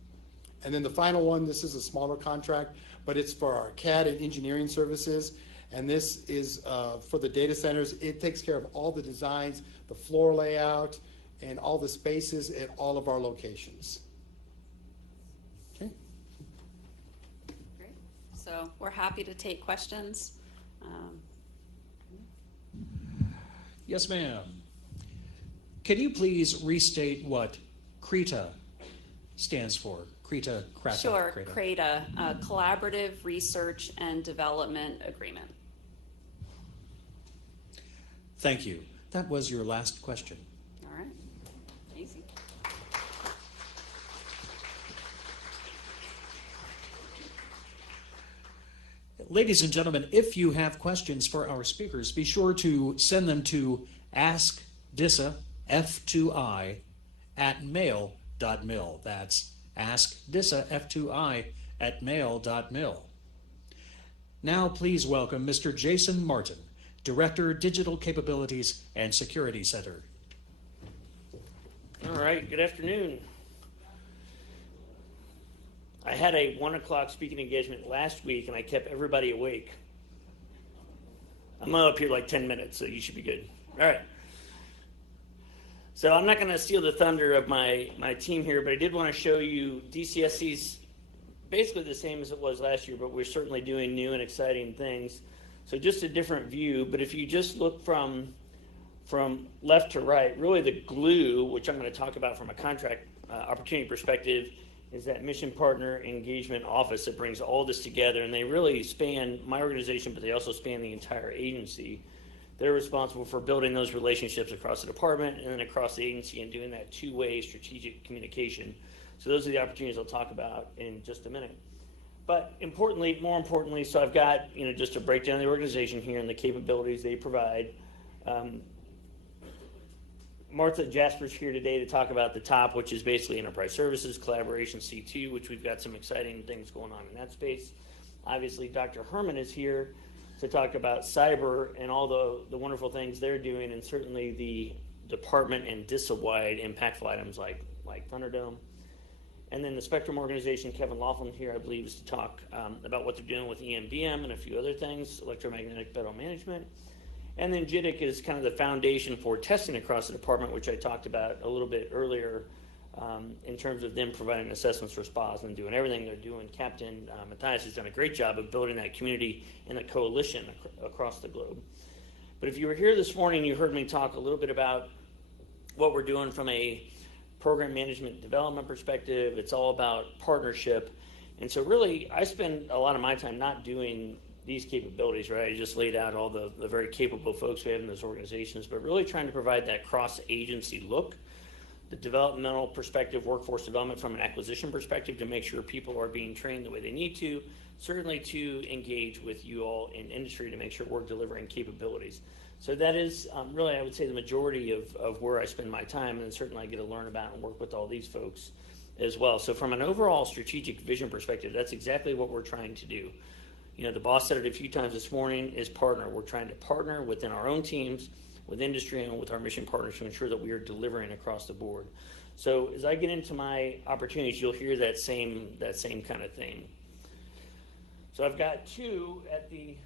And then the final one, this is a smaller contract, but it's for our CAD and engineering services. And this is for the data centers. It takes care of all the designs, the floor layout, and all the spaces at all of our locations. Okay. Great. So we're happy to take questions. Yes, ma'am. Can you please restate what CRETA stands for? CRETA. Sure, CRETA, Collaborative Research and Development Agreement. Thank you. That was your last question. All right, easy. Ladies and gentlemen, if you have questions for our speakers, be sure to send them to Ask DISA F2I at mail.mil. That's Ask DISA F2I at mail.mil. Now please welcome Mr. Jason Martin, Director, Digital Capabilities and Security Center. All right, good afternoon. I had a 1 o'clock speaking engagement last week and I kept everybody awake. I'm up here like 10 minutes, so you should be good. All right. So I'm not going to steal the thunder of my team here, but I did want to show you DCSC's basically the same as it was last year, but we're certainly doing new and exciting things. So just a different view, but if you just look from left to right, really the glue, which I'm going to talk about from a contract opportunity perspective, is that mission partner engagement office that brings all this together, and they really span my organization, but they also span the entire agency. They're responsible for building those relationships across the department and then across the agency and doing that two-way strategic communication. So those are the opportunities I'll talk about in just a minute. But more importantly, so I've got just a breakdown of the organization here and the capabilities they provide. Martha Jasper's here today to talk about the top, which is basically enterprise services, collaboration C2, which we've got some exciting things going on in that space. Obviously, Dr. Herman is here to talk about cyber and all the wonderful things they're doing, and certainly the department and DISA-wide impactful items like Thunderdome. And then the Spectrum organization, Kevin Laughlin here, I believe, is to talk about what they're doing with EMBM and a few other things, electromagnetic battle management. And then JITIC is kind of the foundation for testing across the department, which I talked about a little bit earlier in terms of them providing assessments for SPAs and doing everything they're doing. Captain Matthias has done a great job of building that community and the coalition across the globe. But if you were here this morning, you heard me talk a little bit about what we're doing from a program management development perspective. It's all about partnership. And so really, I spend a lot of my time not doing these capabilities, right? I just laid out all the very capable folks we have in those organizations, but really trying to provide that cross-agency look, the developmental perspective, workforce development from an acquisition perspective to make sure people are being trained the way they need to, certainly to engage with you all in industry to make sure we're delivering capabilities. So that is really, I would say, the majority of where I spend my time, and certainly I get to learn about and work with all these folks as well. So from an overall strategic vision perspective, that's exactly what we're trying to do. The boss said it a few times this morning, is partner. We're trying to partner within our own teams, with industry, and with our mission partners to ensure that we are delivering across the board. So as I get into my opportunities, you'll hear that same kind of thing. So I've got two at the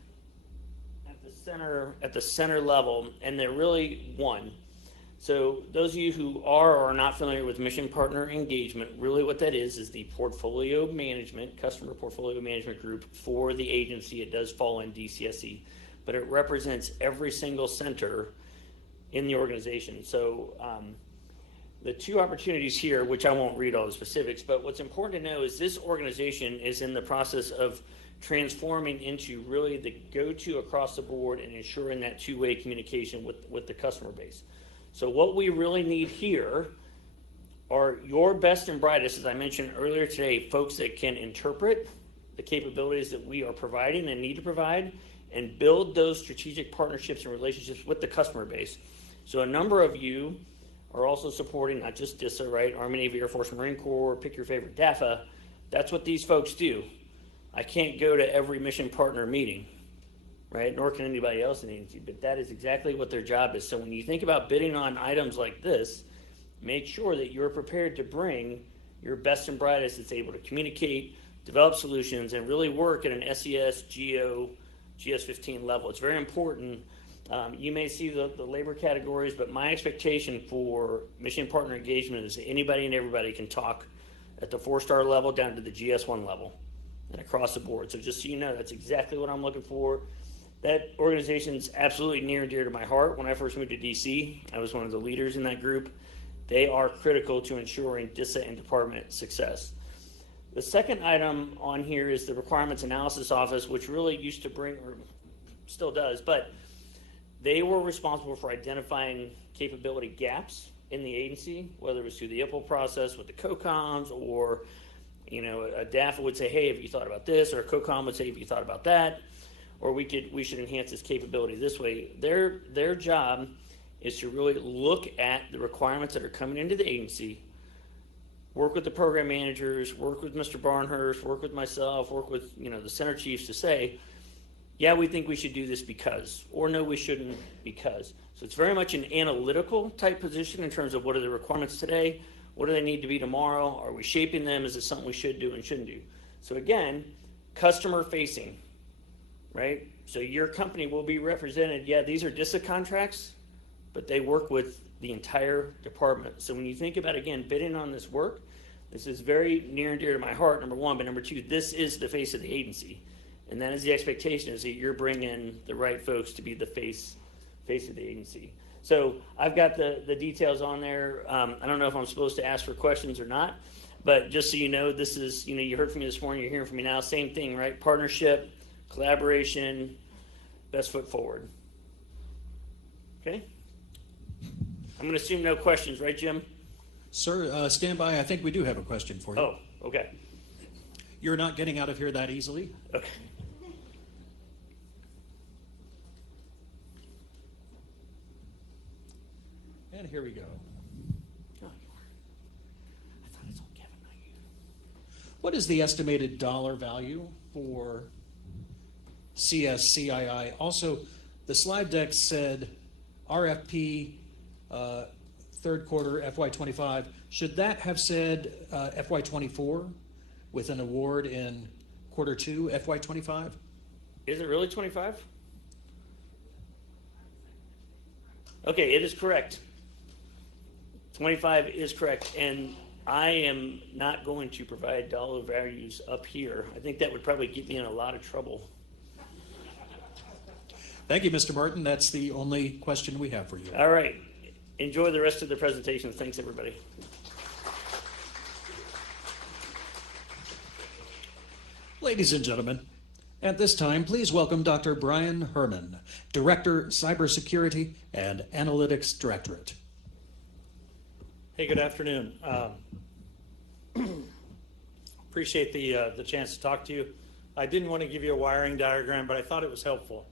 center level, and they're really one. So those of you who are or are not familiar with mission partner engagement, really what that is the portfolio management, customer portfolio management group for the agency. It does fall in DCSC, but it represents every single center in the organization. So the two opportunities here, which I won't read all the specifics, but what's important to know is this organization is in the process of transforming into really the go-to across the board and ensuring that two-way communication with the customer base. So what we really need here are your best and brightest, as I mentioned earlier today, folks that can interpret the capabilities that we are providing and need to provide and build those strategic partnerships and relationships with the customer base. So a number of you are also supporting not just DISA, right? Army, Navy, Air Force, Marine Corps, pick your favorite DAFA. That's what these folks do. I can't go to every mission partner meeting, right? Nor can anybody else in the agency, but that is exactly what their job is. So when you think about bidding on items like this, make sure that you're prepared to bring your best and brightest that's able to communicate, develop solutions, and really work at an SES, GO, GS-15 level. It's very important. You may see the labor categories, but my expectation for mission partner engagement is that anybody and everybody can talk at the 4-star level down to the GS-1 level and across the board. So just so you know, that's exactly what I'm looking for. That organization's absolutely near and dear to my heart. When I first moved to DC, I was one of the leaders in that group. They are critical to ensuring DISA and department success. The second item on here is the Requirements Analysis Office, which really used to bring, or still does, but they were responsible for identifying capability gaps in the agency, whether it was through the IPL process with the COCOMs, or a DAFA would say, hey, have you thought about this? Or a COCOM would say, have you thought about that? Or we should enhance this capability this way. Their job is to really look at the requirements that are coming into the agency, work with the program managers, work with Mr. Barnhurst, work with myself, work with the center chiefs to say, yeah, we think we should do this because, or no, we shouldn't because. So it's very much an analytical type position in terms of what are the requirements today, what do they need to be tomorrow, are we shaping them, is it something we should do and shouldn't do? So again, customer facing, right? So your company will be represented, yeah, these are DISA contracts, but they work with the entire department. So when you think about, again, bidding on this work, this is very near and dear to my heart, number one, but number two, this is the face of the agency. And that is the expectation, is that you're bringing the right folks to be the face of the agency. So I've got the details on there. I don't know if I'm supposed to ask for questions or not, but just so you know, this is, you heard from me this morning, you're hearing from me now, same thing, right? Partnership, collaboration, best foot forward. Okay? I'm going to assume no questions, right, Jim? Sir, stand by. I think we do have a question for you. Oh, okay. You're not getting out of here that easily? Okay. And here we go. What is the estimated dollar value for CSCII? Also, the slide deck said RFP third quarter FY25. Should that have said FY24 with an award in quarter two FY25? Is it really 25? Okay, it is correct. 25 is correct, and I am not going to provide dollar values up here. I think that would probably get me in a lot of trouble. Thank you, Mr. Martin. That's the only question we have for you. All right. Enjoy the rest of the presentation. Thanks, everybody. Ladies and gentlemen, at this time, please welcome Dr. Brian Herman, Director, Cybersecurity and Analytics Directorate. Hey, good afternoon. Appreciate the chance to talk to you. I didn't want to give you a wiring diagram, but I thought it was helpful.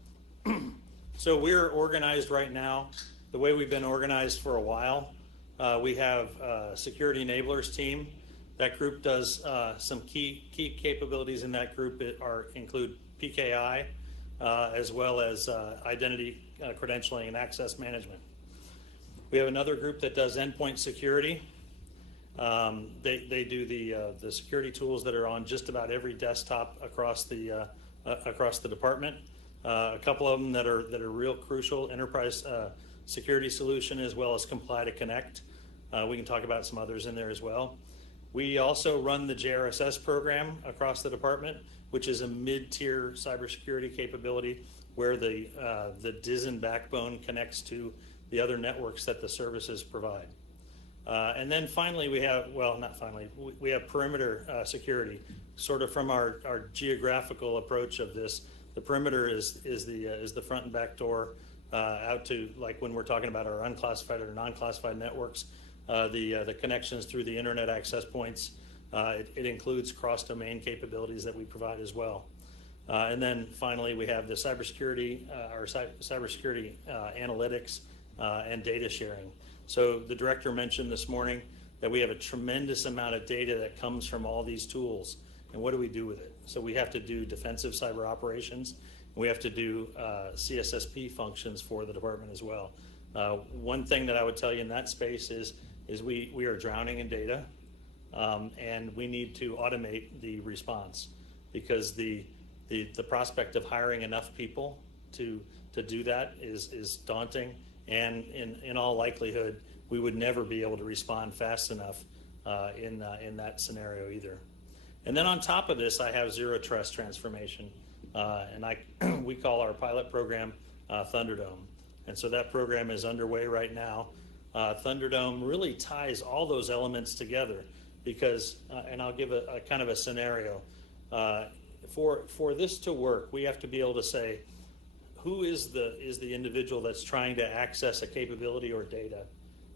So we're organized right now the way we've been organized for a while. We have a security enablers team. That group does some key capabilities in that group include PKI, as well as identity credentialing and access management. We have another group that does endpoint security. They do the security tools that are on just about every desktop across the department. A couple of them that are real crucial: enterprise security solution, as well as Comply to Connect. We can talk about some others in there as well. We also run the JRSS program across the department, which is a mid-tier cybersecurity capability where the DISA backbone connects to the other networks that the services provide. And then finally, we have perimeter security. Sort of from our geographical approach of this, the perimeter is the front and back door out to, like when we're talking about our unclassified or non-classified networks, the connections through the internet access points. It includes cross-domain capabilities that we provide as well. And then finally, we have the cybersecurity, cybersecurity analytics and data sharing. So the director mentioned this morning that we have a tremendous amount of data that comes from all these tools. And what do we do with it? So we have to do defensive cyber operations. We have to do CSSP functions for the department as well. One thing that I would tell you in that space is we are drowning in data, and we need to automate the response, because the prospect of hiring enough people to do that is daunting, and in all likelihood, we would never be able to respond fast enough in that scenario either. And then on top of this, I have zero trust transformation. and we call our pilot program Thunderdome. And so that program is underway right now. Thunderdome really ties all those elements together because, and I'll give a kind of a scenario. For this to work, we have to be able to say, who is the individual that's trying to access a capability or data?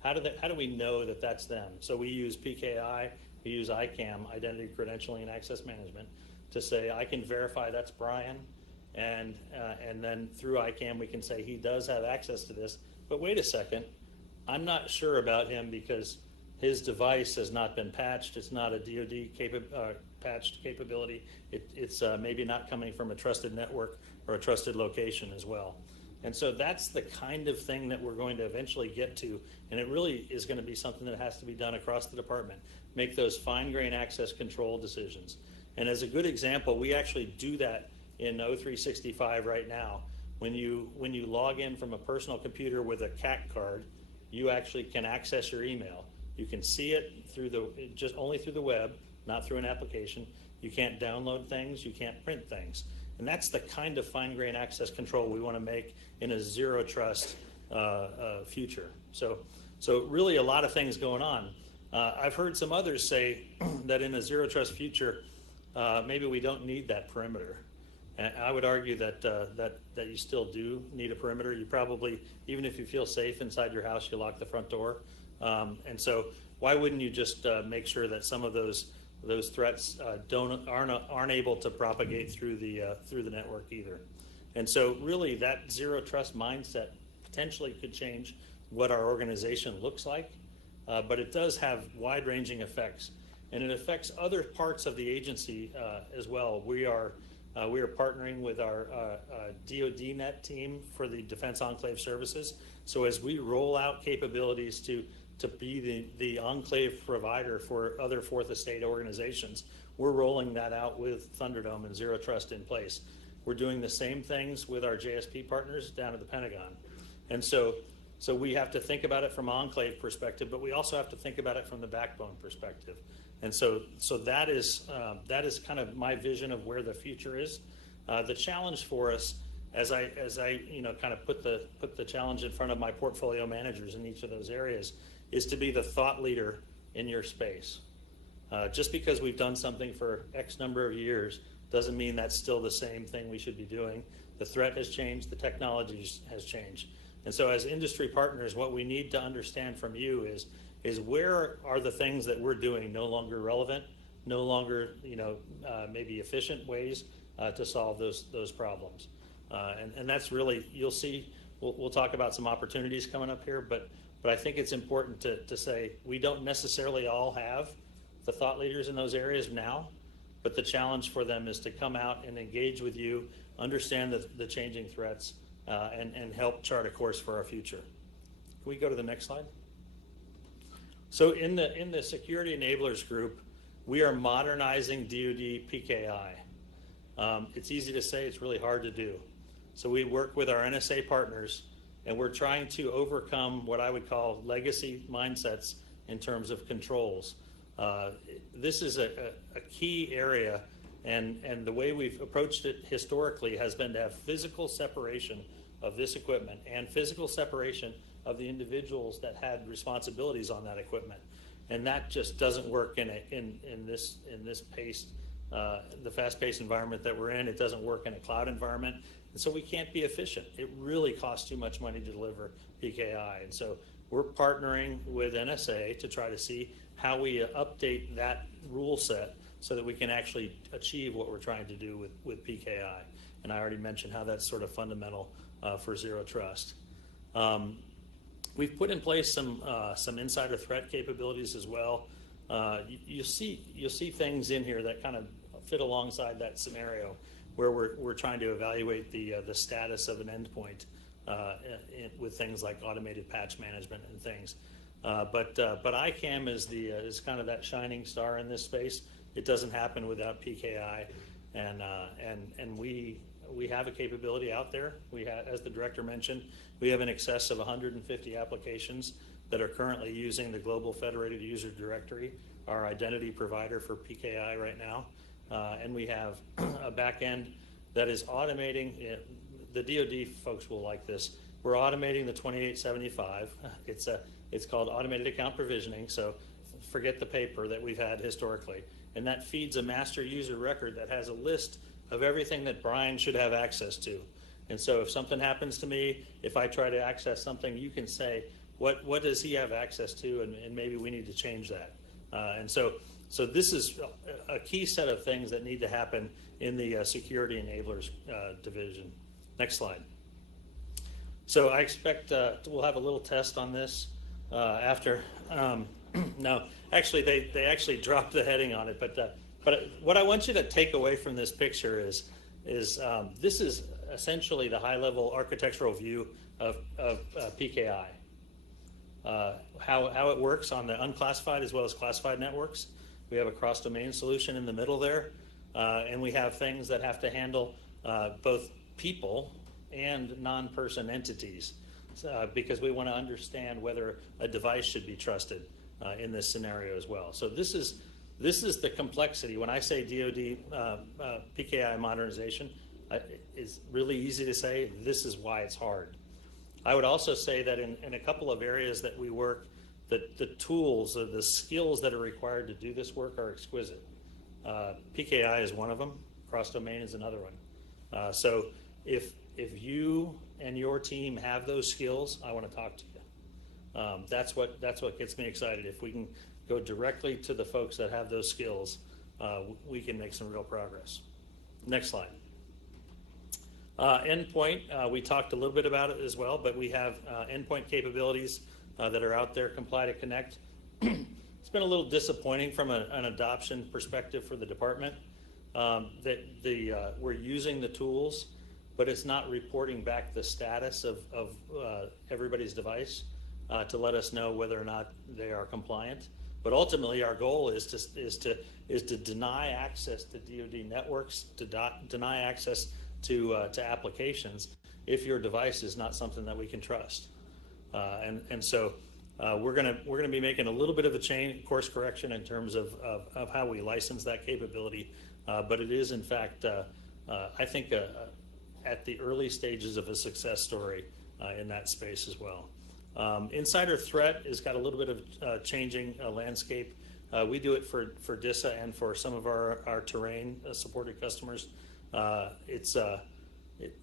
How do we know that that's them? So we use PKI, we use ICAM, Identity Credentialing and Access Management, to say I can verify that's Brian, and then through ICAM we can say he does have access to this. But wait a second, I'm not sure about him because his device has not been patched. It's not a DoD patched capability. It's maybe not coming from a trusted network or a trusted location as well. And so that's the kind of thing that we're going to eventually get to, and it really is going to be something that has to be done across the department. Make those fine-grained access control decisions. And as a good example, we actually do that in O365 right now. When you log in from a personal computer with a CAC card, you actually can access your email. You can see it only through the web, not through an application. You can't download things, you can't print things. And that's the kind of fine-grained access control we want to make in a zero trust future. So really a lot of things going on. I've heard some others say that in a zero trust future, maybe we don't need that perimeter. And I would argue that you still do need a perimeter. You probably, even if you feel safe inside your house, you lock the front door. And so why wouldn't you just make sure that some of those threats aren't able to propagate through the network either? And so really that zero trust mindset potentially could change what our organization looks like, but it does have wide-ranging effects, and it affects other parts of the agency as well. We are partnering with our DoD Net team for the Defense Enclave Services. So as we roll out capabilities to be the enclave provider for other Fourth Estate organizations, we're rolling that out with Thunderdome and Zero Trust in place. We're doing the same things with our JSP partners down at the Pentagon. And so we have to think about it from enclave perspective, but we also have to think about it from the backbone perspective. And so that is kind of my vision of where the future is. The challenge for us, as I kind of put the challenge in front of my portfolio managers in each of those areas, is to be the thought leader in your space. Just because we've done something for X number of years doesn't mean that's still the same thing we should be doing. The threat has changed, the technology has changed. And so as industry partners, what we need to understand from you is where are the things that we're doing no longer relevant, no longer maybe efficient ways to solve those problems. And that's really, you'll see, we'll talk about some opportunities coming up here, but I think it's important to say we don't necessarily all have the thought leaders in those areas now, but the challenge for them is to come out and engage with you, understand the changing threats, and help chart a course for our future. Can we go to the next slide? So in the Security Enablers Group, we are modernizing DoD PKI. It's easy to say, it's really hard to do. So we work with our NSA partners, and we're trying to overcome what I would call legacy mindsets in terms of controls. This is a key area, and the way we've approached it historically has been to have physical separation of this equipment and physical separation of the individuals that had responsibilities on that equipment, and that just doesn't work in this pace, the fast-paced environment that we're in. It doesn't work in a cloud environment, and so we can't be efficient. It really costs too much money to deliver PKI, and so we're partnering with NSA to try to see how we update that rule set so that we can actually achieve what we're trying to do with PKI. And I already mentioned how that's sort of fundamental for Zero Trust. We've put in place some insider threat capabilities as well. You'll see things in here that kind of fit alongside that scenario where we're trying to evaluate the status of an endpoint with things like automated patch management and things. But ICAM is kind of that shining star in this space. It doesn't happen without PKI, and we have a capability out there. We have, as the director mentioned, we have in excess of 150 applications that are currently using the Global Federated User Directory, our identity provider for PKI right now, and we have a back end that is automating, the DoD folks will like this, we're automating the 2875. It's called automated account provisioning, so forget the paper that we've had historically. And that feeds a master user record that has a list of everything that Brian should have access to. And so if something happens to me, if I try to access something, you can say, what does he have access to, and maybe we need to change that. And so this is a key set of things that need to happen in the Security Enablers division. Next slide. So I expect we'll have a little test on this after. No, actually, they actually dropped the heading on it. But what I want you to take away from this picture is this is essentially the high-level architectural view of PKI. How it works on the unclassified as well as classified networks. We have a cross-domain solution in the middle there, and we have things that have to handle both people and non-person entities, because we want to understand whether a device should be trusted in this scenario as well. So this is the complexity. When I say DoD PKI modernization, it's really easy to say. This is why it's hard. I would also say that in a couple of areas that we work, that the tools, the skills that are required to do this work are exquisite. PKI is one of them. Cross-domain is another one. So if you and your team have those skills, I want to talk to you. That's what gets me excited. If we can go directly to the folks that have those skills, we can make some real progress. Next slide. Endpoint, we talked a little bit about it as well, but we have endpoint capabilities that are out there, Comply to Connect. It's been a little disappointing from an adoption perspective for the department that we're using the tools, but it's not reporting back the status of everybody's device to let us know whether or not they are compliant. But ultimately, our goal is to deny access to DoD networks, to deny access to applications if your device is not something that we can trust. And so we're gonna be making a little bit of a course correction in terms of how we license that capability, but it is in fact I think at the early stages of a success story in that space as well. Insider threat has got a little bit of changing landscape. We do it for DISA and for some of our terrain supported customers.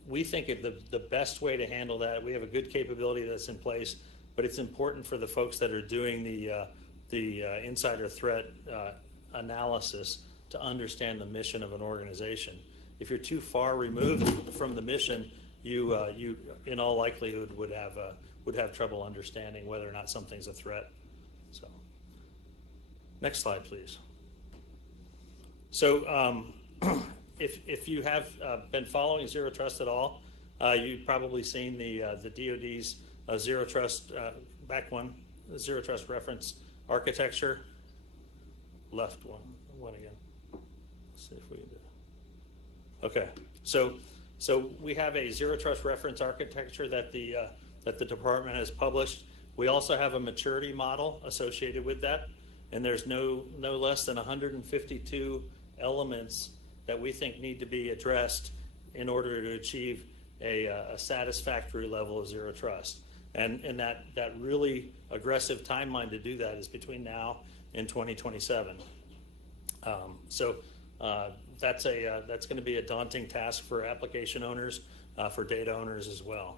We think the best way to handle that, we have a good capability that's in place, but it's important for the folks that are doing the insider threat analysis to understand the mission of an organization. If you're too far removed from the mission, you in all likelihood would have trouble understanding whether or not something's a threat. So, next slide, please. So, if you have been following Zero Trust at all, you've probably seen the DoD's Zero Trust Zero Trust reference architecture. Left one again. Let's see if we can do it. Okay, so we have a Zero Trust reference architecture that the department has published. We also have a maturity model associated with that, and there's no less than 152 elements that we think need to be addressed in order to achieve a satisfactory level of Zero Trust. And that really aggressive timeline to do that is between now and 2027. So that's going to be a daunting task for application owners, for data owners as well.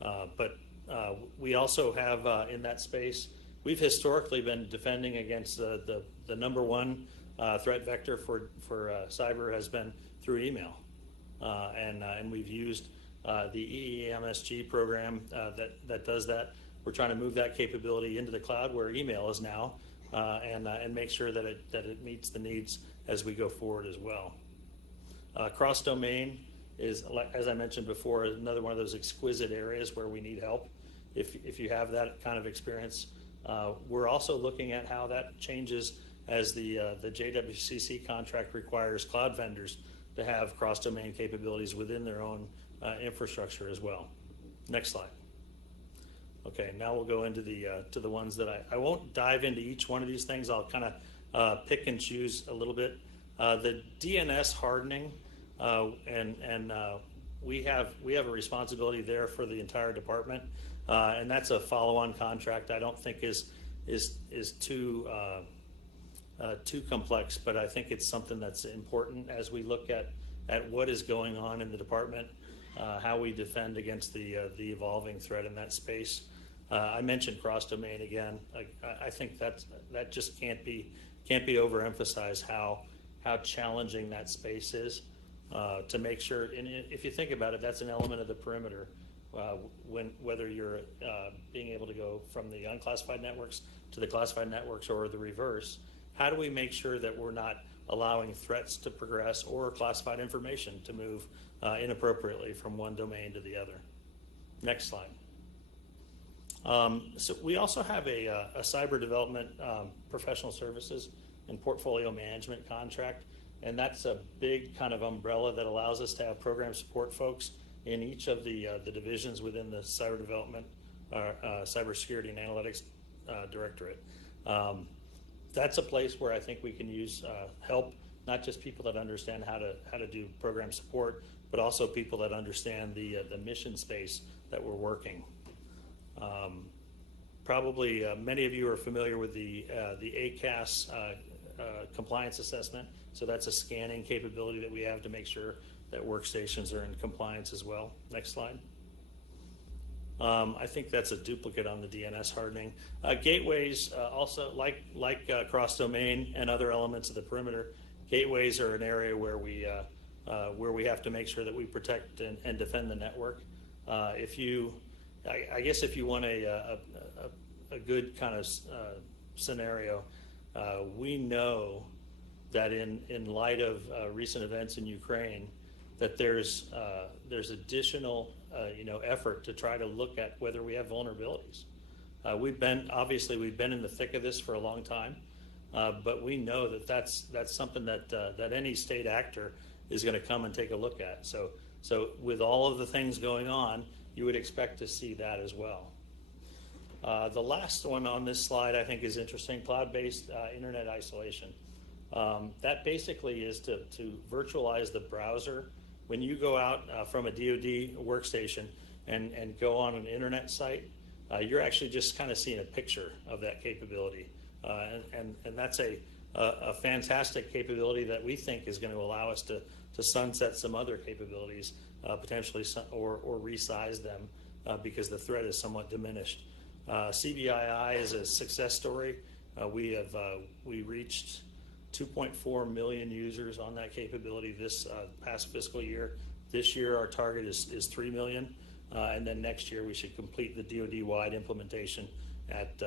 But we also have in that space, we've historically been defending against the number one threat vector for cyber has been through email, and we've used the EEMSG program that does that. We're trying to move that capability into the cloud where email is now, and make sure that it meets the needs as we go forward as well. Cross-domain is, as I mentioned before, another one of those exquisite areas where we need help. If you have that kind of experience, we're also looking at how that changes as the JWCC contract requires cloud vendors to have cross-domain capabilities within their own infrastructure as well. Next slide. Okay, now we'll go into the ones that I won't dive into each one of these things. I'll kind of pick and choose a little bit. The DNS hardening, and we have a responsibility there for the entire department, and that's a follow-on contract. I don't think is too complex, but I think it's something that's important as we look at what is going on in the department, how we defend against the evolving threat in that space. I mentioned cross-domain again. I think that just can't be overemphasized how challenging that space is to make sure. And if you think about it, that's an element of the perimeter. Whether you're being able to go from the unclassified networks to the classified networks or the reverse, how do we make sure that we're not allowing threats to progress or classified information to move inappropriately from one domain to the other? Next slide. So we also have a cyber development professional services and portfolio management contract, and that's a big kind of umbrella that allows us to have program support folks in each of the divisions within the cyber development, cybersecurity and analytics Directorate. That's a place where I think we can use help, not just people that understand how to do program support, but also people that understand the mission space that we're working. Probably many of you are familiar with the ACAS compliance assessment. So that's a scanning capability that we have to make sure that workstations are in compliance as well. Next slide. I think that's a duplicate on the DNS hardening. Gateways also, like cross-domain and other elements of the perimeter, gateways are an area where we have to make sure that we protect and defend the network. I guess if you want a good kind of scenario, we know that in light of recent events in Ukraine, that there's additional effort to try to look at whether we have vulnerabilities. We've been in the thick of this for a long time, but we know that that's something that any state actor is going to come and take a look at. So with all of the things going on, you would expect to see that as well. The last one on this slide I think is interesting, cloud-based internet isolation. That basically is to virtualize the browser. When you go out from a DoD workstation and go on an internet site, you're actually just kind of seeing a picture of that capability. And that's a fantastic capability that we think is going to allow us to sunset some other capabilities, potentially or resize them because the threat is somewhat diminished. CBII is a success story. We reached 2.4 million users on that capability this past fiscal year. This year our target is 3 million, and then next year we should complete the DoD-wide implementation at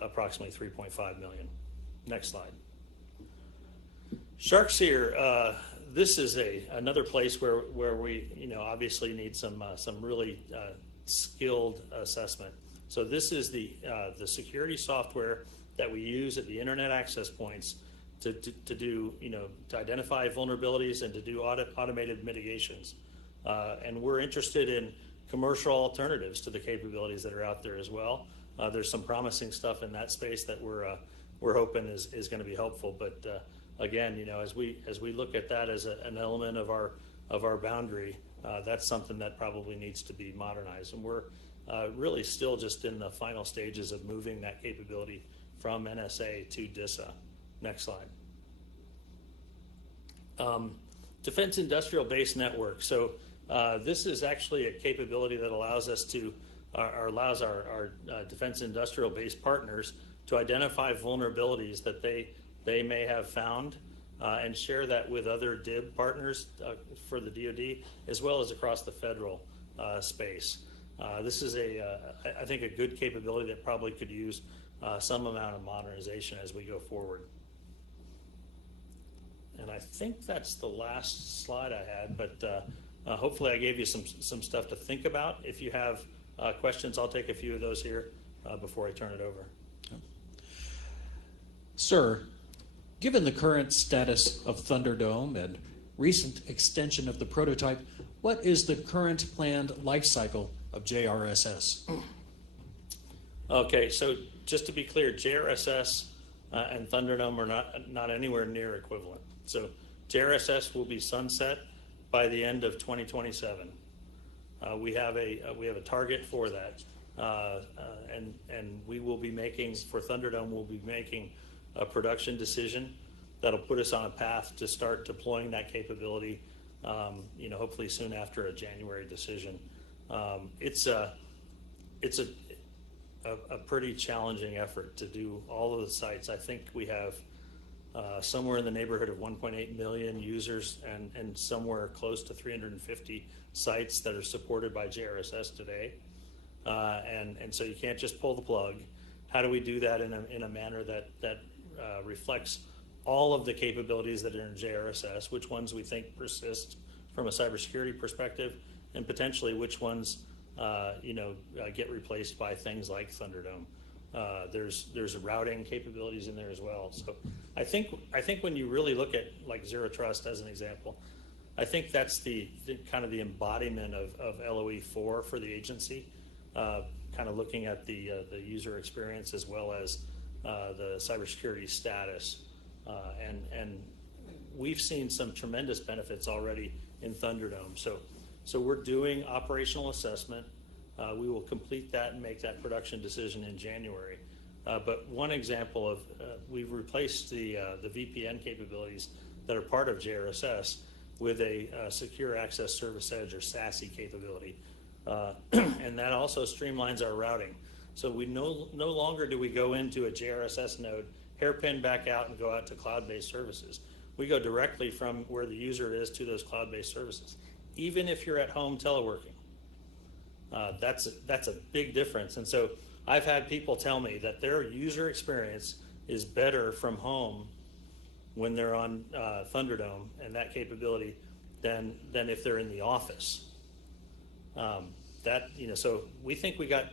approximately 3.5 million. Next slide. SharkSeer. This is another place where we obviously need some really skilled assessment. So this is the security software that we use at the internet access points to identify vulnerabilities and to do automated mitigations. And we're interested in commercial alternatives to the capabilities that are out there as well. There's some promising stuff in that space that we're hoping is going to be helpful. But again, as we look at that as an element of our boundary, that's something that probably needs to be modernized. And we're really still just in the final stages of moving that capability from NSA to DISA. Next slide. Defense Industrial Base Network. So this is actually a capability that allows us allows our defense industrial base partners to identify vulnerabilities that they may have found and share that with other DIB partners for the DoD as well as across the federal space. This is I think a good capability that probably could use some amount of modernization as we go forward. And I think that's the last slide I had, but hopefully I gave you some stuff to think about. If you have questions, I'll take a few of those here before I turn it over. Sir, given the current status of Thunderdome and recent extension of the prototype, what is the current planned life cycle of JRSS? Okay, so just to be clear, JRSS and Thunderdome are not anywhere near equivalent. So JRSS will be sunset by the end of 2027. We have a target for that, and we will be making, for Thunderdome, we'll be making a production decision that'll put us on a path to start deploying that capability. Hopefully soon after a January decision. It's a pretty challenging effort to do all of the sites. I think we have somewhere in the neighborhood of 1.8 million users and somewhere close to 350 sites that are supported by JRSS today. And so you can't just pull the plug. How do we do that in a manner that reflects all of the capabilities that are in JRSS, which ones we think persist from a cybersecurity perspective, and potentially which ones get replaced by things like Thunderdome. There's routing capabilities in there as well. So I think when you really look at like Zero Trust as an example, I think that's the kind of the embodiment of LOE4 for the agency, kind of looking at the user experience as well as the cybersecurity status. And we've seen some tremendous benefits already in Thunderdome. So we're doing operational assessment. We will complete that and make that production decision in January. But one example of we've replaced the VPN capabilities that are part of JRSS with a Secure Access Service Edge or SASE capability, and that also streamlines our routing. So we no longer do we go into a JRSS node, hairpin back out, and go out to cloud-based services. We go directly from where the user is to those cloud-based services, even if you're at home teleworking. That's a big difference. And so I've had people tell me that their user experience is better from home when they're on Thunderdome and that capability than if they're in the office. So we think we got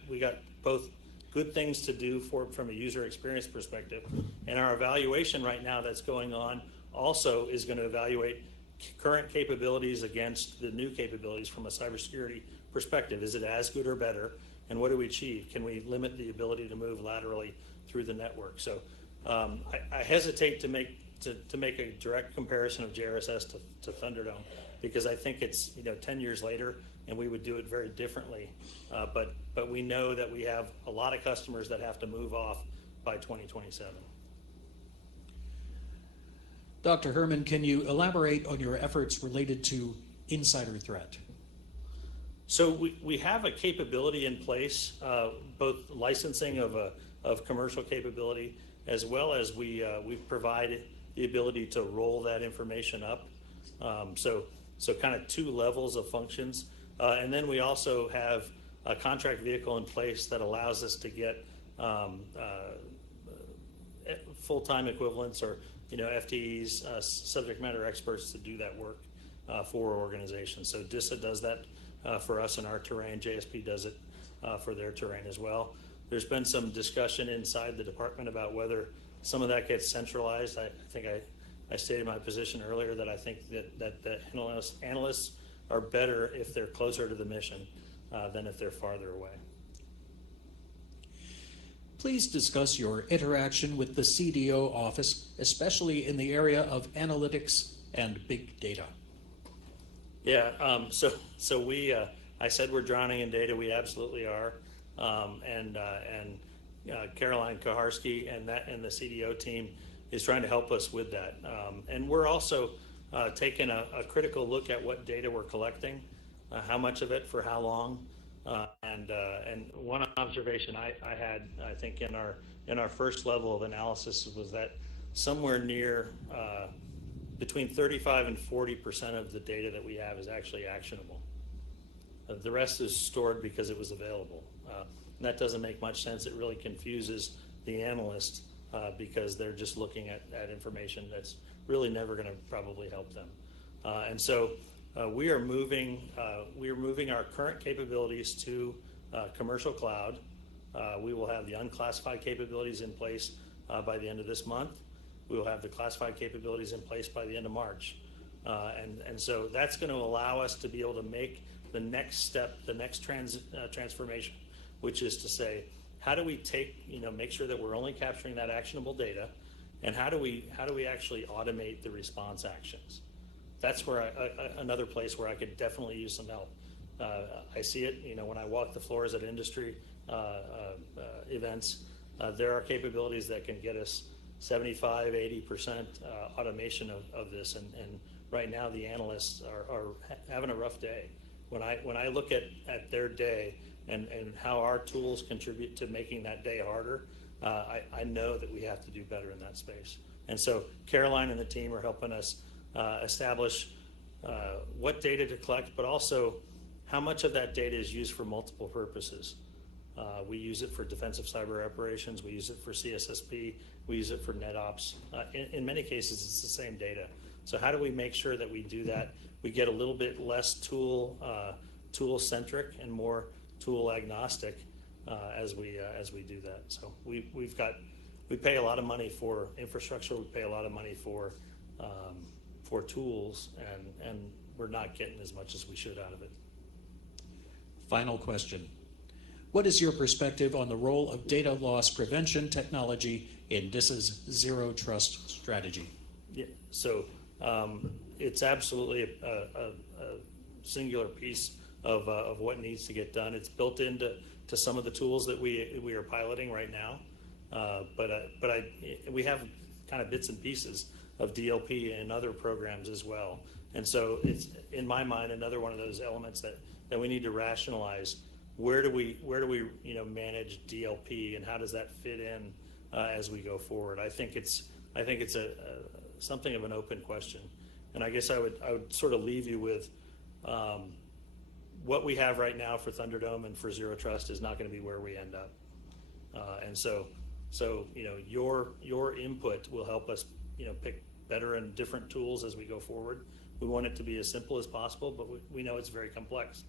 both good things to do from a user experience perspective, and our evaluation right now that's going on also is going to evaluate current capabilities against the new capabilities from a cybersecurity perspective. Is it as good or better? And what do we achieve? Can we limit the ability to move laterally through the network? So I hesitate to make a direct comparison of JRSS to Thunderdome, because I think it's 10 years later and we would do it very differently. But we know that we have a lot of customers that have to move off by 2027. Dr. Herman, can you elaborate on your efforts related to insider threat? So we have a capability in place, both licensing of commercial capability, as well as we provide the ability to roll that information up. So kind of two levels of functions. And then we also have a contract vehicle in place that allows us to get full-time equivalents or FTEs, subject matter experts to do that work for organizations. So DISA does that for us in our terrain. JSP does it for their terrain as well. There's been some discussion inside the department about whether some of that gets centralized. I think I stated my position earlier that I think that the analysts are better if they're closer to the mission than if they're farther away. Please discuss your interaction with the CDO office, especially in the area of analytics and big data. Yeah, so we, I said we're drowning in data. We absolutely are, and Caroline Kaharski and the CDO team is trying to help us with that. And we're also taking a critical look at what data we're collecting, how much of it for how long. And one observation I had, I think, in our first level of analysis was that somewhere near between 35 and 40% of the data that we have is actually actionable. The rest is stored because it was available. And that doesn't make much sense. It really confuses the analyst because they're just looking at information that's really never going to probably help them. And so we are moving our current capabilities to commercial cloud. We will have the unclassified capabilities in place by the end of this month. We will have the classified capabilities in place by the end of March. And so that's going to allow us to be able to make the next step, the next transformation, which is to say, how do we make sure that we're only capturing that actionable data, and how do we actually automate the response actions? that's where another place where I could definitely use some help. I see it, when I walk the floors at industry events, there are capabilities that can get us 75, 80% automation of this, and right now the analysts are having a rough day. When I look at their day and how our tools contribute to making that day harder, I know that we have to do better in that space. And so Caroline and the team are helping us establish what data to collect, but also how much of that data is used for multiple purposes. We use it for defensive cyber operations. We use it for CSSP. We use it for NetOps. In many cases, it's the same data. So how do we make sure that we do that? We get a little bit less tool-centric and more tool-agnostic as we do that. So we pay a lot of money for infrastructure. We pay a lot of money for tools, and we're not getting as much as we should out of it. Final question. What is your perspective on the role of data loss prevention technology in DISA's zero trust strategy? Yeah, so it's absolutely a singular piece of what needs to get done. It's built into some of the tools that we are piloting right now, but we have kind of bits and pieces of DLP and other programs as well. And so it's, in my mind, another one of those elements that we need to rationalize. Where do we manage DLP, and how does that fit in as we go forward? I think it's something of an open question, and I guess I would sort of leave you with what we have right now for Thunderdome and for Zero Trust is not going to be where we end up, and so your input will help us pick better and different tools as we go forward. We want it to be as simple as possible, but we know it's very complex.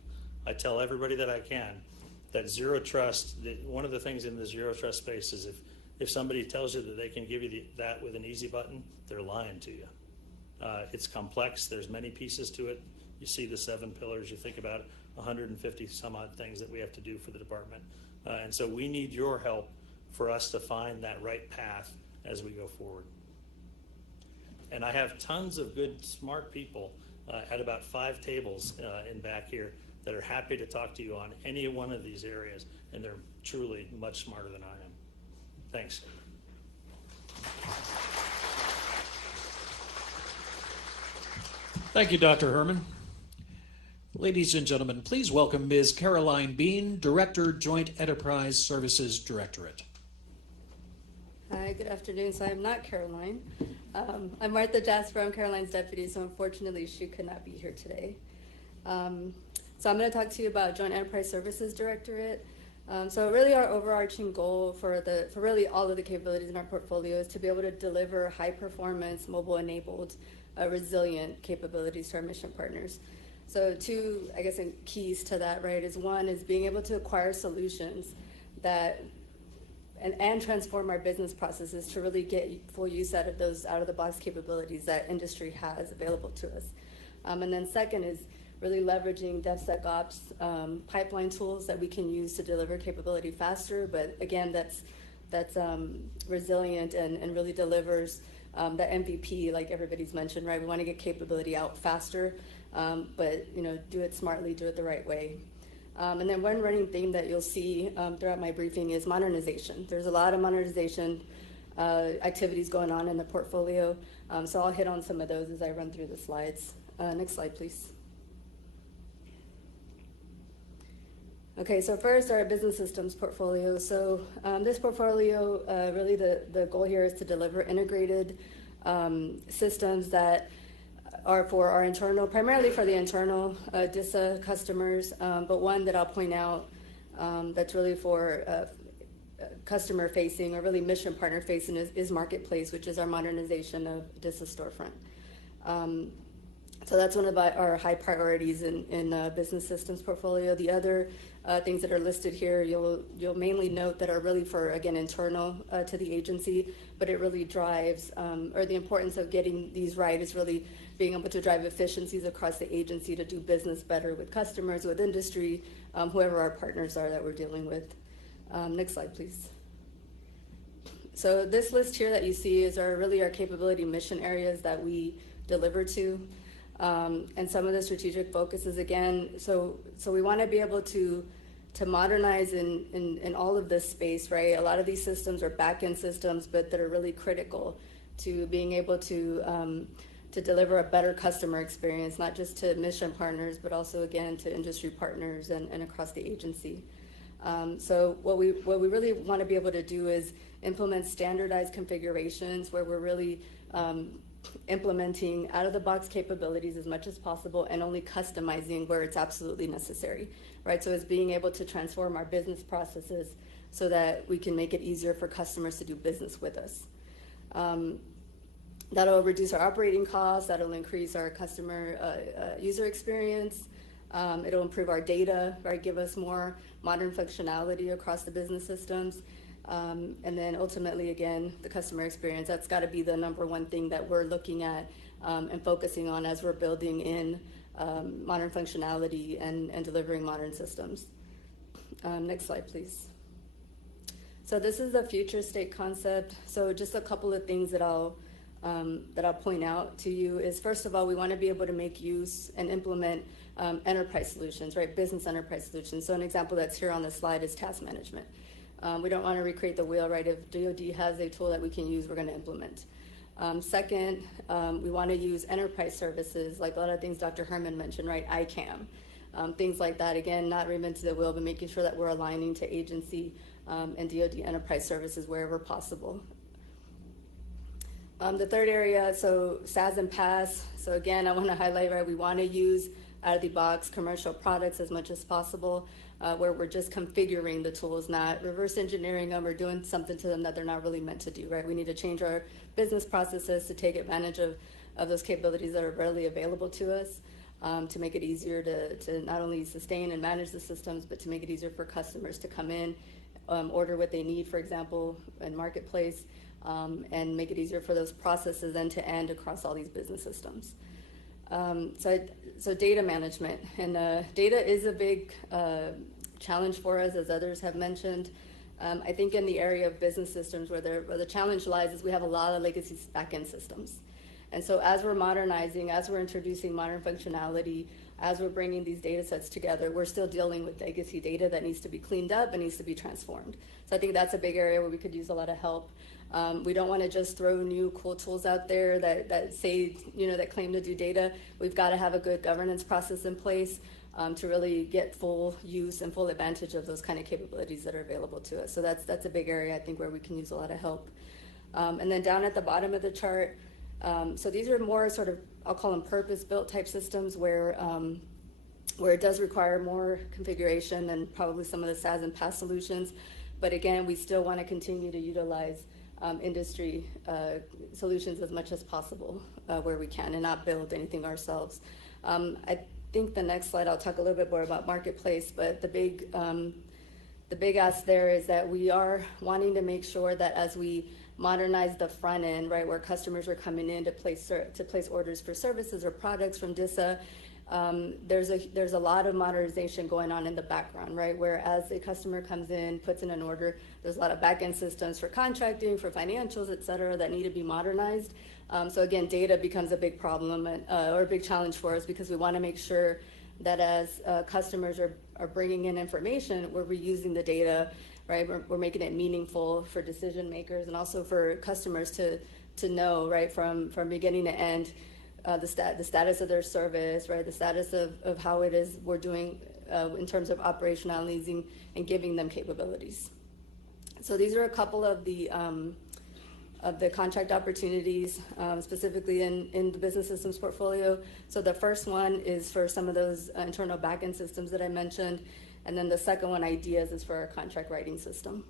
I tell everybody that I can that Zero Trust, one of the things in the Zero Trust space is if somebody tells you that they can give you that with an easy button, they're lying to you. It's complex. There's many pieces to it. You see the 7 pillars. You think about 150 some odd things that we have to do for the department. And so we need your help for us to find that right path as we go forward. And I have tons of good, smart people at about 5 tables in back here that are happy to talk to you on any one of these areas, and they're truly much smarter than I am. Thanks. Thank you, Dr. Herman. Ladies and gentlemen, please welcome Ms. Caroline Bean, Director, Joint Enterprise Services Directorate. Hi, good afternoon. So I'm not Caroline. I'm Martha Jasper. I'm Caroline's deputy, so unfortunately she could not be here today. So I'm going to talk to you about Joint Enterprise Services Directorate. So really our overarching goal for really all of the capabilities in our portfolio is to be able to deliver high performance, mobile enabled, resilient capabilities to our mission partners. So 2, I guess, keys to that, right, is one is being able to acquire solutions that and transform our business processes to really get full use out of those out-of-the-box capabilities that industry has available to us. And then second is really leveraging DevSecOps pipeline tools that we can use to deliver capability faster, but again, that's resilient and really delivers the MVP, like everybody's mentioned, right? We want to get capability out faster, but do it smartly, do it the right way. And then one running theme that you'll see throughout my briefing is modernization. There's a lot of modernization activities going on in the portfolio, so I'll hit on some of those as I run through the slides. Next slide, please. Okay, so first our business systems portfolio. So this portfolio, really the goal here is to deliver integrated systems that are for our internal, primarily for the internal DISA customers, but one that I'll point out that's really for customer facing or really mission partner facing is Marketplace, which is our modernization of DISA storefront. So that's one of our high priorities in business systems portfolio. The other things that are listed here, you'll mainly note that are really for, again, internal to the agency, but it really drives, or the importance of getting these right is really being able to drive efficiencies across the agency to do business better with customers, with industry, whoever our partners are that we're dealing with. Next slide, please. So this list here that you see is really our capability mission areas that we deliver to. And some of the strategic focuses, again, so we want to be able to modernize in all of this space, right? A lot of these systems are back-end systems, but that are really critical to being able to deliver a better customer experience, not just to mission partners, but also, again, to industry partners and across the agency. So what we really want to be able to do is implement standardized configurations where we're really implementing out-of-the-box capabilities as much as possible and only customizing where it's absolutely necessary, right? So it's being able to transform our business processes so that we can make it easier for customers to do business with us. That'll reduce our operating costs, that'll increase our customer user experience, it'll improve our data, right? Give us more modern functionality across the business systems. And then ultimately, again, the customer experience, that's got to be the number one thing that we're looking at and focusing on as we're building in modern functionality and delivering modern systems. Next slide, please. So this is the future state concept. So just a couple of things that I'll point out to you is, first of all, we want to be able to make use and implement enterprise solutions, right? Business enterprise solutions. So an example that's here on the slide is task management. We don't want to recreate the wheel, right? If DoD has a tool that we can use, we're going to implement. Second, we want to use enterprise services, like a lot of things Dr. Herman mentioned, right? ICAM, things like that. Again, not reinventing the wheel, but making sure that we're aligning to agency and DoD enterprise services wherever possible. The third area, so SaaS and PaaS. So again, I want to highlight, right, we want to use out-of-the-box commercial products as much as possible, where we're just configuring the tools, not reverse engineering them or doing something to them that they're not really meant to do, right? We need to change our business processes to take advantage of those capabilities that are readily available to us, to make it easier to not only sustain and manage the systems, but to make it easier for customers to come in, order what they need, for example, in Marketplace, and make it easier for those processes end to end across all these business systems. So data management, and data is a big challenge for us, as others have mentioned. I think in the area of business systems where the challenge lies is we have a lot of legacy back-end systems. And so as we're modernizing, as we're introducing modern functionality, as we're bringing these data sets together, we're still dealing with legacy data that needs to be cleaned up and needs to be transformed. So I think that's a big area where we could use a lot of help. We don't want to just throw new cool tools out there that say, that claim to do data. We've got to have a good governance process in place to really get full use and full advantage of those kind of capabilities that are available to us. So that's a big area, I think, where we can use a lot of help. And then down at the bottom of the chart, so these are more sort of, I'll call them purpose-built type systems where it does require more configuration than probably some of the SaaS and PaaS solutions. But again, we still want to continue to utilize industry solutions as much as possible where we can, and not build anything ourselves. I think the next slide I'll talk a little bit more about Marketplace, but the big ask there is that we are wanting to make sure that as we modernize the front end, right, where customers are coming in to place orders for services or products from DISA, there's a lot of modernization going on in the background, right? Where as a customer comes in, puts in an order, there's a lot of back-end systems for contracting, for financials, et cetera, that need to be modernized. So again, data becomes a big problem or a big challenge for us, because we want to make sure that as customers are bringing in information, we're reusing the data, right? We're making it meaningful for decision makers and also for customers to know, right, from beginning to end, the status of their service, right, the status of how it is we're doing in terms of operationalizing and giving them capabilities. So these are a couple of the contract opportunities, specifically in the business systems portfolio. So the first one is for some of those internal backend systems that I mentioned, and then the second one, ideas, is for our contract writing system.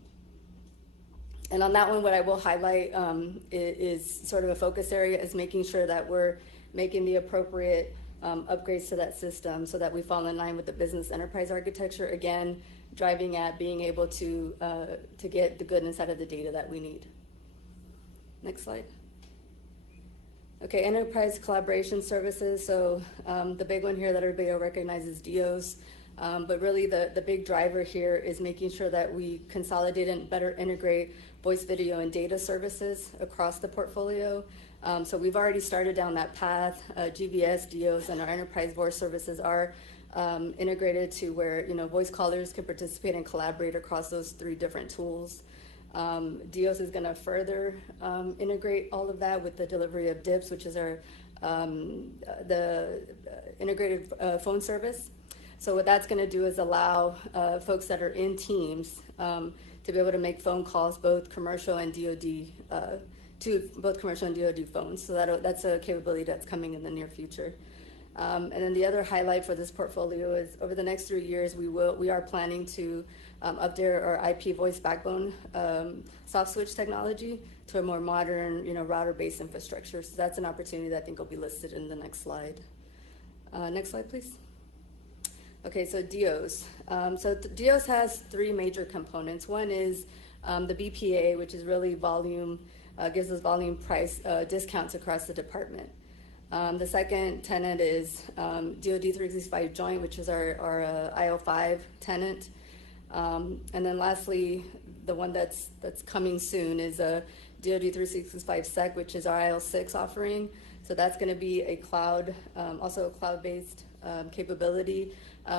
And on that one, what I will highlight is sort of a focus area is making sure that we're making the appropriate upgrades to that system so that we fall in line with the business enterprise architecture, again, driving at being able to get the goodness out of the data that we need. Next slide. Okay, enterprise collaboration services. So the big one here that everybody will recognize is DIOS. But really the big driver here is making sure that we consolidate and better integrate voice, video, and data services across the portfolio. So we've already started down that path. GVS, DOs, and our enterprise voice services are integrated to where voice callers can participate and collaborate across those 3 different tools. DOs is going to further integrate all of that with the delivery of DIPS, which is our integrated phone service. So what that's going to do is allow folks that are in teams to be able to make phone calls, both commercial and DoD, to both commercial and DoD phones. So that's a capability that's coming in the near future. And then the other highlight for this portfolio is over the next 3 years, we are planning to update our IP voice backbone soft switch technology to a more modern, router-based infrastructure. So that's an opportunity that I think will be listed in the next slide. Next slide, please. Okay, so DOs. DOs has 3 major components. One is the BPA, which is really volume, gives us volume price discounts across the department. The second tenant is DoD 365 Joint, which is our IO5 tenant. And then lastly, the one that's coming soon is a DoD 365 Sec, which is our IL6 offering. So that's going to be a cloud, also a cloud-based capability.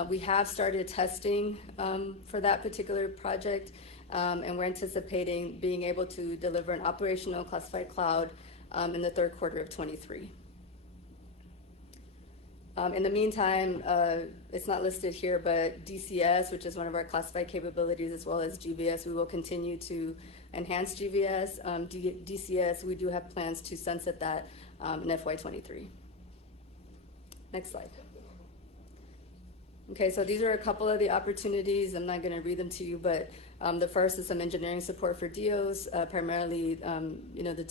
We have started testing for that particular project, and we're anticipating being able to deliver an operational classified cloud in the 3rd quarter of 23. In the meantime, it's not listed here, but DCS, which is one of our classified capabilities, as well as GVS, we will continue to enhance GVS. DCS, we do have plans to sunset that in FY23. Next slide. Okay, so these are a couple of the opportunities. I'm not going to read them to you, but the first is some engineering support for DOs, primarily, the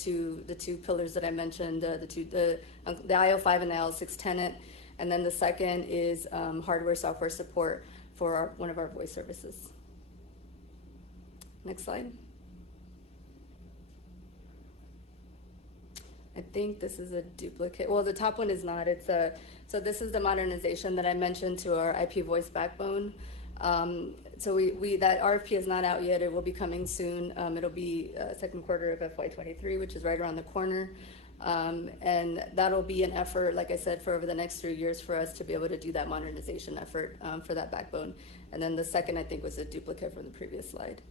two pillars that I mentioned, the IO5 and the IL6 tenant. And then the second is hardware, software support for one of our voice services. Next slide. I think this is a duplicate. Well, the top one is not. So this is the modernization that I mentioned to our IP voice backbone. So that RFP is not out yet. It will be coming soon. It'll be 2nd quarter of FY23, which is right around the corner. And that'll be an effort, like I said, for over the next 3 years for us to be able to do that modernization effort for that backbone. And then the second, I think, was a duplicate from the previous slide.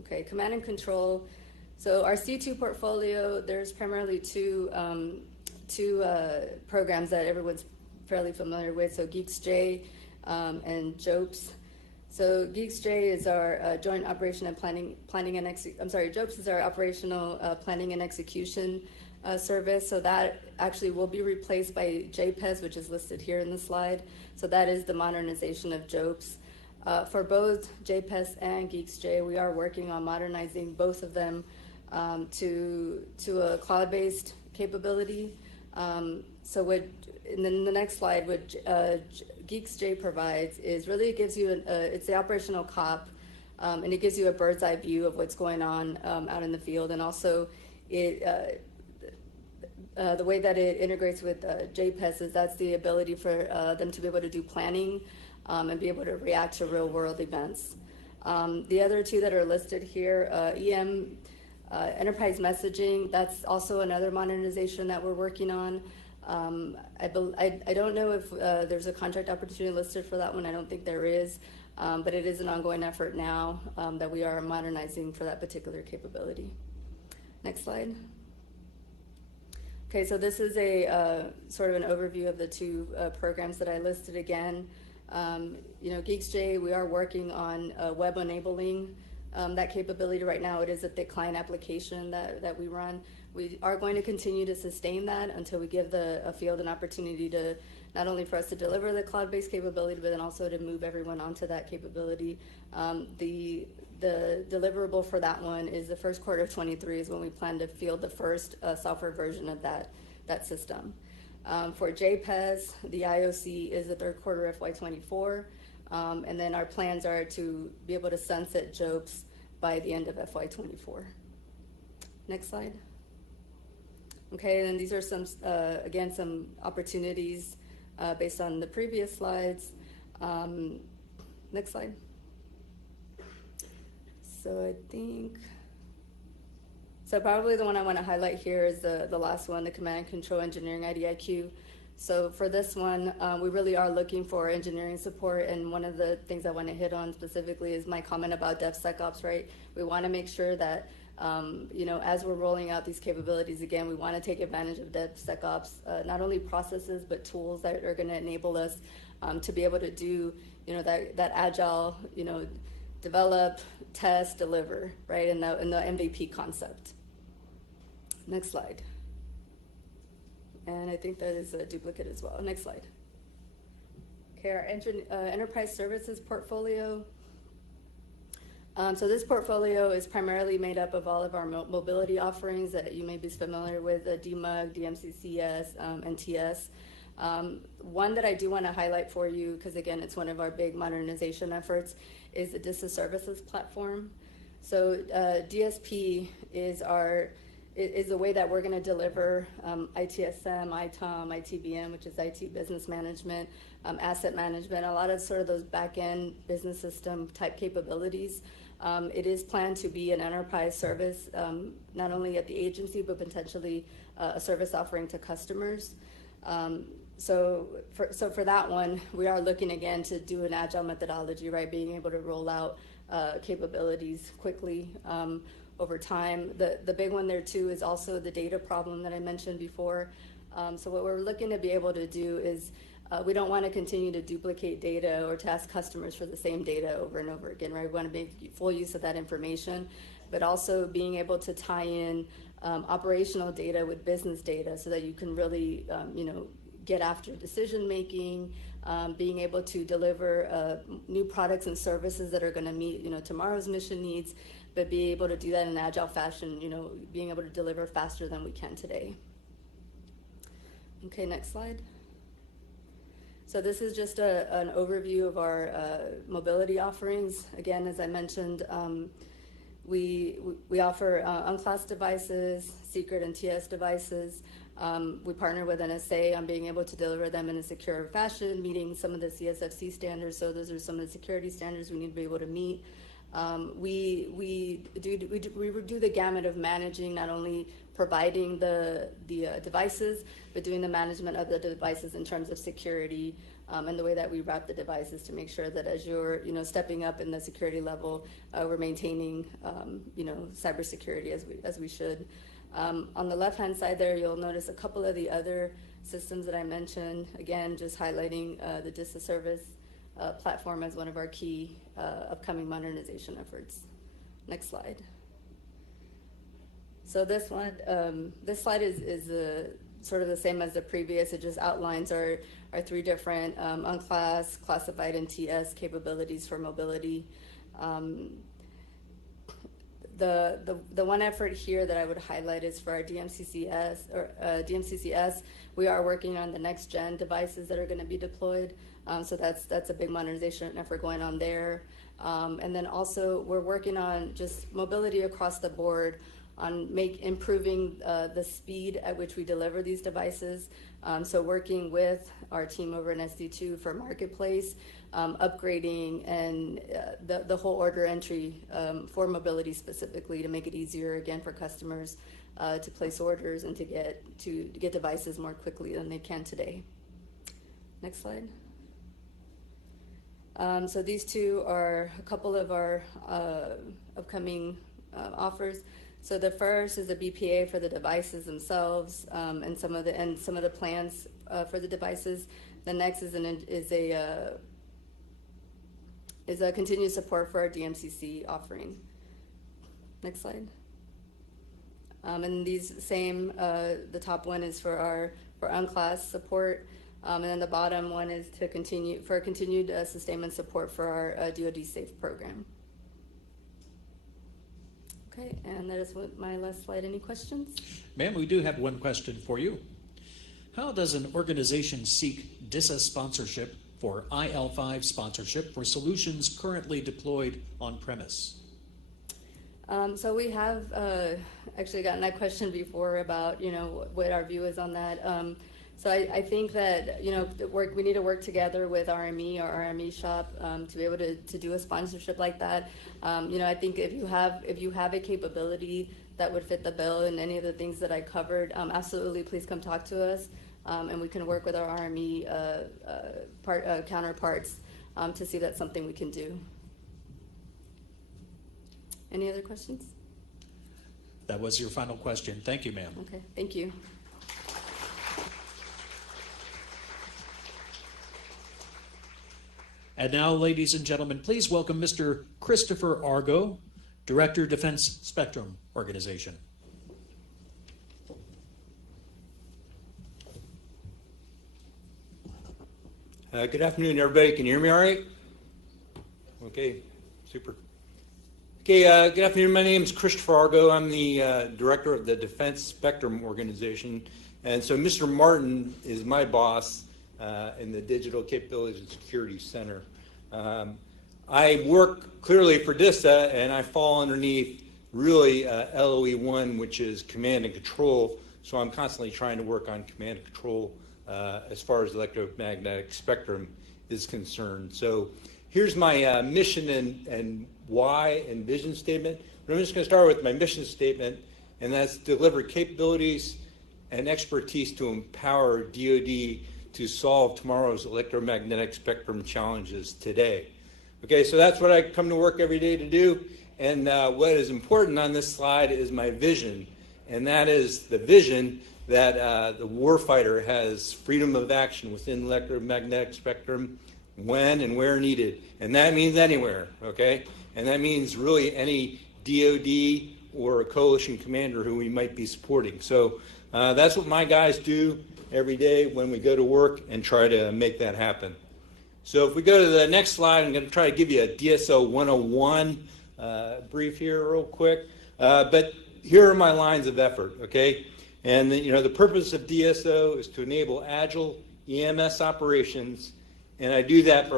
Okay, command and control. So our C2 portfolio, there's primarily two programs that everyone's fairly familiar with. So GeeksJ and JOPES. So GeeksJ is our joint operation and planning and JOPES is our operational planning and execution service. So that actually will be replaced by JPES, which is listed here in the slide. So that is the modernization of JOPES. For both JPES and GeeksJ, we are working on modernizing both of them to a cloud-based capability. And then the next slide, what GeeksJ provides is really it gives you it's the operational COP, and it gives you a bird's eye view of what's going on out in the field, and also the way that it integrates with JPES is that's the ability for them to be able to do planning and be able to react to real world events. The other two that are listed here, EM. Enterprise messaging, that's also another modernization that we're working on. I don't know if there's a contract opportunity listed for that one. I don't think there is, but it is an ongoing effort now that we are modernizing for that particular capability. Next slide. Okay, so this is a sort of an overview of the two programs that I listed again. GeeksJ, we are working on web enabling that capability right now. It is a thick client application that we run. We are going to continue to sustain that until we give the field an opportunity to not only for us to deliver the cloud-based capability, but then also to move everyone onto that capability. The deliverable for that one is the 1st quarter of 23 is when we plan to field the first software version of that system. For JPES, the IOC is the 3rd quarter of FY24. And then our plans are to be able to sunset JOPES by the end of FY24. Next slide. Okay, and these are some, again, some opportunities based on the previous slides. Next slide. So So probably the one I want to highlight here is the last one, the Command and Control Engineering IDIQ. So for this one, we really are looking for engineering support, and one of the things I want to hit on specifically is my comment about DevSecOps, right? We want to make sure that, as we're rolling out these capabilities, again, we want to take advantage of DevSecOps, not only processes, but tools that are going to enable us to be able to do, that agile, develop, test, deliver, right, in the MVP concept. Next slide. And I think that is a duplicate as well. Next slide. Okay, our enterprise services portfolio. So this portfolio is primarily made up of all of our mobility offerings that you may be familiar with, DMUG, DMCCS, and TS. One that I do want to highlight for you, because again, it's one of our big modernization efforts, is the DISA services platform. So DSP is the way that we're going to deliver ITSM, ITOM, ITBM, which is IT business management, asset management, a lot of sort of those back-end business system type capabilities. It is planned to be an enterprise service, not only at the agency, but potentially a service offering to customers. So for that one, we are looking again to do an agile methodology, right? Being able to roll out capabilities quickly over time. The big one there too is also the data problem that I mentioned before. So what we're looking to be able to do is we don't want to continue to duplicate data or to ask customers for the same data over and over again, right? We want to make full use of that information, but also being able to tie in operational data with business data so that you can really, get after decision making, being able to deliver new products and services that are going to meet, tomorrow's mission needs, but be able to do that in an agile fashion, being able to deliver faster than we can today. Okay, next slide. So this is just an overview of our mobility offerings. Again, as I mentioned, we offer unclassed devices, secret and TS devices. We partner with NSA on being able to deliver them in a secure fashion, meeting some of the CSFC standards. So those are some of the security standards we need to be able to meet. We do the gamut of managing, not only providing the devices, but doing the management of the devices in terms of security and the way that we wrap the devices to make sure that as you're stepping up in the security level, we're maintaining cybersecurity as we should. On the left-hand side there, you'll notice a couple of the other systems that I mentioned. Again, just highlighting the DISA service platform as one of our key upcoming modernization efforts. Next slide. So this slide is sort of the same as the previous. It just outlines our three different unclassed, classified, and TS capabilities for mobility. The one effort here that I would highlight is for our DMCCS. We are working on the next gen devices that are going to be deployed. So that's a big modernization effort going on there. And then also we're working on just mobility across the board on improving the speed at which we deliver these devices. So working with our team over in SD2 for Marketplace, upgrading and the whole order entry for mobility specifically to make it easier again for customers to place orders and to get devices more quickly than they can today. Next slide. So these two are a couple of our upcoming offers. So the first is a BPA for the devices themselves and some of the plans for the devices. The next is a continued support for our DMCC offering. Next slide. And these same, the top one is for unclassed support, and then the bottom one is continued sustainment support for our DoD SAFE program. Okay, and that is my last slide. Any questions? Ma'am, we do have one question for you. How does an organization seek DISA sponsorship for IL5 sponsorship for solutions currently deployed on premise? So we have actually gotten that question before about what our view is on that. So I think that, we need to work together with RME or RME shop to be able to do a sponsorship like that. I think if you have a capability that would fit the bill and any of the things that I covered, absolutely please come talk to us, and we can work with our RME counterparts to see if that's something we can do. Any other questions? That was your final question. Thank you, ma'am. Okay, thank you. And now, ladies and gentlemen, please welcome Mr. Christopher Argo, Director, Defense Spectrum Organization. Good afternoon, everybody. Can you hear me all right? Okay, super. Okay, good afternoon. My name is Christopher Argo. I'm the Director of the Defense Spectrum Organization. And so Mr. Martin is my boss in the Digital Capabilities and Security Center. I work clearly for DISA, and I fall underneath really LOE1, which is command and control. So I'm constantly trying to work on command and control as far as electromagnetic spectrum is concerned. So here's my mission and why and vision statement. But I'm just going to start with my mission statement, and that's deliver capabilities and expertise to empower DoD to solve tomorrow's electromagnetic spectrum challenges today. Okay, so that's what I come to work every day to do. And what is important on this slide is my vision, and that is the vision that the warfighter has freedom of action within electromagnetic spectrum when and where needed. And that means anywhere, okay? And that means really any DoD or a coalition commander who we might be supporting. So that's what my guys do every day when we go to work and try to make that happen. So if we go to the next slide, I'm going to try to give you a DSO 101 brief here real quick. But here are my lines of effort, okay? And the purpose of DSO is to enable agile EMS operations, and I do that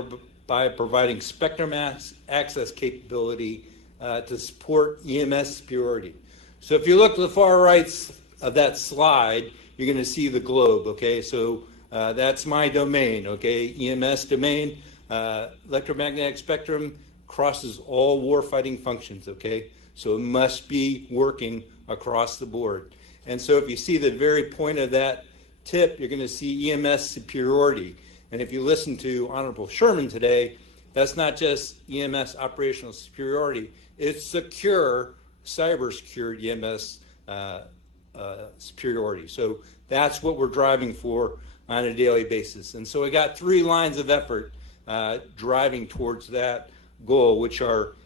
by providing spectrum access capability to support EMS superiority. So if you look to the far right of that slide, you're going to see the globe, okay? So that's my domain, okay? EMS domain, electromagnetic spectrum crosses all warfighting functions, okay? So it must be working across the board. And so if you see the very point of that tip, you're going to see EMS superiority. And if you listen to Honorable Sherman today, that's not just EMS operational superiority, it's secure, cyber-secured EMS superiority. So that's what we're driving for on a daily basis. And so we got 3 lines of effort driving towards that goal, which are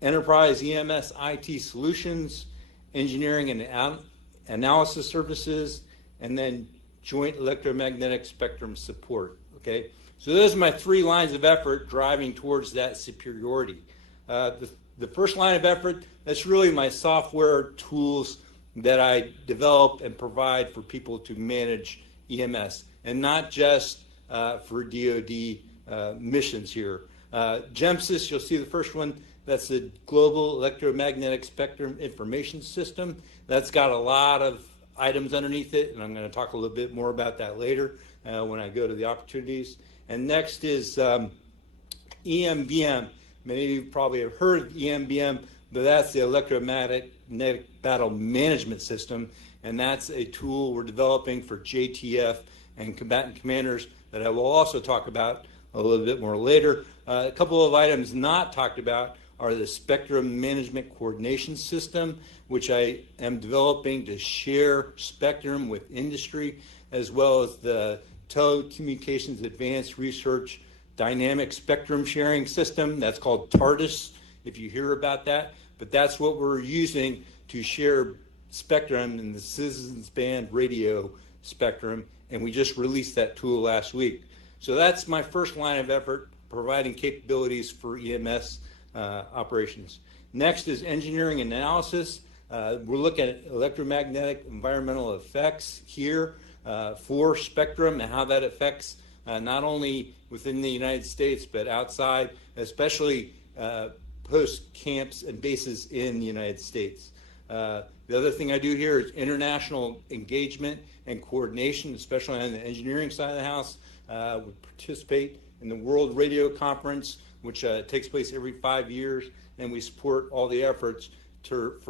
enterprise EMS IT solutions, engineering and analysis services, and then joint electromagnetic spectrum support, okay? So those are my 3 lines of effort driving towards that superiority. The first line of effort, that's really my software tools that I develop and provide for people to manage EMS, and not just for DoD missions here. GEMSIS, you'll see the first one, that's the Global Electromagnetic Spectrum Information System. That's got a lot of items underneath it, and I'm going to talk a little bit more about that later when I go to the opportunities. And next is EMBM. Many of you probably have heard of EMBM, but that's the Electromagnetic Battle Management System, and that's a tool we're developing for JTF and combatant commanders that I will also talk about a little bit more later. A couple of items not talked about are the Spectrum Management Coordination System, which I am developing to share spectrum with industry, as well as the Telecommunications Advanced Research Dynamic Spectrum Sharing System. That's called TARDIS, if you hear about that. But that's what we're using to share spectrum in the citizens band radio spectrum, and we just released that tool last week. So that's my first line of effort, providing capabilities for EMS operations. Next is engineering and analysis. We're looking at electromagnetic environmental effects here for spectrum and how that affects not only within the United States but outside, especially post camps and bases in the United States. The other thing I do here is international engagement and coordination, especially on the engineering side of the house. We participate in the World Radio Conference, which takes place every 5 years, and we support all the efforts for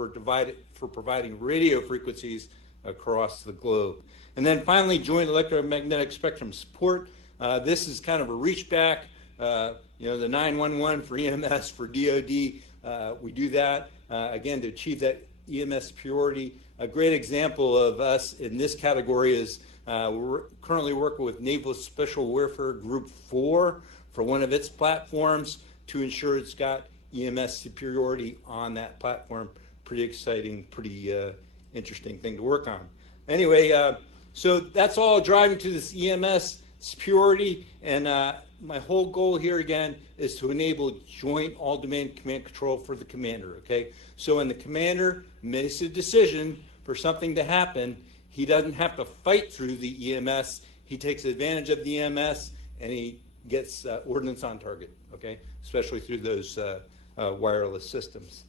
providing radio frequencies across the globe. And then finally, joint electromagnetic spectrum support. This is kind of a reach back, the 911 for EMS, for DoD. We do that, again, to achieve that EMS superiority. A great example of us in this category is we're currently working with Naval Special Warfare Group 4 for one of its platforms to ensure it's got EMS superiority on that platform. Pretty exciting, pretty interesting thing to work on. Anyway, so that's all driving to this EMS superiority, and my whole goal here again is to enable joint all-domain command control for the commander, okay? So when the commander makes a decision for something to happen, he doesn't have to fight through the EMS. He takes advantage of the EMS and he gets ordnance on target, okay? Especially through those wireless systems.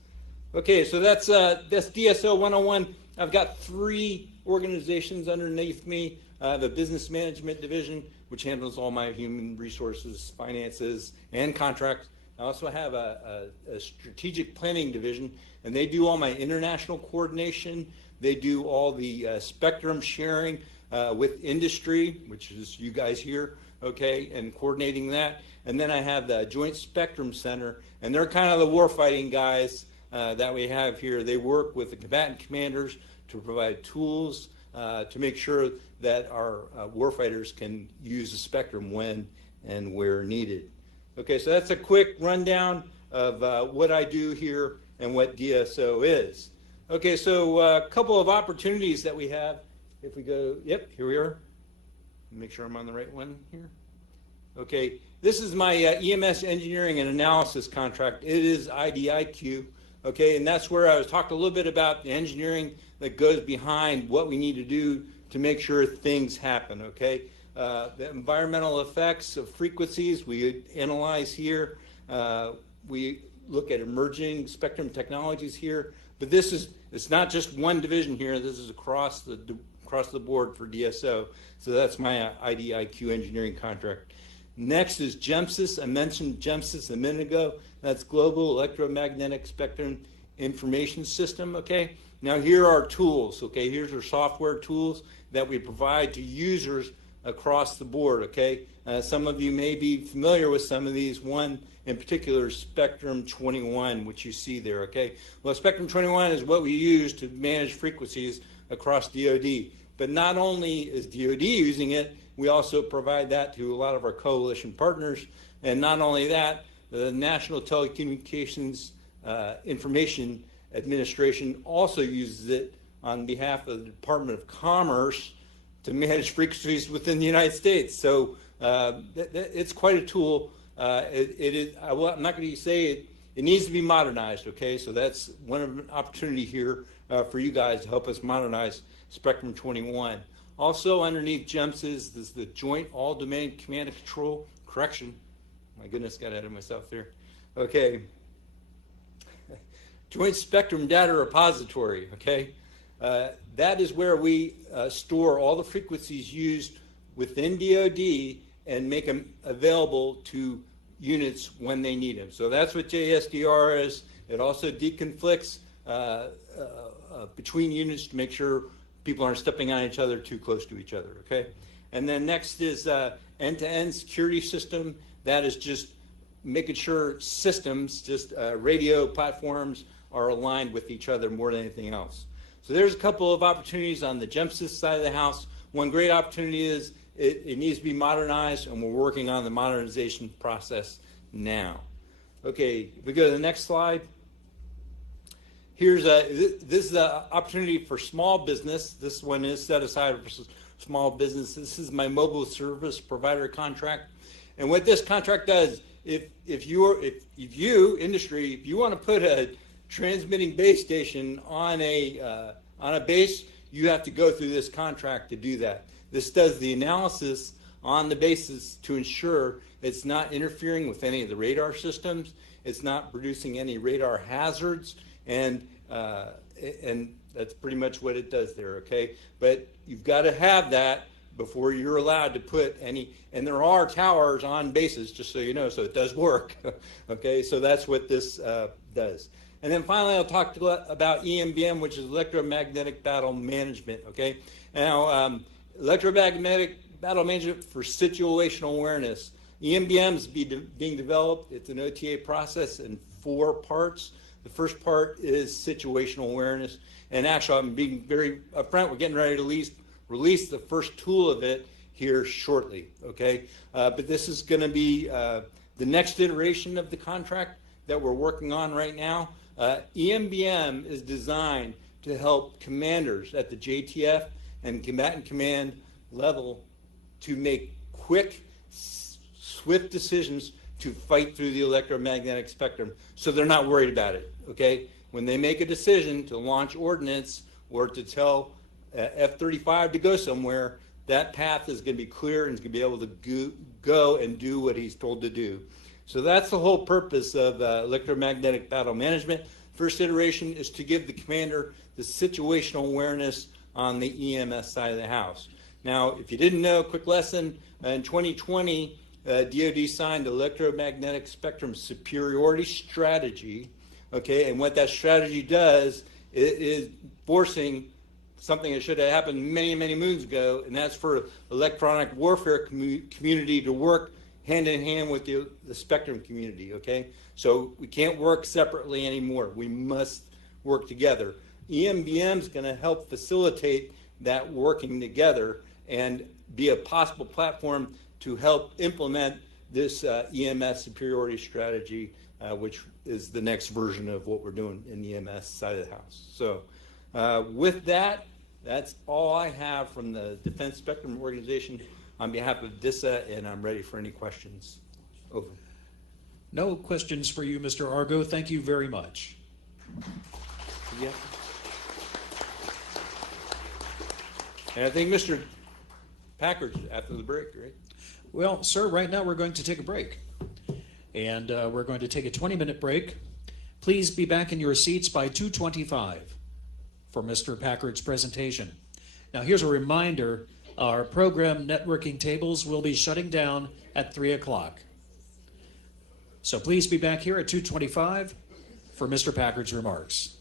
Okay, so that's DSO 101. I've got 3 organizations underneath me. I have a business management division, which handles all my human resources, finances, and contracts. I also have a strategic planning division, and they do all my international coordination. They do all the spectrum sharing with industry, which is you guys here, okay, and coordinating that. And then I have the Joint Spectrum Center, and they're kind of the warfighting guys that we have here. They work with the combatant commanders to provide tools to make sure that our warfighters can use the spectrum when and where needed. Okay, so that's a quick rundown of what I do here and what DSO is. Okay, so a couple of opportunities that we have. If we go, yep, here we are. Make sure I'm on the right one here. Okay, this is my EMS engineering and analysis contract. It is IDIQ. Okay, and that's where I was talking a little bit about the engineering that goes behind what we need to do to make sure things happen, okay? The environmental effects of frequencies we analyze here. We look at emerging spectrum technologies here, but it's not just one division here. This is across the board for DSO. So that's my IDIQ engineering contract. Next is GEMSIS. I mentioned GEMSIS a minute ago. That's Global Electromagnetic Spectrum Information System, okay? Now here are tools, okay? Here's our software tools that we provide to users across the board, okay? Some of you may be familiar with some of these. One in particular is Spectrum 21, which you see there, okay? Well, Spectrum 21 is what we use to manage frequencies across DoD. But not only is DoD using it, we also provide that to a lot of our coalition partners. And not only that, the National Telecommunications Information Administration also uses it on behalf of the Department of Commerce to manage frequencies within the United States. So it's quite a tool. I'm not going to say it needs to be modernized, okay? So that's one opportunity here for you guys to help us modernize Spectrum 21. Also underneath GEMSIS is the Joint All-Domain Command and Control Correction. My goodness, got ahead of myself there. Okay. Joint Spectrum Data Repository, okay? That is where we store all the frequencies used within DoD and make them available to units when they need them. So that's what JSDR is. It also deconflicts between units to make sure people aren't stepping on each other too close to each other, okay? And then next is end-to-end security system. That is just making sure systems, just radio platforms, are aligned with each other more than anything else. So there's a couple of opportunities on the GEMSIS side of the house. One great opportunity is it needs to be modernized, and we're working on the modernization process now. Okay, if we go to the next slide. This is the opportunity for small business. This one is set aside for small business. This is my mobile service provider contract. And what this contract does, if you industry, if you want to put a transmitting base station on a base, you have to go through this contract to do that. This does the analysis on the basis to ensure it's not interfering with any of the radar systems, it's not producing any radar hazards, and that's pretty much what it does there, okay? But you've got to have that before you're allowed to put any, and there are towers on bases, just so you know, so it does work, okay? So that's what this does. And then finally, I'll talk about EMBM, which is electromagnetic battle management, okay? Now, electromagnetic battle management for situational awareness. EMBM is being developed. It's an OTA process in 4 parts. The first part is situational awareness. And actually, I'm being very upfront. We're getting ready to release the first tool of it here shortly, okay? But this is going to be the next iteration of the contract that we're working on right now. EMBM is designed to help commanders at the JTF and combatant command level to make quick, swift decisions to fight through the electromagnetic spectrum, so they're not worried about it, okay? When they make a decision to launch ordnance or to tell F-35 to go somewhere, that path is going to be clear and is going to be able to go and do what he's told to do. So that's the whole purpose of electromagnetic battle management. First iteration is to give the commander the situational awareness on the EMS side of the house. Now, if you didn't know, quick lesson, in 2020, DoD signed electromagnetic spectrum superiority strategy, okay, and what that strategy does is forcing something that should have happened many, many moons ago, and that's for electronic warfare community to work hand in hand with the spectrum community, okay? So we can't work separately anymore. We must work together. EMBM is going to help facilitate that working together and be a possible platform to help implement this EMS superiority strategy, which is the next version of what we're doing in the EMS side of the house. So with that, that's all I have from the Defense Spectrum Organization on behalf of DISA, and I'm ready for any questions. Over. No questions for you, Mr. Argo. Thank you very much. Yeah. And I think Mr. Packard's after the break, right? Well, sir, right now we're going to take a break. And we're going to take a 20-minute break. Please be back in your seats by 2:25 for Mr. Packard's presentation. Now, here's a reminder. Our program networking tables will be shutting down at 3 o'clock. So please be back here at 2:25 for Mr. Packard's remarks.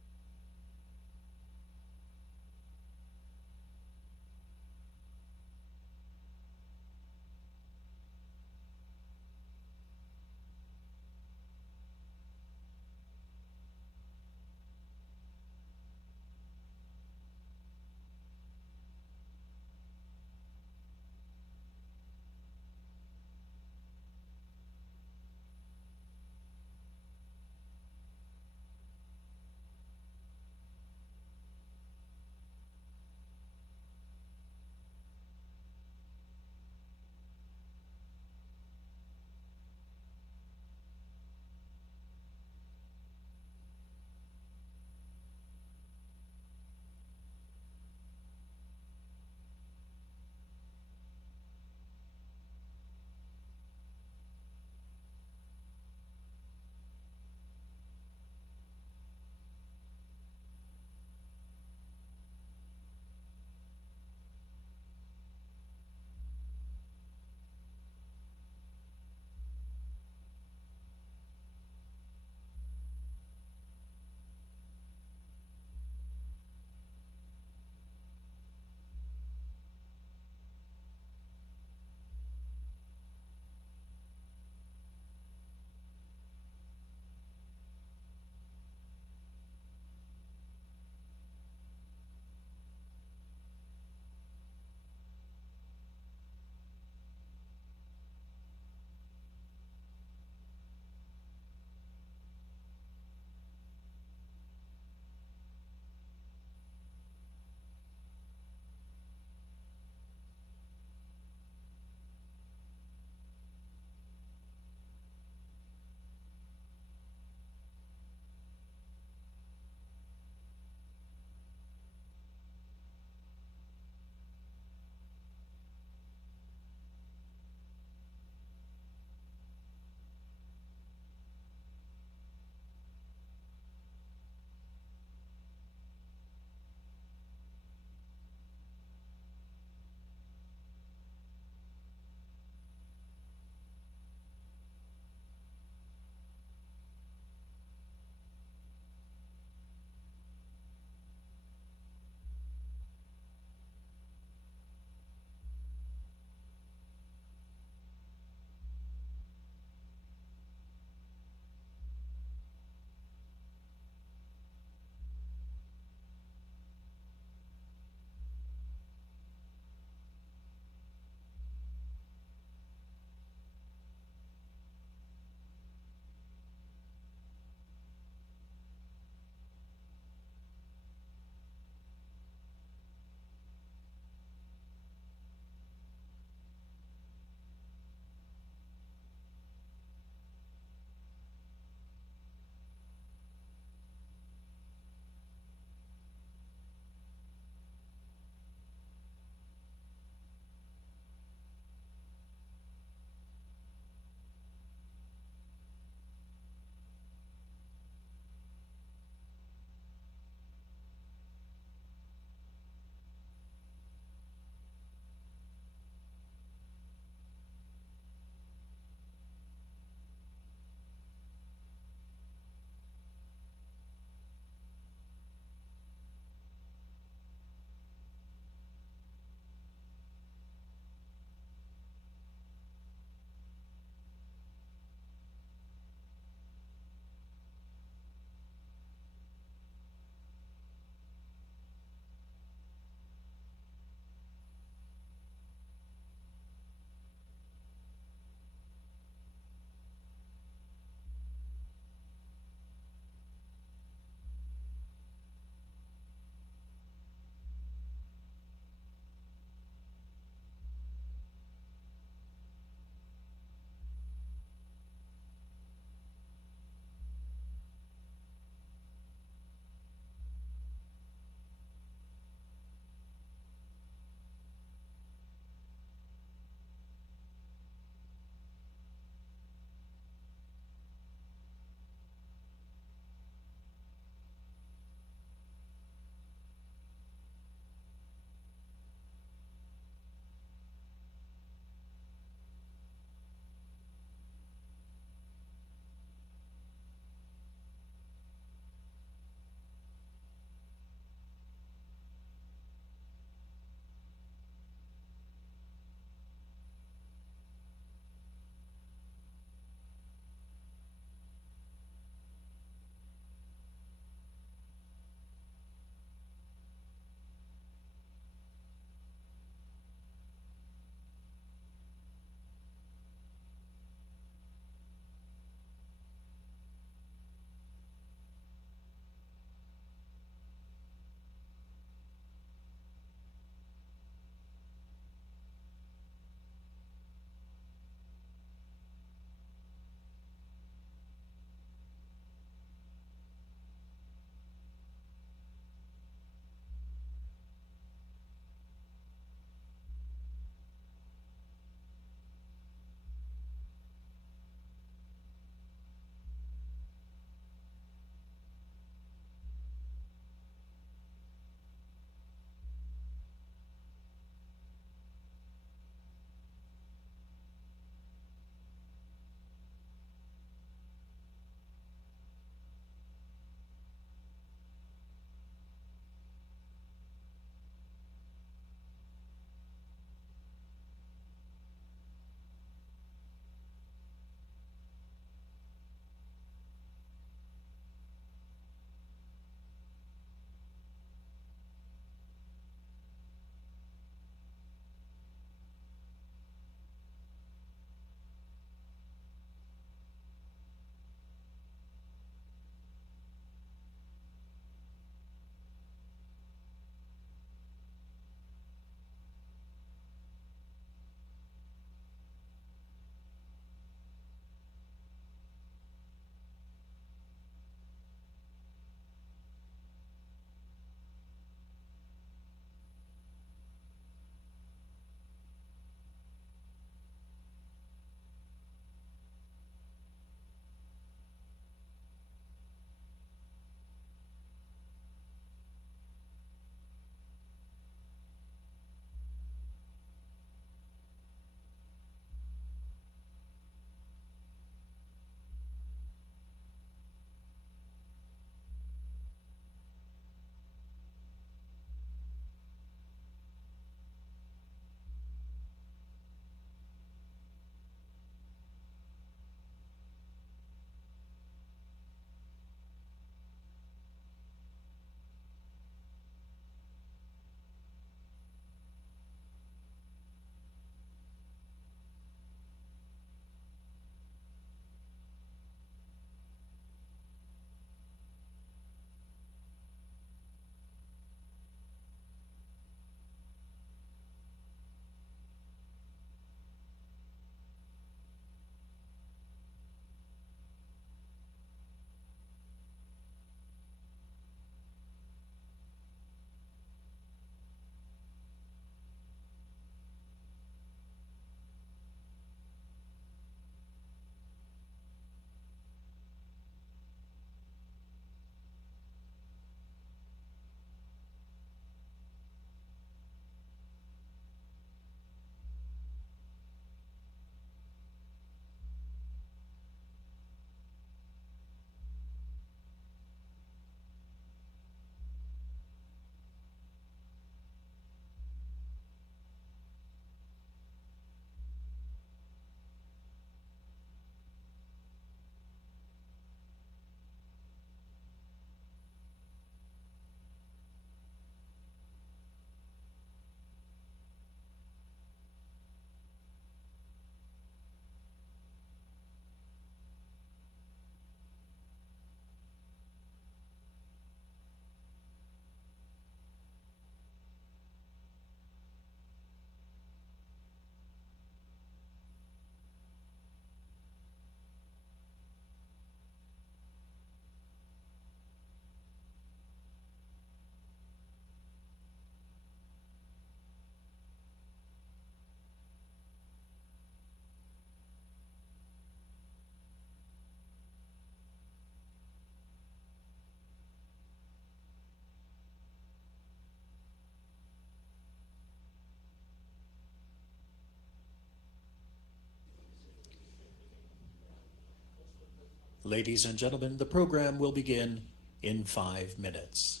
Ladies and gentlemen, the program will begin in 5 minutes.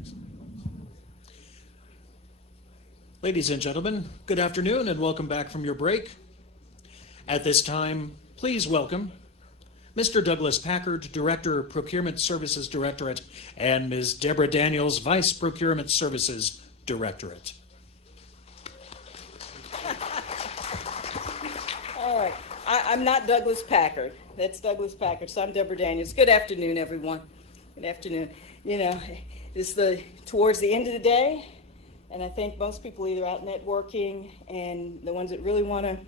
Thanks. Ladies and gentlemen, good afternoon and welcome back from your break. At this time, please welcome Mr. Douglas Packard, Director, Procurement Services Directorate, and Ms. Deborah Daniels, Vice Procurement Services Directorate. All right. I'm not Douglas Packard. That's Douglas Packard. So I'm Deborah Daniels. Good afternoon, everyone. Good afternoon. You know, it's towards the end of the day, and I think most people either out networking, and the ones that really want to,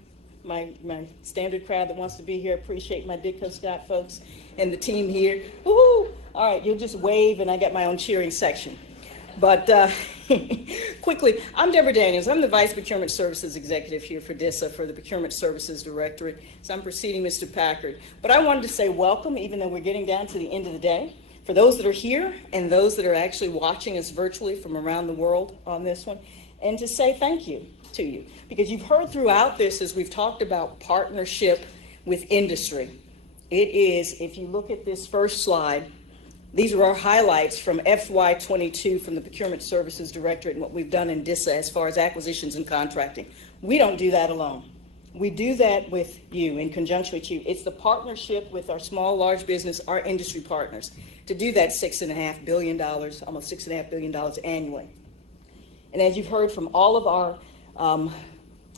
my standard crowd that wants to be here, appreciate my Ditko Scott folks and the team here. Woo-hoo! All right, you'll just wave, and I got my own cheering section. But quickly, I'm Deborah Daniels. I'm the Vice Procurement Services Executive here for DISA, for the Procurement Services Directorate. So I'm preceding Mr. Packard. But I wanted to say welcome, even though we're getting down to the end of the day. For those that are here and those that are actually watching us virtually from around the world on this one, and to say thank you to you. Because you've heard throughout this, as we've talked about partnership with industry, it is, if you look at this first slide, these are our highlights from FY22 from the Procurement Services Directorate and what we've done in DISA as far as acquisitions and contracting. We don't do that alone. We do that with you, in conjunction with you. It's the partnership with our small, large business, our industry partners, to do that $6.5 billion, almost $6.5 billion annually. And as you've heard from all of our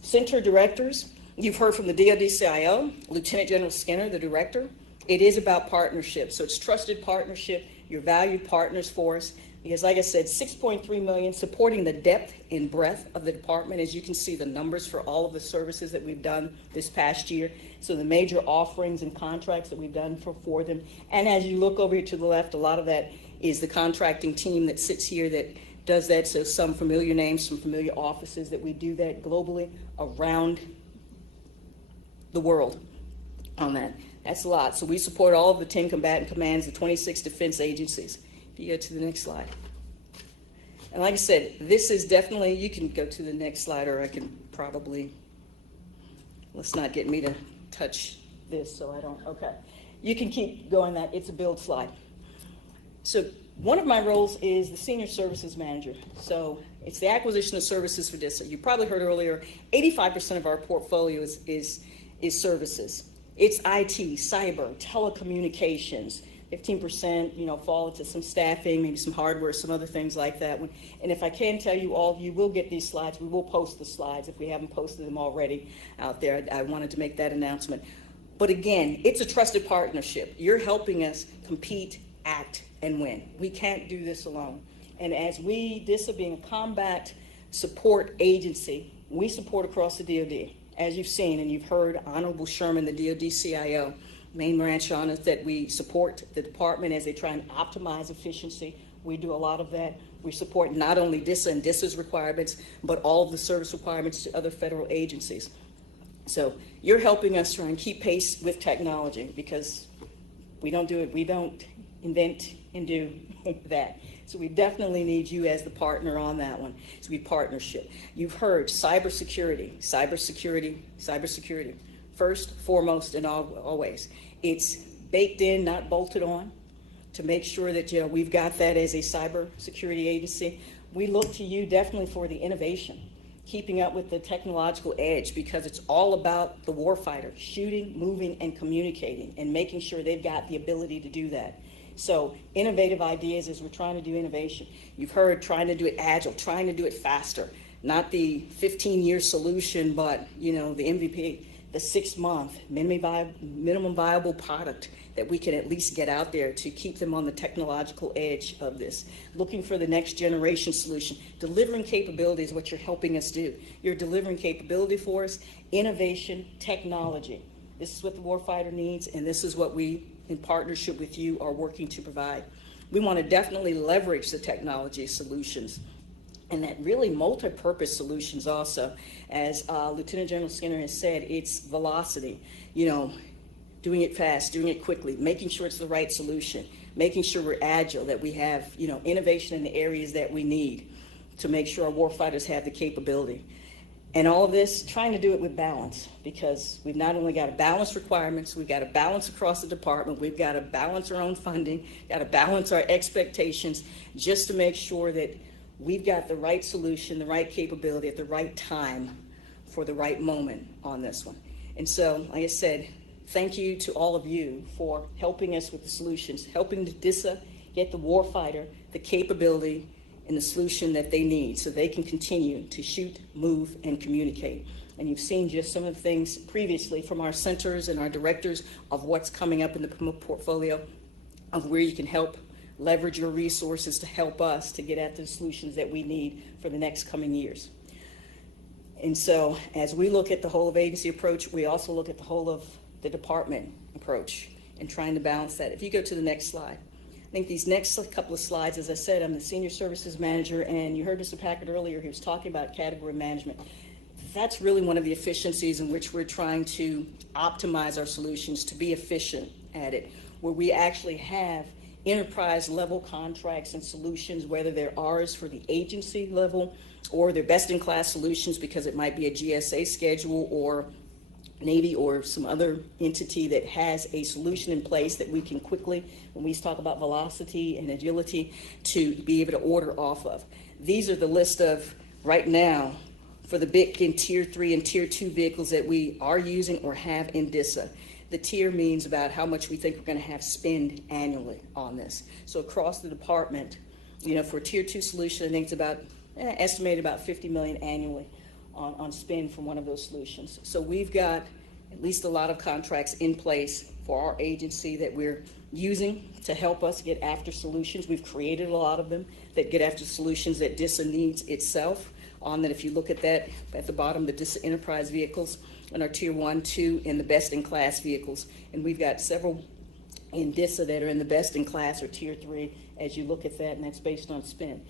center directors, you've heard from the DoD CIO, Lieutenant General Skinner, the director. It is about partnership. So it's trusted partnership. You're valued partners for us. Because like I said, $6.3 million supporting the depth and breadth of the department. As you can see, the numbers for all of the services that we've done this past year. So the major offerings and contracts that we've done for them. And as you look over here to the left, a lot of that is the contracting team that sits here that does that. So some familiar names, some familiar offices that we do that globally around the world on that. That's a lot. So we support all of the 10 combatant commands, the 26 defense agencies. If you go to the next slide. And like I said, this is definitely, you can go to the next slide, or I can probably, let's not get me to touch this so I don't, okay. You can keep going that, it's a build slide. So one of my roles is the Senior Services Manager. So it's the acquisition of services for DISA. You probably heard earlier, 85% of our portfolio is services. It's IT, cyber, telecommunications. 15%, fall into some staffing, maybe some hardware, some other things like that. And if I can tell you, all of you will get these slides. We will post the slides if we haven't posted them already out there. I wanted to make that announcement. But again, it's a trusted partnership. You're helping us compete, act, and win. We can't do this alone. And as DISA being a combat support agency, we support across the DoD. As you've seen and you've heard, Honorable Sherman, the DoD CIO, main branch on us, that we support the department as they try and optimize efficiency. We do a lot of that. We support not only DISA and DISA's requirements, but all of the service requirements to other federal agencies. So you're helping us try and keep pace with technology, because we don't do it. We don't invent and do that. So we definitely need you as the partner on that one. So we partnership. You've heard cybersecurity, cybersecurity, cybersecurity. First, foremost, and always. It's baked in, not bolted on, to make sure that we've got that as a cybersecurity agency. We look to you definitely for the innovation, keeping up with the technological edge, because it's all about the warfighter, shooting, moving, and communicating, and making sure they've got the ability to do that. So innovative ideas as we're trying to do innovation. You've heard trying to do it agile, trying to do it faster, not the 15-year solution, but the MVP. The 6-month minimum viable product that we can at least get out there to keep them on the technological edge of this. Looking for the next generation solution. Delivering capability is what you're helping us do. You're delivering capability for us, innovation, technology. This is what the warfighter needs, and this is what we, in partnership with you, are working to provide. We want to definitely leverage the technology solutions, and that really multi-purpose solutions also. As Lieutenant General Skinner has said, it's velocity, doing it fast, doing it quickly, making sure it's the right solution, making sure we're agile, that we have, innovation in the areas that we need to make sure our warfighters have the capability. And all of this, trying to do it with balance, because we've not only got to balance requirements, we've got to balance across the department, we've got to balance our own funding, got to balance our expectations, just to make sure that we've got the right solution, the right capability at the right time for the right moment on this one. And so, like I said, thank you to all of you for helping us with the solutions, helping the DISA get the warfighter the capability and the solution that they need so they can continue to shoot, move, and communicate. And you've seen just some of the things previously from our centers and our directors of what's coming up in the portfolio of where you can help leverage your resources to help us to get at the solutions that we need for the next coming years. And so as we look at the whole of agency approach, we also look at the whole of the department approach and trying to balance that. If you go to the next slide. I think these next couple of slides, as I said, I'm the Senior Services Manager, and you heard Mr. Packard earlier, he was talking about category management. That's really one of the efficiencies in which we're trying to optimize our solutions to be efficient at it, where we actually have enterprise level contracts and solutions, whether they're ours for the agency level or they're best in class solutions because it might be a GSA schedule or Navy or some other entity that has a solution in place that we can quickly, when we talk about velocity and agility, to be able to order off of. These are the list of, right now, for the big in Tier 3 and Tier 2 vehicles that we are using or have in DISA. The tier means about how much we think we're going to have spend annually on this. So across the department, for Tier 2 solution, I think it's about, estimated about $50 million annually on spend from one of those solutions. So we've got at least a lot of contracts in place for our agency that we're using to help us get after solutions. We've created a lot of them that get after solutions that DISA needs itself. On that, if you look at that at the bottom, the DISA enterprise vehicles and our Tier 1, 2, and the best-in-class vehicles. And we've got several in DISA that are in the best-in-class or Tier 3 as you look at that, and that's based on spend.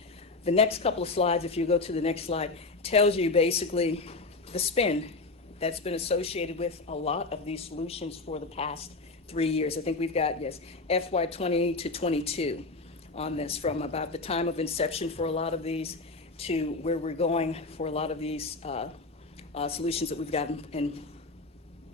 The next couple of slides, if you go to the next slide, tells you basically the spend that's been associated with a lot of these solutions for the past 3 years. I think we've got, yes, FY 20 to 22 on this, from about the time of inception for a lot of these to where we're going for a lot of these solutions that we've gotten and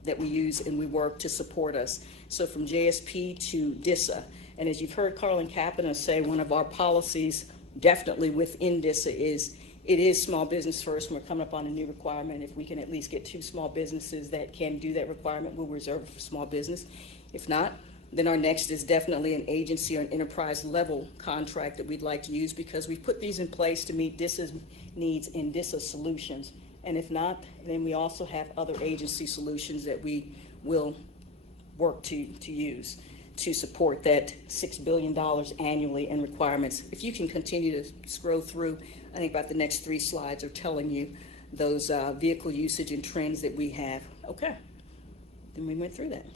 that we use and we work to support us. So from JSP to DISA. And as you've heard Carlin Capina say, one of our policies definitely within DISA is it is small business first, and we're coming up on a new requirement. If we can at least get 2 small businesses that can do that requirement, we'll reserve it for small business. If not, then our next is definitely an agency or an enterprise level contract that we'd like to use, because we've put these in place to meet DISA's needs and DISA solutions. And if not, then we also have other agency solutions that we will work to use to support that $6 billion annually in requirements. If you can continue to scroll through, I think about the next 3 slides are telling you those vehicle usage and trends that we have. Okay, then we went through that.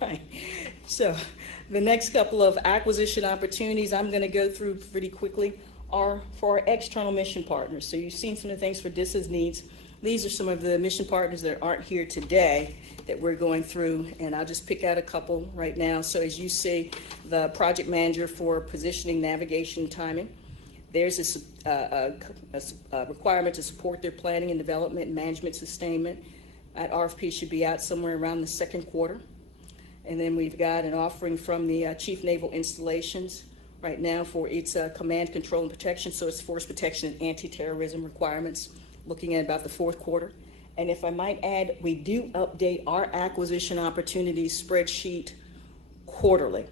All right, so the next couple of acquisition opportunities I'm going to go through pretty quickly are for our external mission partners. So you've seen some of the things for DISA's needs. These are some of the mission partners that aren't here today that we're going through, and I'll just pick out a couple right now. So as you see, the project manager for positioning, navigation, and timing, there's a requirement to support their planning and development and management sustainment. That RFP should be out somewhere around the second quarter. And then we've got an offering from the Chief Naval Installations right now for its command, control, and protection. So it's force protection and anti-terrorism requirements, looking at about the 4th quarter. And if I might add, we do update our acquisition opportunities spreadsheet quarterly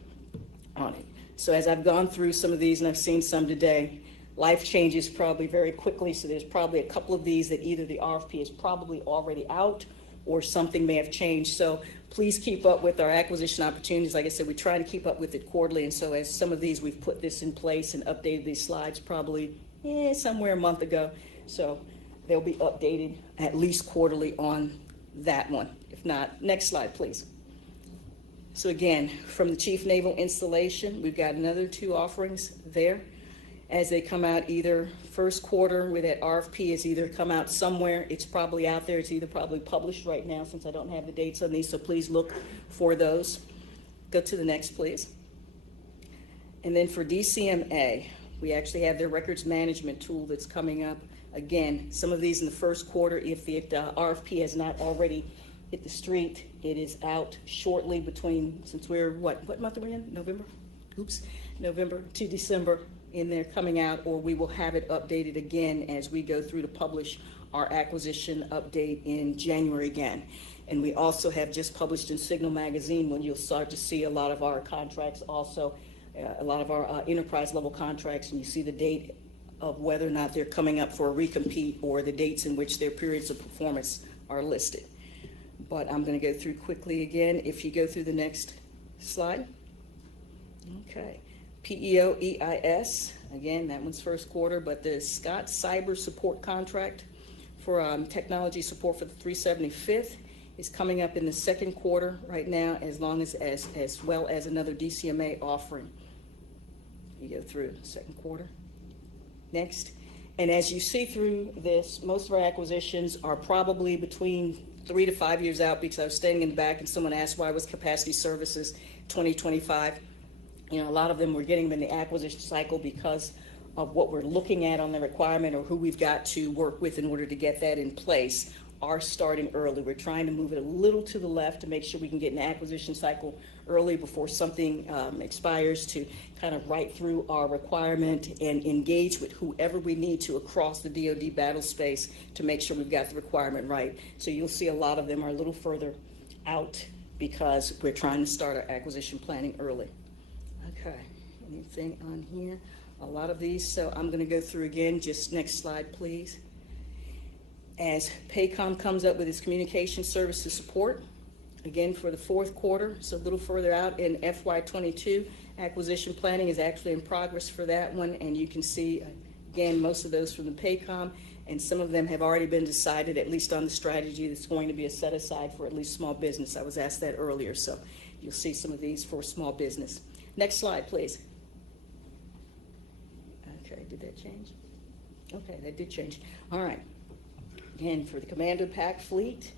on it. So as I've gone through some of these, and I've seen some today, life changes probably very quickly. So there's probably a couple of these that either the RFP is probably already out or something may have changed. So please keep up with our acquisition opportunities. Like I said, we try to keep up with it quarterly. And so as some of these, we've put this in place and updated these slides probably somewhere a month ago. So they'll be updated at least quarterly on that one. If not, next slide, please. So again, from the Chief Naval Installation, we've got another 2 offerings there. As they come out either 1st quarter, where that RFP is either come out somewhere, it's probably out there, it's either probably published right now since I don't have the dates on these, so please look for those. Go to the next, please. And then for DCMA, we actually have their records management tool that's coming up. Again, some of these in the first quarter, if the RFP has not already hit the street, it is out shortly between, since we're, what month are we in? November? Oops. November to December, and they're coming out, or we will have it updated again as we go through to publish our acquisition update in January again. And we also have just published in Signal Magazine when you'll start to see a lot of our contracts also, a lot of our enterprise level contracts, and you see the date of whether or not they're coming up for a recompete or the dates in which their periods of performance are listed. But I'm going to go through quickly again. If you go through the next slide. Okay. PEO EIS, again, that one's first quarter, but the Scott Cyber Support contract for technology support for the 375th is coming up in the second quarter right now, as well as another DCMA offering. You go through the second quarter. Next. And as you see through this, most of our acquisitions are probably between 3 to 5 years out, because I was standing in the back and someone asked why was capacity services 2025. You know, a lot of them we're getting them in the acquisition cycle because of what we're looking at on the requirement or who we've got to work with in order to get that in place are starting early. We're trying to move it a little to the left to make sure we can get an acquisition cycle early before something expires, to kind of write through our requirement and engage with whoever we need to across the DoD battle space to make sure we've got the requirement right. So you'll see a lot of them are a little further out because we're trying to start our acquisition planning early. Okay, anything on here? A lot of these, so I'm going to go through again. Just next slide, please. As Paycom comes up with its communication services support, again for the fourth quarter, so a little further out in FY22, acquisition planning is actually in progress for that one, and you can see, again, most of those from the Paycom, and some of them have already been decided, at least on the strategy that's going to be a set aside for at least small business. I was asked that earlier, so you'll see some of these for small business. Next slide, please. Okay, did that change? Okay, that did change. All right. Again, for the Commander Pack Fleet,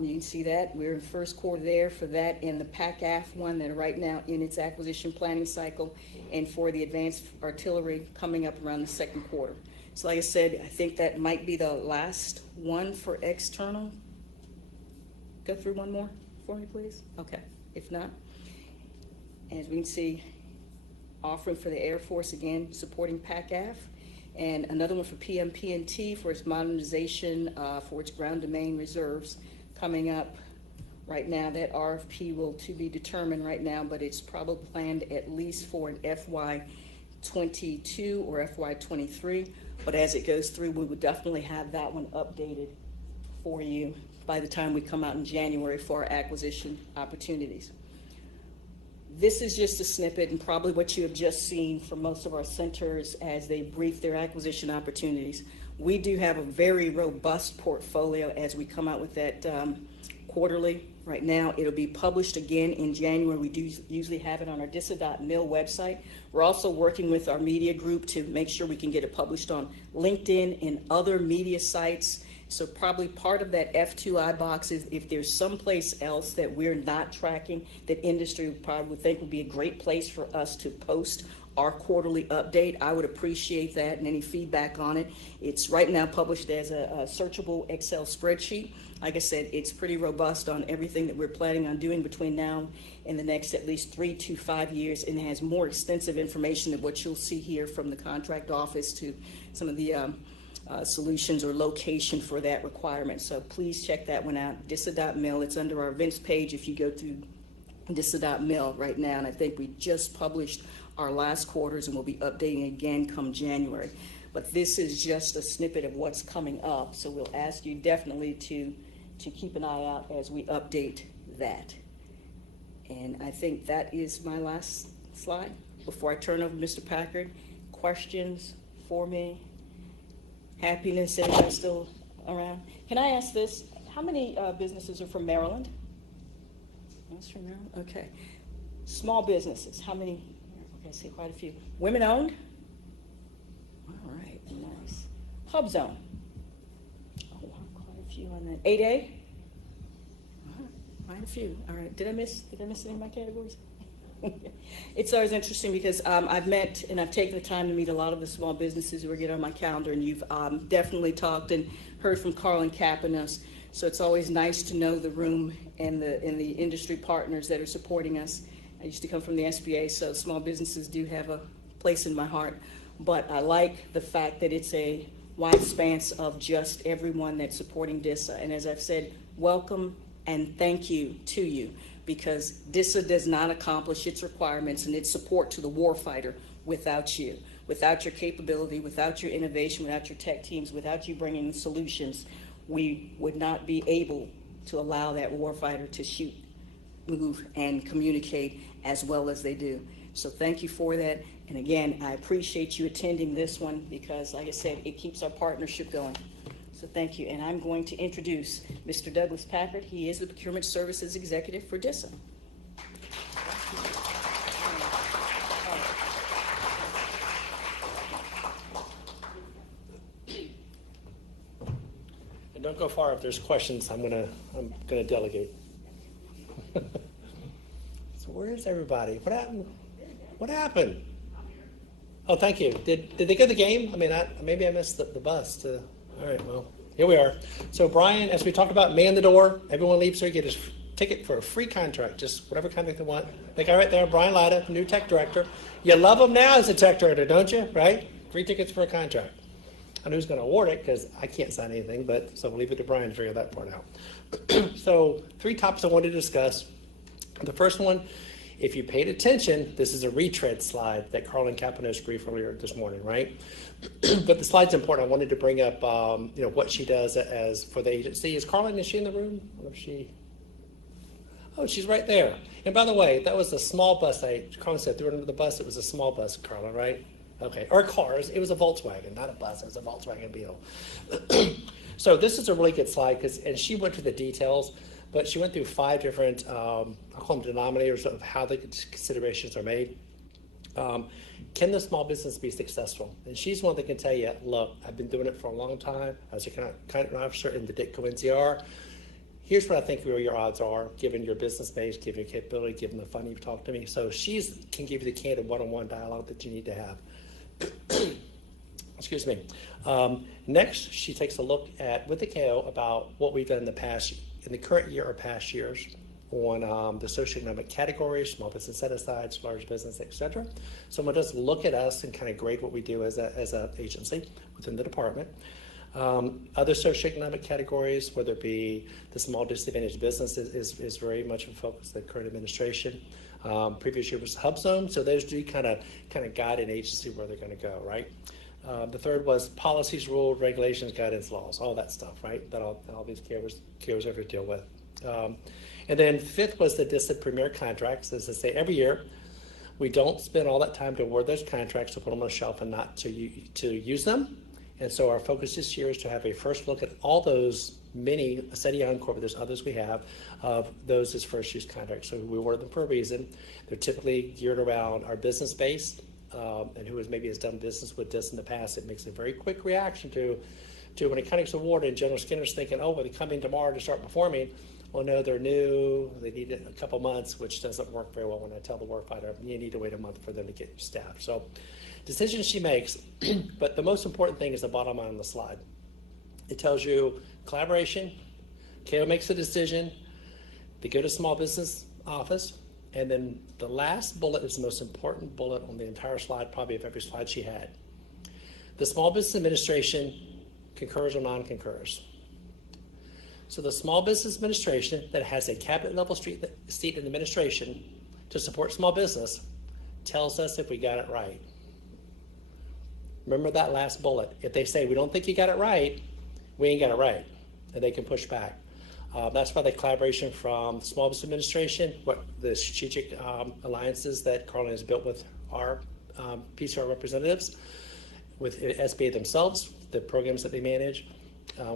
you can see that we're in first quarter there for that, and the PAC-AF one that are right now in its acquisition planning cycle, and for the Advanced Artillery coming up around the second quarter. So like I said, I think that might be the last one for external. Go through one more for me, please. Okay, if not, as we can see, offering for the Air Force, again, supporting PAC-AF. And another one for PMP&T for its modernization for its ground domain reserves coming up right now. That RFP will to be determined right now, but it's probably planned at least for an FY22 or FY23. But as it goes through, we would definitely have that one updated for you by the time we come out in January for our acquisition opportunities. This is just a snippet and probably what you have just seen from most of our centers as they brief their acquisition opportunities. We do have a very robust portfolio as we come out with that quarterly. Right now, it'll be published again in January. We do usually have it on our DISA.mil website. We're also working with our media group to make sure we can get it published on LinkedIn and other media sites. So probably part of that F2I box is if there's someplace else that we're not tracking that industry probably would think would be a great place for us to post our quarterly update, I would appreciate that and any feedback on it. It's right now published as a searchable Excel spreadsheet. Like I said, it's pretty robust on everything that we're planning on doing between now and the next at least 3 to 5 years, and has more extensive information than what you'll see here from the contract office to some of the solutions or location for that requirement. So please check that one out, DISA.mil. It's under our events page if you go through DISA.mil right now, and I think we just published our last quarters and we'll be updating again come January. But this is just a snippet of what's coming up, so we'll ask you definitely to keep an eye out as we update that. And I think that is my last slide before I turn over to Mr. Packard. Questions for me? Happiness, everybody still around? Can I ask this? How many businesses are from Maryland? That's from Maryland? Okay. Small businesses, how many? Okay, I see quite a few. Women owned? All right, nice. Hub zone? Oh, wow, quite a few on that. 8A? Quite a few. All right. Did I miss any of my categories? It's always interesting because I've met and I've taken the time to meet a lot of the small businesses who are getting on my calendar, and you've definitely talked and heard from Carlin Kapanos. So it's always nice to know the room and the industry partners that are supporting us. I used to come from the SBA, so small businesses do have a place in my heart. But I like the fact that it's a wide span of just everyone that's supporting DISA. And as I've said, welcome and thank you to you, because DISA does not accomplish its requirements and its support to the warfighter without you. Without your capability, without your innovation, without your tech teams, without you bringing solutions, we would not be able to allow that warfighter to shoot, move, and communicate as well as they do. So thank you for that. And again, I appreciate you attending this one because, like I said, it keeps our partnership going. So thank you. And I'm going to introduce Mr. Douglas Packard. He is the Procurement Services Executive for DISA. And don't go far if there's questions. I'm gonna delegate. So where is everybody? What happened? What happened? Oh, thank you. Did they get the game? I mean, maybe I missed the bus. All right, well, here we are. So Brian, as we talked about, man the door. Everyone leaves here, get his ticket for a free contract, just whatever contract they want. The guy right there, Brian Lida, new tech director. You love him now as a tech director, don't you? Right? Free tickets for a contract. I know who's going to award it because I can't sign anything, but so we'll leave it to Brian to figure that part out. So 3 topics I wanted to discuss. The first one, if you paid attention, this is a retread slide that Carlin Kapanos briefed earlier this morning, right? But the slide's important. I wanted to bring up, what she does as for the agency. Is she in the room? Or is she? Oh, she's right there. And by the way, that was a small bus. Carlin said threw it under the bus. It was a small bus, Carlin, right? Okay. Or cars. It was a Volkswagen, not a bus. It was a Volkswagen Beetle. So this is a really good slide and she went through the details. But she went through 5 different, I'll call them denominators of how the considerations are made. Can the small business be successful? And she's one that can tell you, look, I've been doing it for a long time. I was a contract officer in the Ditco NCR. Here's what I think your odds are, given your business base, given your capability, given the funding you've talked to me. So she can give you the candid one-on-one dialogue that you need to have. Excuse me. Next, she takes a look at, with the KO, about what we've done in the current year or past years on the socioeconomic categories, small business set-asides, large business, et cetera. Someone does look at us and kind of grade what we do as an agency within the department. Other socioeconomic categories, whether it be the small disadvantaged business is very much in focus of the current administration. Previous year was Hub Zone, so those do kind of guide an agency where they're going to go, right? The third was policies, rules, regulations, guidance, laws, all that stuff, right? That all these carriers ever deal with. And then 5th was the DISA Premier Contracts. As I say, every year, we don't spend all that time to award those contracts to put them on a shelf and not to use them. And so our focus this year is to have a first look at all those many, SETI Encore, but there's others we have, of those as first use contracts. So we award them for a reason. They're typically geared around our business base, and who has done business with this in the past. It makes a very quick reaction to when a contract's awarded, General Skinner's thinking, oh, well, they're coming tomorrow to start performing. Well, no, they're new. They need a couple months, which doesn't work very well when I tell the warfighter, you need to wait a month for them to get staffed. So decisions she makes, but the most important thing is the bottom line on the slide. It tells you collaboration, KO makes a decision, they go to small business office, and then the last bullet is the most important bullet on the entire slide, probably of every slide she had. The Small Business Administration concurs or non-concurs. So the Small Business Administration that has a cabinet level seat in administration to support small business tells us if we got it right. Remember that last bullet. If they say, we don't think you got it right, we ain't got it right, and they can push back. That's why the collaboration from Small Business Administration, what the strategic alliances that Carlin has built with our PCR representatives, with SBA themselves, the programs that they manage,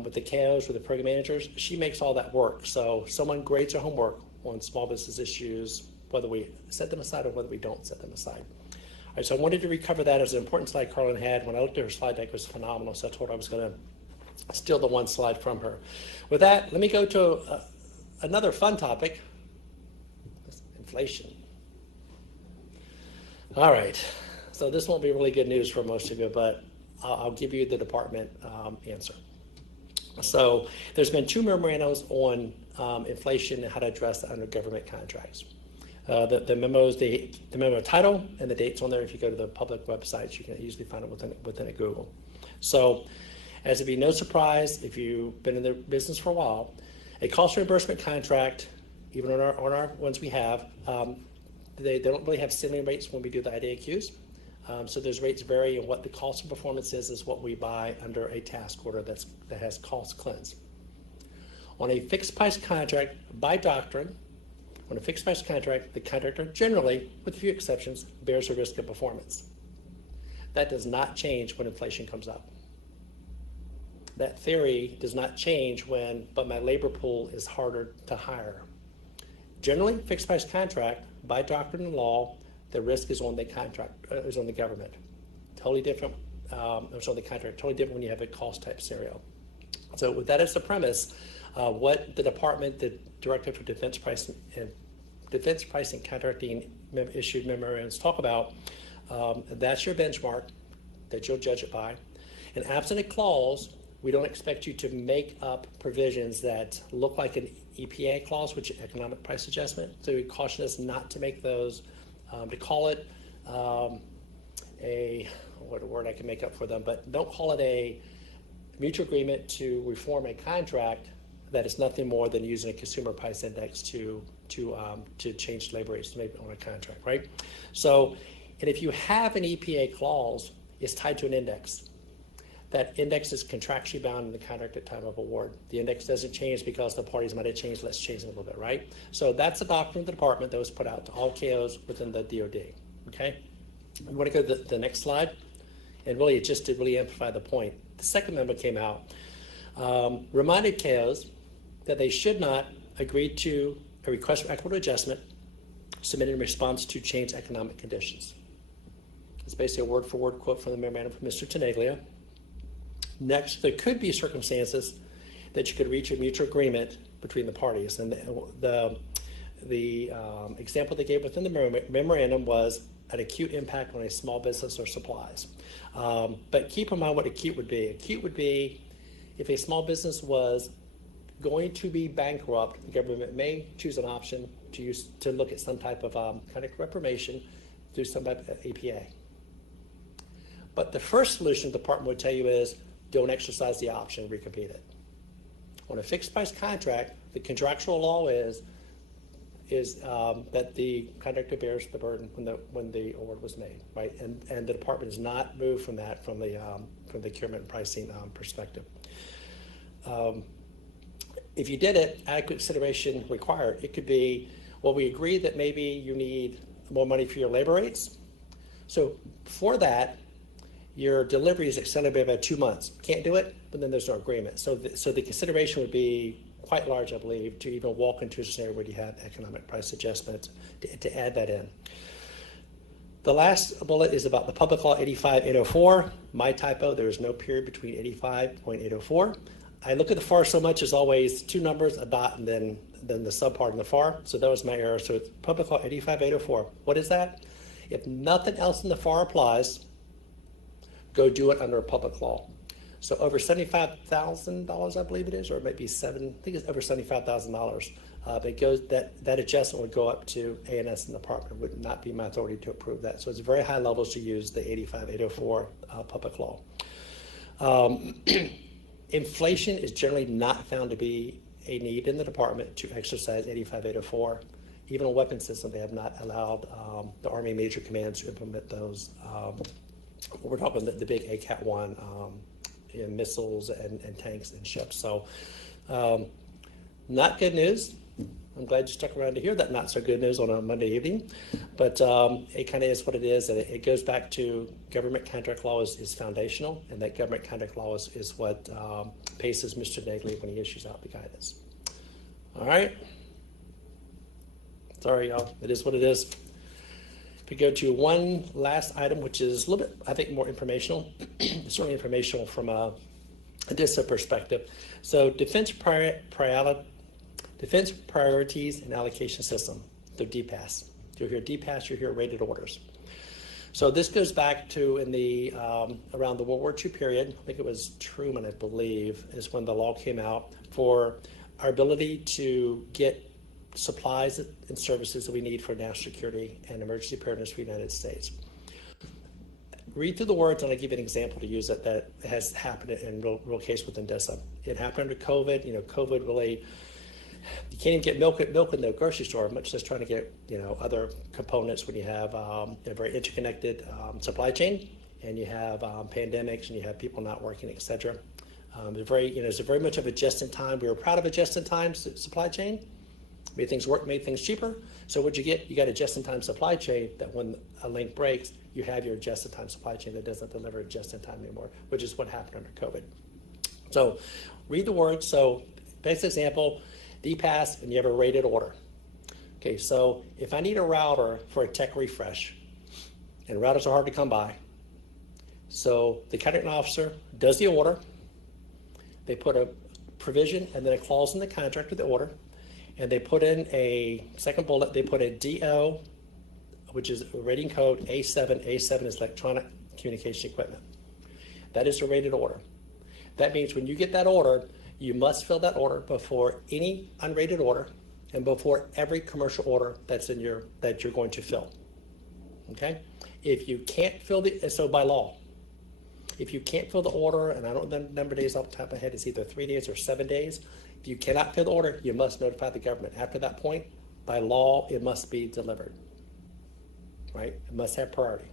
with the KOs, with the program managers, she makes all that work. So someone grades her homework on small business issues, whether we set them aside or whether we don't set them aside. All right, so I wanted to recover that as an important slide Carlin had. When I looked at her slide deck, it was phenomenal, so I told her I was going to steal the one slide from her. With that, let me go to another fun topic, inflation. All right. So this won't be really good news for most of you, but I'll give you the department answer. So there's been 2 memorandums on inflation and how to address it under government contracts. The memos, the memo title and the dates on there. If you go to the public websites, you can easily find it within a Google. So, as it'd be no surprise if you've been in the business for a while, a cost reimbursement contract, even on our ones we have, they don't really have ceiling rates when we do the IDIQs. So those rates vary, and what the cost of performance is what we buy under a task order that has cost cleanse. On a fixed price contract, by doctrine, on a fixed price contract, the contractor generally, with a few exceptions, bears the risk of performance. That does not change when inflation comes up. That theory does not change but my labor pool is harder to hire. Generally, fixed price contract, by doctrine and law, the risk is on the contract, is on the government. Totally different, it's on the contract, totally different when you have a cost type scenario. So with that as the premise, what the department, the Directorate for Defense Pricing Contracting issued memorandums talk about, that's your benchmark that you'll judge it by. And absent a clause, we don't expect you to make up provisions that look like an EPA clause, which is economic price adjustment. So we caution us not to make those, to call it what word I can make up for them, but don't call it a mutual agreement to reform a contract that is nothing more than using a consumer price index to change labor rates on a contract, right? So, and if you have an EPA clause, it's tied to an index. That index is contractually bound in the contract at time of award. The index doesn't change because the parties might have changed. Let's change it a little bit, right? So that's the doctrine of the department that was put out to all KOs within the DoD. Okay. We want to go to the next slide, and really it just to really amplify the point. The second memo came out, reminded KOs that they should not agree to a request for equitable adjustment submitted in response to changed economic conditions. It's basically a word-for-word quote from the memorandum from Mr. Tenaglia. Next, there could be circumstances that you could reach a mutual agreement between the parties. And the example they gave within the memorandum was an acute impact on a small business or supplies. But keep in mind what acute would be. Acute would be if a small business was going to be bankrupt, the government may choose an option to look at some type of kind of reformation through some type of APA. But the first solution the department would tell you is don't exercise the option, recompete it. On a fixed price contract, the contractual law is that the contractor bears the burden when the award was made, right? And the department is not moved from that from the procurement and pricing perspective. If you did it, adequate consideration required. It could be, well, we agree that maybe you need more money for your labor rates. So for that, your delivery is extended by about 2 months. Can't do it, but then there's no agreement. So the consideration would be quite large, I believe, to even walk into a scenario where you have economic price adjustments to add that in. The last bullet is about the Public Law 85804. My typo, there is no period between 85.804. I look at the FAR so much as always 2 numbers, a dot, and then the subpart in the FAR. So that was my error. So it's Public Law 85804. What is that? If nothing else in the FAR applies, go do it under a public law. So over $75,000, I believe it is, or it might be I think it's over $75,000. It goes that adjustment would go up to A&S and the department. It would not be my authority to approve that. So it's very high levels to use the 85804 public law. Inflation is generally not found to be a need in the department to exercise 85804. Even a weapon system, they have not allowed the Army Major Commands to implement those. We're talking the big ACAT-1 missiles and tanks and ships. So not good news. I'm glad you stuck around to hear that not so good news on a Monday evening. But it kind of is what it is. And it goes back to government contract law is foundational. And that government contract law is what paces Mr. Nagley when he issues out the guidance. All right. Sorry, y'all. It is what it is. We go to one last item, which is a little bit, I think, more informational. It's certainly informational from a DISA perspective. So Defense Priorities and Allocation System, the DPAS. You'll hear DPAS, you'll hear rated orders. So this goes back to in the around the World War II period. I think it was Truman, I believe, is when the law came out for our ability to get supplies and services that we need for national security and emergency preparedness for the United States. Read through the words, and I'll give you an example to use that has happened in real case within DISA. It happened under COVID. COVID really, you can't even get milk in the grocery store, much less trying to get other components when you have a very interconnected supply chain, and you have pandemics, and you have people not working, etc. It's very much of a just-in-time. We were proud of a just-in-time supply chain. Made things work, made things cheaper. So what you get? You got a just-in-time supply chain that when a link breaks, you have your just-in-time supply chain that doesn't deliver just-in-time anymore, which is what happened under COVID. So read the words. So best example, DPAS, and you have a rated order. Okay, so if I need a router for a tech refresh, and routers are hard to come by, so the contracting officer does the order. They put a provision and then a clause in the contract with the order, and they put in a second bullet. They put a DO, which is a rating code A7. A7 is electronic communication equipment. That is a rated order. That means when you get that order, you must fill that order before any unrated order and before every commercial order that you're going to fill. Okay? If you can't fill so by law, if you can't fill the order, and I don't know the number of days off the top of my head, it's either 3 days or 7 days. If you cannot fill the order, you must notify the government. After that point, by law, it must be delivered. Right? It must have priority.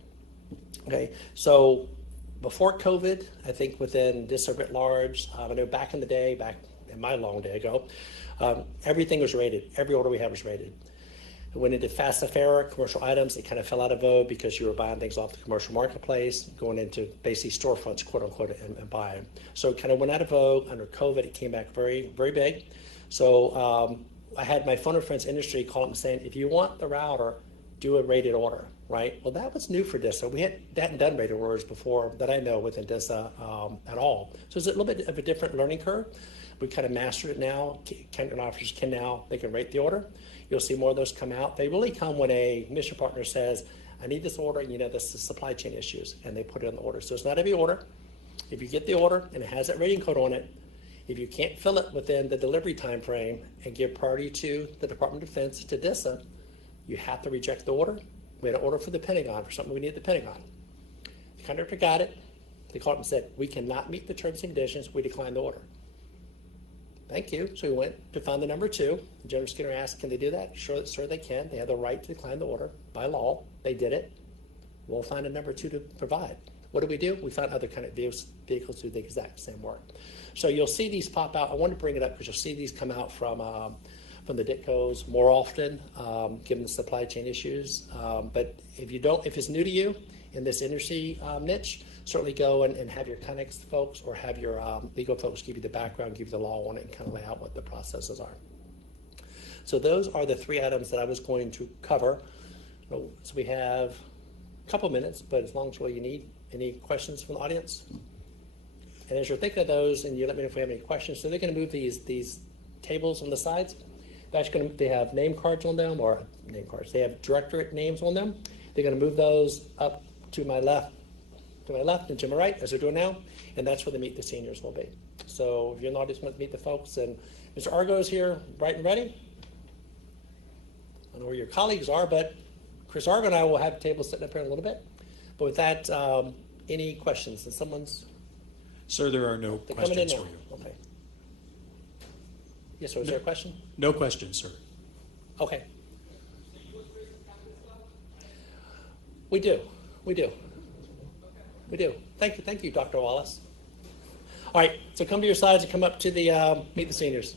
Okay? So before COVID, I think within DISA writ large, I know back in the day, back in my long day ago, everything was rated. Every order we had was rated. When it did FASTFARA, commercial items, it kind of fell out of vogue because you were buying things off the commercial marketplace, going into basically storefronts, quote unquote, and buying. So it kind of went out of vogue. Under COVID, it came back very, very big. So I had my phone and friends industry call up and saying, if you want the router, do a rated order, right? Well, that was new for DISA. We hadn't done rated orders before that I know within DISA at all. So it's a little bit of a different learning curve. We kind of mastered it now. Contracting officers they can rate the order. You'll see more of those come out. They really come when a mission partner says, I need this order, and this is supply chain issues, and they put it on the order. So it's not every order. If you get the order and it has that rating code on it, if you can't fill it within the delivery time frame and give priority to the Department of Defense, to DISA, you have to reject the order. We had an order for the Pentagon for something we need at the Pentagon. The contractor got it. They called and said, we cannot meet the terms and conditions. We declined the order. Thank you. So we went to find the number 2. General Skinner asked, can they do that? Sure, they can. They have the right to decline the order by law. They did it. We'll find a number 2 to provide. What do? We found other kind of vehicles to do the exact same work. So you'll see these pop out. I wanted to bring it up because you'll see these come out from the DITCOs more often, given the supply chain issues. But if it's new to you in this industry niche, certainly go and have your Connex folks or have your legal folks give you the background, give you the law on it, and kind of lay out what the processes are. So those are the 3 items that I was going to cover. So we have a couple minutes, but as long as what you need. Any questions from the audience? And as you're thinking of those, and you let me know if we have any questions. So they're going to move these tables on the sides. They have name cards on them, or name cards. They have Directorate names on them. They're going to move those up to my left and to my right, as they're doing now, and that's where the Meet the Seniors will be. So if you're in the audience, want to meet the folks, and Mr. Argo is here, bright and ready. I don't know where your colleagues are, but Chris Argo and I will have tables sitting up here in a little bit. But with that, any questions? And someone's... Sir, there are no questions for you. Okay. Yes, sir. Is there a question? No questions, sir. Okay. We do. Thank you, Dr. Wallace. All right, so come to your sides and come up to the Meet the Seniors.